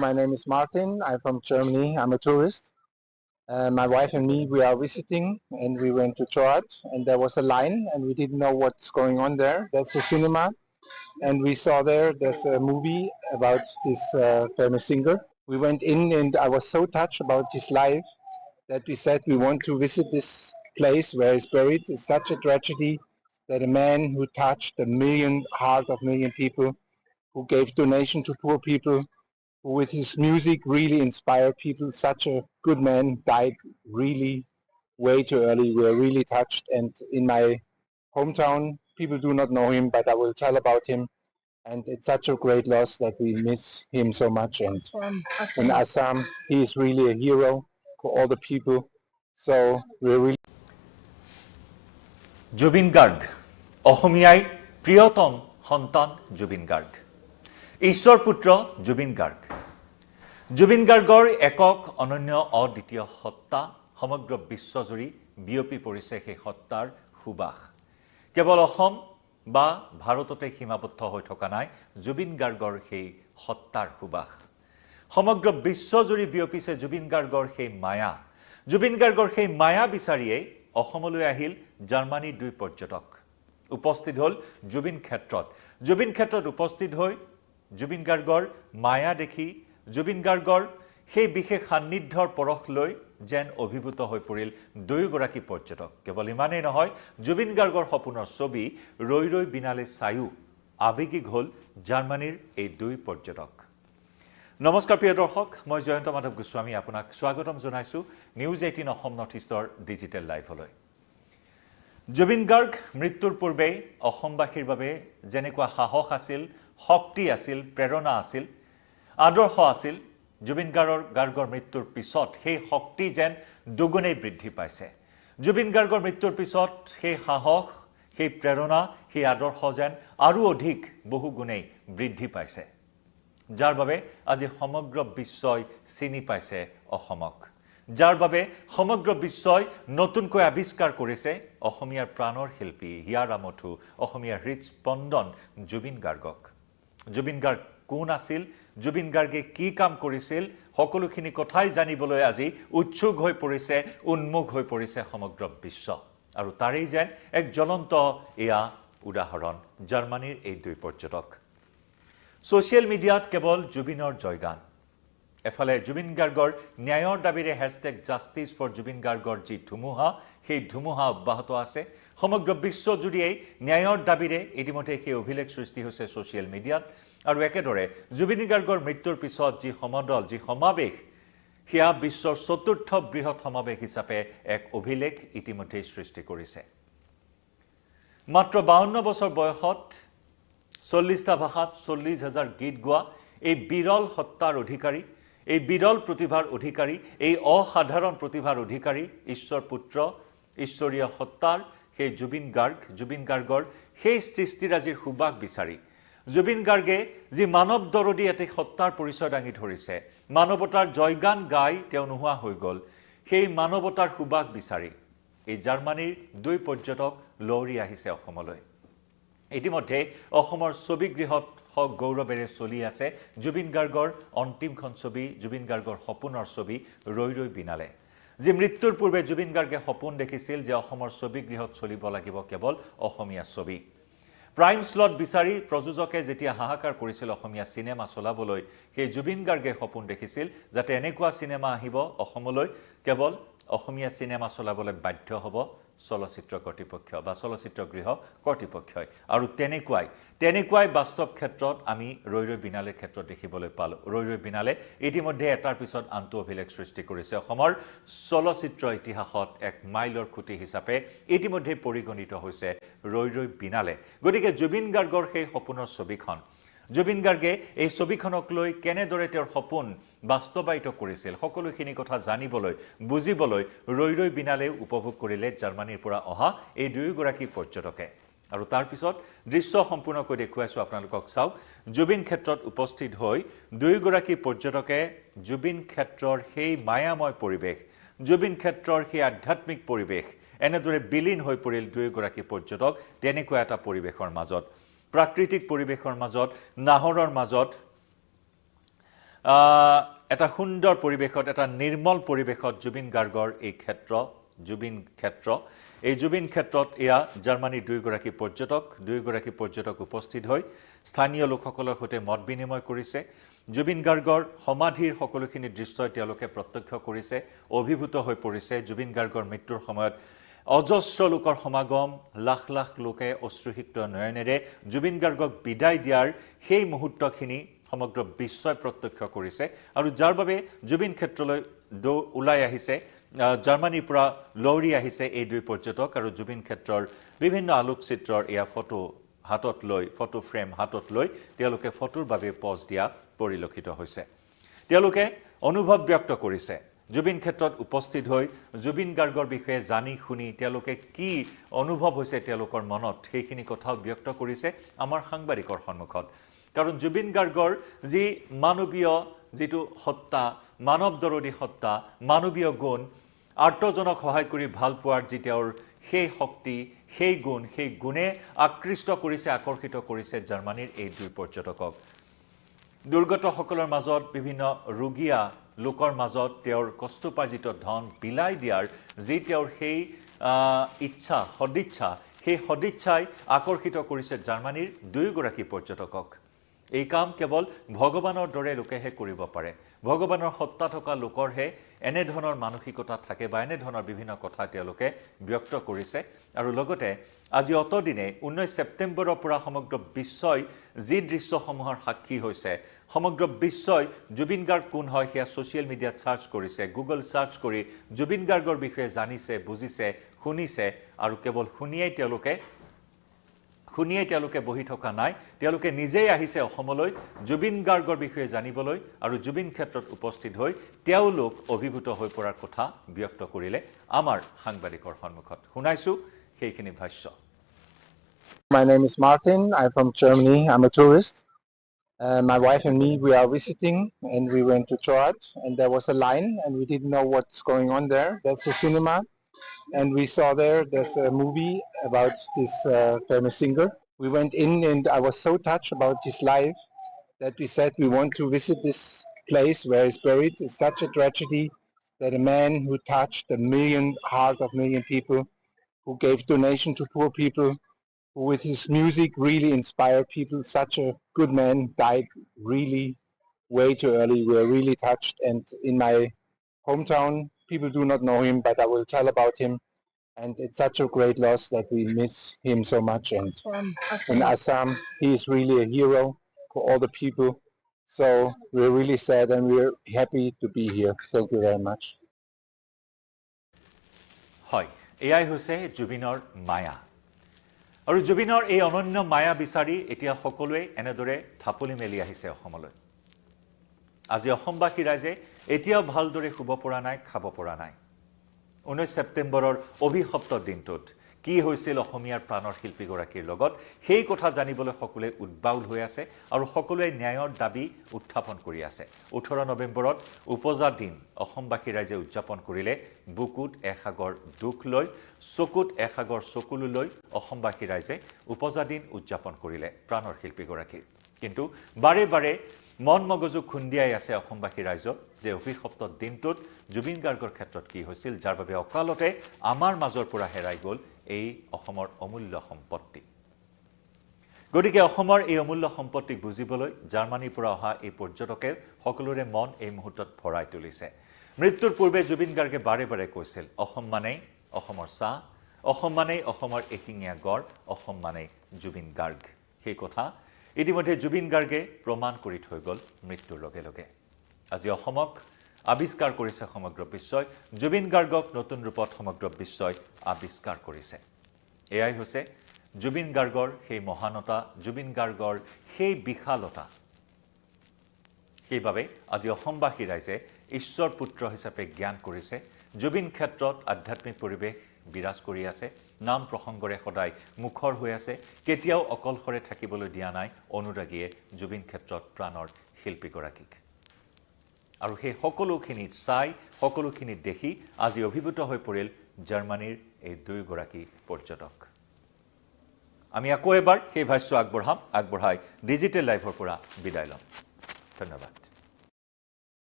My name is Martin. I'm from Germany. I'm a tourist. My wife and me, we are visiting, and we went to church, and there was a line, and we didn't know what's going on there. That's a cinema, and we saw there's a movie about this famous singer. We went in, and I was so touched about his life that we said we want to visit this place where he's buried. It's such a tragedy that a man who touched heart of million people, who gave donation to poor people, who with his music really inspired people, such a good man, died really way too early. We're really touched, and in my hometown, people do not know him, but I will tell about him. And it's such a great loss that we miss him so much. And in Assam, he is really a hero for all the people. So we're really Zubeen Garg, অসমীয়াই প্ৰিয়তম সন্তান জুবিন গাৰ্গ। ঈশ্বৰ পুত্ৰ জুবিন গাৰ্গ। জুবিন গাৰ্গৰ একক অনন্য অদ্বিতীয় সত্তা সমগ্ৰ বিশ্বজুৰি বিয়পি পৰিছে সেই সত্তাৰ সুবাস। কেৱল অসম বা ভাৰততে সীমাবদ্ধ হৈ থকা নাই জুবিন গাৰ্গৰ সেই সত্তাৰ সুবাস। সমগ্ৰ বিশ্বজুৰি বিয়পিছে জুবিন গাৰ্গৰ সেই মায়া। জুবিন গাৰ্গৰ সেই মায়া বিচাৰিয়েই অসমলৈ আহিল জাৰ্মানীৰ দুই পৰ্যটক। উপস্থিত হ'ল জুবিন ক্ষেত্ৰত। জুবিন ক্ষেত্ৰত উপস্থিত হৈ জুবিন গাৰ্গৰ মায়া দেখি জুবিন গাৰ্গৰ সেই বিশেষ সান্নিধ্যৰ পৰশ লৈ যেন অভিভূত হৈ পৰিল দুয়োগৰাকী পৰ্যটক। কেৱল ইমানেই নহয়, জুবিন গাৰ্গৰ সপোনৰ ছবি ৰৈ ৰৈ বিনালে চায়ো আৱেগিক হ'ল জাৰ্মানীৰ এই দুই পৰ্যটক। নমস্কাৰ প্ৰিয় দৰ্শক, মই জয়ন্ত মাধৱ গোস্বামী আপোনাক স্বাগতম জনাইছোঁ নিউজ 18 অসম নৰ্থ ইষ্টৰ ডিজিটেল লাইভলৈ। জুবিন গাৰ্গ মৃত্যুৰ পূৰ্বে অসমবাসীৰ বাবে যেনেকুৱা সাহস আছিল, শক্তি আছিল, প্ৰেৰণা আছিল, আদৰ্শ আছিল, জুবিন গাৰ্গৰ মৃত্যুৰ পিছত সেই শক্তি যেন দুগুণেই বৃদ্ধি পাইছে। জুবিন গাৰ্গৰ মৃত্যুৰ পিছত সেই সাহস, সেই প্ৰেৰণা, সেই আদৰ্শ যেন আৰু অধিক বহুগুণেই বৃদ্ধি পাইছে, যাৰ বাবে আজি সমগ্ৰ বিশ্বই চিনি পাইছে অসমক, যাৰ বাবে সমগ্ৰ বিশ্বই নতুনকৈ আৱিষ্কাৰ কৰিছে অসমীয়াৰ প্ৰাণৰ শিল্পী, হিয়াৰ আমঠু, অসমীয়াৰ হৃদস্পন্দন জুবিন গাৰ্গক। জুবিন গাৰ্গ কোন আছিল, জুবিন গাৰ্গে কি কাম কৰিছিল, সকলোখিনি কথাই জানিবলৈ আজি উৎসুক হৈ পৰিছে, উন্মুখ হৈ পৰিছে সমগ্ৰ বিশ্ব। আৰু তাৰেই যেন এক জ্বলন্ত এয়া উদাহৰণ জাৰ্মানীৰ এই দুই পৰ্যটক। ছ'চিয়েল মিডিয়াত কেৱল জুবিনৰ জয়গান, এফালে জুবিন গাৰ্গৰ ন্যায়ৰ দাবীৰে #জাষ্টিছ ফৰ জুবিন গাৰ্গৰ যি ধুমুহা, সেই ধুমুহা অব্যাহত আছে। সমগ্ৰ বিশ্বজুৰিয়েই ন্যায়ৰ দাবীৰে ইতিমধ্যে সেই অভিলেখ সৃষ্টি হৈছে ছ'চিয়েল মিডিয়াত। আৰু একেদৰে জুবিন গাৰ্গৰ মৃত্যুৰ পিছত যি সমদল, যি সমাৱেশ, সেয়া বিশ্বৰ চতুৰ্থ বৃহৎ সমাৱেশ হিচাপে এক অভিলেখ ইতিমধ্যেই সৃষ্টি কৰিছে। মাত্ৰ 52 বছৰ বয়সত 40টা ভাষাত 40,000 গীত গোৱা এই বিৰল সত্তাৰ অধিকাৰী, এই বিৰল প্ৰতিভাৰ অধিকাৰী, এই অসাধাৰণ প্ৰতিভাৰ অধিকাৰী ঈশ্বৰ পুত্ৰ, ঈশ্বৰীয় সত্তাৰ সেই জুবিন গাৰ্গৰ সেই সৃষ্টিৰাজিৰ সুবাস বিচাৰি জুবিন গাৰ্গে যি মানৱ দৰদী এটি সত্তাৰ পৰিচয় দাঙি ধৰিছে, মানৱতাৰ জয়গান গাই তেওঁ নোহোৱা হৈ গ'ল, সেই মানৱতাৰ সুবাস বিচাৰি এই জাৰ্মানীৰ দুই পৰ্যটক লহৰি আহিছে অসমলৈ। ইতিমধ্যে অসমৰ ছবিগৃহত গৌৰৱেৰে চলি আছে জুবিন গাৰ্গৰ অন্তিমখন ছবি, জুবিন গাৰ্গৰ সপোনৰ ছবি ৰৈ ৰৈ বিনালে। যি মৃত্যুৰ পূৰ্বে জুবিন গাৰ্গে সপোন দেখিছিল যে অসমৰ ছবিগৃহত চলিব লাগিব কেৱল অসমীয়া ছবি। প্ৰাইম স্লট বিচাৰি প্ৰযোজকে যেতিয়া হাহাকাৰ কৰিছিল অসমীয়া চিনেমা চলাবলৈ, সেই জুবিন গাৰ্গে সপোন দেখিছিল যাতে এনেকুৱা চিনেমা আহিব অসমলৈ, কেৱল অসমীয়া চিনেমা চলাবলৈ বাধ্য হ'ব চলচ্চিত্ৰ কৰ্তৃপক্ষ বা চলচ্চিত্ৰগৃহ কৰ্তৃপক্ষই। আৰু তেনেকুৱাই বাস্তৱ ক্ষেত্ৰত আমি ৰৈ ৰৈ বিনালেৰ ক্ষেত্ৰত দেখিবলৈ পালোঁ। ৰৈ ৰৈ বিনালে ইতিমধ্যে এটাৰ পিছত আনটো অভিলেখ সৃষ্টি কৰিছে। অসমৰ চলচ্চিত্ৰ ইতিহাসত এক মাইলৰ খুঁটি হিচাপে ইতিমধ্যে পৰিগণিত হৈছে ৰৈ ৰৈ বিনালে। গতিকে জুবিন গাৰ্গৰ সেই সপোনৰ ছবিখন, জুবিন গাৰ্গে এই ছবিখনক লৈ কেনেদৰে তেওঁৰ সপোন বাস্তৱায়িত কৰিছিল, সকলোখিনি কথা জানিবলৈ, বুজিবলৈ ৰৈ ৰৈ বিনালে উপভোগ কৰিলে জাৰ্মানীৰ পৰা অহা এই দুয়োগৰাকী পৰ্যটকে। আৰু তাৰ পিছত দৃশ্য সম্পূৰ্ণকৈ দেখুৱাইছোঁ আপোনালোকক। চাওক, জুবিন ক্ষেত্ৰত উপস্থিত হৈ দুয়োগৰাকী পৰ্যটকে জুবিন ক্ষেত্ৰৰ সেই মায়াময় পৰিৱেশ, জুবিন ক্ষেত্ৰৰ সেই আধ্যাত্মিক পৰিৱেশ, এনেদৰে বিলীন হৈ পৰিল দুয়োগৰাকী পৰ্যটক তেনেকুৱা এটা পৰিৱেশৰ মাজত, প্ৰাকৃতিক পৰিৱেশৰ মাজত, নাহৰৰ মাজত, এটা সুন্দৰ পৰিৱেশত এটা নিৰ্মল পৰিৱেশত জুবিন গাৰ্গৰ এই ক্ষেত্ৰ এই জুবিন ক্ষেত্ৰত এয়া জাৰ্মানীৰ দুইগৰাকী পৰ্যটক উপস্থিত হৈ স্থানীয় লোকসকলৰ সৈতে মত বিনিময় কৰিছে জুবিন গাৰ্গৰ সমাধিৰ সকলোখিনি দৃশ্যই তেওঁলোকে প্ৰত্যক্ষ কৰিছে অভিভূত হৈ পৰিছে জুবিন গাৰ্গৰ মৃত্যুৰ সময়ত অজস্ৰ লোকৰ সমাগম লাখ লাখ লোকে অশ্ৰুসিক্ত নয়নেৰে জুবিন গাৰ্গক বিদায় দিয়াৰ সেই মুহূৰ্তখিনি সমগ্ৰ বিশ্বই প্ৰত্যক্ষ কৰিছে আৰু যাৰ বাবে জুবিন ক্ষেত্ৰলৈ ওলাই আহিছে জাৰ্মানীৰ পৰা লৰি আহিছে এই দুই পৰ্যটক আৰু জুবিন ক্ষেত্ৰৰ বিভিন্ন আলোকচিত্ৰৰ এয়া ফটো ফ্ৰেম হাতত লৈ তেওঁলোকে ফটোৰ বাবে পজ দিয়া পৰিলক্ষিত হৈছে তেওঁলোকে অনুভৱ ব্যক্ত কৰিছে জুবিন ক্ষেত্ৰত উপস্থিত হৈ জুবিন গাৰ্গৰ বিষয়ে জানি শুনি তেওঁলোকে কি অনুভৱ হৈছে তেওঁলোকৰ মনত সেইখিনি কথাও ব্যক্ত কৰিছে আমাৰ সাংবাদিকৰ সন্মুখত কাৰণ জুবিন গাৰ্গৰ যি মানৱীয় যেটো সত্তা মানৱদৰদী সত্তা মানৱীয় গুণ আৰ্তজনক সহায় কৰি ভাল পোৱাৰ যি তেওঁৰ সেই শক্তি সেই গুণে আকৃষ্ট কৰিছে আকৰ্ষিত কৰিছে জাৰ্মানীৰ এই দুই পৰ্যটকক দুৰ্গতসকলৰ মাজত বিভিন্ন ৰোগীয়া লোকৰ মাজত তেওঁৰ কষ্টপাৰ্জিত ধন বিলাই দিয়াৰ যি তেওঁৰ সেই সদিচ্ছা সেই সদিচ্ছাই আকৰ্ষিত কৰিছে জাৰ্মানীৰ দুইগৰাকী পৰ্যটকক এই কাম কেৱল ভগৱানৰ দৰে লোকেহে কৰিব পাৰে ভগৱানৰ সত্তা থকা লোকৰহে এনে ধৰণৰ মানসিকতা থাকে বা এনে ধৰণৰ বিভিন্ন কথা তেওঁলোকে ব্যক্ত কৰিছে আৰু লগতে আজি অতদিনে 19 ছেপ্টেম্বৰৰ পৰা সমগ্ৰ বিশ্বই যি দৃশ্যসমূহৰ সাক্ষী হৈছে সমগ্ৰ বিশ্বই জুবিন গাৰ্গ কোন হয় সেয়া সোশ্যাল মিডিয়াত সাৰ্চ কৰিছে গুগল সাৰ্চ কৰি জুবিন গাৰ্গৰ বিষয়ে জানিছে বুজিছে শুনিছে আৰু কেৱল শুনিয়েই তেওঁলোকে বহি থকা নাই তেওঁলোকে নিজেই আহিছে অসমলৈ জুবিন গাৰ্গৰ বিষয়ে জানিবলৈ আৰু জুবিন ক্ষেত্ৰত উপস্থিত হৈ তেওঁলোক অভিভূত হৈ পৰাৰ কথা ব্যক্ত কৰিলে আমাৰ সাংবাদিকৰ সন্মুখত শুনাইছো সেইখিনি ভাষ্য My name is Martin. I'm from Germany. I'm a tourist. My wife and me, we are visiting and we went to church and there was a line and we didn't know what's going on there. That's a cinema and we saw there's a movie about this famous singer. We went in and I was so touched about his life that we said we want to visit this place where he's buried. It's such a tragedy that a man who touched the heart of million people, who gave donation to poor people, who with his music really inspired people, such a good man died really way too early. We are really touched and in my hometown, people do not know him, but I will tell about him. And it's such a great loss that we miss him so much. And in Assam, he is really a hero for all the people. So we're really sad and we're happy to be here. Thank you very much. হয় এয়াই হৈছে জুবিনৰ মায়া আৰু জুবিনৰ এই অনন্য মায়া বিচাৰি এতিয়া সকলোৱে এনেদৰে থাপলি মেলি আহিছে অসমলৈ আজি অসমবাসী ৰাইজে এতিয়াও ভালদৰে শুব পৰা নাই খাব পৰা নাই 19 ছেপ্টেম্বৰৰ অভিশপ্ত দিনটোত কি হৈছিল অসমীয়াৰ প্ৰাণৰ শিল্পীগৰাকীৰ লগত সেই কথা জানিবলৈ সকলোৱে উদ্বাউল হৈ আছে আৰু সকলোৱে ন্যায়ৰ দাবী উত্থাপন কৰি আছে 18 নৱেম্বৰত উপজা দিন অসমবাসী ৰাইজে উদযাপন কৰিলে বুকুত এসাগৰ দুখ লৈ চকুত এসাগৰ চকুলো লৈ অসমবাসী ৰাইজে উপজা দিন উদযাপন কৰিলে প্ৰাণৰ শিল্পীগৰাকীৰ কিন্তু বাৰে বাৰে মন মগজু খুন্দিয়াই আছে অসমবাসী ৰাইজক যে অভিশপ্ত দিনটোত জুবিন গাৰ্গৰ ক্ষেত্ৰত কি হৈছিল যাৰ বাবে অকালতে আমাৰ মাজৰ পৰা হেৰাই গ'ল এই অসমৰ অমূল্য সম্পত্তি গতিকে অসমৰ এই অমূল্য সম্পত্তিক বুজিবলৈ জাৰ্মানীৰ পৰা অহা এই পৰ্যটকে সকলোৰে মন এই মুহূৰ্তত ভৰাই তুলিছে মৃত্যুৰ পূৰ্বে জুবিন গাৰ্গে বাৰে বাৰে কৈছিল অসম মানেই অসমৰ চাহ অসম মানেই অসমৰ এশিঙীয়া গড় অসম মানেই জুবিন গাৰ্গ সেই কথা ইতিমধ্যে জুবিন গাৰ্গে প্ৰমাণ কৰি থৈ গ'ল মৃত্যুৰ লগে লগে আজি অসমক আবিষ্কাৰ কৰিছে সমগ্ৰ বিশ্বই জুবিন গাৰ্গক নতুন ৰূপত সমগ্ৰ বিশ্বই আবিষ্কাৰ কৰিছে এয়াই হৈছে জুবিন গাৰ্গৰ সেই মহানতা জুবিন গাৰ্গৰ সেই বিশালতা সেইবাবে আজি অসমবাসী ৰাইজে ঈশ্বৰ পুত্ৰ হিচাপে জ্ঞান কৰিছে জুবিন ক্ষেত্ৰত আধ্যাত্মিক পৰিৱেশ বিৰাজ কৰি আছে নাম প্ৰসংগৰে সদায় মুখৰ হৈ আছে কেতিয়াও অকলশৰে থাকিবলৈ দিয়া নাই অনুৰাগীয়ে জুবিন ক্ষেত্ৰত প্ৰাণৰ শিল্পীগৰাকীক আৰু সেই সকলোখিনি চাই সকলোখিনি দেখি আজি অভিভূত হৈ পৰিল জাৰ্মানীৰ এই দুইগৰাকী পৰ্যটক আমি আকৌ এবাৰ সেই ভাষ্য আগবঢ়াই ডিজিটেল লাইভৰ পৰা বিদায় লম ধন্যবাদ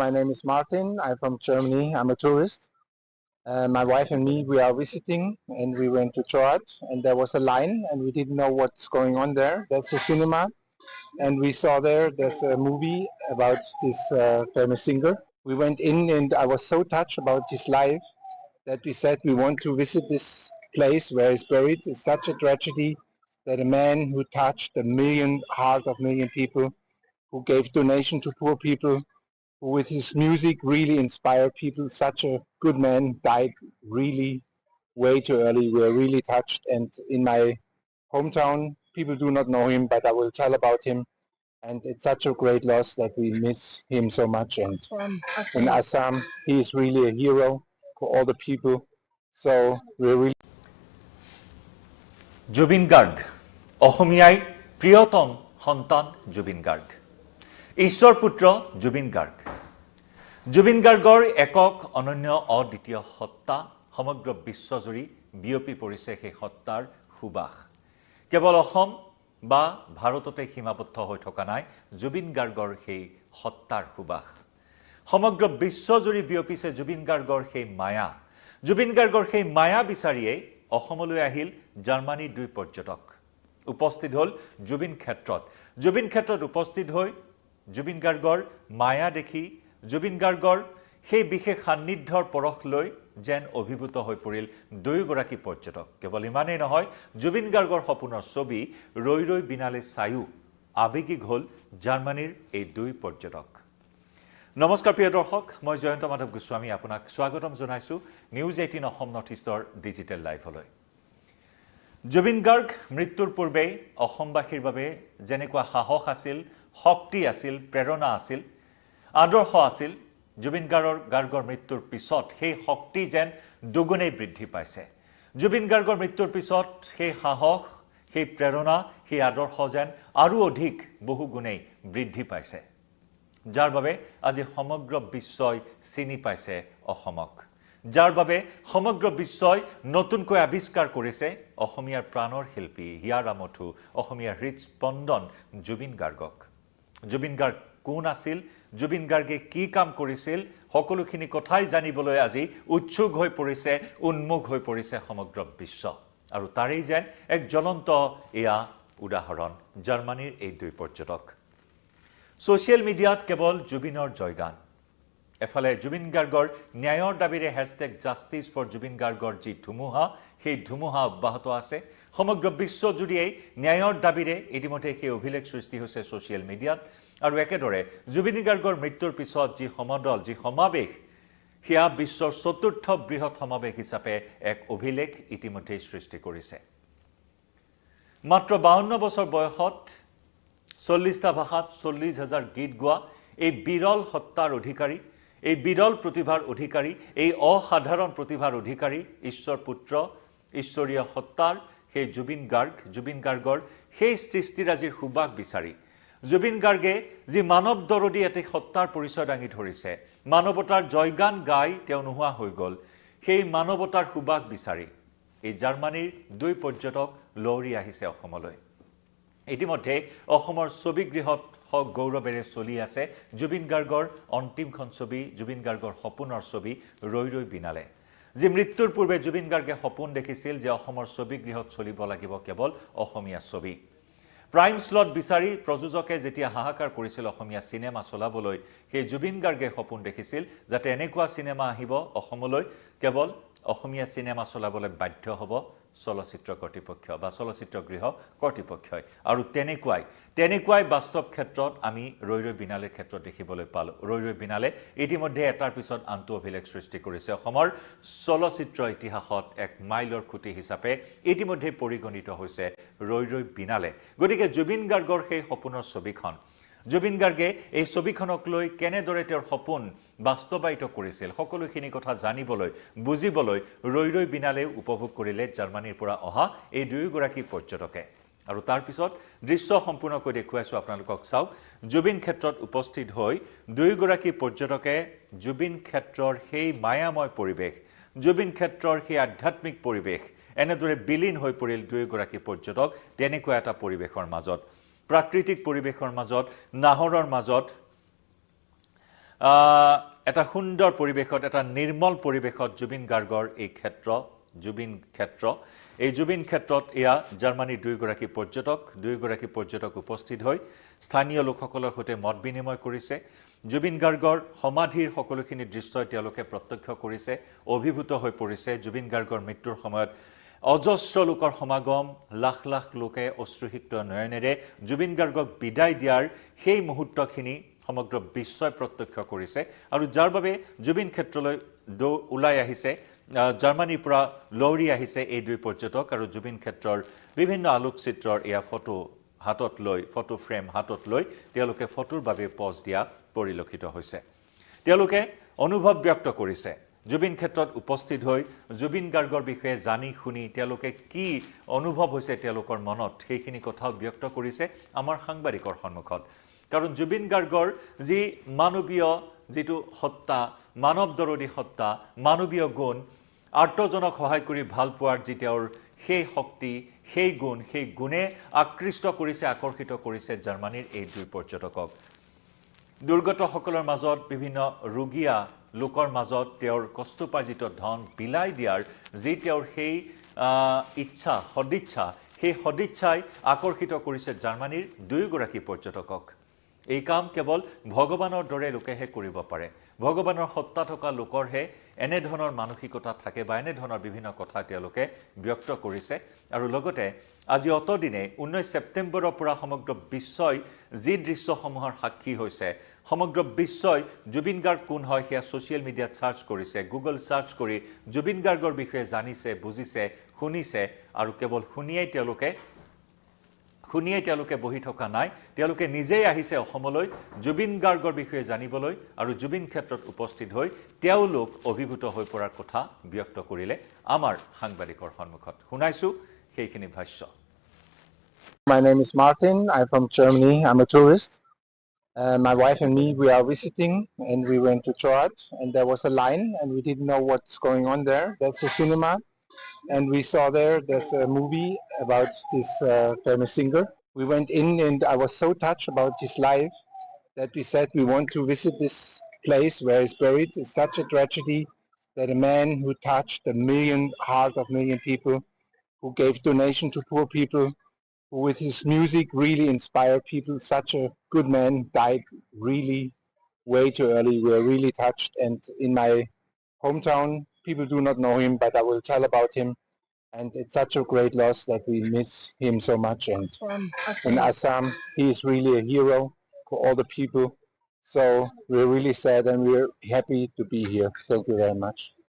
My name is Martin. I'm from Germany. I'm a tourist. My wife and me, we are visiting, and we went to church, and there was a line, and we didn't know what's going on there. That's a cinema, and we saw there's a movie about this famous singer. We went in, and I was so touched about his life that we said we want to visit this place where he's buried. It's such a tragedy that a man who touched the heart of million people, who gave donation to poor people, who with his music really inspired people, such a good man, died really way too early. We are really touched, and in my hometown, people do not know him, but I will tell about him. And it's such a great loss that we miss him so much. And in Assam, he is really a hero for all the people. So we're really Zubeen Garg, অসমীয়াই প্ৰিয়তম সন্তান জুবিন গাৰ্গ। ঈশ্বৰ পুত্ৰ জুবিন গাৰ্গ। জুবিন গাৰ্গৰ একক অনন্য অদ্বিতীয় সত্তা সমগ্ৰ বিশ্বজুৰি বিয়পি পৰিছে সেই সত্তাৰ সুবাস। কেৱল অসম বা ভাৰততে সীমাবদ্ধ হৈ থকা নাই জুবিন গাৰ্গৰ সেই সত্তাৰ সুবাস। সমগ্ৰ বিশ্বজুৰি বিয়পিছে জুবিন গাৰ্গৰ সেই মায়া। জুবিন গাৰ্গৰ সেই মায়া বিচাৰিয়ে অসমলৈ আহিল জাৰ্মানীৰ দুই পৰ্যটক। উপস্থিত হ'ল জুবিন ক্ষেত্ৰত। জুবিন ক্ষেত্ৰত উপস্থিত হৈ জুবিন গাৰ্গৰ মায়া দেখি জুবিন গাৰ্গৰ সেই বিশেষ সান্নিধ্যৰ পৰশ লৈ যেন অভিভূত হৈ পৰিল দুয়োগৰাকী পৰ্যটক। কেৱল ইমানেই নহয়, জুবিন গাৰ্গৰ সপোনৰ ছবি ৰৈ ৰৈ বিনালে চায়ো আৱেগিক হ'ল জাৰ্মানীৰ এই দুই পৰ্যটক। নমস্কাৰ প্ৰিয় দৰ্শক, মই জয়ন্ত মাধৱ গোস্বামী আপোনাক স্বাগতম জনাইছোঁ নিউজ 18 অসম নৰ্থ ইষ্টৰ ডিজিটেল লাইভলৈ। জুবিন গাৰ্গ মৃত্যুৰ পূৰ্বে অসমবাসীৰ বাবে যেনেকুৱা সাহস আছিল, শক্তি আছিল, প্ৰেৰণা আছিল, আদৰ্শ আছিল, জুবিন গাৰ্গৰ মৃত্যুৰ পিছত সেই শক্তি যেন দুগুণেই বৃদ্ধি পাইছে। জুবিন গাৰ্গৰ মৃত্যুৰ পিছত সেই সাহস, সেই প্ৰেৰণা, সেই আদৰ্শ যেন আৰু অধিক বহুগুণেই বৃদ্ধি পাইছে, যাৰ বাবে আজি সমগ্ৰ বিশ্বই চিনি পাইছে অসমক, যাৰ বাবে সমগ্ৰ বিশ্বই নতুনকৈ আৱিষ্কাৰ কৰিছে অসমীয়াৰ প্ৰাণৰ শিল্পী হিয়াৰ আমঠু, অসমীয়াৰ হৃদস্পন্দন জুবিন গাৰ্গক। জুবিন গাৰ্গ কোন আছিল, জুবিন গাৰ্গে কি কাম কৰিছিল, সকলোখিনি কথাই জানিবলৈ আজি উৎসুক হৈ পৰিছে, উন্মুখ হৈ পৰিছে সমগ্ৰ বিশ্ব। আৰু তাৰেই যেন এক জ্বলন্ত এয়া উদাহৰণ জাৰ্মানীৰ এই দুই পৰ্যটক। ছ'চিয়েল মিডিয়াত কেৱল জুবিনৰ জয়গান। এফালে জুবিন গাৰ্গৰ ন্যায়ৰ দাবীৰে #জাষ্টিছ ফৰ জুবিন গাৰ্গৰ যি ধুমুহা, সেই ধুমুহা অব্যাহত আছে। সমগ্ৰ বিশ্বজুৰিয়েই ন্যায়ৰ দাবীৰে ইতিমধ্যে সেই অভিলেখ সৃষ্টি হৈছে ছ'চিয়েল মিডিয়াত। আৰু একেদৰে জুবিন গাৰ্গৰ মৃত্যুৰ পিছত যি সমদল, যি সমাৱেশ, সেয়া বিশ্বৰ চতুৰ্থ বৃহৎ সমাৱেশ হিচাপে এক অভিলেখ ইতিমধ্যেই সৃষ্টি কৰিছে। মাত্ৰ 52 বছৰ বয়সত 40টা ভাষাত 40,000 গীত গোৱা এই বিৰল সত্তাৰ অধিকাৰী, এই বিৰল প্ৰতিভাৰ অধিকাৰী, এই অসাধাৰণ প্ৰতিভাৰ অধিকাৰী, ঈশ্বৰ পুত্ৰ, ঈশ্বৰীয় সত্তাৰ সেই জুবিন গাৰ্গৰ সেই সৃষ্টিৰাজিৰ সুবাস বিচাৰি জুবিন গাৰ্গে যি মানৱ দৰদী এটি সত্তাৰ পৰিচয় দাঙি ধৰিছে, মানৱতাৰ জয়গান গাই তেওঁ নোহোৱা হৈ গ'ল, সেই মানৱতাৰ সুবাস বিচাৰি এই জাৰ্মানীৰ দুই পৰ্যটক লহৰি আহিছে অসমলৈ। ইতিমধ্যে অসমৰ ছবিগৃহত গৌৰৱেৰে চলি আছে জুবিন গাৰ্গৰ অন্তিমখন ছবি, জুবিন গাৰ্গৰ সপোনৰ ছবি ৰৈ ৰৈ বিনালে। যি মৃত্যুৰ পূৰ্বে জুবিন গাৰ্গে সপোন দেখিছিল যে অসমৰ ছবিগৃহত চলিব লাগিব কেৱল অসমীয়া ছবি। প্ৰাইম স্লট বিচাৰি প্ৰযোজকে যেতিয়া হাহাকাৰ কৰিছিল অসমীয়া চিনেমা চলাবলৈ, সেই জুবিন গাৰ্গে সপোন দেখিছিল যাতে এনেকুৱা চিনেমা আহিব অসমলৈ, কেৱল অসমীয়া চিনেমা চলাবলৈ বাধ্য হ'ব চলচ্চিত্ৰ কৰ্তৃপক্ষ বা চলচ্চিত্ৰগৃহ কৰ্তৃপক্ষই। আৰু তেনেকুৱাই বাস্তৱ ক্ষেত্ৰত আমি ৰৈ ৰৈ বিনালেৰ ক্ষেত্ৰত দেখিবলৈ পালোঁ। ৰৈ ৰৈ বিনালে ইতিমধ্যে এটাৰ পিছত আনটো অভিলেখ সৃষ্টি কৰিছে। অসমৰ চলচ্চিত্ৰ ইতিহাসত এক মাইলৰ খুঁটি হিচাপে ইতিমধ্যে পৰিগণিত হৈছে ৰৈ ৰৈ বিনালে। গতিকে জুবিন গাৰ্গৰ সেই সপোনৰ ছবিখন, জুবিন গাৰ্গে এই ছবিখনক লৈ কেনেদৰে তেওঁৰ সপোন বাস্তৱায়িত কৰিছিল, সকলোখিনি কথা জানিবলৈ, বুজিবলৈ ৰৈ ৰৈ বিনালে উপভোগ কৰিলে জাৰ্মানীৰ পৰা অহা এই দুয়োগৰাকী পৰ্যটকে। আৰু তাৰপিছত দৃশ্য সম্পূৰ্ণকৈ দেখুৱাইছোঁ আপোনালোকক। চাওক, জুবিন ক্ষেত্ৰত উপস্থিত হৈ দুয়োগৰাকী পৰ্যটকে জুবিন ক্ষেত্ৰৰ সেই মায়াময় পৰিৱেশ, জুবিন ক্ষেত্ৰৰ সেই আধ্যাত্মিক পৰিৱেশ, এনেদৰে বিলীন হৈ পৰিল দুয়োগৰাকী পৰ্যটক তেনেকুৱা এটা পৰিৱেশৰ মাজত, প্ৰাকৃতিক পৰিৱেশৰ মাজত, নাহৰৰ মাজত, এটা সুন্দৰ পৰিৱেশত এটা নিৰ্মল পৰিৱেশত জুবিন গাৰ্গৰ এই ক্ষেত্ৰ জুবিন ক্ষেত্ৰ এই জুবিন ক্ষেত্ৰত এয়া জাৰ্মানীৰ দুইগৰাকী পৰ্যটক উপস্থিত হৈ স্থানীয় লোকসকলৰ সৈতে মত বিনিময় কৰিছে জুবিন গাৰ্গৰ সমাধিৰ সকলোখিনি দৃশ্য তেওঁলোকে প্ৰত্যক্ষ কৰিছে অভিভূত হৈ পৰিছে জুবিন গাৰ্গৰ মৃত্যুৰ সময়ত অজস্ৰ লোকৰ সমাগম লাখ লাখ লোকে অশ্ৰুসিক্ত নয়নেৰে জুবিন গাৰ্গক বিদায় দিয়াৰ সেই মুহূৰ্তখিনি সমগ্ৰ বিশ্বই প্ৰত্যক্ষ কৰিছে আৰু যাৰ বাবে জুবিন ক্ষেত্ৰলৈ ওলাই আহিছে জাৰ্মানীৰ পৰা লৰি আহিছে এই দুই পৰ্যটক আৰু জুবিন ক্ষেত্ৰৰ বিভিন্ন আলোকচিত্ৰৰ এয়া ফটো ফ্ৰেম হাতত লৈ তেওঁলোকে ফটোৰ বাবে পজ দিয়া পৰিলক্ষিত হৈছে তেওঁলোকে অনুভৱ ব্যক্ত কৰিছে জুবিন ক্ষেত্ৰত উপস্থিত হৈ জুবিন গাৰ্গৰ বিষয়ে জানি শুনি তেওঁলোকে কি অনুভৱ হৈছে তেওঁলোকৰ মনত সেইখিনি কথাও ব্যক্ত কৰিছে আমাৰ সাংবাদিকৰ সন্মুখত কাৰণ জুবিন গাৰ্গৰ যি মানৱীয় যিটো সত্তা মানৱ দৰদী সত্তা মানৱীয় গুণ আৰ্তজনক সহায় কৰি ভাল পোৱাৰ যি তেওঁৰ সেই শক্তি সেই গুণে আকৃষ্ট কৰিছে আকৰ্ষিত কৰিছে জাৰ্মানীৰ এই দুই পৰ্যটকক দুৰ্গতসকলৰ মাজত বিভিন্ন ৰোগীয়া লোকৰ মাজত তেওঁৰ কষ্টোপাৰ্জিত ধন বিলাই দিয়াৰ যি তেওঁৰ সেই সদিচ্ছাই আকৰ্ষিত কৰিছে জাৰ্মানীৰ দুয়োগৰাকী পৰ্যটকক এই কাম কেৱল ভগৱানৰ দৰে লোকেহে কৰিব পাৰে ভগৱানৰ সত্তা থকা লোকৰহে এনে ধৰণৰ মানসিকতা থাকে বা এনে ধৰণৰ বিভিন্ন কথা তেওঁলোকে ব্যক্ত কৰিছে আৰু লগতে আজি অতদিনে 19 ছেপ্টেম্বৰৰ পৰা সমগ্ৰ বিশ্বই যি দৃশ্যসমূহৰ সাক্ষী হৈছে সমগ্ৰ বিশ্বই জুবিন গাৰ্গ কোন হয় সেয়া সোশ্যাল মিডিয়াত সাৰ্চ কৰিছে গুগল সাৰ্চ কৰি জুবিন গাৰ্গৰ বিষয়ে জানিছে বুজিছে শুনিছে আৰু কেৱল শুনিয়েই তেওঁলোকে বহি থকা নাই তেওঁলোকে নিজেই আহিছে অসমলৈ জুবিন গাৰ্গৰ বিষয়ে জানিবলৈ আৰু জুবিন ক্ষেত্ৰত উপস্থিত হৈ তেওঁলোক অভিভূত হৈ পৰাৰ কথা ব্যক্ত কৰিলে আমাৰ সাংবাদিকৰ সন্মুখত শুনাইছো সেইখিনি ভাষ্য My name is Martin. I'm from Germany. I'm a tourist. My wife and me, we are visiting and we went to church and there was a line and we didn't know what's going on there. That's a cinema. And we saw there's a movie about this famous singer. We went in and I was so touched about his life that we said we want to visit this place where he's buried. It's such a tragedy that a man who touched the heart of million people, who gave donation to poor people, who with his music really inspired people, such a good man died really way too early. We are really touched, and in my hometown, people do not know him, but I will tell about him. And it's such a great loss that we miss him so much. And in Assam, he is really a hero for all the people. So we're really sad and we're happy to be here. Thank you very much.